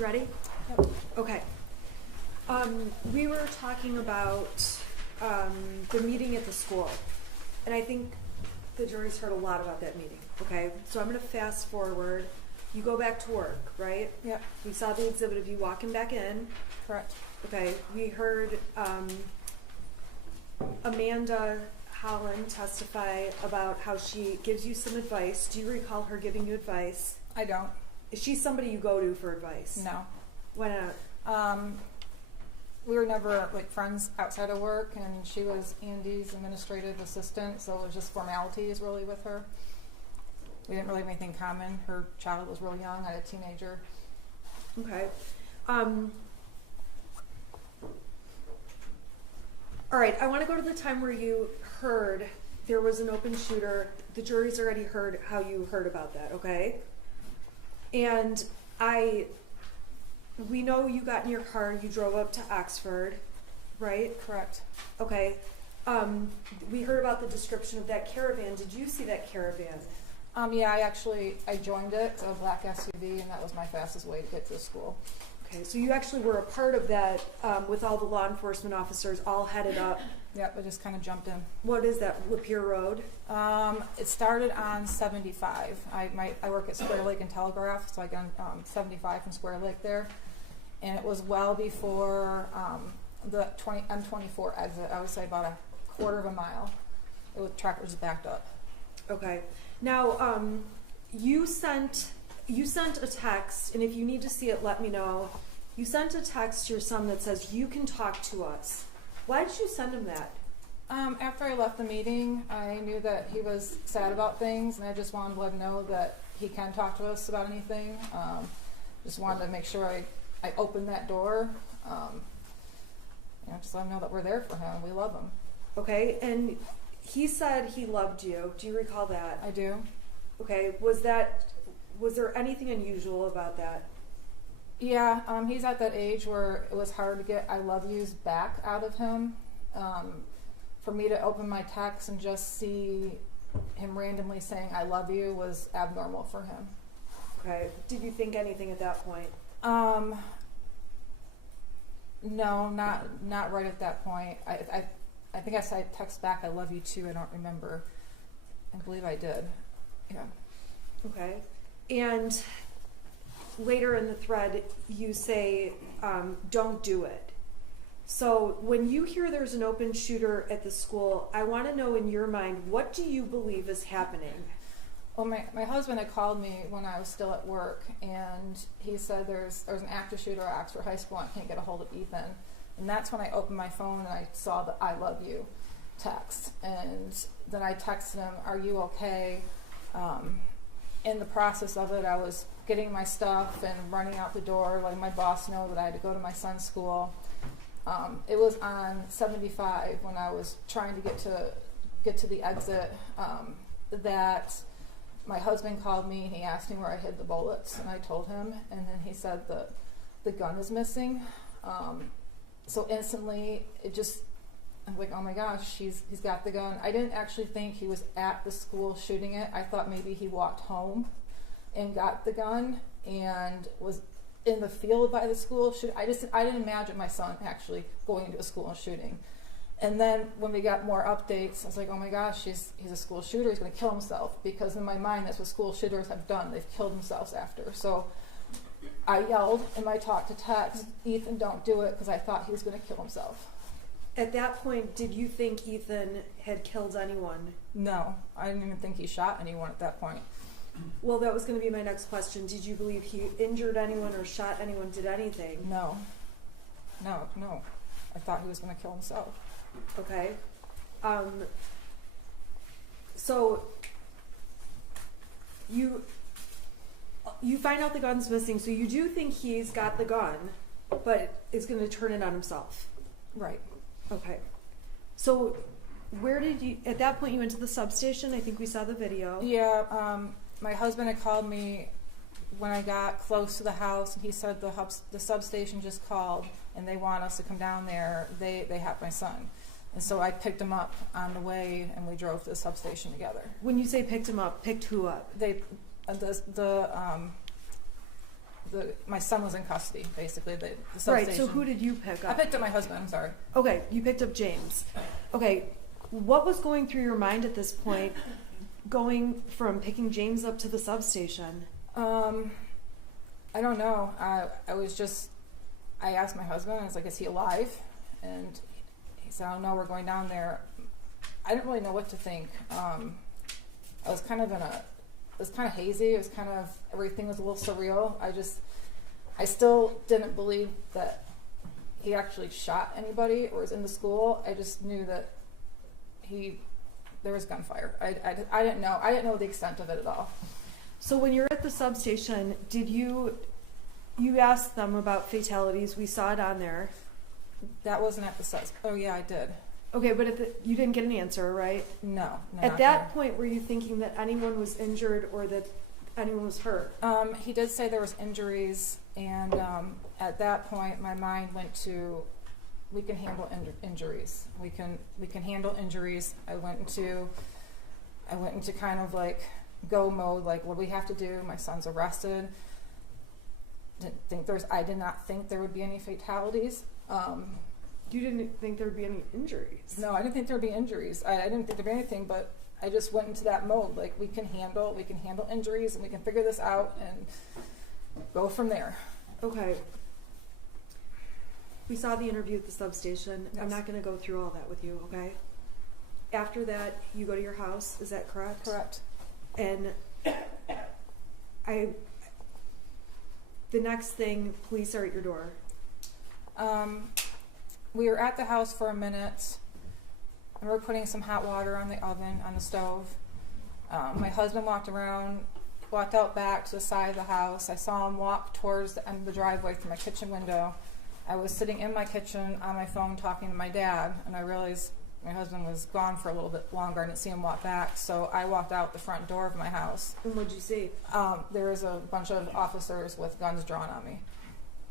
You ready? Yep. Okay. We were talking about the meeting at the school, and I think the jury's heard a lot about that meeting. Okay, so I'm going to fast forward. You go back to work, right? Yep. We saw the exhibit of you walking back in. Correct. Okay, we heard Amanda Holland testify about how she gives you some advice. Do you recall her giving you advice? I don't. Is she somebody you go to for advice? No. Why not? We were never like friends outside of work, and she was Andy's administrative assistant, so it was just formalities really with her. We didn't really have anything in common. Her child was real young. I had a teenager. Okay. All right, I want to go to the time where you heard there was an open shooter. The jury's already heard how you heard about that, okay? And we know you got in your car, you drove up to Oxford, right? Correct. Okay. We heard about the description of that caravan. Did you see that caravan? Yeah, I joined it. It's a black SUV, and that was my fastest way to get to the school. Okay, so you actually were a part of that with all the law enforcement officers all headed up. Yep, I just kind of jumped in. What is that, Lapeer Road? It started on 75. I work at Square Lake and Telegraph, so I got on 75 from Square Lake there. And it was well before the M24 exit. I would say about a quarter of a mile. Tractors backed up. Okay. Now, you sent a text, and if you need to see it, let me know. You sent a text to your son that says, "You can talk to us." Why did you send him that? After I left the meeting, I knew that he was sad about things, and I just wanted to let him know that he can talk to us about anything. Just wanted to make sure I opened that door. Just let him know that we're there for him. We love him. Okay, and he said he loved you. Do you recall that? I do. Okay, was there anything unusual about that? Yeah, he's at that age where it was hard to get I love yous back out of him. For me to open my text and just see him randomly saying I love you was abnormal for him. Okay, did you think anything at that point? No, not right at that point. I think I said text back I love you too. I don't remember. I believe I did. Yeah. Okay. And later in the thread, you say, don't do it. So when you hear there's an open shooter at the school, I want to know in your mind, what do you believe is happening? Well, my husband had called me when I was still at work, and he said there's an active shooter at Oxford High School, and I can't get a hold of Ethan. And that's when I opened my phone and I saw the I love you text. And then I texted him, are you okay? In the process of it, I was getting my stuff and running out the door, letting my boss know that I had to go to my son's school. It was on 75 when I was trying to get to the exit that my husband called me and he asked me where I hid the bullets, and I told him, and then he said the gun is missing. So instantly, I'm like, oh my gosh, he's got the gun. I didn't actually think he was at the school shooting it. I thought maybe he walked home and got the gun and was in the field by the school. I didn't imagine my son actually going into a school and shooting. And then when we got more updates, I was like, oh my gosh, he's a school shooter. He's going to kill himself, because in my mind, that's what school shooters have done. They've killed themselves after. So I yelled in my talk to text, Ethan, don't do it, because I thought he was going to kill himself. At that point, did you think Ethan had killed anyone? No, I didn't even think he shot anyone at that point. Well, that was going to be my next question. Did you believe he injured anyone or shot anyone, did anything? No. I thought he was going to kill himself. Okay. So you find out the gun's missing, so you do think he's got the gun, but is going to turn it on himself. Right. Okay. So where did you, at that point you went to the substation? I think we saw the video. Yeah, my husband had called me when I got close to the house, and he said the substation just called and they want us to come down there. They have my son. And so I picked him up on the way, and we drove to the substation together. When you say picked him up, picked who up? The my son was in custody, basically. The Right, substation. so who did you pick I up? picked up my husband. I'm sorry. Okay, you picked up James. Okay, what was going through your mind at this point, going from picking James up to the substation? I don't know. I was just. I asked my husband. I was like, "Is he alive?" And he said, "I don't know. We're going down there." I didn't really know what to think. I was kind of it was kind of hazy. It was kind of, everything was a little surreal. I still didn't believe that he actually shot anybody or was in the school. I just knew that there was gunfire. I didn't know. I didn't know the extent of it at all. So when you're at the substation, did you asked them about fatalities? We saw it on there. That wasn't at the subs. Oh yeah, I did. Okay, but you didn't get an answer, right? No. At that point, were you thinking that anyone was injured or that anyone was hurt? He did say there was injuries, and at that point, my mind went to, we can handle injuries. We can handle injuries. I went into kind of like go mode. Like, what do we have to do? My son's arrested. I did not think there would be any fatalities. You didn't think there would be any injuries? No, I didn't think there would be injuries. I didn't think there'd be anything, but I just went into that mode. Like, we can handle injuries, and we can figure this out and go from there. Okay. We saw the interview at the substation. Yes. I'm not going to go through all that with you, okay? After that, you go to your house. Is that correct? Correct. And the next thing, police are at your door. We were at the house for a minute, and we were putting some hot water on the oven, on the stove. My husband walked out back to the side of the house. I saw him walk towards the end of the driveway through my kitchen window. I was sitting in my kitchen on my phone talking to my dad, and I realized my husband was gone for a little bit longer. I didn't see him walk back, so I walked out the front door of my house. And what'd you see? There was a bunch of officers with guns drawn on me.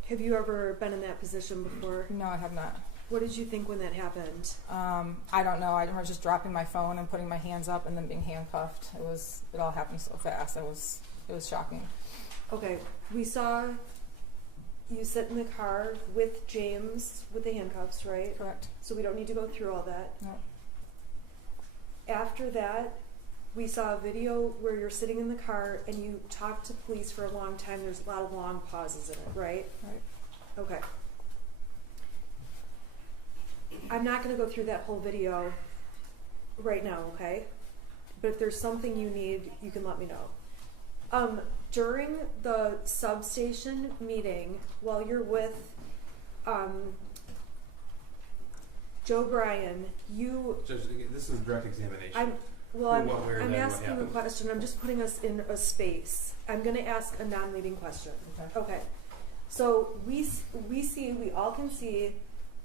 Have you ever been in that position before? No, I have not. What did you think when that happened? I don't know. I remember just dropping my phone and putting my hands up and then being handcuffed. It all happened so fast. It was shocking. Okay, we saw you sit in the car with James with the handcuffs, right? Correct. So we don't need to go through all that. No. After that, we saw a video where you're sitting in the car and you talk to police for a long time. There's a lot of long pauses in it, right? Right. Okay. I'm not going to go through that whole video right now, okay? But if there's something you need, you can let me know. During the substation meeting, while you're with Joe Bryan, Judge, this is direct examination. I'm What, where, I'm then, what asking a happened? question. I'm just putting us in a space. I'm going to ask a non-leading question. Okay. So we all can see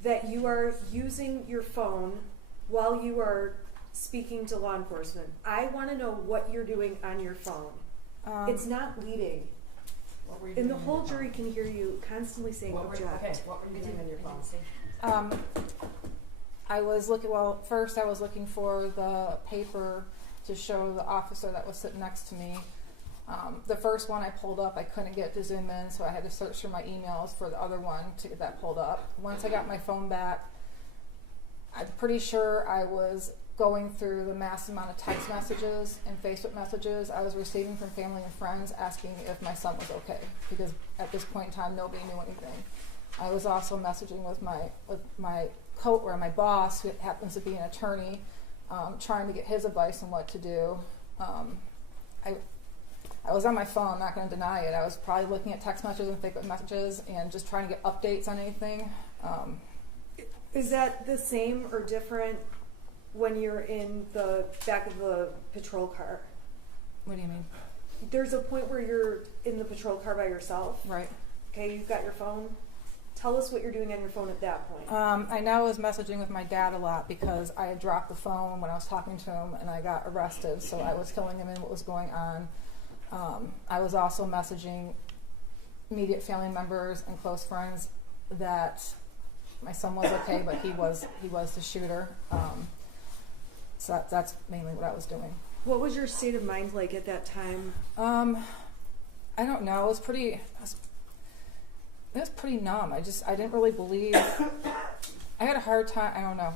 that you are using your phone while you are speaking to law enforcement. I want to know what you're doing on your phone. It's not leading. What were you And the doing whole on your jury can hear you constantly saying phone? object. What were you doing on your phone? I was first I was looking for the paper to show the officer that was sitting next to me. The first one I pulled up, I couldn't get to zoom in, so I had to search through my emails for the other one to get that pulled up. Once I got my phone back, I'm pretty sure I was going through the massive amount of text messages and Facebook messages I was receiving from family and friends asking if my son was okay, because at this point in time, nobody knew anything. I was also messaging with my my boss, who happens to be an attorney, trying to get his advice on what to do. I was on my phone, I'm not going to deny it. I was probably looking at text messages and Facebook messages and just trying to get updates on anything. Is that the same or different when you're in the back of the patrol car? What do you mean? There's a point where you're in the patrol car by yourself. Right. Okay, you've got your phone. Tell us what you're doing on your phone at that point. I know I was messaging with my dad a lot because I had dropped the phone when I was talking to him and I got arrested, so I was filling him in what was going on. I was also messaging immediate family members and close friends that my son was okay, but he was the shooter. So that's mainly what I was doing. What was your state of mind like at that time? I don't know. I was It was pretty numb. I didn't really believe. I had a hard time. I don't know.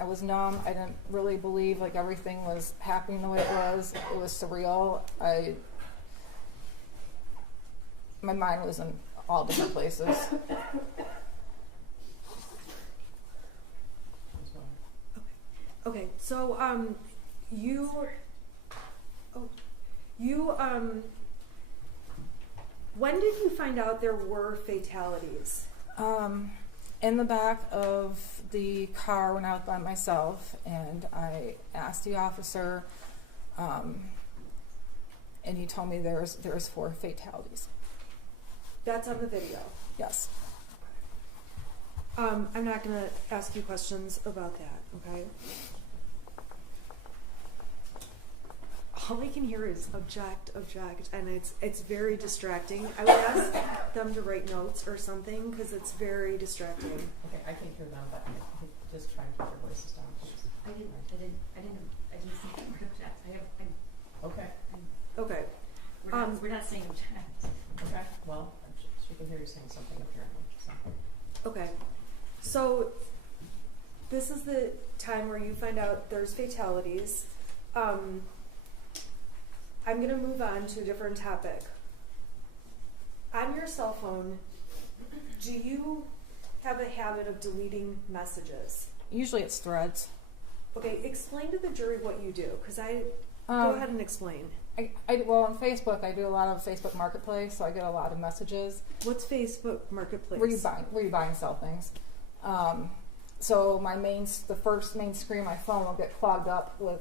I was numb. I didn't really believe like everything was happening the way it was. It was surreal. My mind was in all different places. Okay, so when did you find out there were fatalities? In the back of the car when I was by myself, and I asked the officer, and he told me there's 4 fatalities. That's on the video. Yes. I'm not going to ask you questions about that, okay? All I can hear is object, and it's very distracting. I would ask them to write notes or something because it's very distracting. Okay, I can hear them, but just try and keep your voices down, please. I didn't say the word object. Okay. Okay. We're not saying object. Okay. Well, she can hear you saying something apparently. So. Okay. So this is the time where you find out there's fatalities. I'm going to move on to a different topic. On your cell phone, do you have a habit of deleting messages? Usually it's threads. Okay, explain to the jury what you do, because go ahead and explain. Well, on Facebook, I do a lot of Facebook Marketplace, so I get a lot of messages. What's Facebook Marketplace? Where you buy and sell things. So the first main screen of my phone will get clogged up with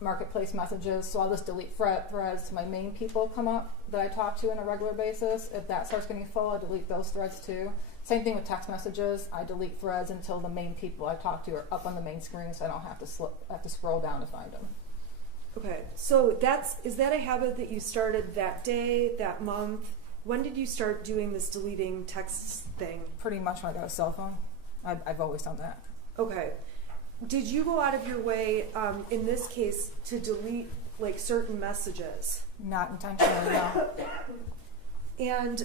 Marketplace messages, so I'll just delete threads to my main people come up that I talk to on a regular basis. If that starts getting full, I delete those threads too. Same thing with text messages. I delete threads until the main people I talk to are up on the main screen, so I don't have to scroll down to find them. Okay, so is that a habit that you started that day, that month? When did you start doing this deleting text thing? Pretty much when I got a cell phone. I've always done that. Okay. Did you go out of your way, in this case, to delete like certain messages? Not intentionally, no. And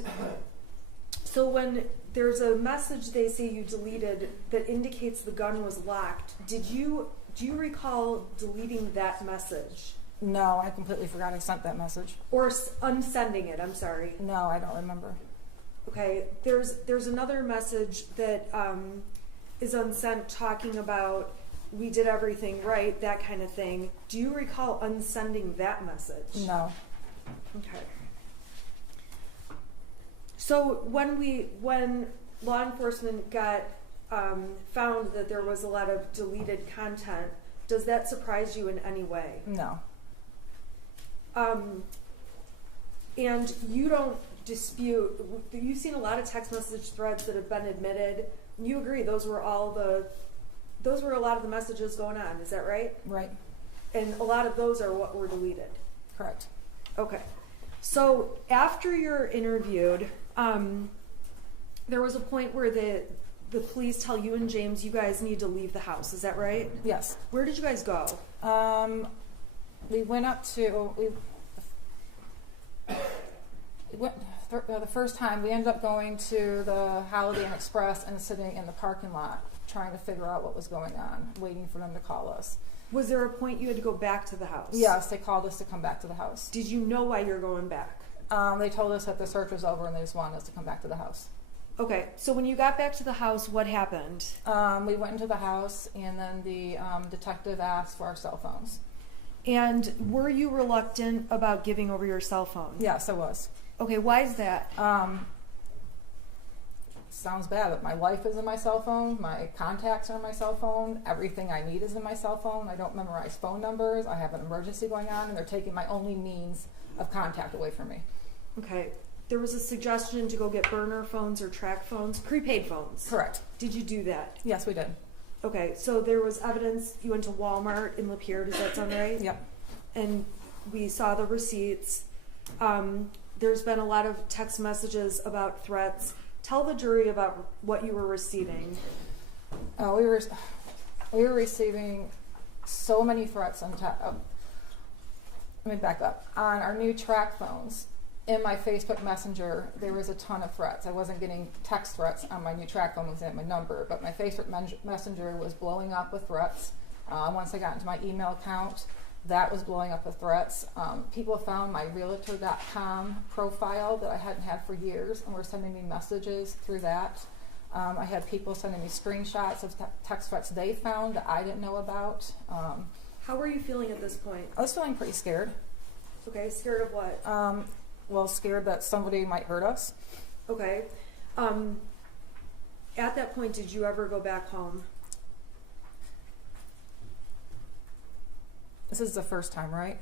so when there's a message they say you deleted that indicates the gun was locked, do you recall deleting that message? No, I completely forgot I sent that message. Or unsending it, I'm sorry. No, I don't remember. Okay, there's another message that is unsent talking about we did everything right, that kind of thing. Do you recall unsending that message? No. Okay. So when law enforcement got found that there was a lot of deleted content, does that surprise you in any way? No. And you don't dispute, you've seen a lot of text message threads that have been admitted. You agree those were a lot of the messages going on, is that right? Right. And a lot of those are what were deleted. Correct. Okay. So after you're interviewed, there was a point where the police tell you and James you guys need to leave the house. Is that right? Yes. Where did you guys go? We went up to the first time we ended up going to the Holiday Inn Express and sitting in the parking lot trying to figure out what was going on, waiting for them to call us. Was there a point you had to go back to the house? Yes, they called us to come back to the house. Did you know why you're going back? They told us that the search was over and they just wanted us to come back to the house. Okay, so when you got back to the house, what happened? We went into the house and then the detective asked for our cell phones. And were you reluctant about giving over your cell phone? Yes, I was. Okay, why is that? Sounds bad, but my life is in my cell phone, my contacts are in my cell phone, everything I need is in my cell phone. I don't memorize phone numbers, I have an emergency going on, and they're taking my only means of contact away from me. Okay, there was a suggestion to go get burner phones or track phones, prepaid phones. Correct. Did you do that? Yes, we did. Okay, so there was evidence, you went to Walmart in Lapeer, does that sound right? Yep. And we saw the receipts. There's been a lot of text messages about threats. Tell the jury about what you were receiving. We were receiving so many threats on let me back up. On our new track phones, in my Facebook Messenger, there was a ton of threats. I wasn't getting text threats on my new track phone because I had my number, but my Facebook Messenger was blowing up with threats. Once I got into my email account, that was blowing up with threats. People found my Realtor.com profile that I hadn't had for years and were sending me messages through that. I had people sending me screenshots of text threats they found that I didn't know about. How were you feeling at this point? I was feeling pretty scared. Okay, scared of what? Well, scared that somebody might hurt us. Okay. At that point, did you ever go back home? This is the first time, right?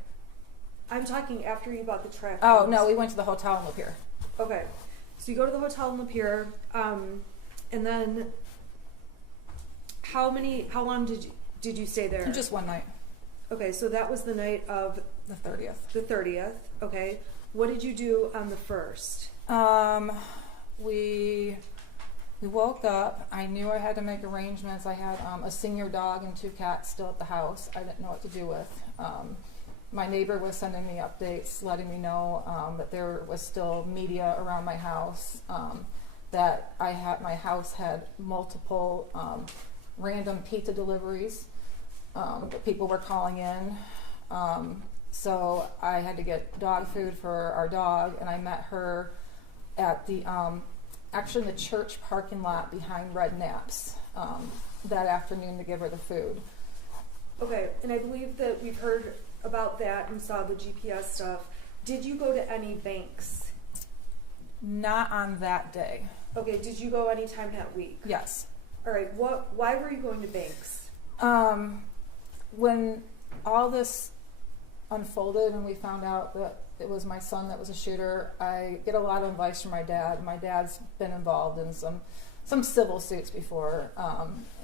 I'm talking after you bought the track. Oh, phones. no, we went to the hotel in Lapeer. Okay. So you go to the hotel in Lapeer, and then how long did you stay there? Just one night. Okay, so that was the night of The 30th. the 30th. Okay. What did you do on the 1st? We woke up. I knew I had to make arrangements. I had a senior dog and 2 cats still at the house. I didn't know what to do with. My neighbor was sending me updates, letting me know that there was still media around my house, that my house had multiple random pizza deliveries that people were calling in. So I had to get dog food for our dog, and I met her at the actually in the church parking lot behind Red Naps that afternoon to give her the food. Okay, and I believe that we've heard about that and saw the GPS stuff. Did you go to any banks? Not on that day. Okay, did you go anytime that week? Yes. All right, why were you going to banks? When all this unfolded and we found out that it was my son that was a shooter, I get a lot of advice from my dad. My dad's been involved in some civil suits before.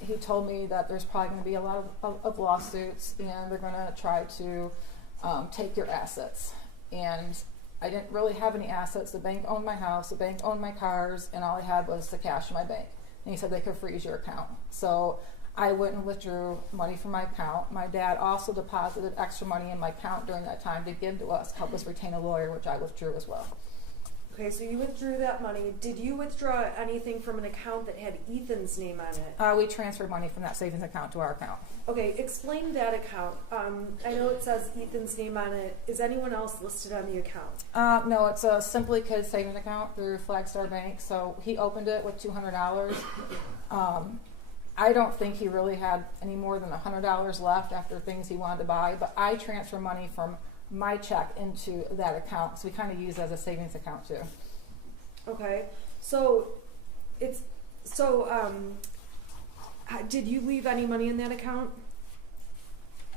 He told me that there's probably going to be a lot of lawsuits, and they're going to try to take your assets. And I didn't really have any assets. The bank owned my house, the bank owned my cars, and all I had was the cash in my bank. And he said they could freeze your account. So I went and withdrew money from my account. My dad also deposited extra money in my account during that time to give to us, help us retain a lawyer, which I withdrew as well. Okay, so you withdrew that money. Did you withdraw anything from an account that had Ethan's name on it? We transferred money from that savings account to our account. Okay, explain that account. I know it says Ethan's name on it. Is anyone else listed on the account? No, it's a Simply Kids savings account through Flagstar Bank. So he opened it with $200. I don't think he really had any more than $100 left after things he wanted to buy, but I transfer money from my check into that account, so we kind of use it as a savings account too. Okay, did you leave any money in that account?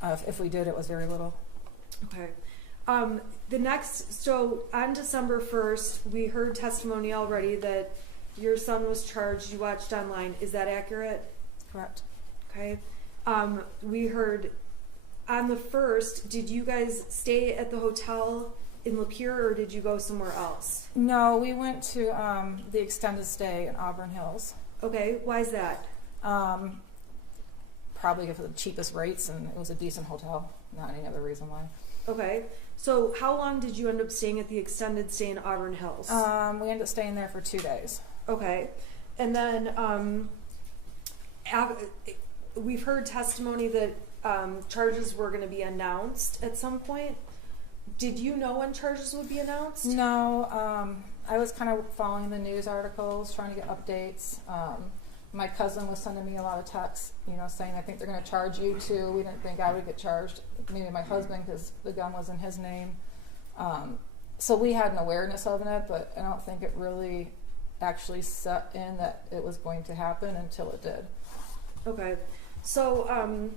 If we did, it was very little. Okay. So on December 1st, we heard testimony already that your son was charged. You watched online. Is that accurate? Correct. Okay. We heard on the 1st, did you guys stay at the hotel in Lapeer, or did you go somewhere else? No, we went to the extended stay in Auburn Hills. Okay, why is that? Probably for the cheapest rates, and it was a decent hotel. Not any other reason why. Okay, so how long did you end up staying at the extended stay in Auburn Hills? We ended up staying there for 2 days. Okay, and then we've heard testimony that charges were going to be announced at some point. Did you know when charges would be announced? No, I was kind of following the news articles, trying to get updates. My cousin was sending me a lot of texts, saying, I think they're going to charge you too. We didn't think I would get charged. Maybe my husband, because the gun was in his name. So we had an awareness of it, but I don't think it really actually set in that it was going to happen until it did. Okay. So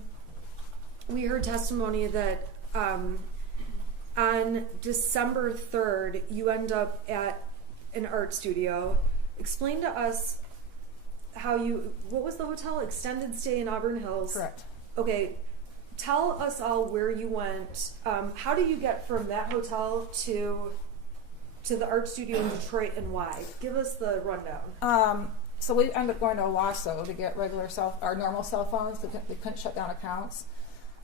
we heard testimony that on December 3rd, you end up at an art studio. Explain to us what was the hotel? Extended stay in Auburn Hills. Correct. Okay. Tell us all where you went. How do you get from that hotel to the art studio in Detroit, and why? Give us the rundown. So we ended up going to Owasso to get our normal cell phones. They couldn't shut down accounts.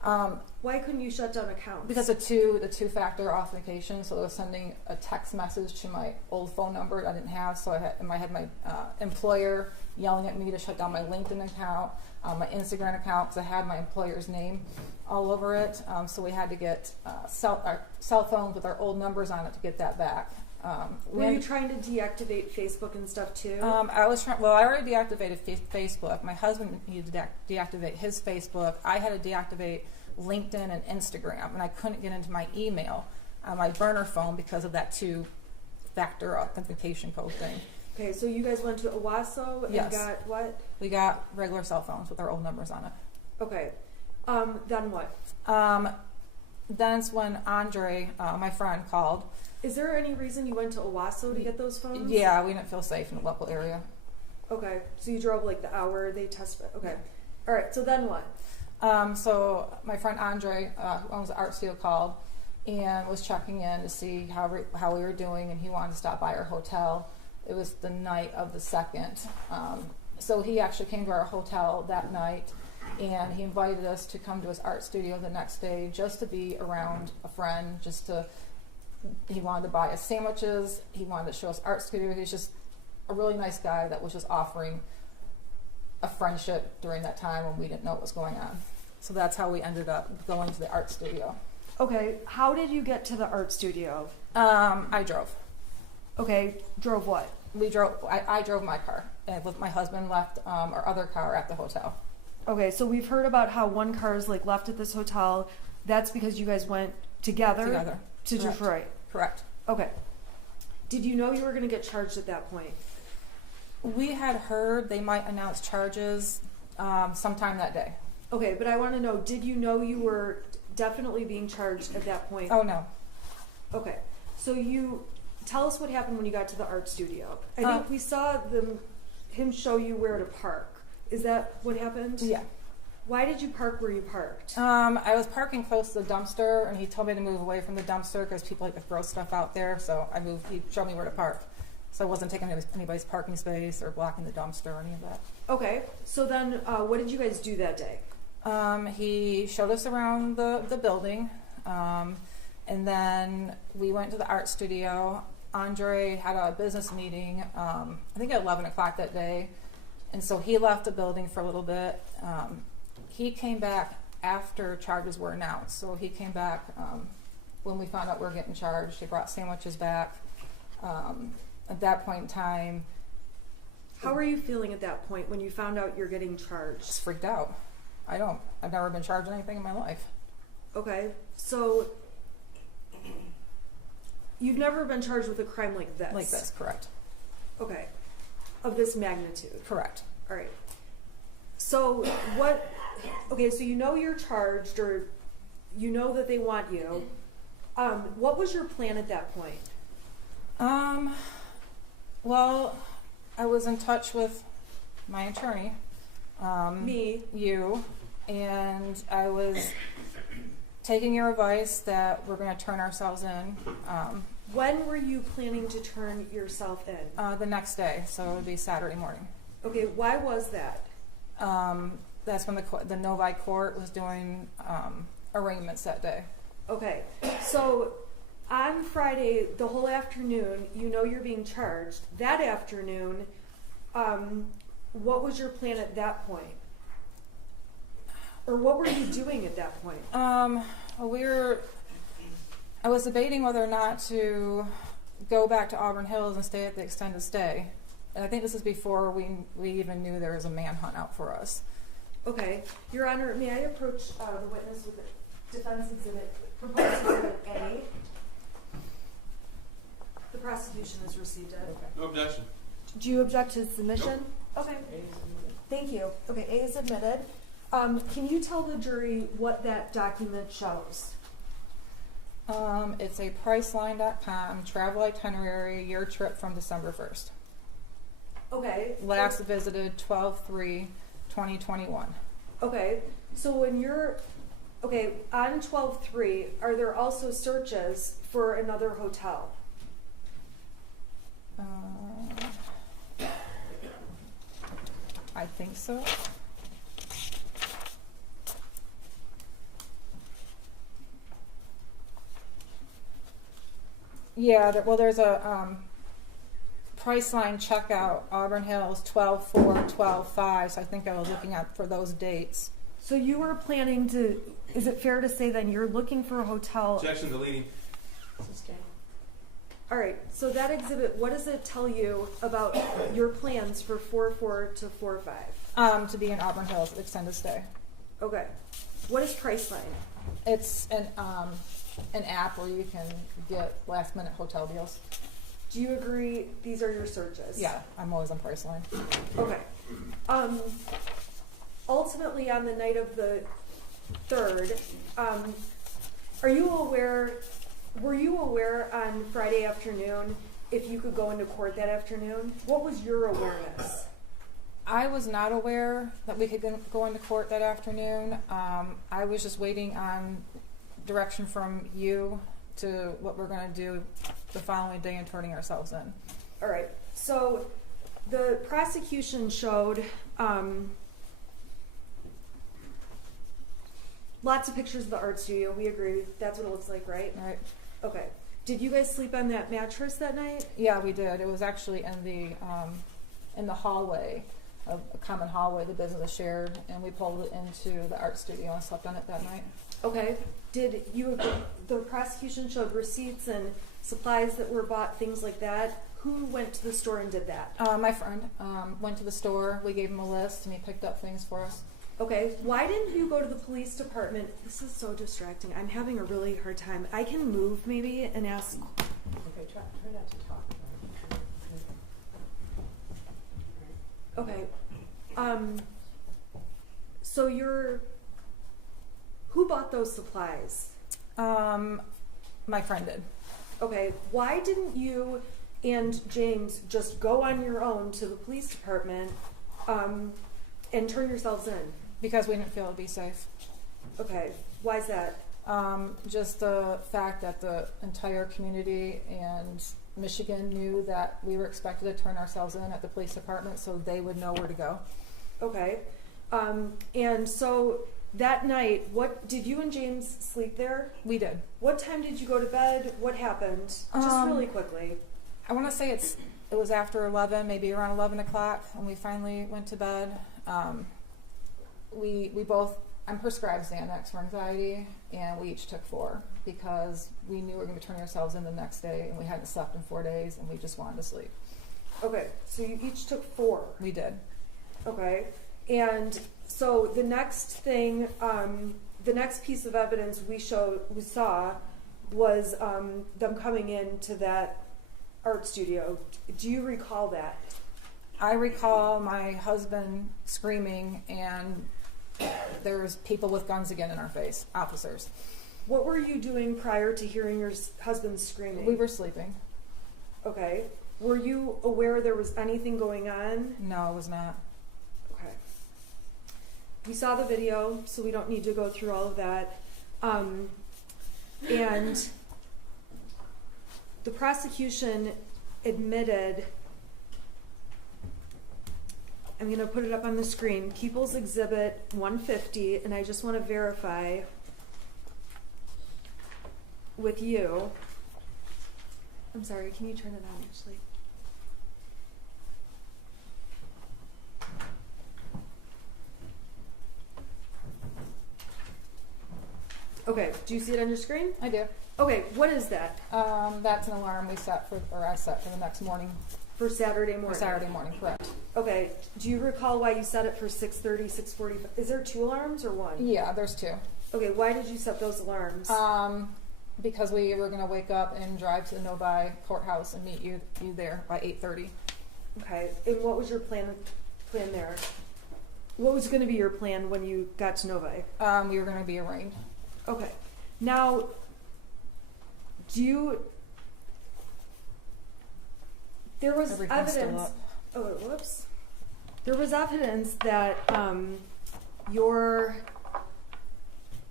Why couldn't you shut down accounts? Because the two-factor authentication, so it was sending a text message to my old phone number I didn't have, so I had my employer yelling at me to shut down my LinkedIn account, my Instagram account, because I had my employer's name all over it, so we had to get cell phones with our old numbers on it to get that back. Were you trying to deactivate Facebook and stuff too? I was trying. Well, I already deactivated Facebook. My husband needed to deactivate his Facebook. I had to deactivate LinkedIn and Instagram, and I couldn't get into my email on my burner phone because of that two-factor authentication code thing. Okay, so you guys went to Owasso and Yes. got what? We got regular cell phones with our old numbers on it. Okay. Then what? Then it's when Andre, my friend, called. Is there any reason you went to Owasso to get those phones? Yeah, we didn't feel safe in the local area. Okay, so you drove like the hour they tested. Okay. All right, so then what? So my friend Andre, who owns the art studio, called and was checking in to see how we were doing, and he wanted to stop by our hotel. It was the night of the 2nd. So he actually came to our hotel that night, and he invited us to come to his art studio the next day just to be around a friend, he wanted to buy us sandwiches, he wanted to show us art studio. He's just a really nice guy that was just offering a friendship during that time when we didn't know what was going on. So that's how we ended up going to the art studio. Okay, how did you get to the art studio? I drove. Okay, drove what? I drove my car, and my husband left our other car at the hotel. Okay, so we've heard about how one car is like left at this hotel. That's because you guys went together to Correct. Detroit. Correct. Okay. Did you know you were going to get charged at that point? We had heard they might announce charges sometime that day. Okay, but I want to know, did you know you were definitely being charged at that point? Oh, no. Okay. So tell us what happened when you got to the art studio. I think we saw him show you where to park. Is that what happened? Yeah. Why did you park where you parked? I was parking close to the dumpster, and he told me to move away from the dumpster because people like to throw stuff out there. So I moved. He showed me where to park, so I wasn't taking anybody's parking space or blocking the dumpster or any of that. Okay. So then, what did you guys do that day? He showed us around the building, and then we went to the art studio. Andre had a business meeting, I think at 11 o'clock that day, and so he left the building for a little bit. He came back after charges were announced. So he came back when we found out we were getting charged. He brought sandwiches back. At that point in time, how were you feeling at that point when you found out you're getting charged? Just freaked out. I've never been charged anything in my life. Okay, so you've never been charged with a crime like this? Like this, correct. Okay, of this magnitude? Correct. All right. So so you know you're charged, or you know that they want you. What was your plan at that point? Well, I was in touch with my attorney. Me. You. And I was taking your advice that we're going to turn ourselves in. When were you planning to turn yourself in? The next day, so it would be Saturday morning. Okay, why was that? That's when the Novi court was doing arraignments that day. Okay, so on Friday, the whole afternoon, you know you're being charged. That afternoon, what was your plan at that point? Or what were you doing at that point? I was debating whether or not to go back to Auburn Hills and stay at the extended stay. And I think this is before we even knew there was a manhunt out for us. Okay. Your Honor, may I approach the witness with the defense exhibit, proposed exhibit A? The prosecution has received it. Okay. No objection. Do you object to submission? Nope. Okay. Thank you. Okay, A is admitted. Can you tell the jury what that document shows? It's a Priceline.com travel itinerary, year trip from December 1st. Okay. Last visited 12/3/2021. Okay. So when you're on 12/3, are there also searches for another hotel? I think so. Yeah, there's a Priceline checkout, Auburn Hills, 12/4, 12/5. So I think I was looking at for those dates. So you were planning to, is it fair to say then you're looking for a hotel? Objection deleting. All right, so that exhibit, what does it tell you about your plans for 4/4 to 4/5? To be in Auburn Hills, extended stay. Okay. What is Priceline? It's an app where you can get last minute hotel deals. Do you agree these are your searches? Yeah, I'm always on Priceline. Okay. Ultimately, on the night of the 3rd, were you aware on Friday afternoon if you could go into court that afternoon? What was your awareness? I was not aware that we could go into court that afternoon. I was just waiting on direction from you to what we're going to do the following day and turning ourselves in. All right. So the prosecution showed lots of pictures of the art studio. We agree. That's what it looks like, right? All right. Okay. Did you guys sleep on that mattress that night? Yeah, we did. It was actually in the hallway, a common hallway the business is shared, and we pulled it into the art studio and slept on it that night. Okay. Did you? The prosecution showed receipts and supplies that were bought, things like that. Who went to the store and did that? My friend went to the store. We gave him a list, and he picked up things for us. Okay. Why didn't you go to the police department? This is so distracting. I'm having a really hard time. I can move maybe and ask. Okay, try not to talk. Okay. So who bought those supplies? My friend did. Okay. Why didn't you and James just go on your own to the police department and turn yourselves in? Because we didn't feel it'd be safe. Okay. Why is that? Just the fact that the entire community and Michigan knew that we were expected to turn ourselves in at the police department, so they would know where to go. Okay. And so that night, what did you and James sleep there? We did. What time did you go to bed? What happened? Just really quickly. I want to say it was after 11, maybe around 11 o'clock, when we finally went to bed. We both, I'm prescribed Xanax for anxiety, and we each took 4 because we knew we were going to be turning ourselves in the next day, and we hadn't slept in 4 days, and we just wanted to sleep. Okay, so you each took 4. We did. Okay, and so the next thing, the next piece of evidence we saw was them coming into that art studio. Do you recall that? I recall my husband screaming, and there's people with guns again in our face, officers. What were you doing prior to hearing your husband screaming? We were sleeping. Okay. Were you aware there was anything going on? No, I was not. Okay. We saw the video, so we don't need to go through all of that. And the prosecution admitted, I'm going to put it up on the screen, People's Exhibit 150, and I just want to verify with you. I'm sorry, can you turn it on, actually? Okay, do you see it on your screen? I do. Okay, what is that? That's an alarm I set for the next morning. For Saturday morning? For Saturday morning, correct. Okay, do you recall why you set it for 6:30, 6:45? Is there 2 alarms or 1? Yeah, there's 2. Okay, why did you set those alarms? Because we were going to wake up and drive to the Novi courthouse and meet you there by 8:30. Okay, and what was your plan there? What was going to be your plan when you got to Novi? We were going to be arraigned. Okay, now, there was Everything's still evidence. up. Oh, whoops. There was evidence that your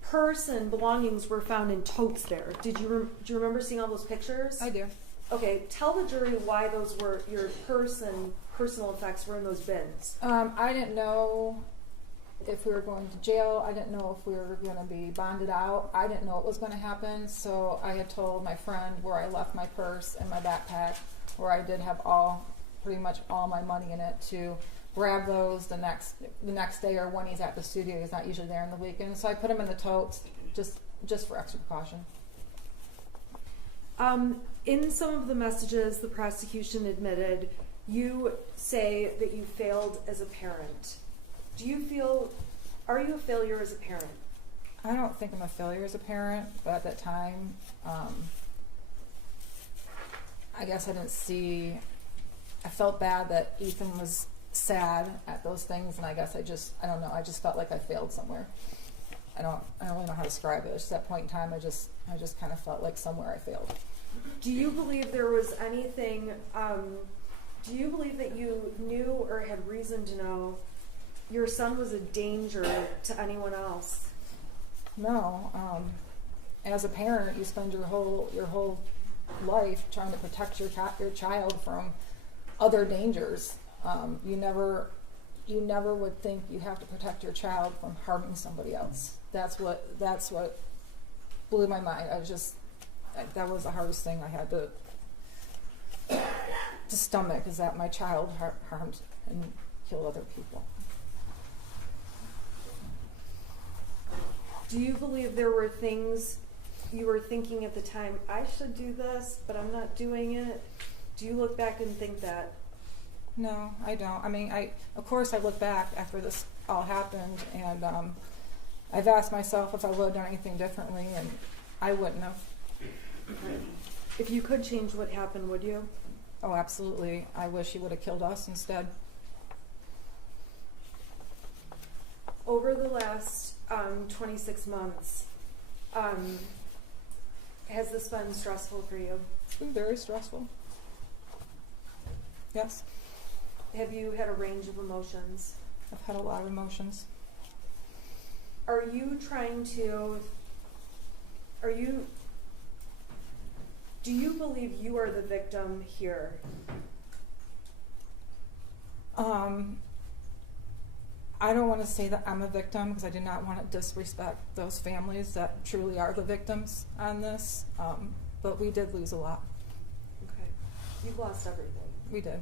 purse and belongings were found in totes there. Do you remember seeing all those pictures? I do. Okay, tell the jury why those were, your purse and personal effects were in those bins. I didn't know if we were going to jail. I didn't know if we were going to be bonded out. I didn't know what was going to happen. So I had told my friend where I left my purse and my backpack, where I did have pretty much all my money in it, to grab those the next day, or when he's at the studio. He's not usually there on the weekend. So I put them in the totes just for extra precaution. In some of the messages the prosecution admitted, you say that you failed as a parent. Are you a failure as a parent? I don't think I'm a failure as a parent, but at that time, I guess I felt bad that Ethan was sad at those things, and I guess I don't know, I just felt like I failed somewhere. I don't really know how to describe it. It's just that point in time, I just kind of felt like somewhere I failed. Do you believe there was anything, do you believe that you knew or had reason to know your son was a danger to anyone else? No. As a parent, you spend your whole life trying to protect your child from other dangers. You never would think you have to protect your child from harming somebody else. That's what blew my mind. That was the hardest thing I had to stomach, is that my child harmed and killed other people. Do you believe there were things you were thinking at the time, I should do this, but I'm not doing it? Do you look back and think that? No, I don't. I mean, of course I look back after this all happened, and I've asked myself if I would have done anything differently, and I wouldn't have. If you could change what happened, would you? Oh, absolutely. I wish he would have killed us instead. Over the last 26 months, has this been stressful for you? It's been very stressful. Yes. Have you had a range of emotions? I've had a lot of emotions. Do you believe you are the victim here? I don't want to say that I'm a victim, because I do not want to disrespect those families that truly are the victims on this. But we did lose a lot. Okay. You've lost everything. We did.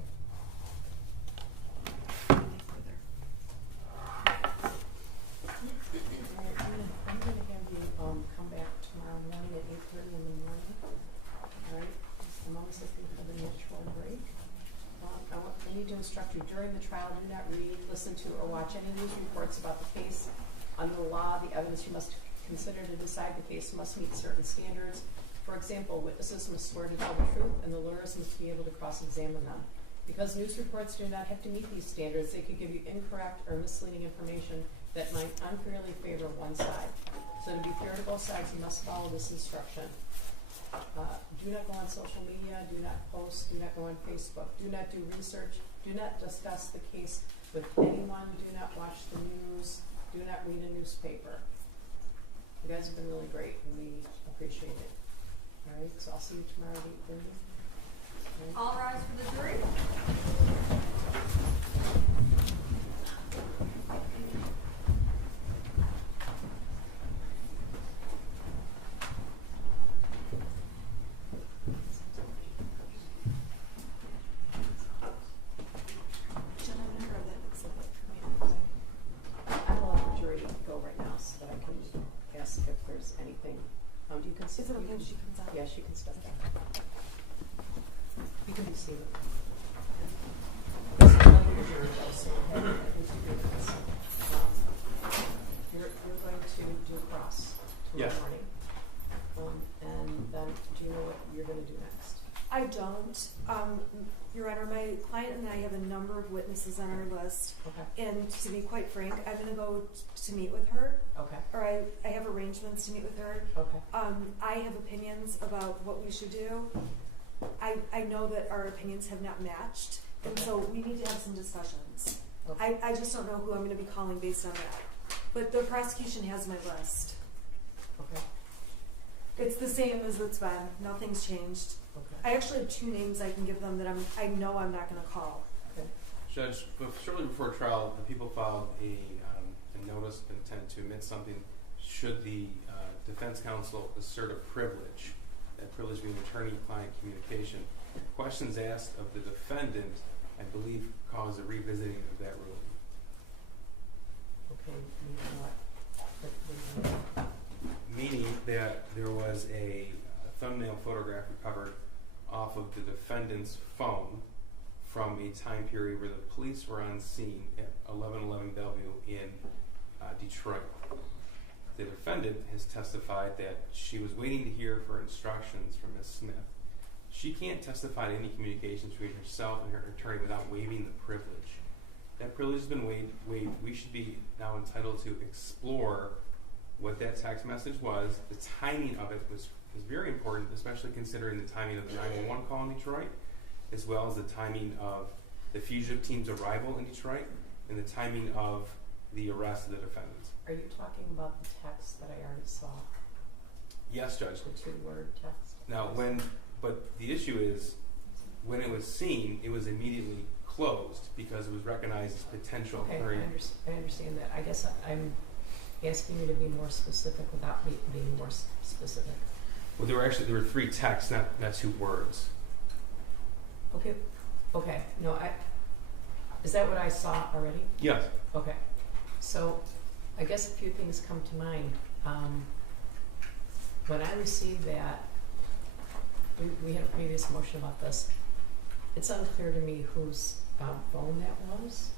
I'm going to have you come back tomorrow morning at 8:30 in the morning. All right? I'm always looking for the natural break. I need to instruct you during the trial, do not read, listen to, or watch any news reports about the case. Under the law, the evidence you must consider to decide the case must meet certain standards. For example, witnesses must swear to tell the truth, and the lawyers must be able to cross-examine them. Because news reports do not have to meet these standards, they could give you incorrect or misleading information that might unfairly favor one side. So to be fair to both sides, you must follow this instruction. Do not go on social media, do not post, do not go on Facebook, do not do research, do not discuss the case with anyone, do not watch the news, do not read a newspaper. You guys have been really great, and we appreciate it. All right, so I'll see you tomorrow at 8:30. All rise for the jury. I will let the jury go right now so that I can ask if there's anything. You can sit. Is it okay if she comes out? Yeah, she can step down. You can be seated. This is another jury though, so we'll have these agreements. You're going to do a cross tomorrow Yes. morning. And then do you know what you're going to do next? I don't. Your Honor, my client and I have a number of witnesses on our list. Okay. And to be quite frank, I'm going to go to meet with her. Okay. Or I have arrangements to meet with her. Okay. I have opinions about what we should do. I know that our opinions have not matched, and so we need to have some discussions. Okay. I just don't know who I'm going to be calling based on that. But the prosecution has my list. Okay. It's the same as it's been. Nothing's changed. Okay. I actually have 2 names I can give them that I know I'm not going to call. Okay. Judge, shortly before trial, the people filed a a notice been intended to admit something should the defense counsel assert a privilege, that privilege being attorney-client communication. Questions asked of the defendant, I believe, cause a revisiting of that ruling. Okay, you know what? Meaning that there was a thumbnail photograph recovered off of the defendant's phone from a time period where the police were on scene at 1111 Bellevue in Detroit. The defendant has testified that she was waiting to hear for instructions from Ms. Smith. She can't testify to any communications between herself and her attorney without waiving the privilege. That privilege has been waived. We should be now entitled to explore what that text message was. The timing of it was very important, especially considering the timing of the 911 call in Detroit, as well as the timing of the fugitive team's arrival in Detroit, and the timing of the arrest of the defendants. Are you talking about the text that I already saw? Yes, Judge. The 2-word text? Now, but the issue is, when it was seen, it was immediately closed because it was recognized as potential. Okay, I understand that. I guess I'm asking you to be more specific without me being more specific. Well, there were 3 texts, not 2 words. Okay. No, is that what I saw already? Yes. Okay. So, I guess a few things come to mind. When I received that, we had a previous motion about this. It's unclear to me whose phone that was.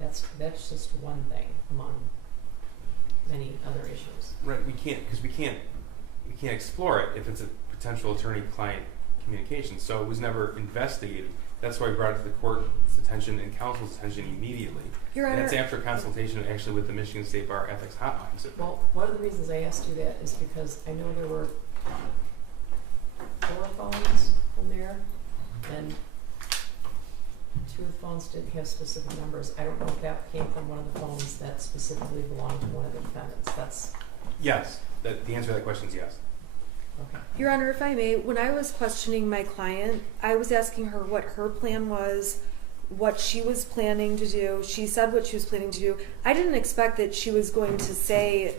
That's just one thing among many other issues. Right. We can't explore it if it's a potential attorney-client communication. So it was never investigated. That's why we brought it to the court's attention and counsel's attention immediately. Your Honor, and that's after consultation actually with the Michigan State Bar Ethics Hotline. Well, one of the reasons I asked you that is because I know there were 4 phones from there, and 2 of the phones didn't have specific numbers. I don't know if that came from one of the phones that specifically belonged to one of the defendants. Yes. The answer to that question is yes. Okay. Your Honor, if I may, when I was questioning my client, I was asking her what her plan was, what she was planning to do. She said what she was planning to do. I didn't expect she was going to say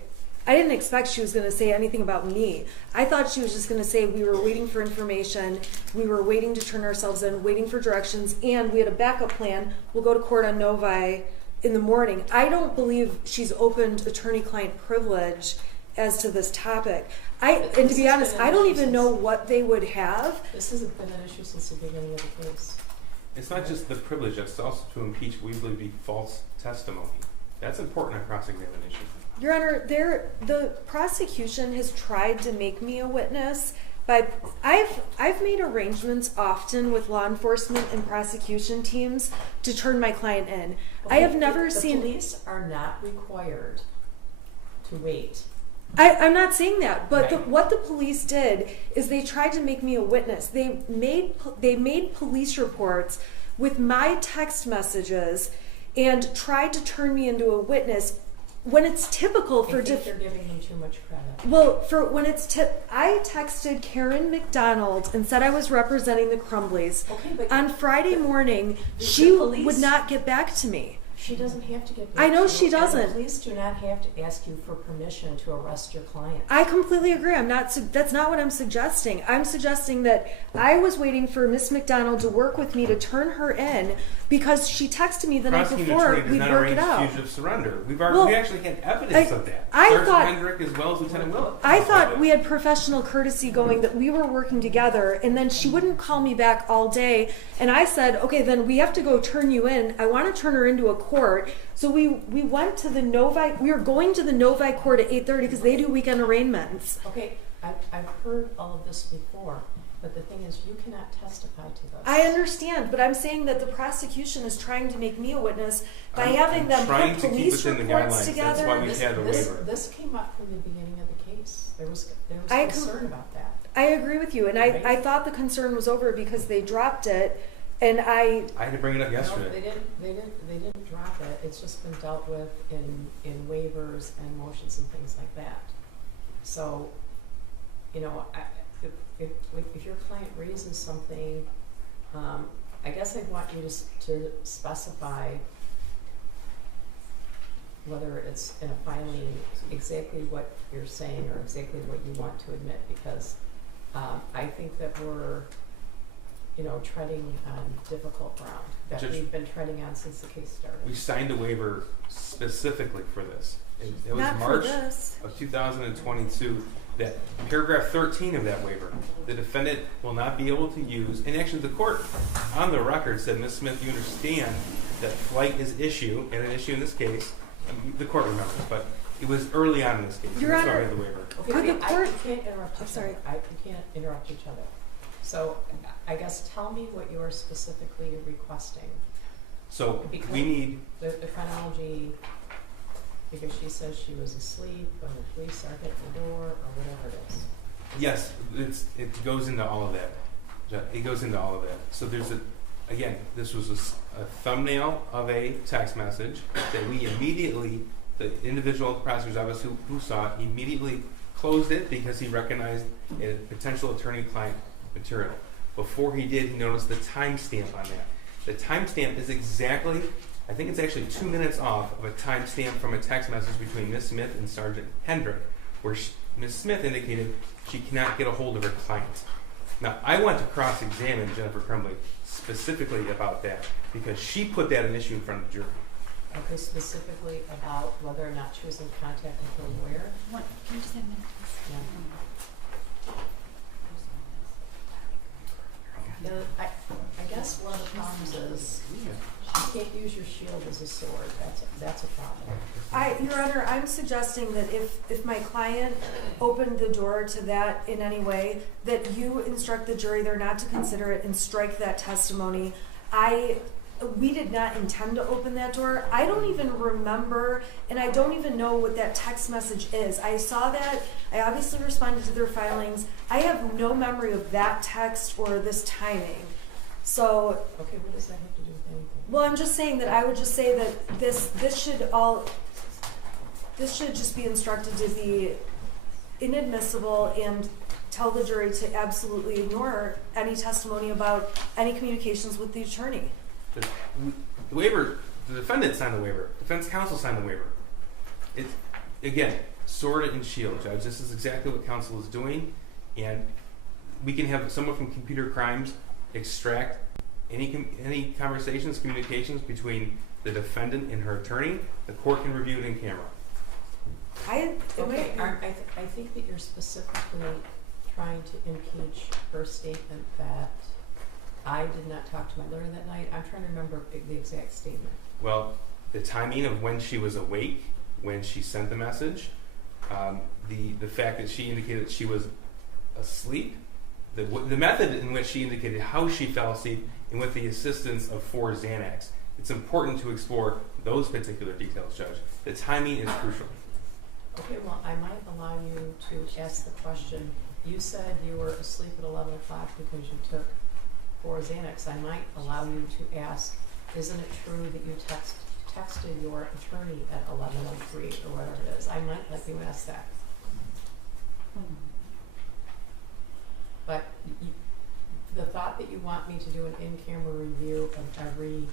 anything about me. I thought she was just going to say we were waiting for information, we were waiting to turn ourselves in, waiting for directions, and we had a backup plan. We'll go to court on Novi in the morning. I don't believe she's opened attorney-client privilege as to this topic. And to be honest, I don't even know what they would have. This hasn't been an issue since the beginning of the case. It's not just the privilege, it's also to impeach what we believe to be false testimony. That's important in cross-examination. Your Honor, the prosecution has tried to make me a witness, but I've made arrangements often with law enforcement and prosecution teams to turn my client in. Okay, I have never seen. The police are not required to wait. I'm not saying that, but Right. what the police did is they tried to make me a witness. They made police reports with my text messages and tried to turn me into a witness when it's typical for I think they're giving them too much credit. Well, for when I texted Karen McDonald and said I was representing the Crumbleys. Okay, but On Friday morning, the she police- would not get back to me. she doesn't have to get. I know back to she you, and doesn't. The police do not have to ask you for permission to arrest your client. I completely agree. That's not what I'm suggesting. I'm suggesting that I was waiting for Miss McDonald to work with me to turn her in because she texted me the night Prosecuting before attorney does we'd not work arrange it out. fugitive surrender. We Well, actually had evidence of that. I Sergeant thought- Hendrick as well as Lieutenant Willett. I thought we had professional courtesy going, that we were working together, and then she wouldn't call me back all day. And I said, okay, then we have to go turn you in. I want to turn her into a court. So we went to the Novi. We were going to the Novi court at 8:30 because they do weekend arraignments. Okay, I've heard all of this before, but the thing is, you cannot testify to this. I understand, but I'm saying that the prosecution is trying to make me a witness by I'm having them trying put to keep police within the reports guidelines. together. That's why we had the waiver. This came up from the beginning of the case. There was I concern about that. I agree with you, and I thought the concern was over because they dropped it, and I I had to bring it up yesterday. No, they didn't drop it. It's just been dealt with in waivers and motions and things like that. So, you know, if your client raises something, I guess I'd want you to specify whether it's in a filing, exactly what you're saying or exactly what you want to admit, because I think that we're, treading on difficult ground that Judge- we've been treading on since the case started. We signed a waiver specifically for this. It was Not for March this. of 2022, that paragraph 13 of that waiver, the defendant will not be able to use, and actually the court on the record said, Ms. Smith, you understand that flight is issue, and an issue in this case, the court remembers, but it was early on in this case. Your That's why we Honor- had the waiver. Okay, Could the I court- can't interrupt each I'm sorry. other. We can't interrupt each other. So I guess tell me what you are specifically requesting. So Because- we need, The chronology, because she says she was asleep when the police sergeant at the door, or whatever it is. yes, it goes into all of that. It goes into all of that. So there's again, this was a thumbnail of a text message that we immediately, the individual prosecutor's office who saw it, immediately closed it because he recognized a potential attorney-client material. Before he did, he noticed the timestamp on that. The timestamp is exactly, I think it's actually 2 minutes off of a timestamp from a text message between Ms. Smith and Sergeant Hendrick, where Ms. Smith indicated she cannot get a hold of her client. Now, I want to cross-examine Jennifer Crumbley specifically about that because she put that an issue in front of the jury. Okay, specifically about whether or not she was in contact with her lawyer. Can you just have a minute? Yeah. I guess one of the problems is you can't use your shield as a sword. That's a problem. Your Honor, I'm suggesting that if my client opened the door to that in any way, that you instruct the jury they're not to consider it and strike that testimony. We did not intend to open that door. I don't even remember, and I don't even know what that text message is. I saw that. I obviously responded to their filings. I have no memory of that text or this timing. So, Okay, what does that have to do with anything? well, I'm just saying that I would just say that this should just be instructed to be inadmissible and tell the jury to absolutely ignore any testimony about any communications with the attorney. The waiver, the defendant signed the waiver. Defense counsel signed the waiver. It's, again, sword and shield, Judge. This is exactly what counsel is doing. And we can have someone from computer crimes extract any conversations, communications between the defendant and her attorney. The court can review it in camera. I think that you're specifically trying to impeach her statement that I did not talk to my lawyer that night. I'm trying to remember the exact statement. Well, the timing of when she was awake, when she sent the message, the fact that she indicated she was asleep, the method in which she indicated how she fell asleep, and with the assistance of 4 Xanax. It's important to explore those particular details, Judge. The timing is crucial. Okay, well, I might allow you to ask the question. You said you were asleep at 11 o'clock because you took 4 Xanax. I might allow you to ask, isn't it true that you texted your attorney at 11:03 or whatever it is? I might let you ask that. But the thought that you want me to do an in-camera review of every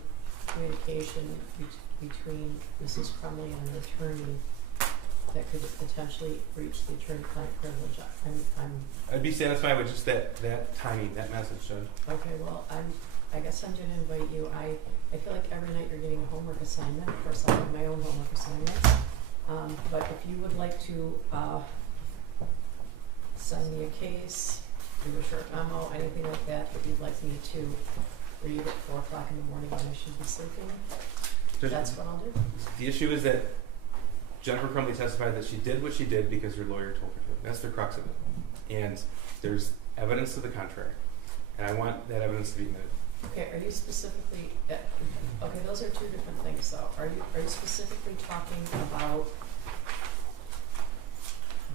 communication between Mrs. Crumbley and an attorney that could potentially breach the attorney-client privilege, I'd be satisfied with just that timing, that message, Judge. okay, well, I guess I'm gonna invite you. I feel like every night you're getting a homework assignment. Of course, I have my own homework assignments. But if you would like to send me a case, do a short memo, anything like that you'd like me to read at 4 o'clock in the morning when I should be sleeping, Judge, that's what I'll do. the issue is that Jennifer Crumbley testified that she did what she did because her lawyer told her to. That's the crux of it. And there's evidence to the contrary. And I want that evidence to be admitted. Okay, are you specifically, okay, those are two different things though. Are you specifically talking about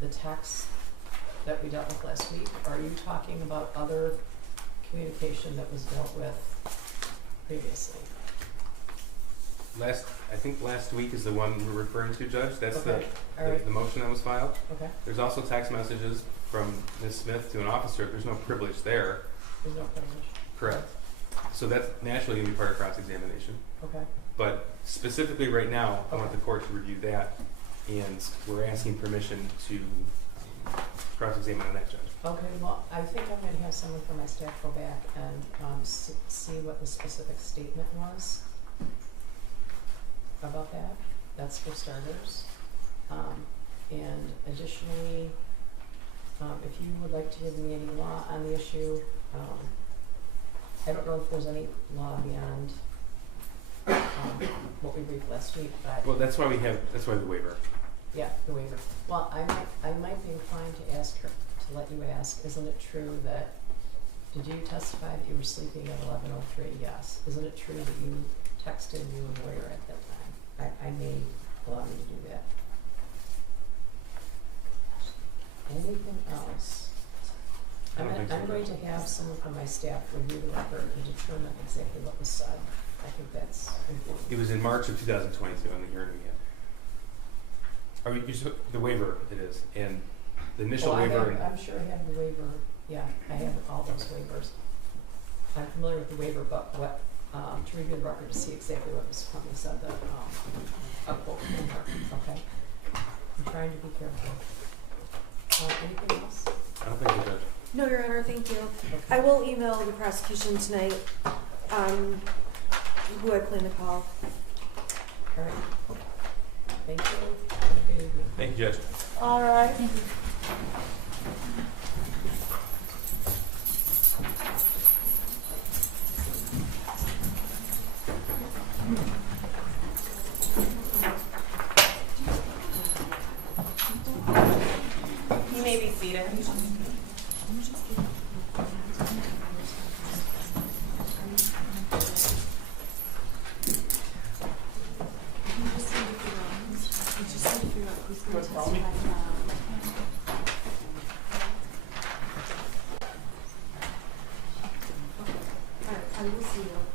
the text that we dealt with last week? Or are you talking about other communication that was dealt with previously? I think last week is the one we're referring to, Judge. That's Okay, all right. the motion that was filed. Okay, There's also text messages from Ms. Smith to an officer. There's no privilege there. there's no privilege. Correct. So that's naturally going to be part of cross-examination. Okay. But specifically right now, I want the court to review that, and we're asking permission to cross-examine on that, Judge. Okay, well, I think I'm gonna have someone from my staff go back and see what the specific statement was about that. That's for starters. And additionally, if you would like to give me any law on the issue, I don't know if there's any law beyond what we briefed last week, but Well, that's why the waiver. yeah, the waiver. Well, I might be inclined to ask her, to let you ask, isn't it true that, did you testify that you were sleeping at 11:03? Yes. Isn't it true that you texted you and lawyer at that time? I may allow you to do that. Anything else? I don't think so, I'm going to have someone from my staff review the record and determine exactly what was said. I think that's important. It was in March of 2022 on the hearing we had. The waiver, it is, and the initial waiver. I'm sure I have the waiver. Yeah, I have all those waivers. I'm familiar with the waiver, but what to review the record to see exactly what Mr. Crumbley said. That a quote from her. Okay. I'm trying to be careful. Anything else? I don't think so, Judge. No, Your Honor, thank you. Okay. I will email the prosecution tonight, who I plan to call. All right. Thank you. Have a good evening. Thank you, Judge. All right. You may be seated. I will see you.